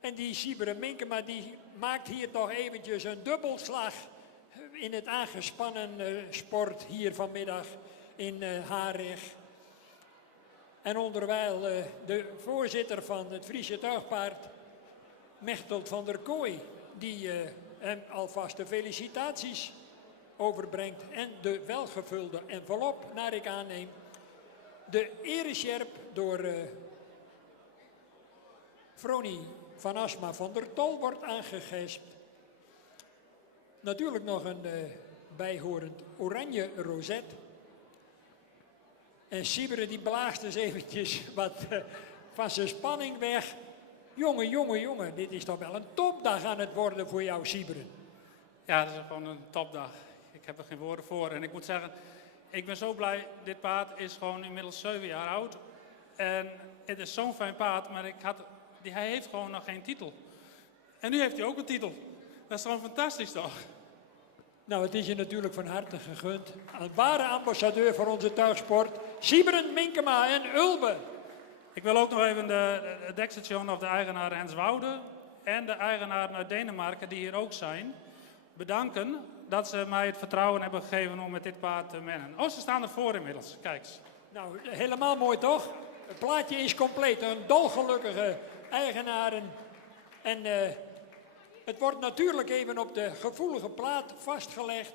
En die Sibre Minkema die maakt hier toch eventjes een dubbelslag in het aangespannen sport hier vanmiddag in Harig. En onderwijl de voorzitter van het Friese Tuigpaard, Mechtelt van der Kooi, die hem alvast de felicitaties overbrengt en de welgevulde envelop, naar ik aanneem, de eresjerp door Froni van Asma van der Tol wordt aangegespt. Natuurlijk nog een bijhorend oranje rozet. En Siebere die blaast dus eventjes wat van zijn spanning weg. Jongen, dit is toch wel een topdag aan het worden voor jou, Siebere. Ja, dat is gewoon een topdag. Ik heb er geen woorden voor. En ik moet zeggen, ik ben zo blij. Dit paard is gewoon inmiddels 7 jaar oud. En het is zo'n fijn paard, maar hij heeft gewoon nog geen titel. En nu heeft hij ook een titel. Dat is gewoon fantastisch, toch? Nou, het is je natuurlijk van harte gegund. Een ware ambassadeur voor onze tuigsport, Sieberen Minkema en Ulbe. Ik wil ook nog even de dekstation of de eigenaar Hens Woude en de eigenaren uit Denemarken, die hier ook zijn, bedanken dat ze mij het vertrouwen hebben gegeven om met dit paard te mennen. Oh, ze staan ervoor inmiddels. Kijk eens. Nou, helemaal mooi toch? Het plaatje is compleet. Een dolgelukkige eigenaren. En het wordt natuurlijk even op de gevoelige plaat vastgelegd.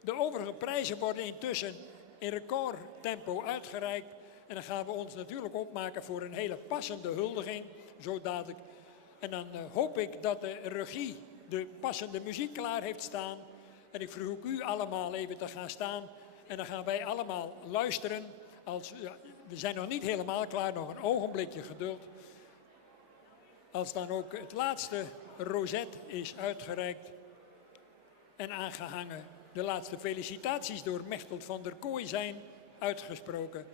De overige prijzen worden intussen in recordtempo uitgereikt. En dan gaan we ons natuurlijk opmaken voor een hele passende huldiging. Zo dadelijk. En dan hoop ik dat de regie de passende muziek klaar heeft staan. En ik verzoek u allemaal even te gaan staan. En dan gaan wij allemaal luisteren. We zijn nog niet helemaal klaar, nog een ogenblikje geduld. Als dan ook het laatste rozet is uitgereikt en aangehangen. De laatste felicitaties door Mechtelt van der Kooi zijn uitgesproken.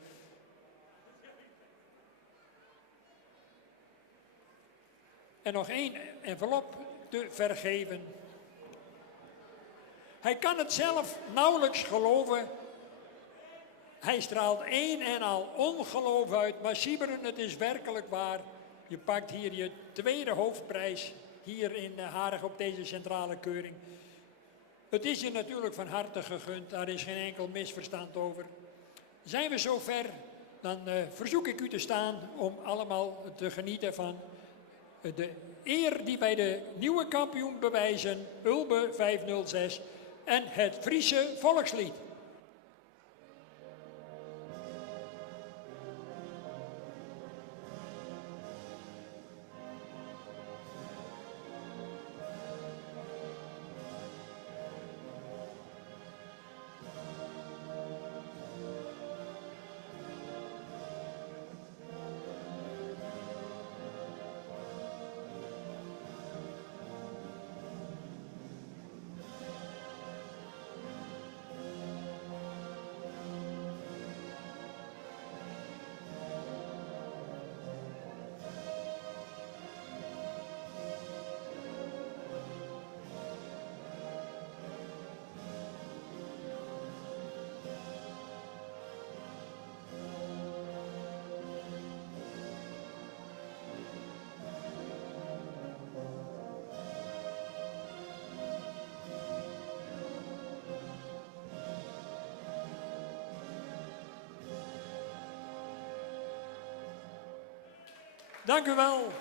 En nog 1 envelop te vergeven. Hij kan het zelf nauwelijks geloven. Hij straalt een en al ongeloof uit. Maar Sieberen, het is werkelijk waar. Je pakt hier je tweede hoofdprijs. Hier in Harig op deze centrale keuring. Het is je natuurlijk van harte gegund. Daar is geen enkel misverstand over. Zijn we zover, dan verzoek ik u te staan om allemaal te genieten van de eer die wij de nieuwe kampioen bewijzen. Ulbe 506 en het Friese volkslied. Dank u wel.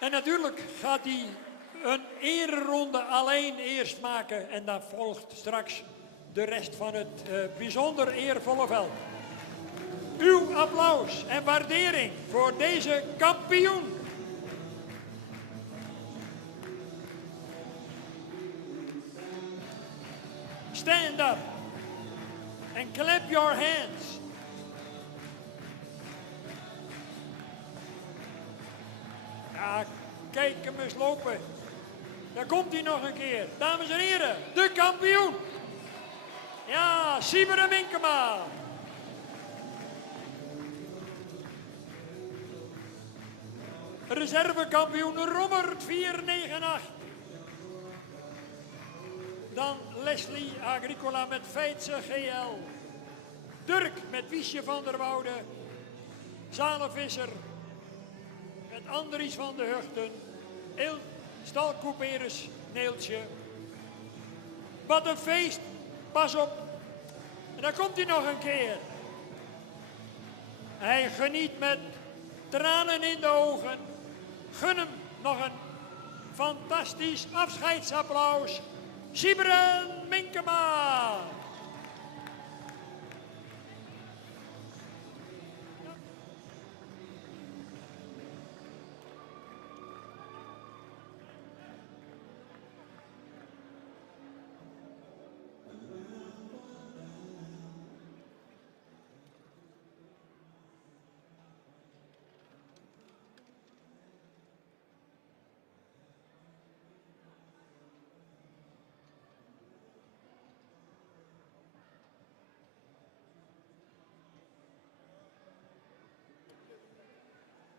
En natuurlijk gaat hij een ereronde alleen eerst maken. En dan volgt straks de rest van het bijzonder eervolle veld. Uw applaus en waardering voor deze kampioen. Stand up and clap your hands. Ja, kijk hem eens lopen. Daar komt hij nog een keer. Dames en heren, de kampioen. Ja, Sieberen Minkema. Reservekampioen Robert 498. Dan Leslie Agricola met Feitse GL. Turk met Wiesje van der Woude. Zalenvisser met Andries van de Hugten. Stalcouperus Neeltje. Wat een feest. Pas op. En dan komt hij nog een keer. Hij geniet met tranen in de ogen. Gun hem nog een fantastisch afscheidsapplaus. Sybren Minkema.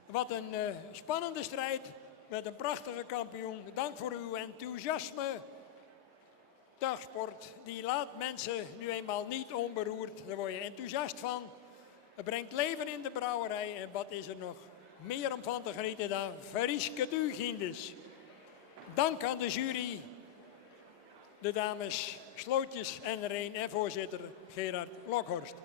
Wat een spannende strijd met een prachtige kampioen. Dank voor uw enthousiasme. Tuigsport, die laat mensen nu eenmaal niet onberoerd. Daar word je enthousiast van. Het brengt leven in de brouwerij. En wat is er nog meer om van te genieten dan Verrieske Dugindes. Dank aan de jury, de dames Slootjes en Reen en voorzitter Gerard Lokhorst.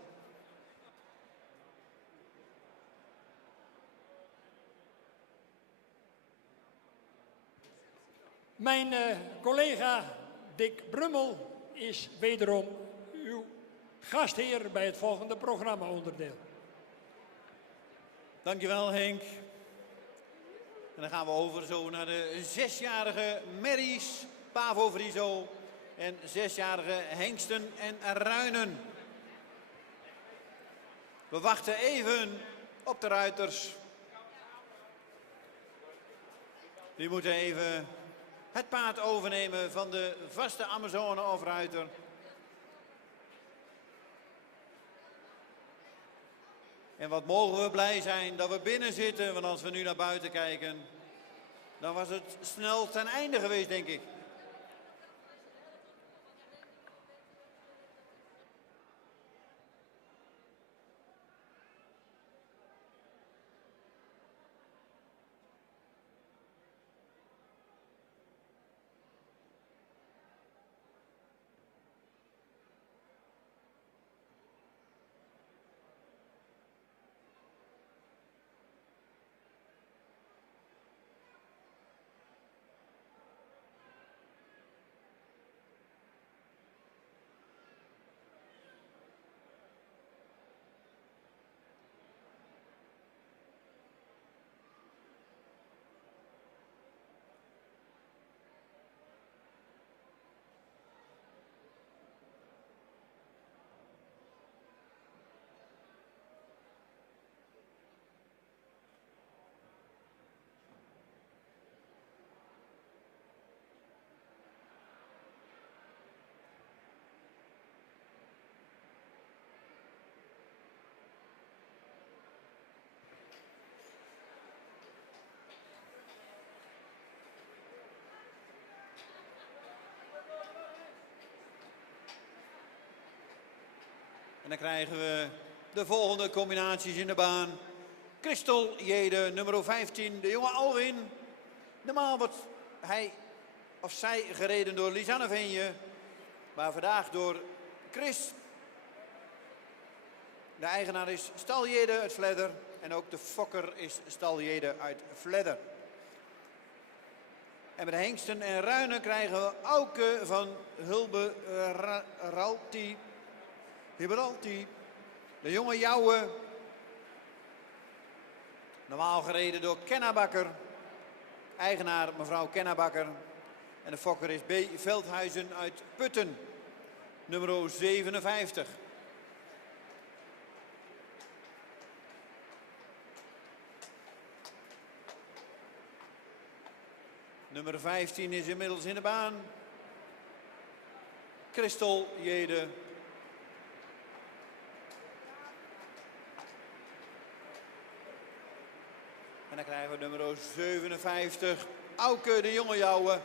Mijn collega Dick Brummel is wederom uw gastheer bij het volgende programma-onderdeel. Dankjewel Henk. En dan gaan we over zo naar de 6-jarige Merries, Pavo Friso en 6-jarige Hengsten en Ruinen. We wachten even op de ruiters. Die moeten even het paard overnemen van de vaste Amazone of ruiter. En wat mogen we blij zijn dat we binnen zitten, want als we nu naar buiten kijken, dan was het snel ten einde geweest, denk ik. En dan krijgen we de volgende combinaties in de baan. Christel Jede, nummer 15, de jonge Alwin. Normaal wordt hij of zij gereden door Lisanne Venje. Maar vandaag door Chris. De eigenaar is Stal Jede uit Vledder. En ook de fokker is Stal Jede uit Vledder. En met Hengsten en Ruinen krijgen we Auke van Hiberalti. De jonge Jouwe. Normaal gereden door Kennabakker. Eigenaar mevrouw Kennabakker. En de fokker is B. Veldhuizen uit Putten. Nummer 57. Nummer 15 is inmiddels in de baan. Christel Jede. En dan krijgen we nummer 57. Auke de jonge Jouwe.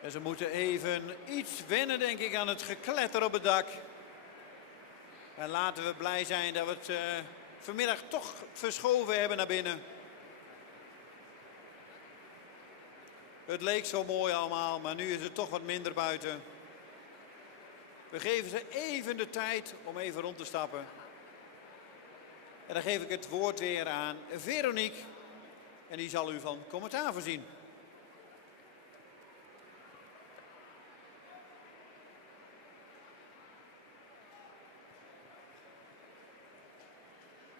En ze moeten even iets wennen, denk ik, aan het gekletter op het dak. En laten we blij zijn dat we het vanmiddag toch verschoven hebben naar binnen. Het leek zo mooi allemaal, maar nu is het toch wat minder buiten. We geven ze even de tijd om even rond te stappen. En dan geef ik het woord weer aan Veronique. En die zal u van commentaar voorzien.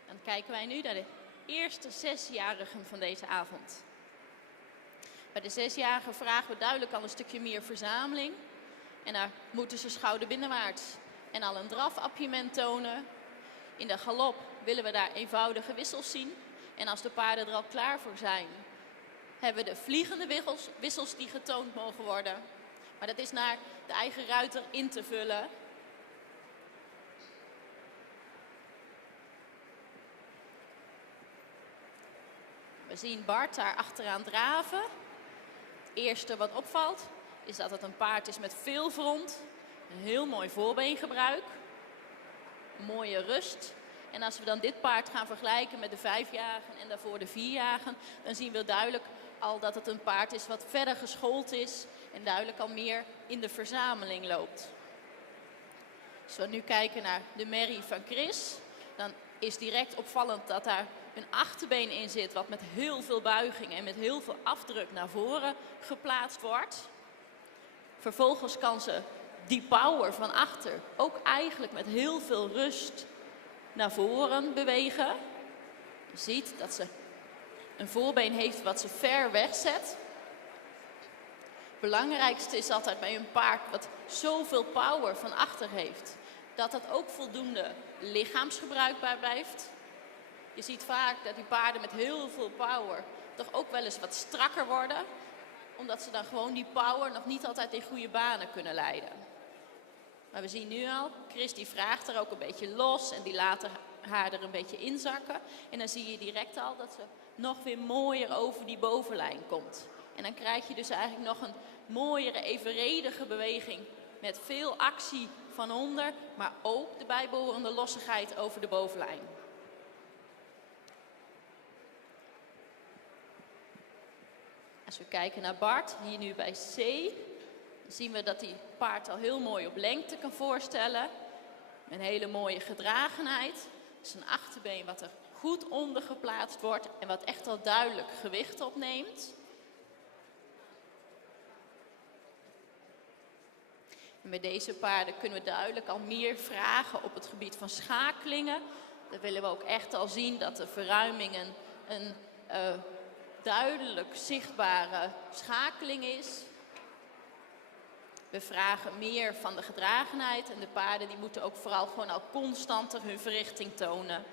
Dan kijken wij nu naar de eerste 6-jarigen van deze avond. Bij de 6-jarigen vragen we duidelijk al een stukje meer verzameling. En daar moeten ze schouderbinnenwaarts en al een drafappiëment tonen. In de galop willen we daar eenvoudige wissels zien. En als de paarden er al klaar voor zijn, hebben we de vliegende wissels die getoond mogen worden. Maar dat is naar de eigen ruiter in te vullen. We zien Bart daar achteraan draven. Het eerste wat opvalt is dat het een paard is met veel front. Een heel mooi voorbeengebruik. Mooie rust. En als we dan dit paard gaan vergelijken met de 5-jarigen en daarvoor de 4-jarigen, dan zien we duidelijk al dat het een paard is wat verder geschoold is en duidelijk al meer in de verzameling loopt. Als we nu kijken naar de merrie van Chris, dan is direct opvallend dat daar een achterbeen in zit wat met heel veel buiging en met heel veel afdruk naar voren geplaatst wordt. Vervolgens kan ze die power van achter ook eigenlijk met heel veel rust naar voren bewegen. Je ziet dat ze een voorbeen heeft wat ze ver wegzet. Het belangrijkste is altijd bij een paard wat zoveel power van achter heeft, dat dat ook voldoende lichaamsgebruikbaar blijft. Je ziet vaak dat die paarden met heel veel power toch ook wel eens wat strakker worden, omdat ze dan gewoon die power nog niet altijd in goede banen kunnen leiden. Maar we zien nu al, Chris die vraagt er ook een beetje los en die laat haar er een beetje inzakken. En dan zie je direct al dat ze nog weer mooier over die bovenlijn komt. En dan krijg je dus eigenlijk nog een mooiere, evenredige beweging met veel actie van onder, maar ook de bijbehorende lossigheid over de bovenlijn. Als we kijken naar Bart, hier nu bij C, dan zien we dat die paard al heel mooi op lengte kan voorstellen. Met een hele mooie gedragenheid. Dus een achterbeen wat er goed onder geplaatst wordt en wat echt al duidelijk gewicht opneemt. En bij deze paarden kunnen we duidelijk al meer vragen op het gebied van schakelingen. Dan willen we ook echt al zien dat de verruiming een duidelijk zichtbare schakeling is. We vragen meer van de gedragenheid en de paarden die moeten ook vooral gewoon al constanter hun verrichting tonen.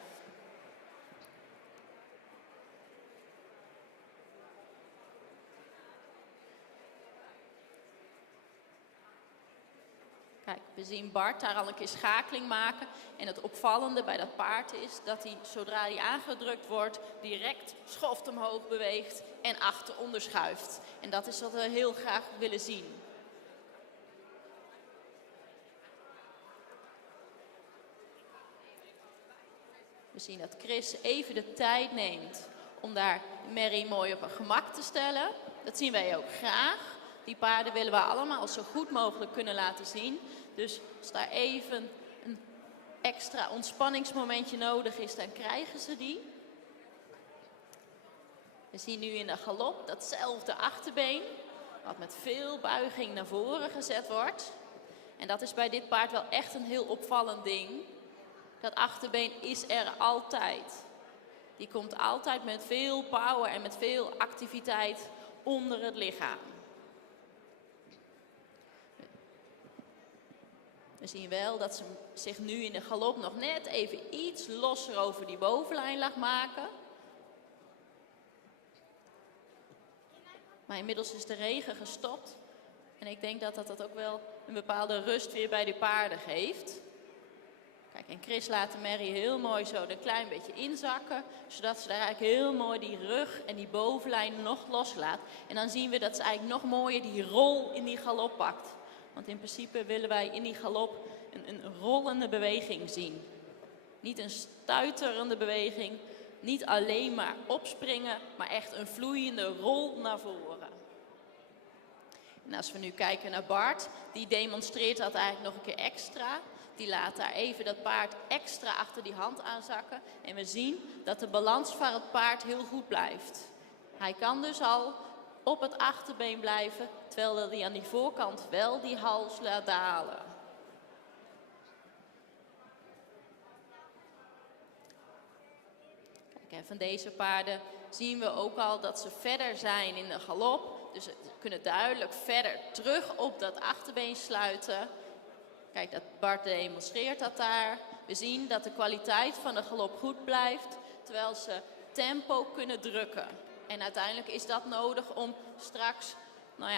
Kijk, we zien Bart daar al een keer schakeling maken. En het opvallende bij dat paard is dat hij, zodra hij aangedrukt wordt, direct schoft omhoog beweegt en achter onderschuift. En dat is wat we heel graag willen zien. We zien dat Chris even de tijd neemt om daar Merrie mooi op een gemak te stellen. Dat zien wij ook graag. Die paarden willen we allemaal zo goed mogelijk kunnen laten zien. Dus als daar even een extra ontspanningsmomentje nodig is, dan krijgen ze die. We zien nu in de galop datzelfde achterbeen, wat met veel buiging naar voren gezet wordt. En dat is bij dit paard wel echt een heel opvallend ding. Dat achterbeen is er altijd. Die komt altijd met veel power en met veel activiteit onder het lichaam. We zien wel dat ze zich nu in de galop nog net even iets losser over die bovenlijn laat maken. Maar inmiddels is de regen gestopt. En ik denk dat dat ook wel een bepaalde rust weer bij de paarden geeft. Kijk, en Chris laat de Merrie heel mooi zo een klein beetje inzakken. Zodat ze daar eigenlijk heel mooi die rug en die bovenlijn nog loslaat. En dan zien we dat ze eigenlijk nog mooier die rol in die galop pakt. Want in principe willen wij in die galop een rollende beweging zien. Niet een stuiterende beweging. Niet alleen maar opspringen, maar echt een vloeiende rol naar voren. En als we nu kijken naar Bart, die demonstreert dat eigenlijk nog een keer extra. Die laat daar even dat paard extra achter die hand aanzakken. En we zien dat de balans van het paard heel goed blijft. Hij kan dus al op het achterbeen blijven, terwijl hij aan die voorkant wel die hals laat dalen. Kijk, en van deze paarden zien we ook al dat ze verder zijn in de galop. Dus ze kunnen duidelijk verder terug op dat achterbeen sluiten. Kijk, dat Bart demonstreert dat daar. We zien dat de kwaliteit van de galop goed blijft, terwijl ze tempo kunnen drukken. En uiteindelijk is dat nodig om straks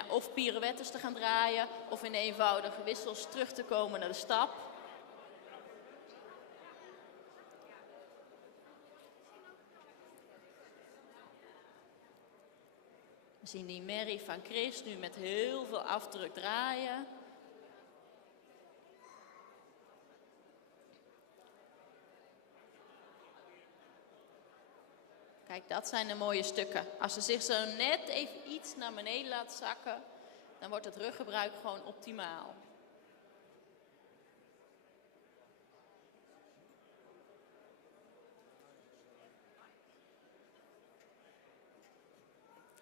of pirouettes te gaan draaien of in eenvoudige wissels terug te komen naar de stap. We zien die merrie van Chris nu met heel veel afdruk draaien. Kijk, dat zijn de mooie stukken. Als ze zich zo net even iets naar beneden laat zakken, dan wordt het ruggebruik gewoon optimaal.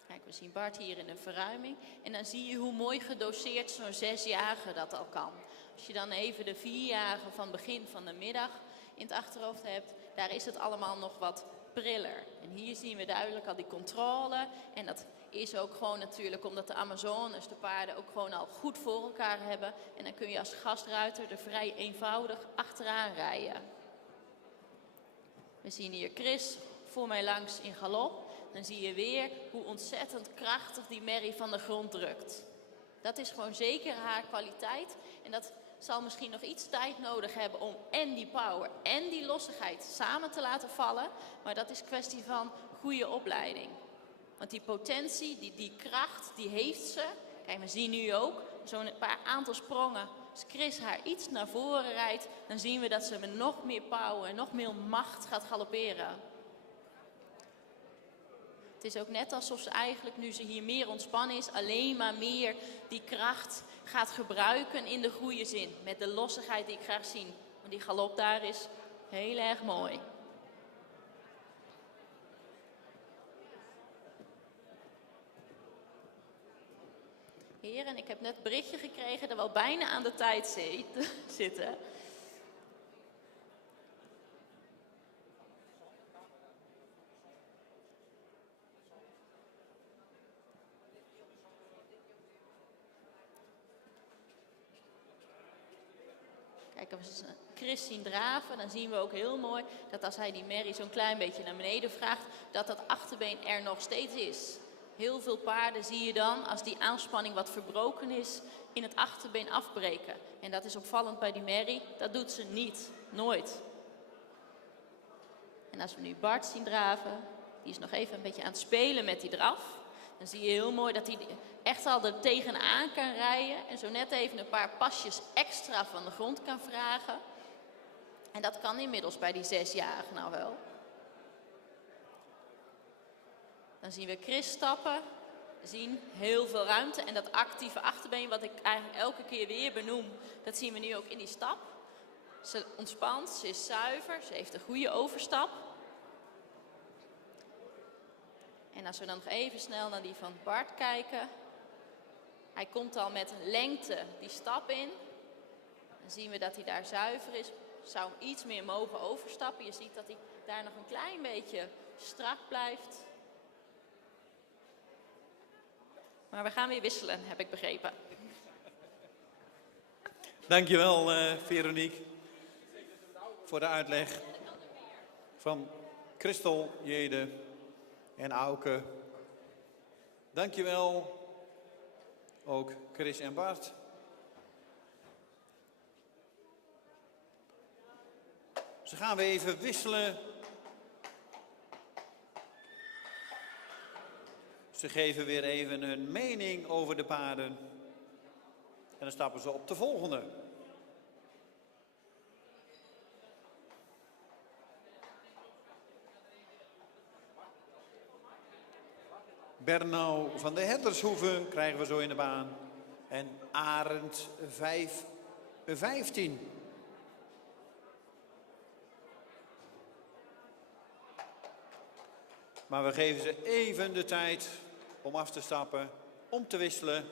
Kijk, we zien Bart hier in een verruiming. En dan zie je hoe mooi gedoseerd zo'n 6-jarige dat al kan. Als je dan even de 4-jarige van begin van de middag in het achterhoofd hebt, daar is het allemaal nog wat priller. En hier zien we duidelijk al die controle. En dat is ook gewoon natuurlijk omdat de Amazones de paarden ook gewoon al goed voor elkaar hebben. En dan kun je als gastruiter er vrij eenvoudig achteraan rijden. We zien hier Chris voor mij langs in galop. Dan zie je weer hoe ontzettend krachtig die merrie van de grond drukt. Dat is gewoon zeker haar kwaliteit. En dat zal misschien nog iets tijd nodig hebben om en die power en die lossigheid samen te laten vallen. Maar dat is kwestie van goede opleiding. Want die potentie, die kracht, die heeft ze. Kijk, we zien nu ook zo'n paar aantal sprongen. Als Chris haar iets naar voren rijdt, dan zien we dat ze met nog meer power en nog meer macht gaat galopperen. Het is ook net alsof ze eigenlijk, nu ze hier meer ontspannen is, alleen maar meer die kracht gaat gebruiken in de goede zin. Met de lossigheid die ik graag zie. Want die galop daar is heel erg mooi. Heren, ik heb net een berichtje gekregen dat we al bijna aan de tijd zitten. Kijk, als we Chris zien draven, dan zien we ook heel mooi dat als hij die merrie zo'n klein beetje naar beneden vraagt, dat dat achterbeen er nog steeds is. Heel veel paarden zie je dan, als die aanspanning wat verbroken is, in het achterbeen afbreken. En dat is opvallend bij die merrie. Dat doet ze niet. Nooit. En als we nu Bart zien draven, die is nog even een beetje aan het spelen met die draf. Dan zie je heel mooi dat hij echt al er tegenaan kan rijden. En zo net even een paar pasjes extra van de grond kan vragen. En dat kan inmiddels bij die 6-jarige nou wel. Dan zien we Chris stappen. We zien heel veel ruimte. En dat actieve achterbeen, wat ik eigenlijk elke keer weer benoem, dat zien we nu ook in die stap. Ze ontspant, ze is zuiver, ze heeft een goede overstap. En als we dan nog even snel naar die van Bart kijken. Hij komt al met een lengte die stap in. Dan zien we dat hij daar zuiver is. Zou hem iets meer mogen overstappen. Je ziet dat hij daar nog een klein beetje strak blijft. Maar we gaan weer wisselen, heb ik begrepen. Dankjewel, Veronique, voor de uitleg van Christel, Jede en Auke. Dankjewel, ook Chris en Bart. Ze gaan weer even wisselen. Ze geven weer even hun mening over de paarden. En dan stappen ze op de volgende. Bernau van de Herdershoeve krijgen we zo in de baan. En Arend 5-15. Maar we geven ze even de tijd om af te stappen, om te wisselen.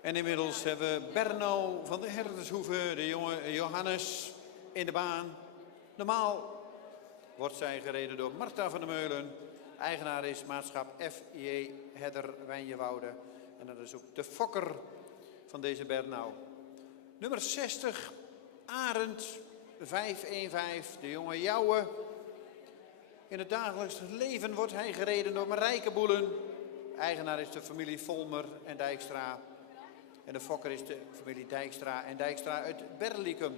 En inmiddels hebben we Berno van de Herdershoeve, de jonge Johannes in de baan. Normaal wordt zij gereden door Marta van der Meulen. Eigenaar is maatschap F.J. Hedder Wijnjewoude. En dat is ook de fokker van deze Berno. Nummer 60, Arend 515, de jonge Jouwe. In het dagelijks leven wordt hij gereden door Marijke Boelen. Eigenaar is de familie Volmer en Dijkstra. En de fokker is de familie Dijkstra en Dijkstra uit Berlicum.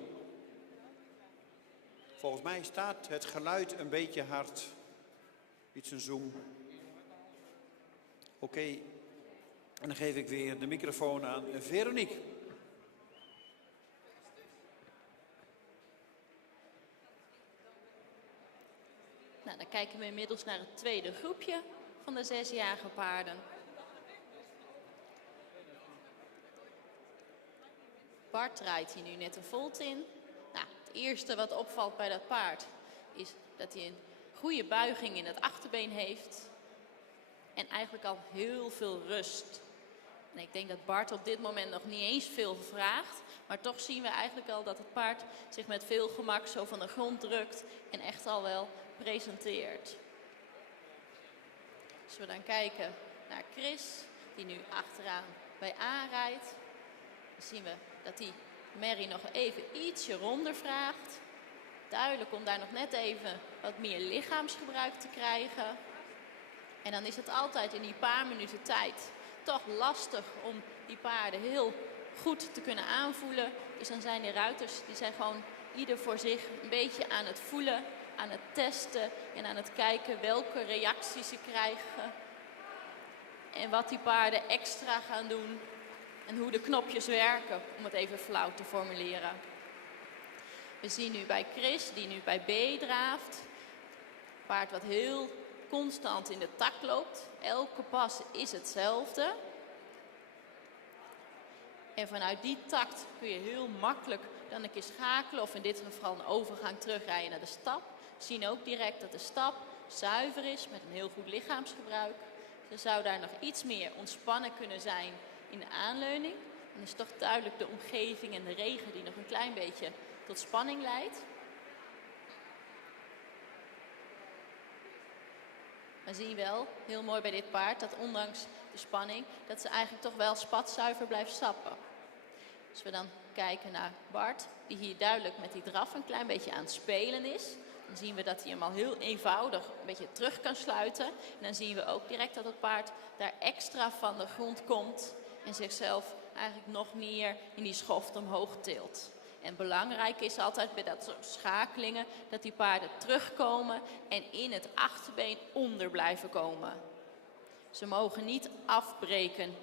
Volgens mij staat het geluid een beetje hard. Iets een zoom. Oké. En dan geef ik weer de microfoon aan Veronique. Nou, dan kijken we inmiddels naar het tweede groepje van de 6-jarige paarden. Bart rijdt hier nu net een volt in. Nou, het eerste wat opvalt bij dat paard is dat hij een goede buiging in het achterbeen heeft. En eigenlijk al heel veel rust. En ik denk dat Bart op dit moment nog niet eens veel vraagt. Maar toch zien we eigenlijk al dat het paard zich met veel gemak zo van de grond drukt. En echt al wel presenteert. Als we dan kijken naar Chris, die nu achteraan bij A rijdt. Dan zien we dat hij Mary nog even ietsje ronder vraagt. Duidelijk om daar nog net even wat meer lichaamsgebruik te krijgen. En dan is het altijd in die paar minuten tijd toch lastig om die paarden heel goed te kunnen aanvoelen. Dus dan zijn de ruiters, die zijn gewoon ieder voor zich een beetje aan het voelen, aan het testen en aan het kijken welke reacties ze krijgen. En wat die paarden extra gaan doen. En hoe de knopjes werken, om het even flauw te formuleren. We zien nu bij Chris, die nu bij B draaft. Paard wat heel constant in de tak loopt. Elke pas is hetzelfde. En vanuit die takt kun je heel makkelijk dan een keer schakelen of in dit geval een overgang terugrijden naar de stap. We zien ook direct dat de stap zuiver is met een heel goed lichaamsgebruik. Er zou daar nog iets meer ontspannen kunnen zijn in de aanleuning. Dan is toch duidelijk de omgeving en de regen die nog een klein beetje tot spanning leidt. We zien wel, heel mooi bij dit paard, dat ondanks de spanning, dat ze eigenlijk toch wel spatzuiver blijft stappen. Als we dan kijken naar Bart, die hier duidelijk met die draf een klein beetje aan het spelen is. Dan zien we dat hij hem al heel eenvoudig een beetje terug kan sluiten. En dan zien we ook direct dat het paard daar extra van de grond komt en zichzelf eigenlijk nog meer in die schoft omhoog tilt. En belangrijk is altijd bij dat soort schakelingen dat die paarden terugkomen en in het achterbeen onder blijven komen. Ze mogen niet afbreken.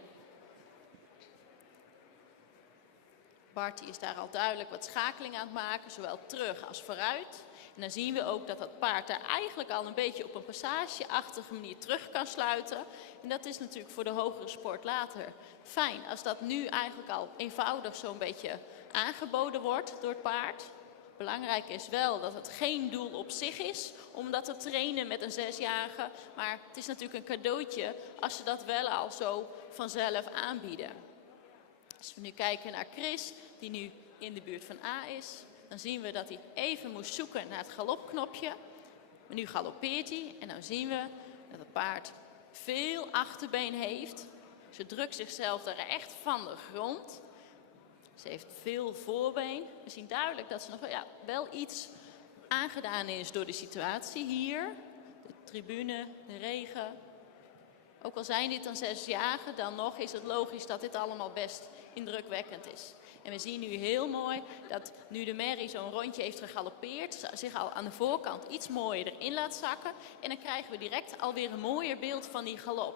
Bart is daar al duidelijk wat schakelingen aan het maken, zowel terug als vooruit. En dan zien we ook dat dat paard daar eigenlijk al een beetje op een passageachtige manier terug kan sluiten. En dat is natuurlijk voor de hogere sport later fijn. Als dat nu eigenlijk al eenvoudig zo'n beetje aangeboden wordt door het paard. Belangrijk is wel dat het geen doel op zich is om dat te trainen met een 6-jarige. Maar het is natuurlijk een cadeautje als ze dat wel al zo vanzelf aanbieden. Als we nu kijken naar Chris, die nu in de buurt van A is, dan zien we dat hij even moest zoeken naar het galopknopje. Maar nu galoppeert hij en dan zien we dat het paard veel achterbeen heeft. Ze drukt zichzelf er echt van de grond. Ze heeft veel voorbeen. We zien duidelijk dat ze nog wel iets aangedaan is door de situatie hier. De tribune, de regen. Ook al zijn dit dan 6-jarigen, dan nog is het logisch dat dit allemaal best indrukwekkend is. En we zien nu heel mooi dat nu de merrie zo'n rondje heeft gegalopeerd, zich al aan de voorkant iets mooier erin laat zakken. En dan krijgen we direct alweer een mooier beeld van die galop.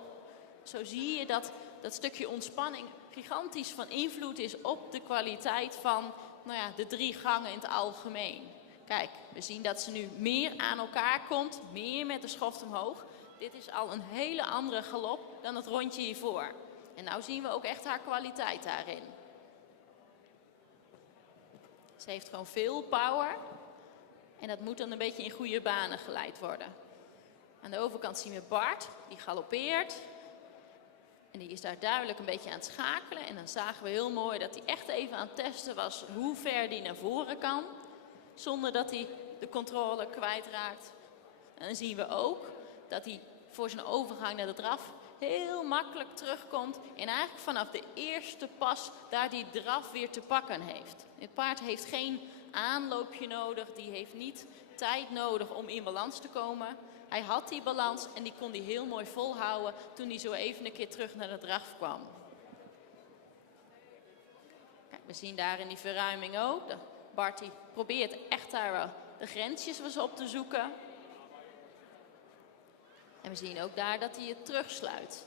Zo zie je dat dat stukje ontspanning gigantisch van invloed is op de kwaliteit van de 3 gangen in het algemeen. Kijk, we zien dat ze nu meer aan elkaar komt, meer met de schoft omhoog. Dit is al een hele andere galop dan het rondje hiervoor. En nou zien we ook echt haar kwaliteit daarin. Ze heeft gewoon veel power. En dat moet dan een beetje in goede banen geleid worden. Aan de overkant zien we Bart, die galoppeert. En die is daar duidelijk een beetje aan het schakelen. En dan zagen we heel mooi dat hij echt even aan het testen was hoe ver hij naar voren kan. Zonder dat hij de controle kwijtraakt. En dan zien we ook dat hij voor zijn overgang naar de draf heel makkelijk terugkomt. En eigenlijk vanaf de eerste pas daar die draf weer te pakken heeft. Het paard heeft geen aanloopje nodig. Die heeft niet tijd nodig om in balans te komen. Hij had die balans en die kon hij heel mooi volhouden toen hij zo even een keer terug naar de draf kwam. Kijk, we zien daar in die verruiming ook. Bart die probeert echt daar wel de grensjes was op te zoeken. En we zien ook daar dat hij het terugsluit.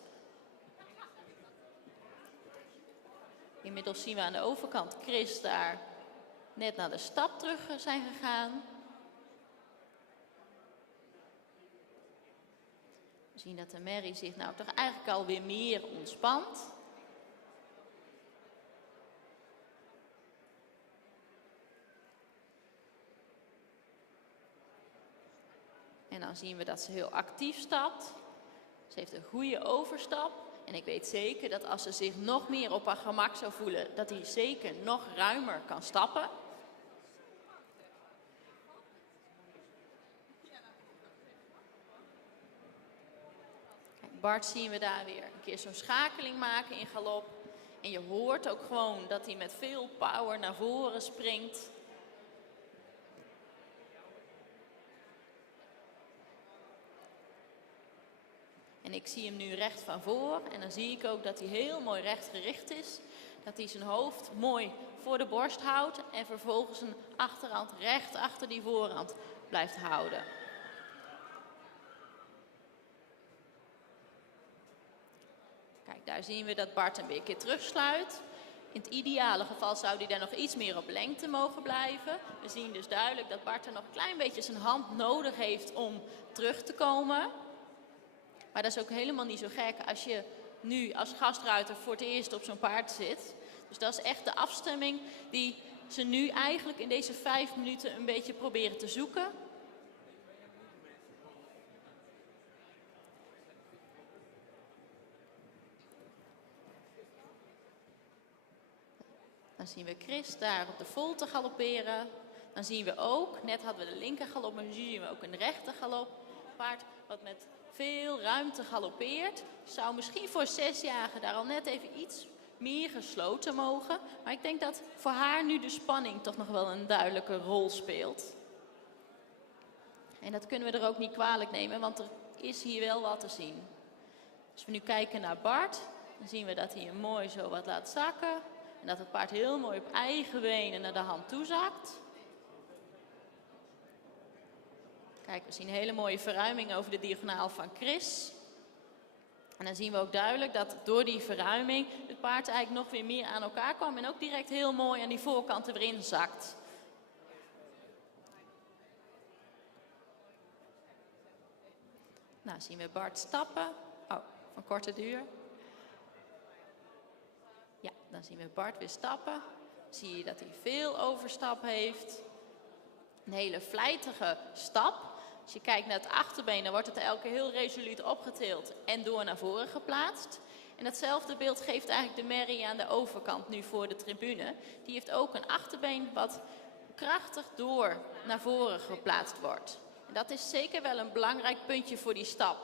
Inmiddels zien we aan de overkant Chris daar net naar de stap terug zijn gegaan. We zien dat de merrie zich nou toch eigenlijk alweer meer ontspant. En dan zien we dat ze heel actief stapt. Ze heeft een goede overstap. En ik weet zeker dat als ze zich nog meer op haar gemak zou voelen, dat hij zeker nog ruimer kan stappen. Kijk, Bart zien we daar weer een keer zo'n schakeling maken in galop. En je hoort ook gewoon dat hij met veel power naar voren springt. En ik zie hem nu recht van voor. En dan zie ik ook dat hij heel mooi rechtgericht is. Dat hij zijn hoofd mooi voor de borst houdt. En vervolgens zijn achterhand recht achter die voorhand blijft houden. Kijk, daar zien we dat Bart een beetje terugsluit. In het ideale geval zou hij daar nog iets meer op lengte mogen blijven. We zien dus duidelijk dat Bart er nog een klein beetje zijn hand nodig heeft om terug te komen. Maar dat is ook helemaal niet zo gek als je nu als gastruiter voor het eerst op zo'n paard zit. Dus dat is echt de afstemming die ze nu eigenlijk in deze 5 minuten een beetje proberen te zoeken. Dan zien we Chris daar op de volte galopperen. Dan zien we ook, net hadden we de linker galop, maar nu zien we ook een rechter galop. Paard wat met veel ruimte galoppeert. Zou misschien voor 6-jarigen daar al net even iets meer gesloten mogen. Maar ik denk dat voor haar nu de spanning toch nog wel een duidelijke rol speelt. En dat kunnen we er ook niet kwalijk nemen, want er is hier wel wat te zien. Als we nu kijken naar Bart, dan zien we dat hij hem mooi zo wat laat zakken. En dat het paard heel mooi op eigen benen naar de hand toezakt. Kijk, we zien een hele mooie verruiming over de diagonaal van Chris. En dan zien we ook duidelijk dat door die verruiming het paard eigenlijk nog weer meer aan elkaar kwam. En ook direct heel mooi aan die voorkant er weer in zakt. Nou, zien we Bart stappen. Oh, van korte duur. Ja, dan zien we Bart weer stappen. Zie je dat hij veel overstap heeft. Een hele vlijtige stap. Als je kijkt naar het achterbeen, dan wordt het elke keer heel resoluut opgetild en door naar voren geplaatst. En datzelfde beeld geeft eigenlijk de Mary aan de overkant nu voor de tribune. Die heeft ook een achterbeen wat krachtig door naar voren geplaatst wordt. En dat is zeker wel een belangrijk puntje voor die stap.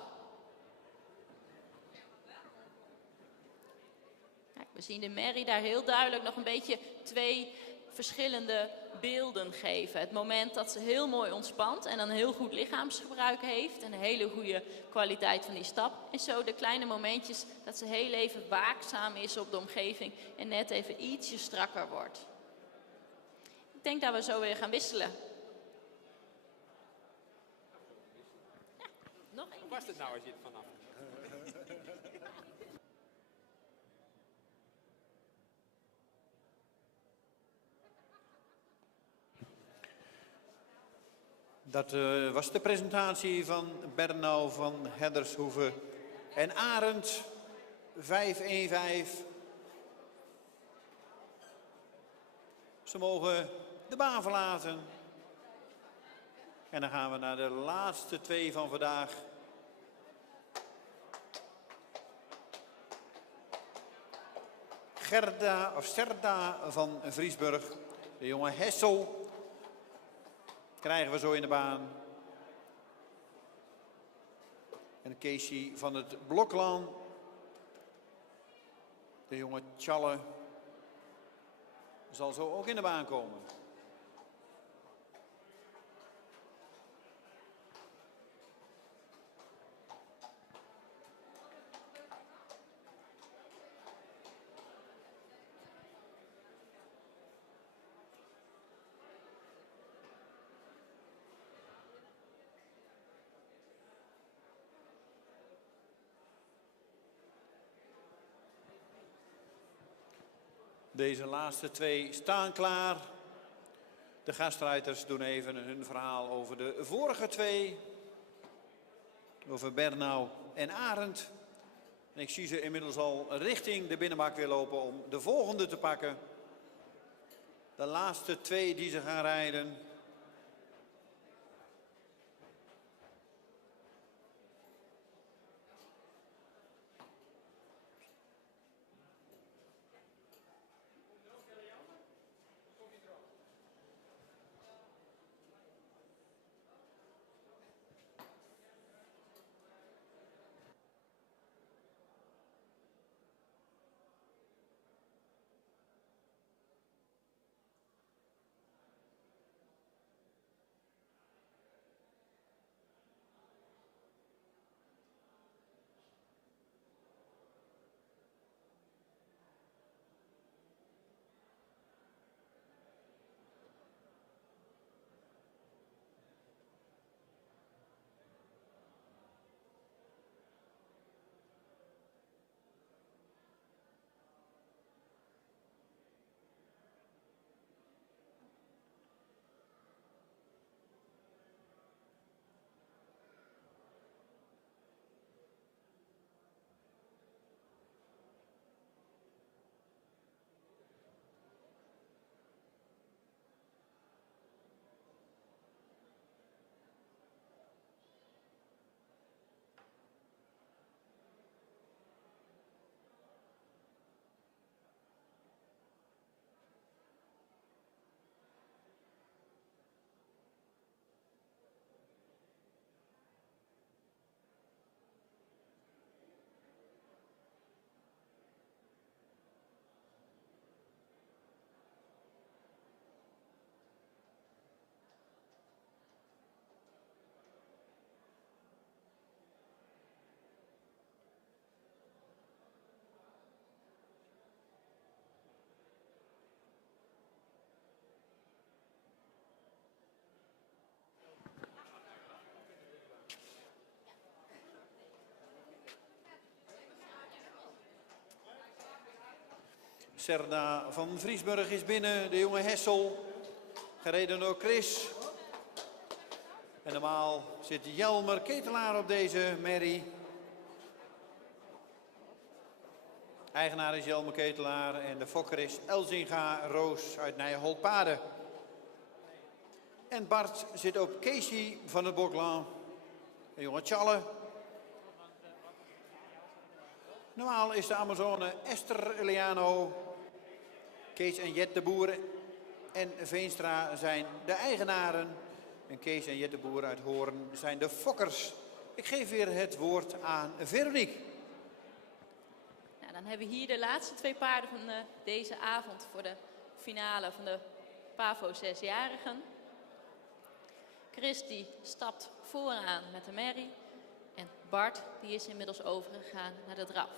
Kijk, we zien de Mary daar heel duidelijk nog een beetje 2 verschillende beelden geven. Het moment dat ze heel mooi ontspant en dan heel goed lichaamsgebruik heeft en een hele goede kwaliteit van die stap. En zo de kleine momentjes dat ze heel even waakzaam is op de omgeving en net even ietsje strakker wordt. Ik denk dat we zo weer gaan wisselen. Ja, nog één. Hoe was het nou als je het vanaf? Dat was de presentatie van Bernau van Heddershoeven en Arend 5-1-5. Ze mogen de baan verlaten. En dan gaan we naar de laatste 2 van vandaag. Serda van Vriesburg. De jonge Hessel krijgen we zo in de baan. En Casey van het Blokland. De jonge Tjalle zal zo ook in de baan komen. Deze laatste 2 staan klaar. De gastruiters doen even hun verhaal over de vorige 2. Over Bernau en Arend. En ik zie ze inmiddels al richting de binnenbak weer lopen om de volgende te pakken. De laatste 2 die ze gaan rijden. Serda van Vriesburg is binnen. De jonge Hessel. Gereden door Chris. En normaal zit Jelmer Ketelaar op deze merrie. Eigenaar is Jelmer Ketelaar en de fokker is Elzinga Roos uit Nijholtpade. En Bart zit op Casey van het Boklaan. Een jonge Tjalle. Normaal is de Amazone Esther Eliano. Kees en Jet de Boer en Veenstra zijn de eigenaren. En Kees en Jet de Boer uit Hoorn zijn de fokkers. Ik geef weer het woord aan Veronique. Nou, dan hebben we hier de laatste 2 paarden van deze avond voor de finale van de Pavo 6-jarigen. Chris die stapt vooraan met de merrie. En Bart die is inmiddels overgegaan naar de draf.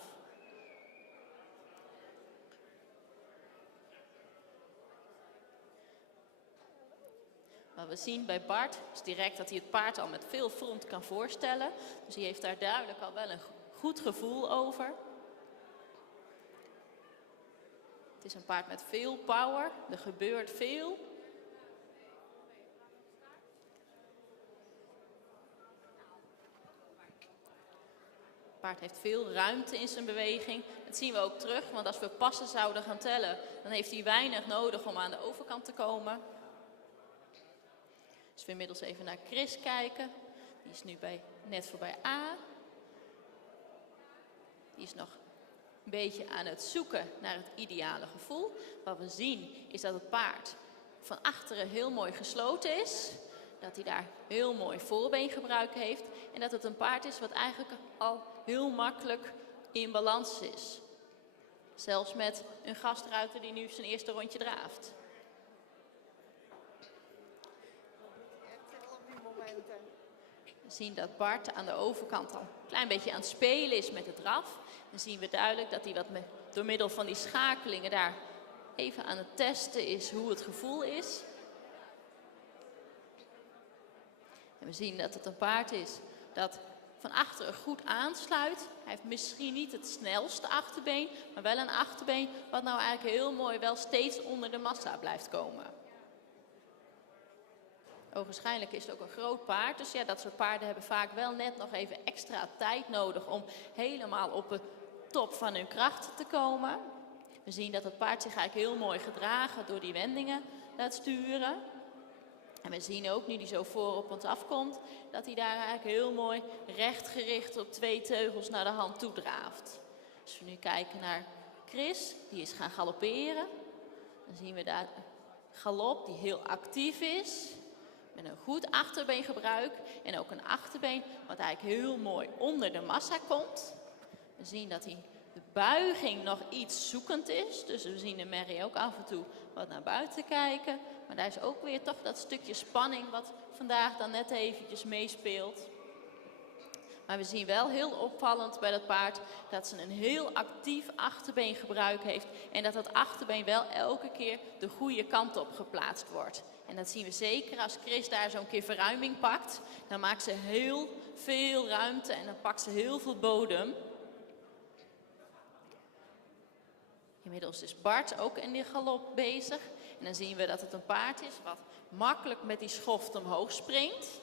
Wat we zien bij Bart is direct dat hij het paard al met veel front kan voorstellen. Dus hij heeft daar duidelijk al wel een goed gevoel over. Het is een paard met veel power. Er gebeurt veel. Het paard heeft veel ruimte in zijn beweging. Dat zien we ook terug, want als we passen zouden gaan tellen, dan heeft hij weinig nodig om aan de overkant te komen. Dus we inmiddels even naar Chris kijken. Die is nu net voorbij A. Die is nog een beetje aan het zoeken naar het ideale gevoel. Wat we zien is dat het paard van achteren heel mooi gesloten is. Dat hij daar heel mooi voorbeengebruik heeft. En dat het een paard is wat eigenlijk al heel makkelijk in balans is. Zelfs met een gastruiter die nu zijn eerste rondje draaft. We zien dat Bart aan de overkant al een klein beetje aan het spelen is met het draf. Dan zien we duidelijk dat hij door middel van die schakelingen daar even aan het testen is hoe het gevoel is. En we zien dat het een paard is dat van achteren goed aansluit. Hij heeft misschien niet het snelste achterbeen, maar wel een achterbeen wat nou eigenlijk heel mooi wel steeds onder de massa blijft komen. Ogenschijnlijk is het ook een groot paard, dus ja, dat soort paarden hebben vaak wel net nog even extra tijd nodig om helemaal op de top van hun kracht te komen. We zien dat het paard zich eigenlijk heel mooi gedragen door die wendingen laat sturen. En we zien ook, nu hij zo voor op ons afkomt, dat hij daar eigenlijk heel mooi rechtgericht op 2 teugels naar de hand toe draaft. Als we nu kijken naar Chris, die is gaan galopperen. Dan zien we daar galop die heel actief is. Met een goed achterbeengebruik en ook een achterbeen wat eigenlijk heel mooi onder de massa komt. We zien dat hij de buiging nog iets zoekend is. Dus we zien de merrie ook af en toe wat naar buiten kijken. Maar daar is ook weer toch dat stukje spanning wat vandaag dan net eventjes meespeelt. Maar we zien wel heel opvallend bij dat paard dat ze een heel actief achterbeengebruik heeft. En dat dat achterbeen wel elke keer de goede kant op geplaatst wordt. En dat zien we zeker als Chris daar zo'n keer verruiming pakt. Dan maakt ze heel veel ruimte en dan pakt ze heel veel bodem. Inmiddels is Bart ook in die galop bezig. En dan zien we dat het een paard is wat makkelijk met die schoft omhoog springt.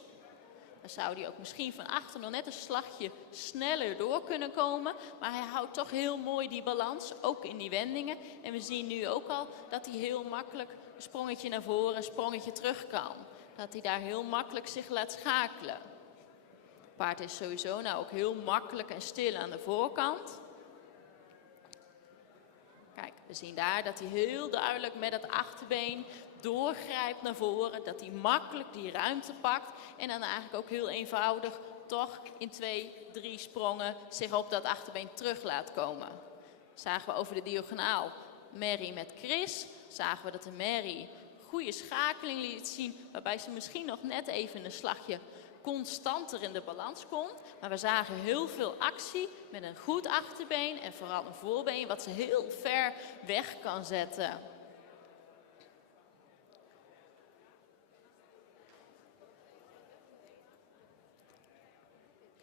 Dan zou hij ook misschien van achter nog net een slagje sneller door kunnen komen. Maar hij houdt toch heel mooi die balans, ook in die wendingen. En we zien nu ook al dat hij heel makkelijk een sprongetje naar voren, een sprongetje terug kan. Dat hij daar heel makkelijk zich laat schakelen. Het paard is sowieso nou ook heel makkelijk en stil aan de voorkant. Kijk, we zien daar dat hij heel duidelijk met het achterbeen doorgrijpt naar voren. Dat hij makkelijk die ruimte pakt. En dan eigenlijk ook heel eenvoudig toch in 2, 3 sprongen zich op dat achterbeen terug laat komen. Zagen we over de diagonaal merrie met Chris. Zagen we dat de merrie goede schakeling liet zien. Waarbij ze misschien nog net even een slagje constanter in de balans komt. Maar we zagen heel veel actie met een goed achterbeen en vooral een voorbeen wat ze heel ver weg kan zetten.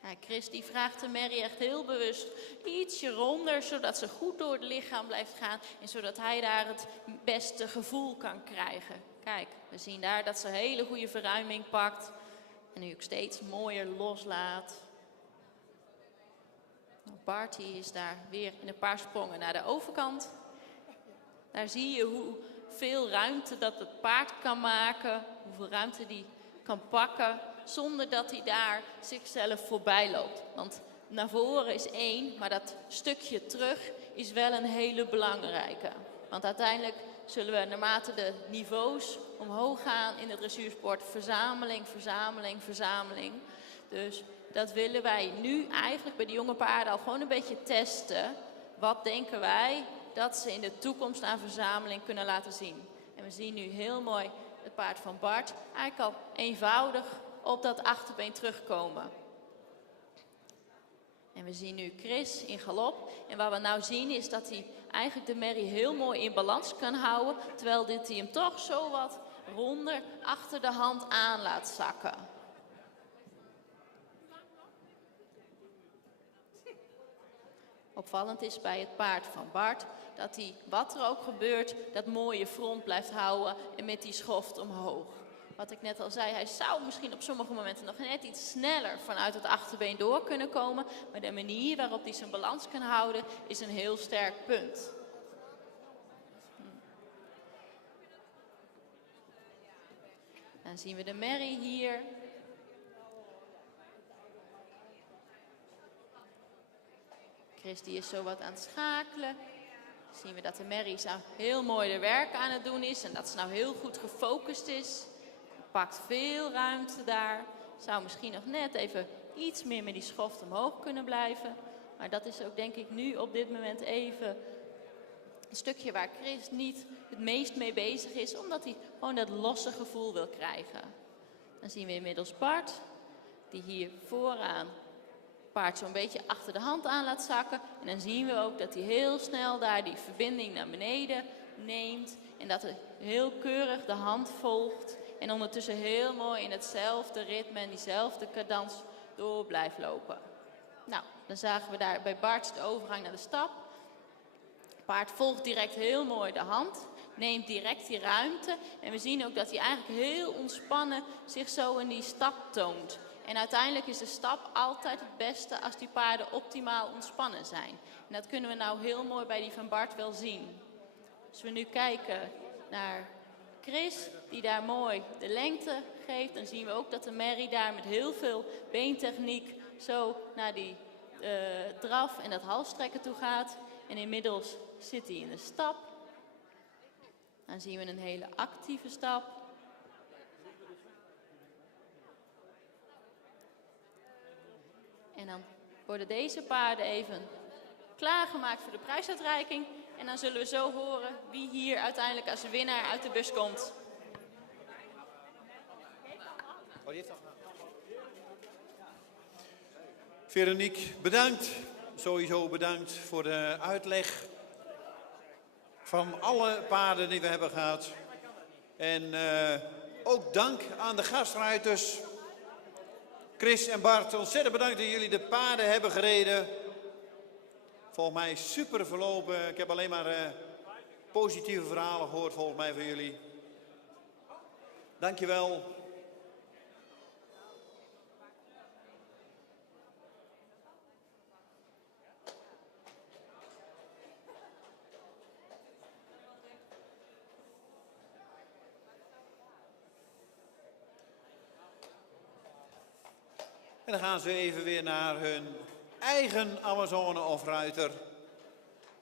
Ja, Chris die vraagt de merrie echt heel bewust ietsje ronder, zodat ze goed door het lichaam blijft gaan en zodat hij daar het beste gevoel kan krijgen. Kijk, we zien daar dat ze een hele goede verruiming pakt en nu ook steeds mooier loslaat. Bart die is daar weer in een paar sprongen naar de overkant. Daar zie je hoeveel ruimte dat het paard kan maken, hoeveel ruimte die kan pakken, zonder dat hij daar zichzelf voorbij loopt. Want naar voren is één, maar dat stukje terug is wel een hele belangrijke. Want uiteindelijk zullen we naarmate de niveaus omhoog gaan in de dressuursport, verzameling. Dus dat willen wij nu eigenlijk bij de jonge paarden al gewoon een beetje testen. Wat denken wij dat ze in de toekomst aan verzameling kunnen laten zien? En we zien nu heel mooi het paard van Bart eigenlijk al eenvoudig op dat achterbeen terugkomen. En we zien nu Chris in galop. En wat we nou zien is dat hij eigenlijk de merrie heel mooi in balans kan houden. Terwijl hij hem toch zo wat ronder achter de hand aan laat zakken. Opvallend is bij het paard van Bart dat hij, wat er ook gebeurt, dat mooie front blijft houden en met die schoft omhoog. Wat ik net al zei, hij zou misschien op sommige momenten nog net iets sneller vanuit het achterbeen door kunnen komen. Maar de manier waarop hij zijn balans kan houden is een heel sterk punt. Dan zien we de merrie hier. Chris die is zo wat aan het schakelen. Dan zien we dat de merrie zo heel mooi de werk aan het doen is en dat ze nou heel goed gefocust is. Pakt veel ruimte daar. Zou misschien nog net even iets meer met die schoft omhoog kunnen blijven. Maar dat is ook denk ik nu op dit moment even een stukje waar Chris niet het meest mee bezig is. Omdat hij gewoon dat losse gevoel wil krijgen. Dan zien we inmiddels Bart. Die hier vooraan het paard zo'n beetje achter de hand aan laat zakken. En dan zien we ook dat hij heel snel daar die verbinding naar beneden neemt. En dat hij heel keurig de hand volgt. En ondertussen heel mooi in hetzelfde ritme en diezelfde cadans door blijft lopen. Nou, dan zagen we daar bij Bart de overgang naar de stap. Het paard volgt direct heel mooi de hand. Neemt direct die ruimte. En we zien ook dat hij eigenlijk heel ontspannen zich zo in die stap toont. En uiteindelijk is de stap altijd het beste als die paarden optimaal ontspannen zijn. En dat kunnen we nou heel mooi bij die van Bart wel zien. Als we nu kijken naar Chris, die daar mooi de lengte geeft, dan zien we ook dat de merrie daar met heel veel beentechniek zo naar die draf en dat halstrekken toe gaat. En inmiddels zit hij in de stap. Dan zien we een hele actieve stap. En dan worden deze paarden even klaargemaakt voor de prijsuitreiking. En dan zullen we zo horen wie hier uiteindelijk als winnaar uit de bus komt. Veronique, bedankt. Sowieso bedankt voor de uitleg van alle paarden die we hebben gehad. En ook dank aan de gastruiters. Chris en Bart, ontzettend bedankt dat jullie de paarden hebben gereden. Volgens mij super verlopen. Ik heb alleen maar positieve verhalen gehoord volgens mij van jullie. Dankjewel. En dan gaan ze even weer naar hun eigen Amazone of ruiter.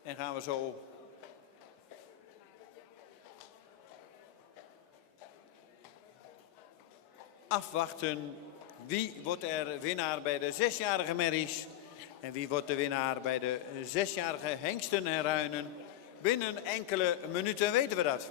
En gaan we zo afwachten wie wordt er winnaar bij de 6-jarige merries. En wie wordt de winnaar bij de 6-jarige hengsten en ruinen. Binnen enkele minuten weten we dat.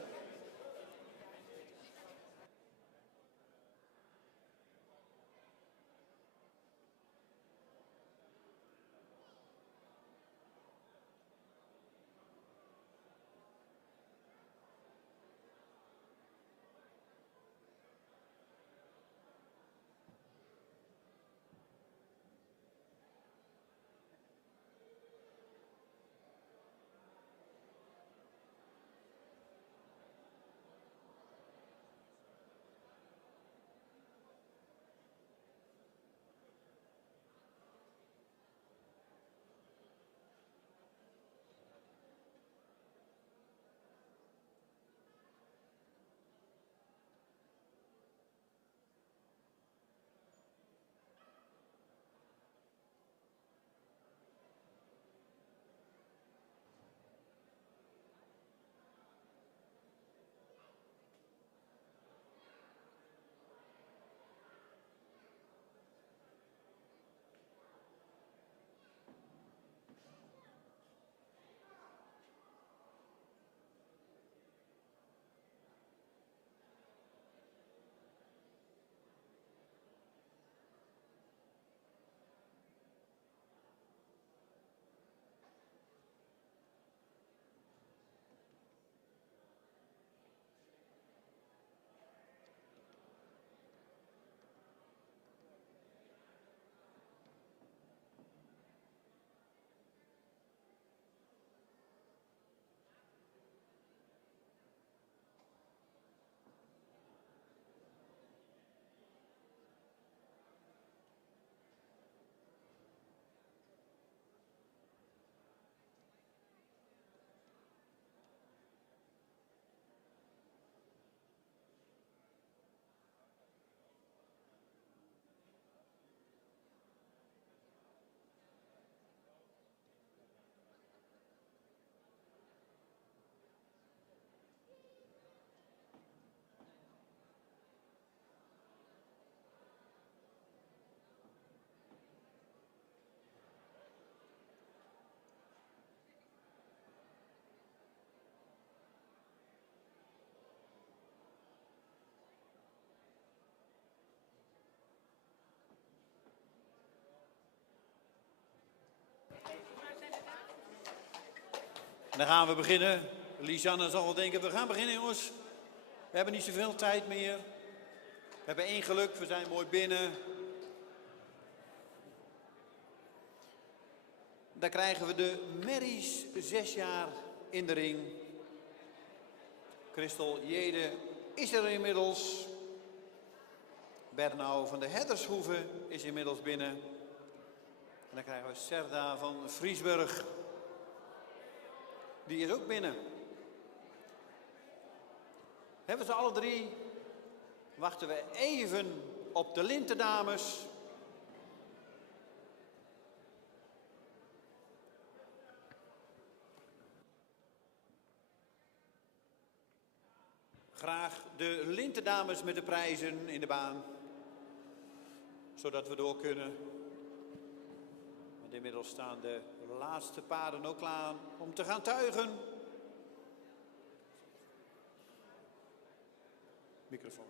En dan gaan we beginnen. Lisanne zal wel denken, we gaan beginnen jongens. We hebben niet zoveel tijd meer. We hebben 1 geluk, we zijn mooi binnen. Dan krijgen we de merries 6 jaar in de ring. Christel Jede is er inmiddels. Bernau van de Heddershoeve is inmiddels binnen. En dan krijgen we Serda van Vriesburg. Die is ook binnen. Hebben ze alle 3? Wachten we even op de Lintendames. Graag de Lintendames met de prijzen in de baan. Zodat we door kunnen. En inmiddels staan de laatste paarden ook klaar om te gaan tuigen. Microfoon.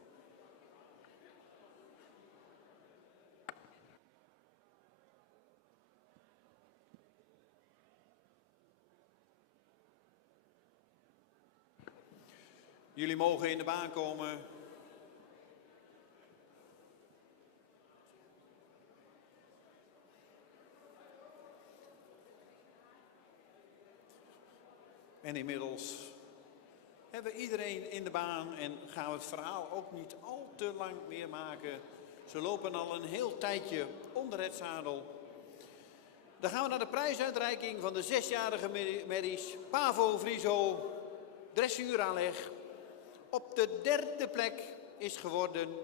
Jullie mogen in de baan komen. En inmiddels hebben we iedereen in de baan en gaan we het verhaal ook niet al te lang meer maken. Ze lopen al een heel tijdje onder het zadel. Dan gaan we naar de prijsuitreiking van de 6-jarige merries. Pavo Friso, dressuuraanleg. Op de 3e plek is geworden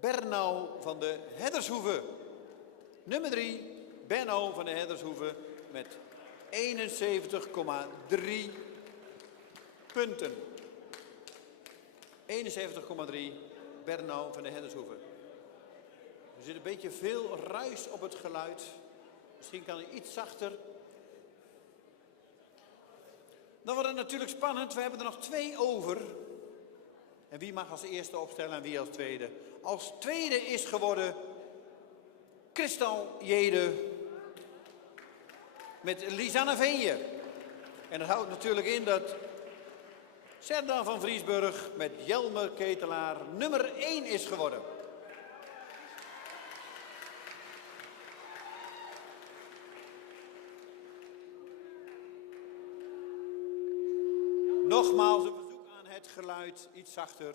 Bernau van de Heddershoeve. Nummer 3, Bernau van de Heddershoeve met 71,3 punten. 71,3 Bernau van de Heddershoeve. Er zit een beetje veel ruis op het geluid. Misschien kan hij iets zachter. Dan wordt het natuurlijk spannend. We hebben er nog 2 over. En wie mag als eerste opstellen en wie als tweede? Als tweede is geworden Christel Jede met Lisanne Veenje. En dat houdt natuurlijk in dat Serda van Vriesburg met Jelmer Ketelaar nummer 1 is geworden. Nogmaals een verzoek aan het geluid, iets zachter.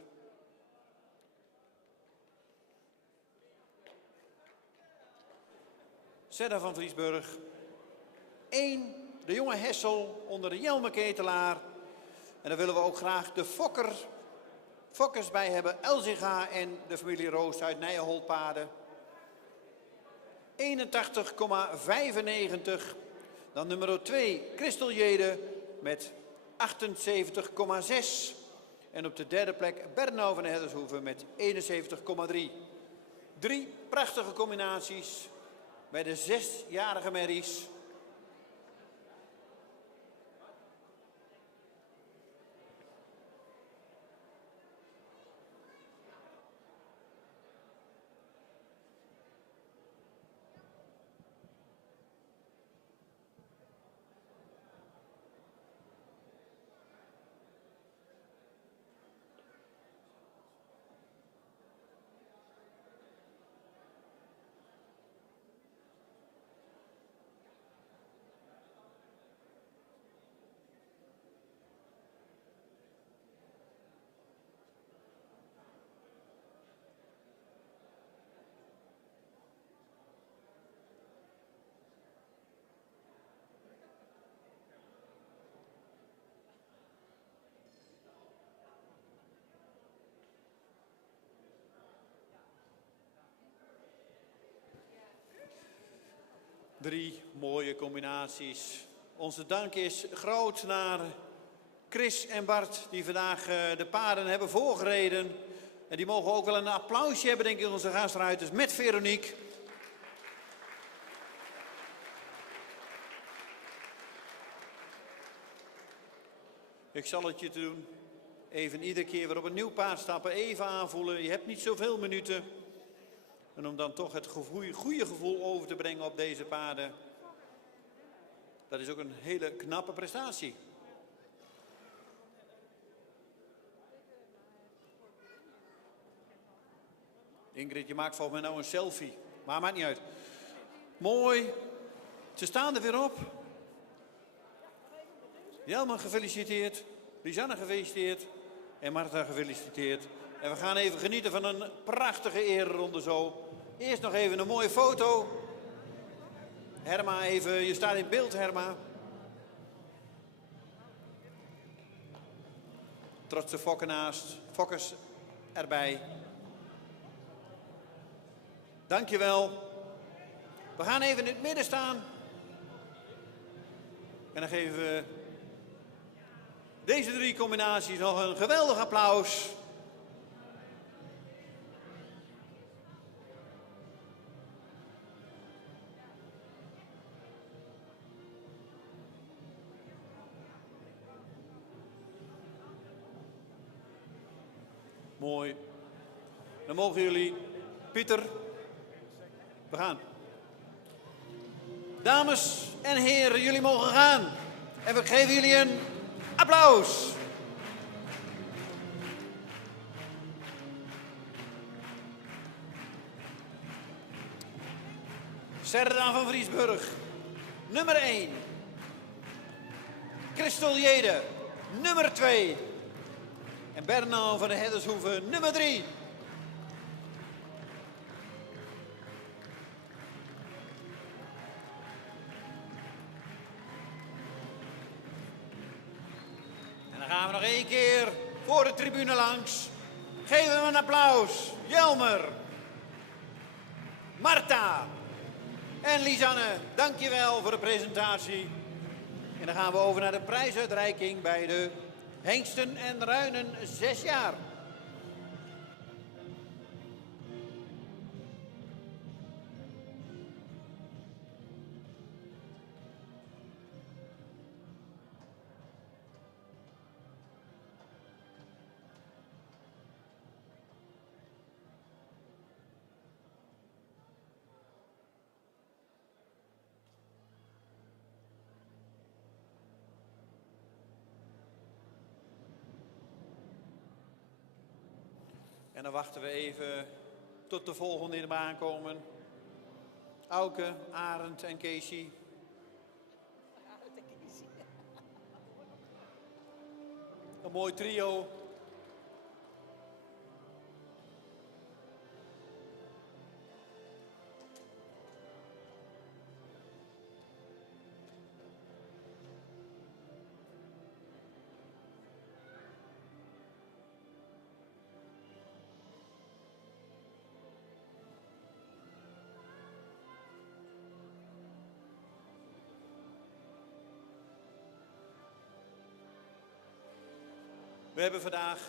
Serda van Vriesburg. 1, de jonge Hessel onder de Jelmer Ketelaar. En dan willen we ook graag de Fokkers bij hebben. Elzinga en de familie Roos uit Nijenholtpaarden. 81,95. Dan nummer 2, Christel Jede met 78,6. En op de 3e plek Bernau van de Heddershoeve met 71,3. 3 prachtige combinaties bij de 6-jarige merries. Drie mooie combinaties. Onze dank is groot naar Chris en Bart die vandaag de paarden hebben voorgereden. En die mogen ook wel een applausje hebben, denk ik, onze gastruiters met Veronique. Ik zal het je doen. Even iedere keer weer op een nieuw paard stappen, even aanvoelen. Je hebt niet zoveel minuten. En om dan toch het goede gevoel over te brengen op deze paarden. Dat is ook een hele knappe prestatie. Ingrid, je maakt volgens mij nou een selfie. Maar maakt niet uit. Mooi. Ze staan er weer op. Jelmer gefeliciteerd. Lisanne gefeliciteerd. En Marta gefeliciteerd. En we gaan even genieten van een prachtige ereronde zo. Eerst nog even een mooie foto. Herma, even, je staat in beeld, Herma. Trotse fokken naast. Fokkers erbij. Dankjewel. We gaan even in het midden staan. En dan geven we deze 3 combinaties nog een geweldig applaus. Mooi. Dan mogen jullie, Pieter, we gaan. Dames en heren, jullie mogen gaan. En we geven jullie een applaus. Serdaan van Vriesburg, nummer 1. Christel Jede, nummer 2. En Bernal van de Heddershoeven, nummer 3. En dan gaan we nog 1 keer voor de tribune langs. Geven we een applaus. Jelmer, Marta en Lisanne, dankjewel voor de presentatie. En dan gaan we over naar de prijsuitreiking bij de hengsten en ruinen 6 jaar. En dan wachten we even tot de volgende in de baan komen. Auke, Arend en Casey. Een mooi trio. We hebben vandaag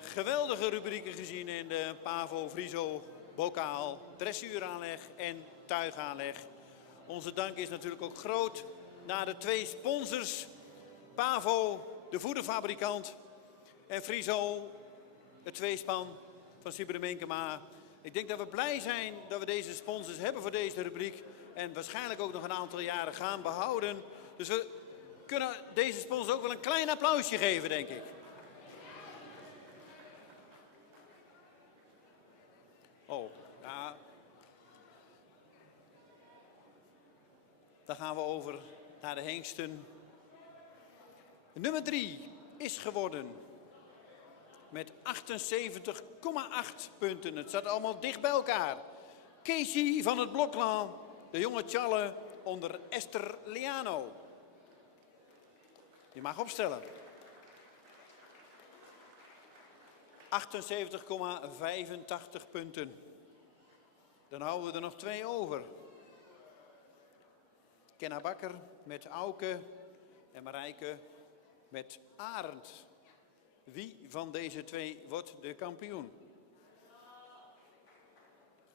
geweldige rubrieken gezien in de Pavo, Friso, Bokaal, dressuuraanleg en tuigaanleg. Onze dank is natuurlijk ook groot naar de 2 sponsors. Pavo, de voederfabrikant, en Friso, het tweespan van Sibere Minkema. Ik denk dat we blij zijn dat we deze sponsors hebben voor deze rubriek. En waarschijnlijk ook nog een aantal jaren gaan behouden. Dus we kunnen deze sponsors ook wel een klein applausje geven, denk ik. Oh, ja. Dan gaan we over naar de hengsten. Nummer 3 is geworden met 78,8 punten. Het zat allemaal dicht bij elkaar. Casey van het Bloklaan, de jonge Tjalle onder Esther Liano. Je mag opstellen. 78,85 punten. Dan houden we er nog 2 over. Kenna Bakker met Auke en Marijke met Arend. Wie van deze 2 wordt de kampioen?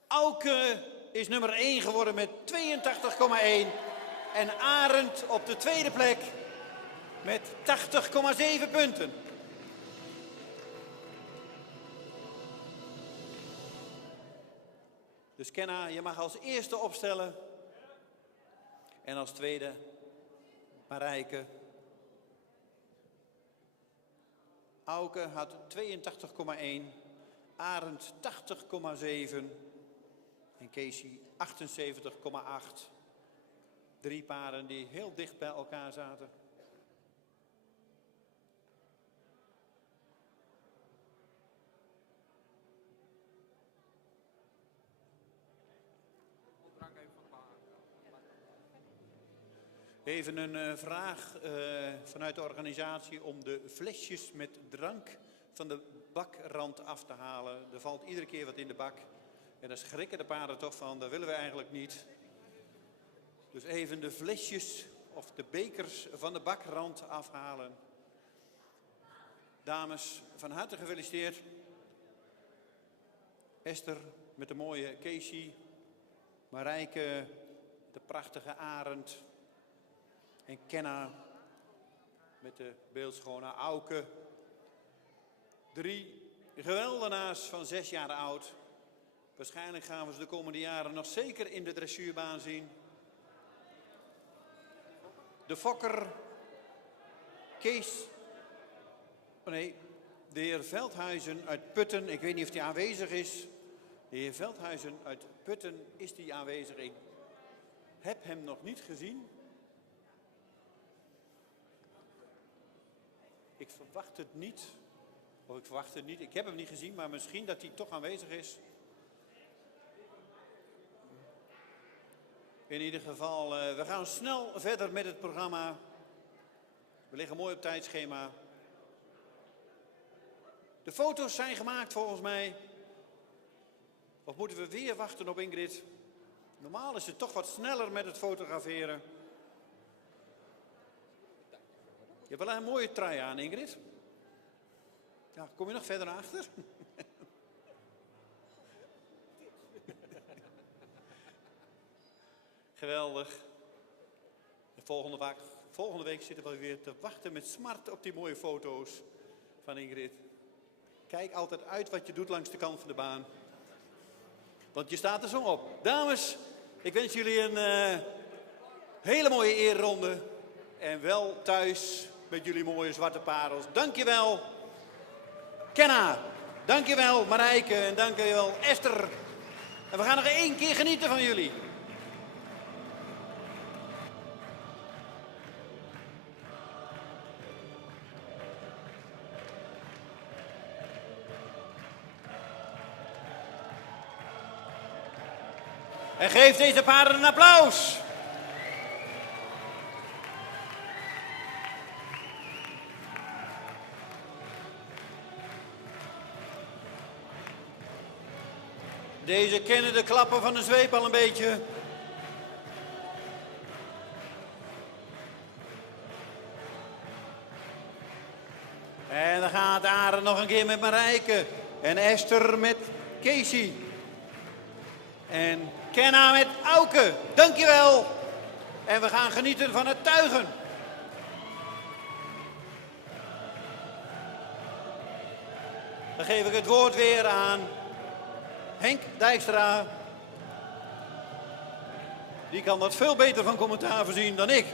Auke is nummer 1 geworden met 82,1. En Arend op de 2e plek met 80,7 punten. Dus Kenna, je mag als eerste opstellen. En als tweede Marijke. Auke had 82,1. Arend 80,7. En Casey 78,8. 3 paren die heel dicht bij elkaar zaten. Even een vraag vanuit de organisatie om de flesjes met drank van de bakrand af te halen. Er valt iedere keer wat in de bak. En daar schrikken de paarden toch van, dat willen we eigenlijk niet. Dus even de flesjes of de bekers van de bakrand afhalen. Dames, van harte gefeliciteerd. Esther met de mooie Casey. Marijke, de prachtige Arend. En Kenna met de beeldschone Auke. 3 geweldenaars van 6 jaar oud. Waarschijnlijk gaan we ze de komende jaren nog zeker in de dressuurbaan zien. De fokker, Kees, oh nee, de heer Veldhuizen uit Putten. Ik weet niet of hij aanwezig is. De heer Veldhuizen uit Putten, is die aanwezig? Ik heb hem nog niet gezien. Ik verwacht het niet. Of ik verwacht het niet. Ik heb hem niet gezien, maar misschien dat hij toch aanwezig is. In ieder geval, we gaan snel verder met het programma. We liggen mooi op tijdschema. De foto's zijn gemaakt volgens mij. Of moeten we weer wachten op Ingrid? Normaal is het toch wat sneller met het fotograferen. Je hebt wel een mooie trui aan, Ingrid. Ja, kom je nog verder naar achter? Geweldig. De volgende week zitten we weer te wachten met smart op die mooie foto's van Ingrid. Kijk altijd uit wat je doet langs de kant van de baan. Want je staat er zo op. Dames, ik wens jullie een hele mooie eerronde. En wel thuis met jullie mooie zwarte parels. Dankjewel, Kenna. Dankjewel, Marijke. En dankjewel, Esther. En we gaan nog 1 keer genieten van jullie. En geef deze paarden een applaus. Deze kennen de klappen van de zweep al een beetje. En dan gaat Arend nog een keer met Marijke. En Esther met Casey. En Kenna met Auke. Dankjewel. En we gaan genieten van het tuigen. Dan geef ik het woord weer aan Henk Dijkstra. Die kan dat veel beter van commentaar voorzien dan ik.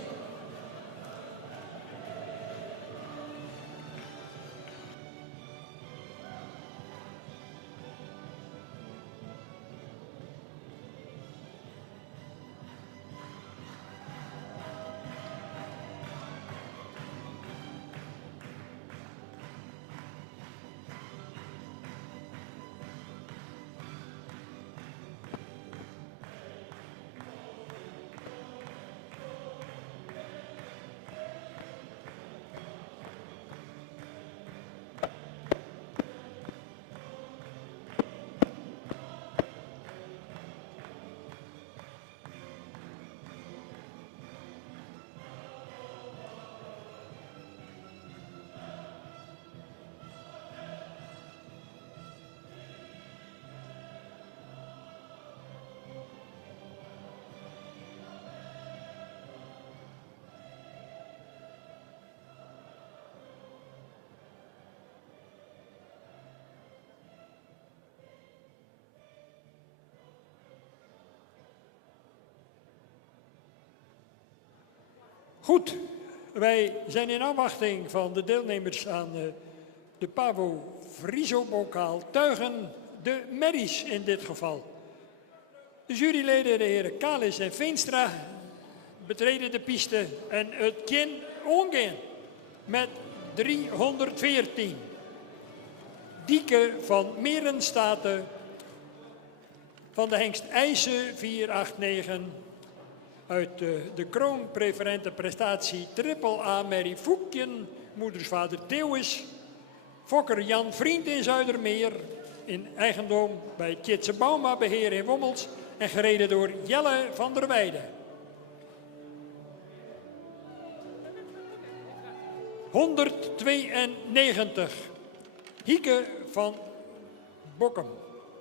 Goed, Wij zijn in afwachting van de deelnemers aan de Pavo Friso-bokaal tuigen de merries in dit geval. De juryleden, de heren Kalis en Veenstra, betreden de piste en het kan omgaan met 314. Dieke van Merenstaten van de hengst IJssen 489 uit de kroonpreferente prestatie Triple A Mary Foekjen, moedersvader Theeuwis, fokker Jan Vriend in Zuidermeer, in eigendom bij Tjitse Bauma Beheer in Wommels en gereden door Jelle van der Weijden. 192. Hieke van Bokkum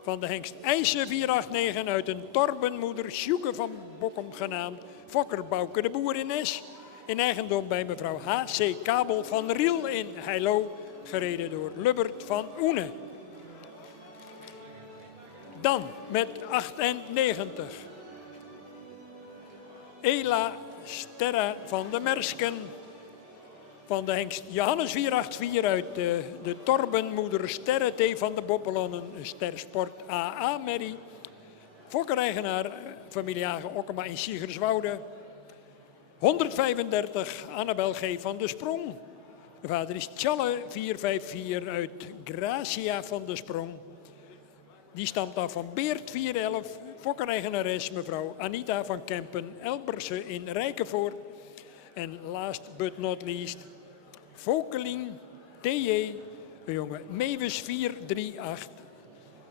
van de hengst IJssen 489 uit een torbenmoeder Sjoeke van Bokkum genaamd fokker Bouke de Boer in Nes. In eigendom bij mevrouw H.C. Kabel van Riel in Heilo, gereden door Lubbert van Oene. Dan met 98. Ela Sterra van de Mersken van de hengst Johannes 484 uit de torbenmoeder Sterre T. van de Boppelonnen, Stersport AA Merrie. Fokkereigenaar familie Hagen Okkema in Siggerswoude. 135 Annabel G. van de Sprong. De vader is Tjalle 454 uit Gracia van de Sprong. Die stamt af van Beert 411, fokkereigenares mevrouw Anita van Kempen, Elberse in Rijkenvoort. En last but not least, Vokelien T.J., een jongen Mewes 438.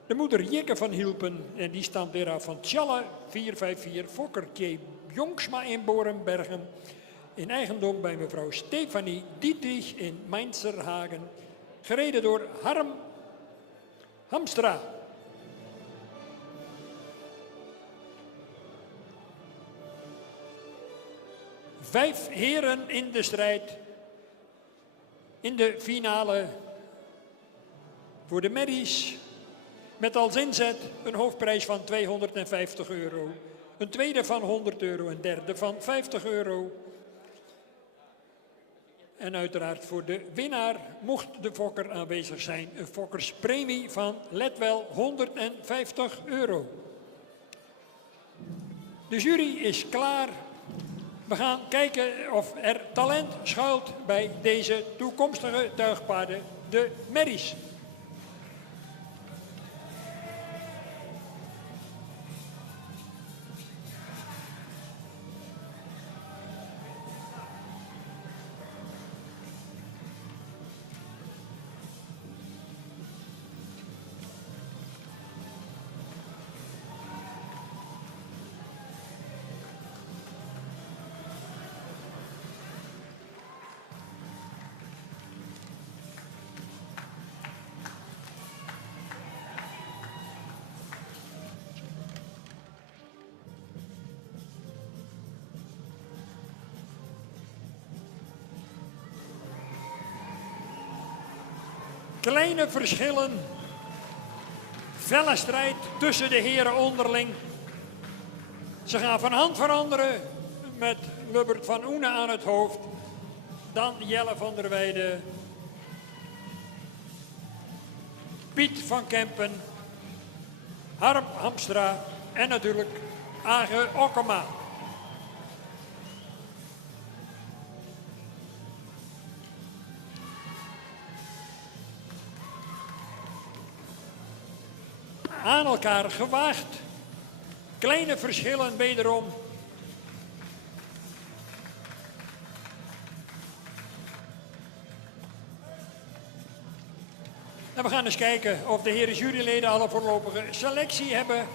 De moeder Jikke van Hielpen en die stamt weer af van Tjalle 454, fokker K. Jongsma in Borenbergen. In eigendom bij mevrouw Stefanie Dietrich in Mainzerhagen. Gereden door Harm Hamstra. Vijf heren in de strijd. In de finale voor de merries. Met als inzet een hoofdprijs van €250. Een tweede van €100, een derde van €50. En uiteraard voor de winnaar, mocht de fokker aanwezig zijn, een fokkerspremie van, let wel, €150. De jury is klaar. We gaan kijken of er talent schuilt bij deze toekomstige tuigpaarden, de merries. Kleine verschillen, felle strijd tussen de heren onderling. Ze gaan van hand veranderen met Lubbert van Oene aan het hoofd. Dan Jelle van der Weijden, Piet van Kempen, Harm Hamstra en natuurlijk Age Okkema. Aan elkaar gewaagd. Kleine verschillen wederom. En we gaan eens kijken of de heren juryleden al een voorlopige selectie hebben.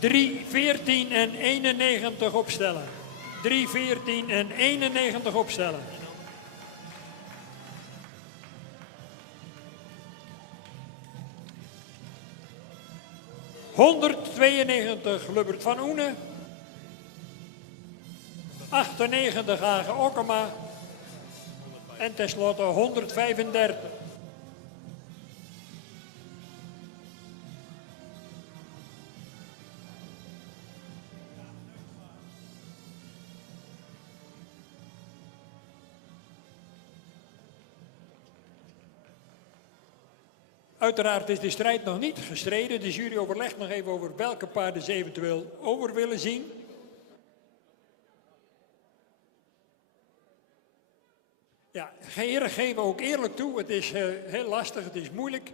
3, 14 en 91 opstellen. 3, 14 en 91 opstellen. ...192 Lubbert van Oene... ...98 Hagen Okkema... ...en tenslotte 135. Uiteraard is de strijd nog niet gestreden. De jury overlegt nog even over welke paarden ze eventueel over willen zien. Ja, heren geven ook eerlijk toe. Het is heel lastig, het is moeilijk.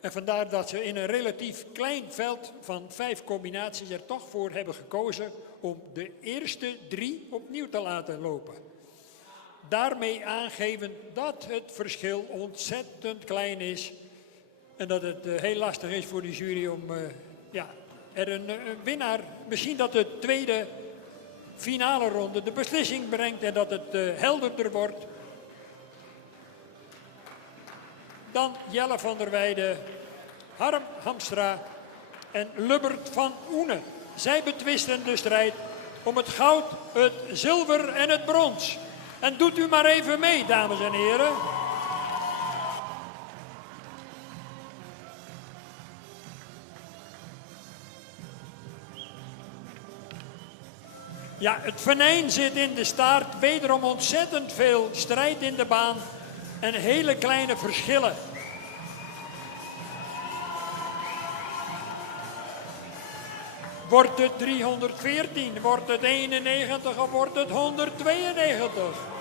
En vandaar dat ze in een relatief klein veld van 5 combinaties er toch voor hebben gekozen om de eerste 3 opnieuw te laten lopen. Daarmee aangeven dat het verschil ontzettend klein is. En dat het heel lastig is voor de jury om er een winnaar, misschien dat de tweede finale ronde de beslissing brengt en dat het helderder wordt. Dan Jelle van der Weijden, Harm Hamstra en Lubbert van Oene. Zij betwisten de strijd om het goud, het zilver en het brons. En doet u maar even mee, dames en heren. Ja, het venijn zit in de staart. Wederom ontzettend veel strijd in de baan. En hele kleine verschillen. Wordt het 314, wordt het 91 of wordt het 192?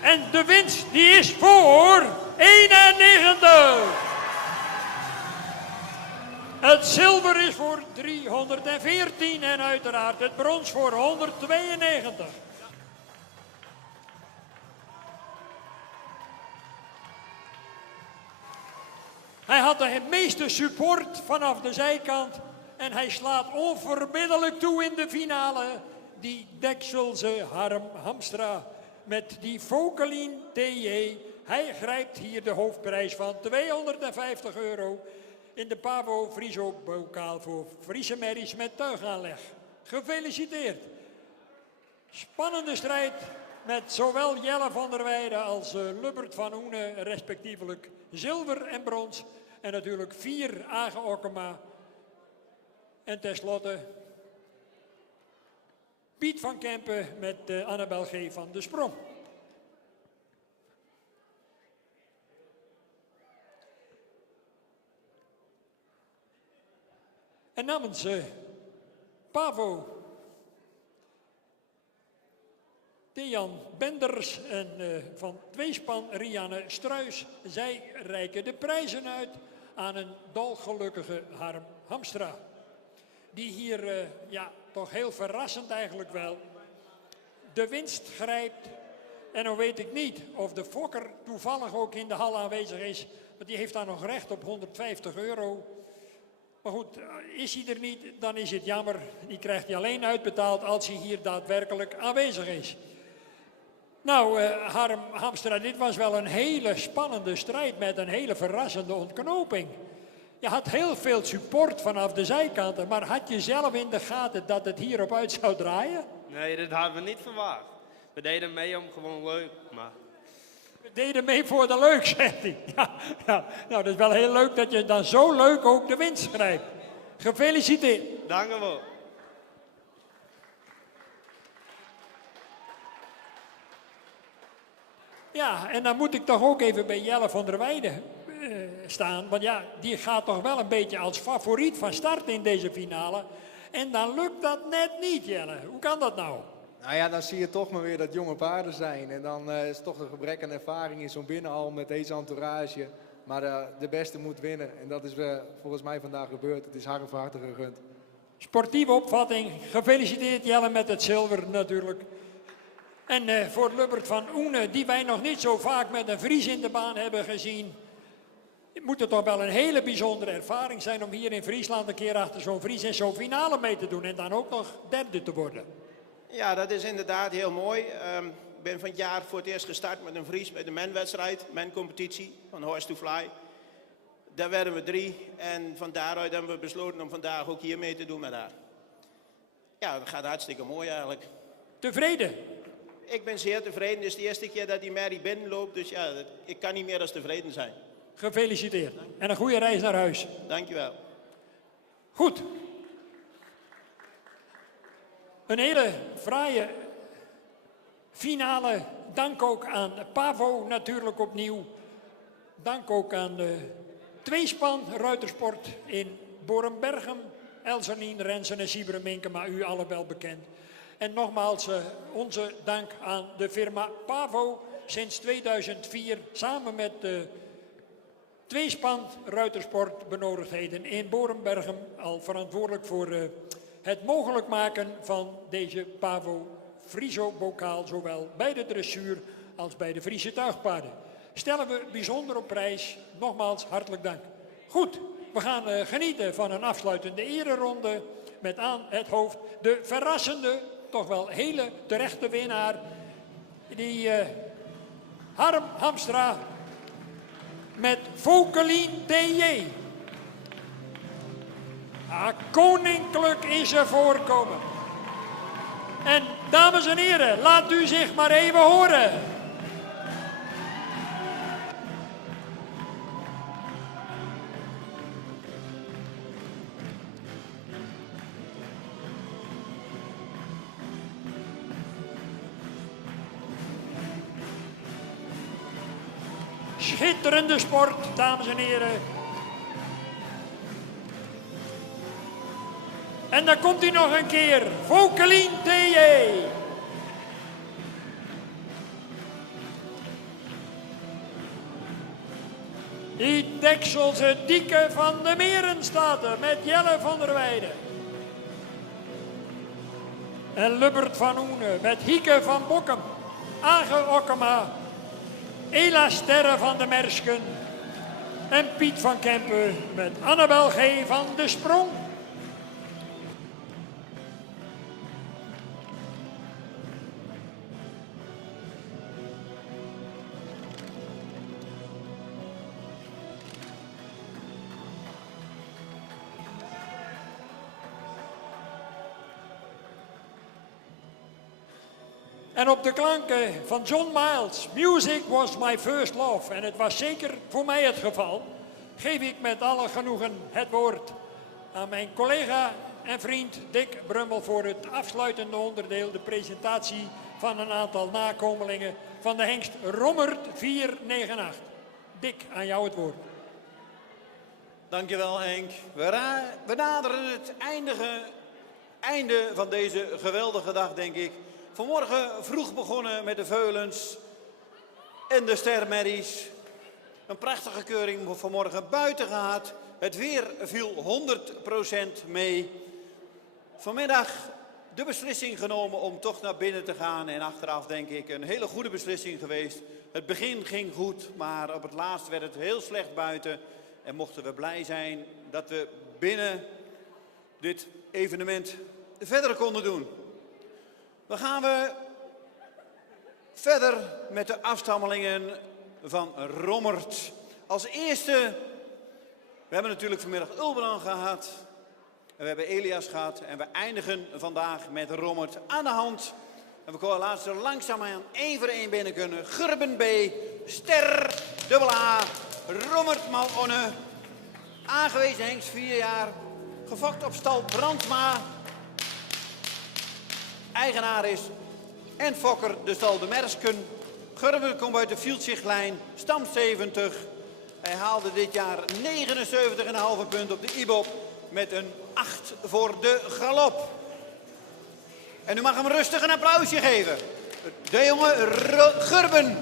En de winst die is voor 91. Het zilver is voor 314 en uiteraard het brons voor 192. Hij had de meeste support vanaf de zijkant en hij slaat onverbiddelijk toe in de finale. Die Dekselse Harm Hamstra. Met die Vokalien TJ. Hij grijpt hier de hoofdprijs van €250 in de Pavo Friso bokaal voor Friese merries met tuigaanleg. Gefeliciteerd. Spannende strijd met zowel Jelle van der Weijden als Lubbert van Oene, respectievelijk zilver en brons. En natuurlijk 4 Agen Okkema. En tenslotte Piet van Kempen met Annabel G. van de Sprong. En namens Pavo, Dejan Benders en van Tweespan Rianne Struis, zij reiken de prijzen uit aan een dolgelukkige Harm Hamstra. Die hier, toch heel verrassend eigenlijk wel, de winst grijpt. En dan weet ik niet of de fokker toevallig ook in de hal aanwezig is. Want die heeft daar nog recht op €150. Maar goed, is hij er niet, dan is het jammer. Die krijgt hij alleen uitbetaald als hij hier daadwerkelijk aanwezig is. Nou, Harm Hamstra, dit was wel een hele spannende strijd met een hele verrassende ontknoping. Je had heel veel support vanaf de zijkanten, maar had je zelf in de gaten dat het hierop uit zou draaien? Nee, dat hadden we niet verwacht. We deden mee om gewoon leuk, maar... We deden mee voor de leuk, zegt hij. Ja, nou, dat is wel heel leuk dat je dan zo leuk ook de winst grijpt. Gefeliciteerd. Dank u wel. Ja, en dan moet ik toch ook even bij Jelle van der Weijden staan. Want ja, die gaat toch wel een beetje als favoriet van start in deze finale. En dan lukt dat net niet, Jelle. Hoe kan dat nou? Nou ja, dan zie je toch maar weer dat jonge paarden zijn. En dan is het toch een gebrek aan ervaring in zo'n binnenhal met deze entourage. Maar de beste moet winnen. En dat is volgens mij vandaag gebeurd. Het is hard of harte gegund. Sportieve opvatting. Gefeliciteerd Jelle met het zilver natuurlijk. En voor Lubbert van Oene, die wij nog niet zo vaak met een Fries in de baan hebben gezien. Moet het toch wel een hele bijzondere ervaring zijn om hier in Friesland een keer achter zo'n Fries in zo'n finale mee te doen. En dan ook nog derde te worden. Ja, dat is inderdaad heel mooi. Ik ben van het jaar voor het eerst gestart met een Fries bij de menwedstrijd, mencompetitie van Horse to Fly. Daar werden we 3 en van daaruit hebben we besloten om vandaag ook hier mee te doen met haar. Ja, dat gaat hartstikke mooi eigenlijk. Tevreden? Ik ben zeer tevreden. Het is de eerste keer dat die Mary binnenloopt, dus ja, ik kan niet meer dan tevreden zijn. Gefeliciteerd en een goede reis naar huis. Dankjewel. Goed. Een hele fraaie finale. Dank ook aan Pavo natuurlijk opnieuw. Dank ook aan de tweespan ruitersport in Borenberghem. Elzernien, Rensen en Sieber Minkema, u alle wel bekend. En nogmaals onze dank aan de firma Pavo. Sinds 2004 samen met de tweespan ruitersport benodigdheden in Borenberghem. Al verantwoordelijk voor het mogelijk maken van deze Pavo Friso-bokaal, zowel bij de dressuur als bij de Friese tuigpaarden. Stellen we bijzonder op prijs. Nogmaals, hartelijk dank. Goed, we gaan genieten van een afsluitende ereronde met aan het hoofd de verrassende, toch wel hele terechte winnaar, die Harm Hamstra met Vokelien T.J. Koninklijk is ze voorkomen. En dames en heren, laat u zich maar even horen. Schitterende sport, dames en heren. En dan komt hij nog een keer. Vokelien T.J. Die Dekselse Dieke van de Meren staat er met Jelle van der Weijden. En Lubbert van Oene met Hieke van Bokkem. Age Okkema. Ela Sterre van de Mersken. En Piet van Kempen met Annabel G. van de Sprong. En op de klanken van John Miles, Music was my first love. En het was zeker voor mij het geval. Geef ik met alle genoegen het woord aan mijn collega en vriend Dick Brummel voor het afsluitende onderdeel. De presentatie van een aantal nakomelingen van de hengst Rommert 498. Dick, aan jou het woord. Dankjewel Henk. We naderen het einde van deze geweldige dag, denk ik. Vanmorgen vroeg begonnen met de veulens en de stermerries. Een prachtige keuring vanmorgen buiten gehad. Het weer viel 100% mee. Vanmiddag de beslissing genomen om toch naar binnen te gaan. En achteraf denk ik een hele goede beslissing geweest. Het begin ging goed, maar op het laatst werd het heel slecht buiten. En mochten we blij zijn dat we binnen dit evenement verder konden doen. Dan gaan we verder met de afstammelingen van Rommert. Als eerste, we hebben natuurlijk vanmiddag Ulbrand gehad. En we hebben Elias gehad. En we eindigen vandaag met Rommert aan de hand. En we kunnen laatst er langzaamaan één voor één binnen kunnen. Gurben B, Ster, dubbel A, Rommert mal Onne. Aangewezen hengst 4 jaar. Gefokt op stal Brandsma. Eigenaar is en fokker de stal de Mersken. Gurben komt uit de Fieldzichtlijn, stam 70. Hij haalde dit jaar 79,5 punt op de IBOP met een 8 voor de galop. En u mag hem rustig een applausje geven. De jonge Gurben.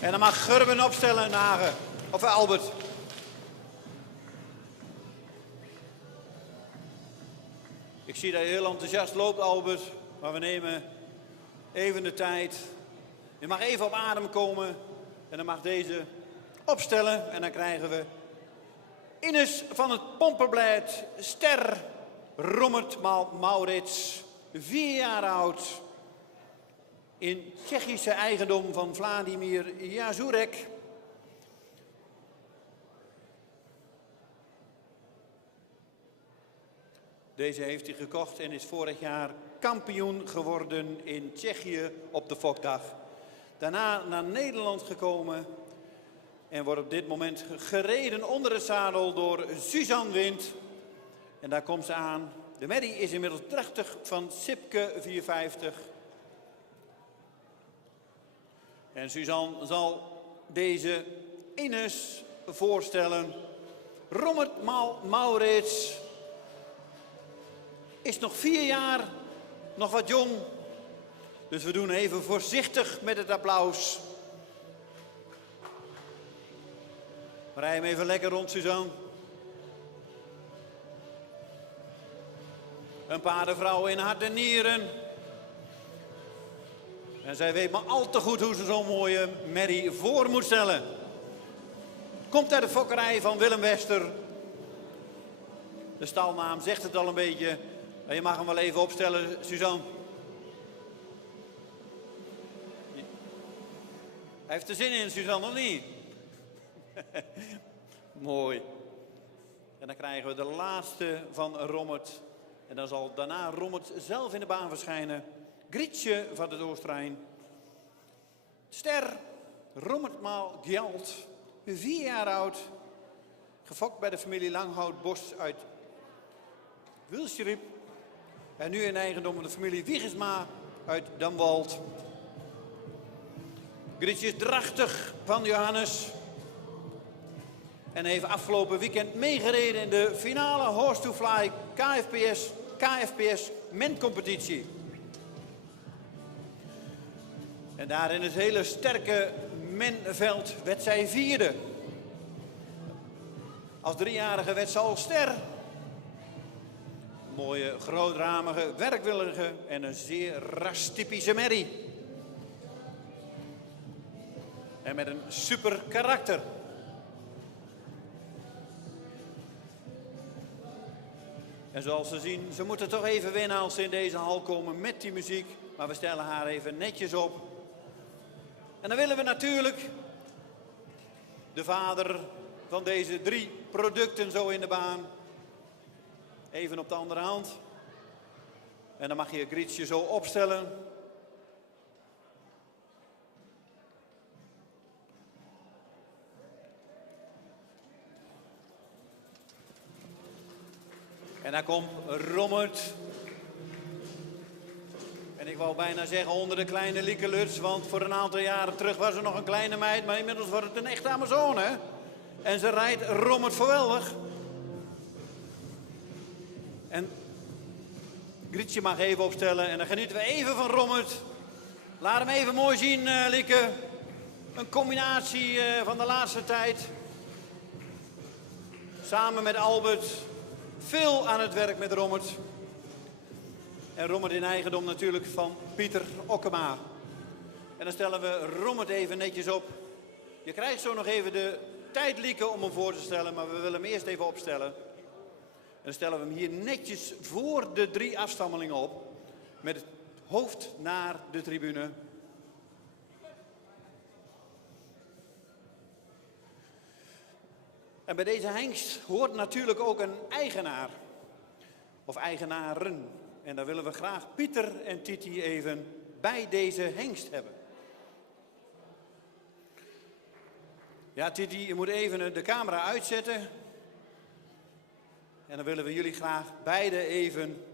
En dan mag Gurben opstellen, Nage. Of Albert. Ik zie dat je heel enthousiast loopt, Albert. Maar we nemen even de tijd. Je mag even op adem komen. En dan mag deze opstellen. En dan krijgen we Ines van het Pompenblad. Ster Rommert Maurits. 4 jaar oud. In Tsjechische eigendom van Vladimir Jazurek. Deze heeft hij gekocht en is vorig jaar kampioen geworden in Tsjechië op de Fokdag. Daarna naar Nederland gekomen en wordt op dit moment gereden onder het zadel door Suzanne Wind. En daar komt ze aan. De merrie is inmiddels drachtig van Sipke 450. En Suzanne zal deze Ines voorstellen. Rommert Maurits is nog 4 jaar, nog wat jong. Dus we doen even voorzichtig met het applaus. Rij hem even lekker rond, Suzanne. Een paardenvrouw in hart en nieren. En zij weet maar al te goed hoe ze zo'n mooie merrie voor moet stellen. Komt uit de fokkerij van Willem Wester. De stalnaam zegt het al een beetje. En je mag hem wel even opstellen, Suzanne. Hij heeft er zin in, Suzanne, of niet? Mooi. En dan krijgen we de laatste van Rommert. En dan zal daarna Rommert zelf in de baan verschijnen. Grietje van het Oostenrijn. Ster Rommertmaal Gjalt. 4 jaar oud. Gefokt bij de familie Langhout-Bos uit Wilsjeriep. En nu in eigendom van de familie Wiegersma uit Damwald. Grietje is drachtig van Johannes. En heeft afgelopen weekend meegereden in de finale Horse to Fly KFPS mencompetitie. En daar in het hele sterke menveld werd zij 4e. Als 3-jarige werd ze al ster. Mooie, grootramige, werkwillige en een zeer rastypische merrie. En met een super karakter. En zoals ze zien, ze moeten toch even winnen als ze in deze hal komen met die muziek. Maar we stellen haar even netjes op. En dan willen we natuurlijk de vader van deze 3 producten zo in de baan. Even op de andere hand. En dan mag je Grietje zo opstellen. En dan komt Rommert. En ik wou bijna zeggen onder de kleine Liekeluts, want voor een aantal jaren terug was er nog een kleine meid, maar inmiddels wordt het een echte Amazone. En ze rijdt Rommert geweldig. En Grietje mag even opstellen en dan genieten we even van Rommert. Laat hem even mooi zien, Lieke. Een combinatie van de laatste tijd. Samen met Albert. Veel aan het werk met Rommert. En Rommert in eigendom natuurlijk van Pieter Okkema. En dan stellen we Rommert even netjes op. Je krijgt zo nog even de tijd, Lieke, om hem voor te stellen. Maar we willen hem eerst even opstellen. En dan stellen we hem hier netjes voor de 3 afstammelingen op. Met het hoofd naar de tribune. En bij deze hengst hoort natuurlijk ook een eigenaar. Of eigenaren. En dan willen we graag Pieter en Titi even bij deze hengst hebben. Ja, Titi, je moet even de camera uitzetten. En dan willen we jullie graag beide even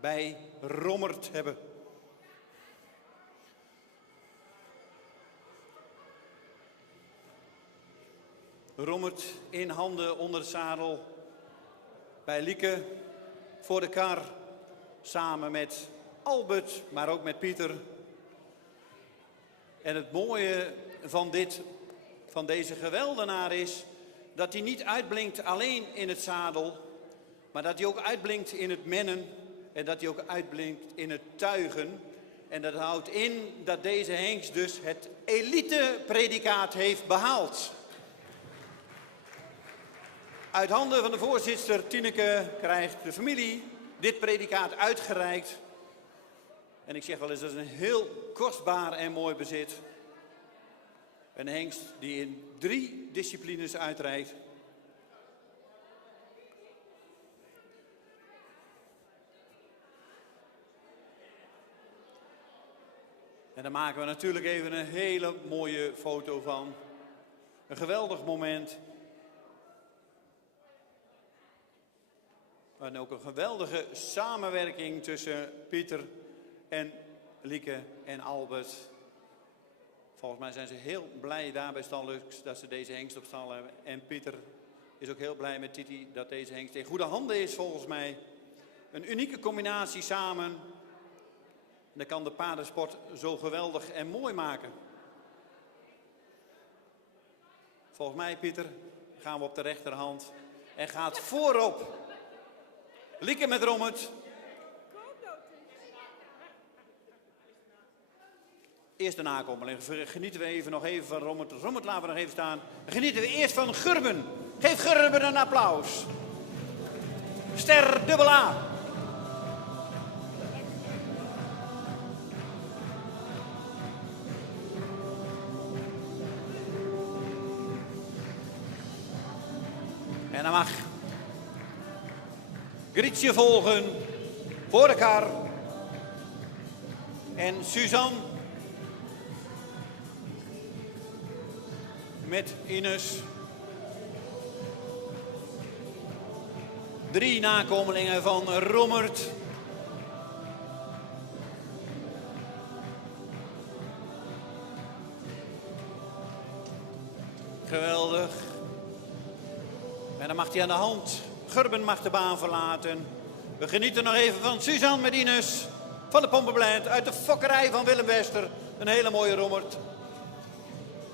bij Rommert hebben. Rommert in handen onder het zadel bij Lieke voor de kar. Samen met Albert, maar ook met Pieter. En het mooie van deze geweldenaar is dat hij niet uitblinkt alleen in het zadel, maar dat hij ook uitblinkt in het mennen en dat hij ook uitblinkt in het tuigen. En dat houdt in dat deze hengst dus het elite-predicaat heeft behaald. Uit handen van de voorzitter Tineke krijgt de familie dit predicaat uitgereikt. En ik zeg wel eens, dat is een heel kostbaar en mooi bezit. Een hengst die in 3 disciplines uitrijdt. En daar maken we natuurlijk even een hele mooie foto van. Een geweldig moment. En ook een geweldige samenwerking tussen Pieter en Lieke en Albert. Volgens mij zijn ze heel blij daar bij Stal Lux dat ze deze hengst op stal hebben. En Pieter is ook heel blij met Titi dat deze hengst in goede handen is volgens mij. Een unieke combinatie samen. En dat kan de paardensport zo geweldig en mooi maken. Volgens mij, Pieter, gaan we op de rechterhand. En gaat voorop. Lieke met Rommert. Eerst de nakomeling. Genieten we even nog even van Rommert. Rommert laten we nog even staan. Genieten we eerst van Gurben. Geef Gurben een applaus. Ster dubbel A. En dan mag Grietje volgen voor de kar. En Suzanne met Ines. 3 nakomelingen van Rommert. Geweldig. En dan mag hij aan de hand. Gurben mag de baan verlaten. We genieten nog even van Suzanne met Ines. Van de Pompenblind uit de fokkerij van Willem Wester. Een hele mooie Rommert.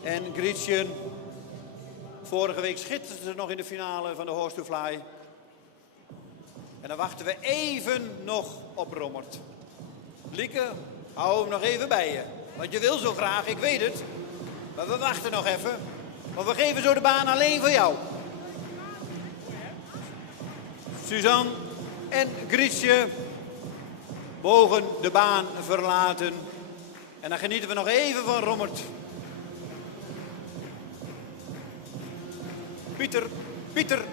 En Grietje. Vorige week schitterde ze nog in de finale van de Horse to Fly. En dan wachten we even nog op Rommert. Lieke, hou hem nog even bij je. Want je wil zo graag, ik weet het. Maar we wachten nog even. Want we geven zo de baan alleen voor jou. Suzanne en Grietje mogen de baan verlaten. En dan genieten we nog even van Rommert. Pieter.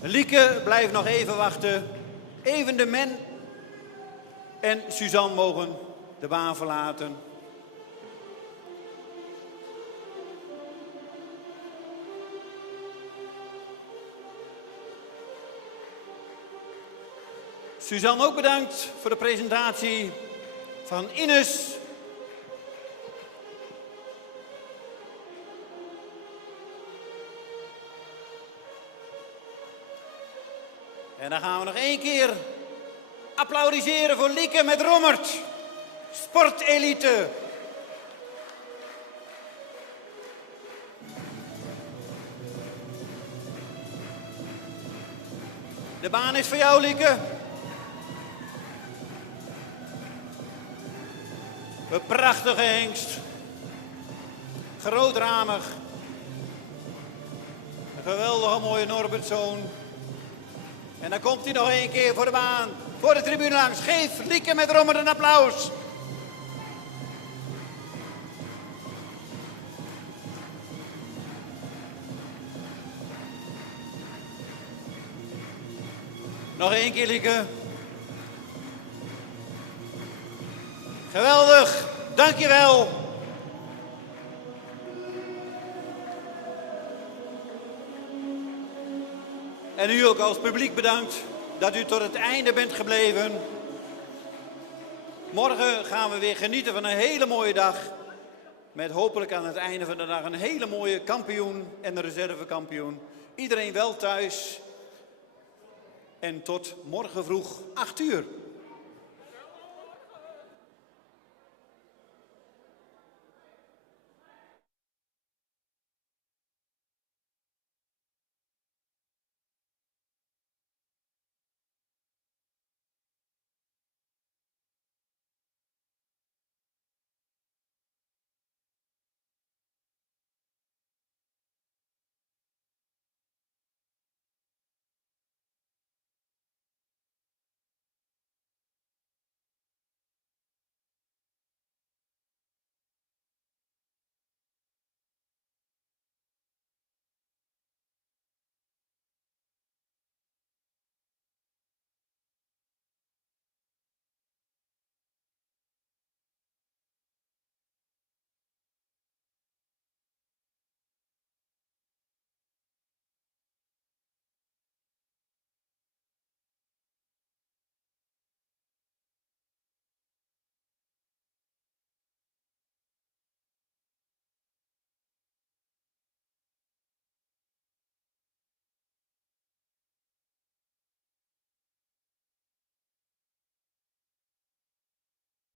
Lieke blijft nog even wachten. Even de men en Suzanne mogen de baan verlaten. Suzanne ook bedankt voor de presentatie van Ines. En dan gaan we nog 1 keer applaudisseren voor Lieke met Rommert. Sportelite. De baan is voor jou, Lieke. Een prachtige hengst. Grootramig. Een geweldige mooie Norbertzoon. En dan komt hij nog 1 keer voor de baan. Voor de tribune langs. Geef Lieke met Rommert een applaus. Nog 1 keer, Lieke. Geweldig, dankjewel. En u ook als publiek bedankt dat u tot het einde bent gebleven. Morgen gaan we weer genieten van een hele mooie dag. Met hopelijk aan het einde van de dag een hele mooie kampioen en een reservekampioen. Iedereen wel thuis. En tot morgen vroeg 8 uur.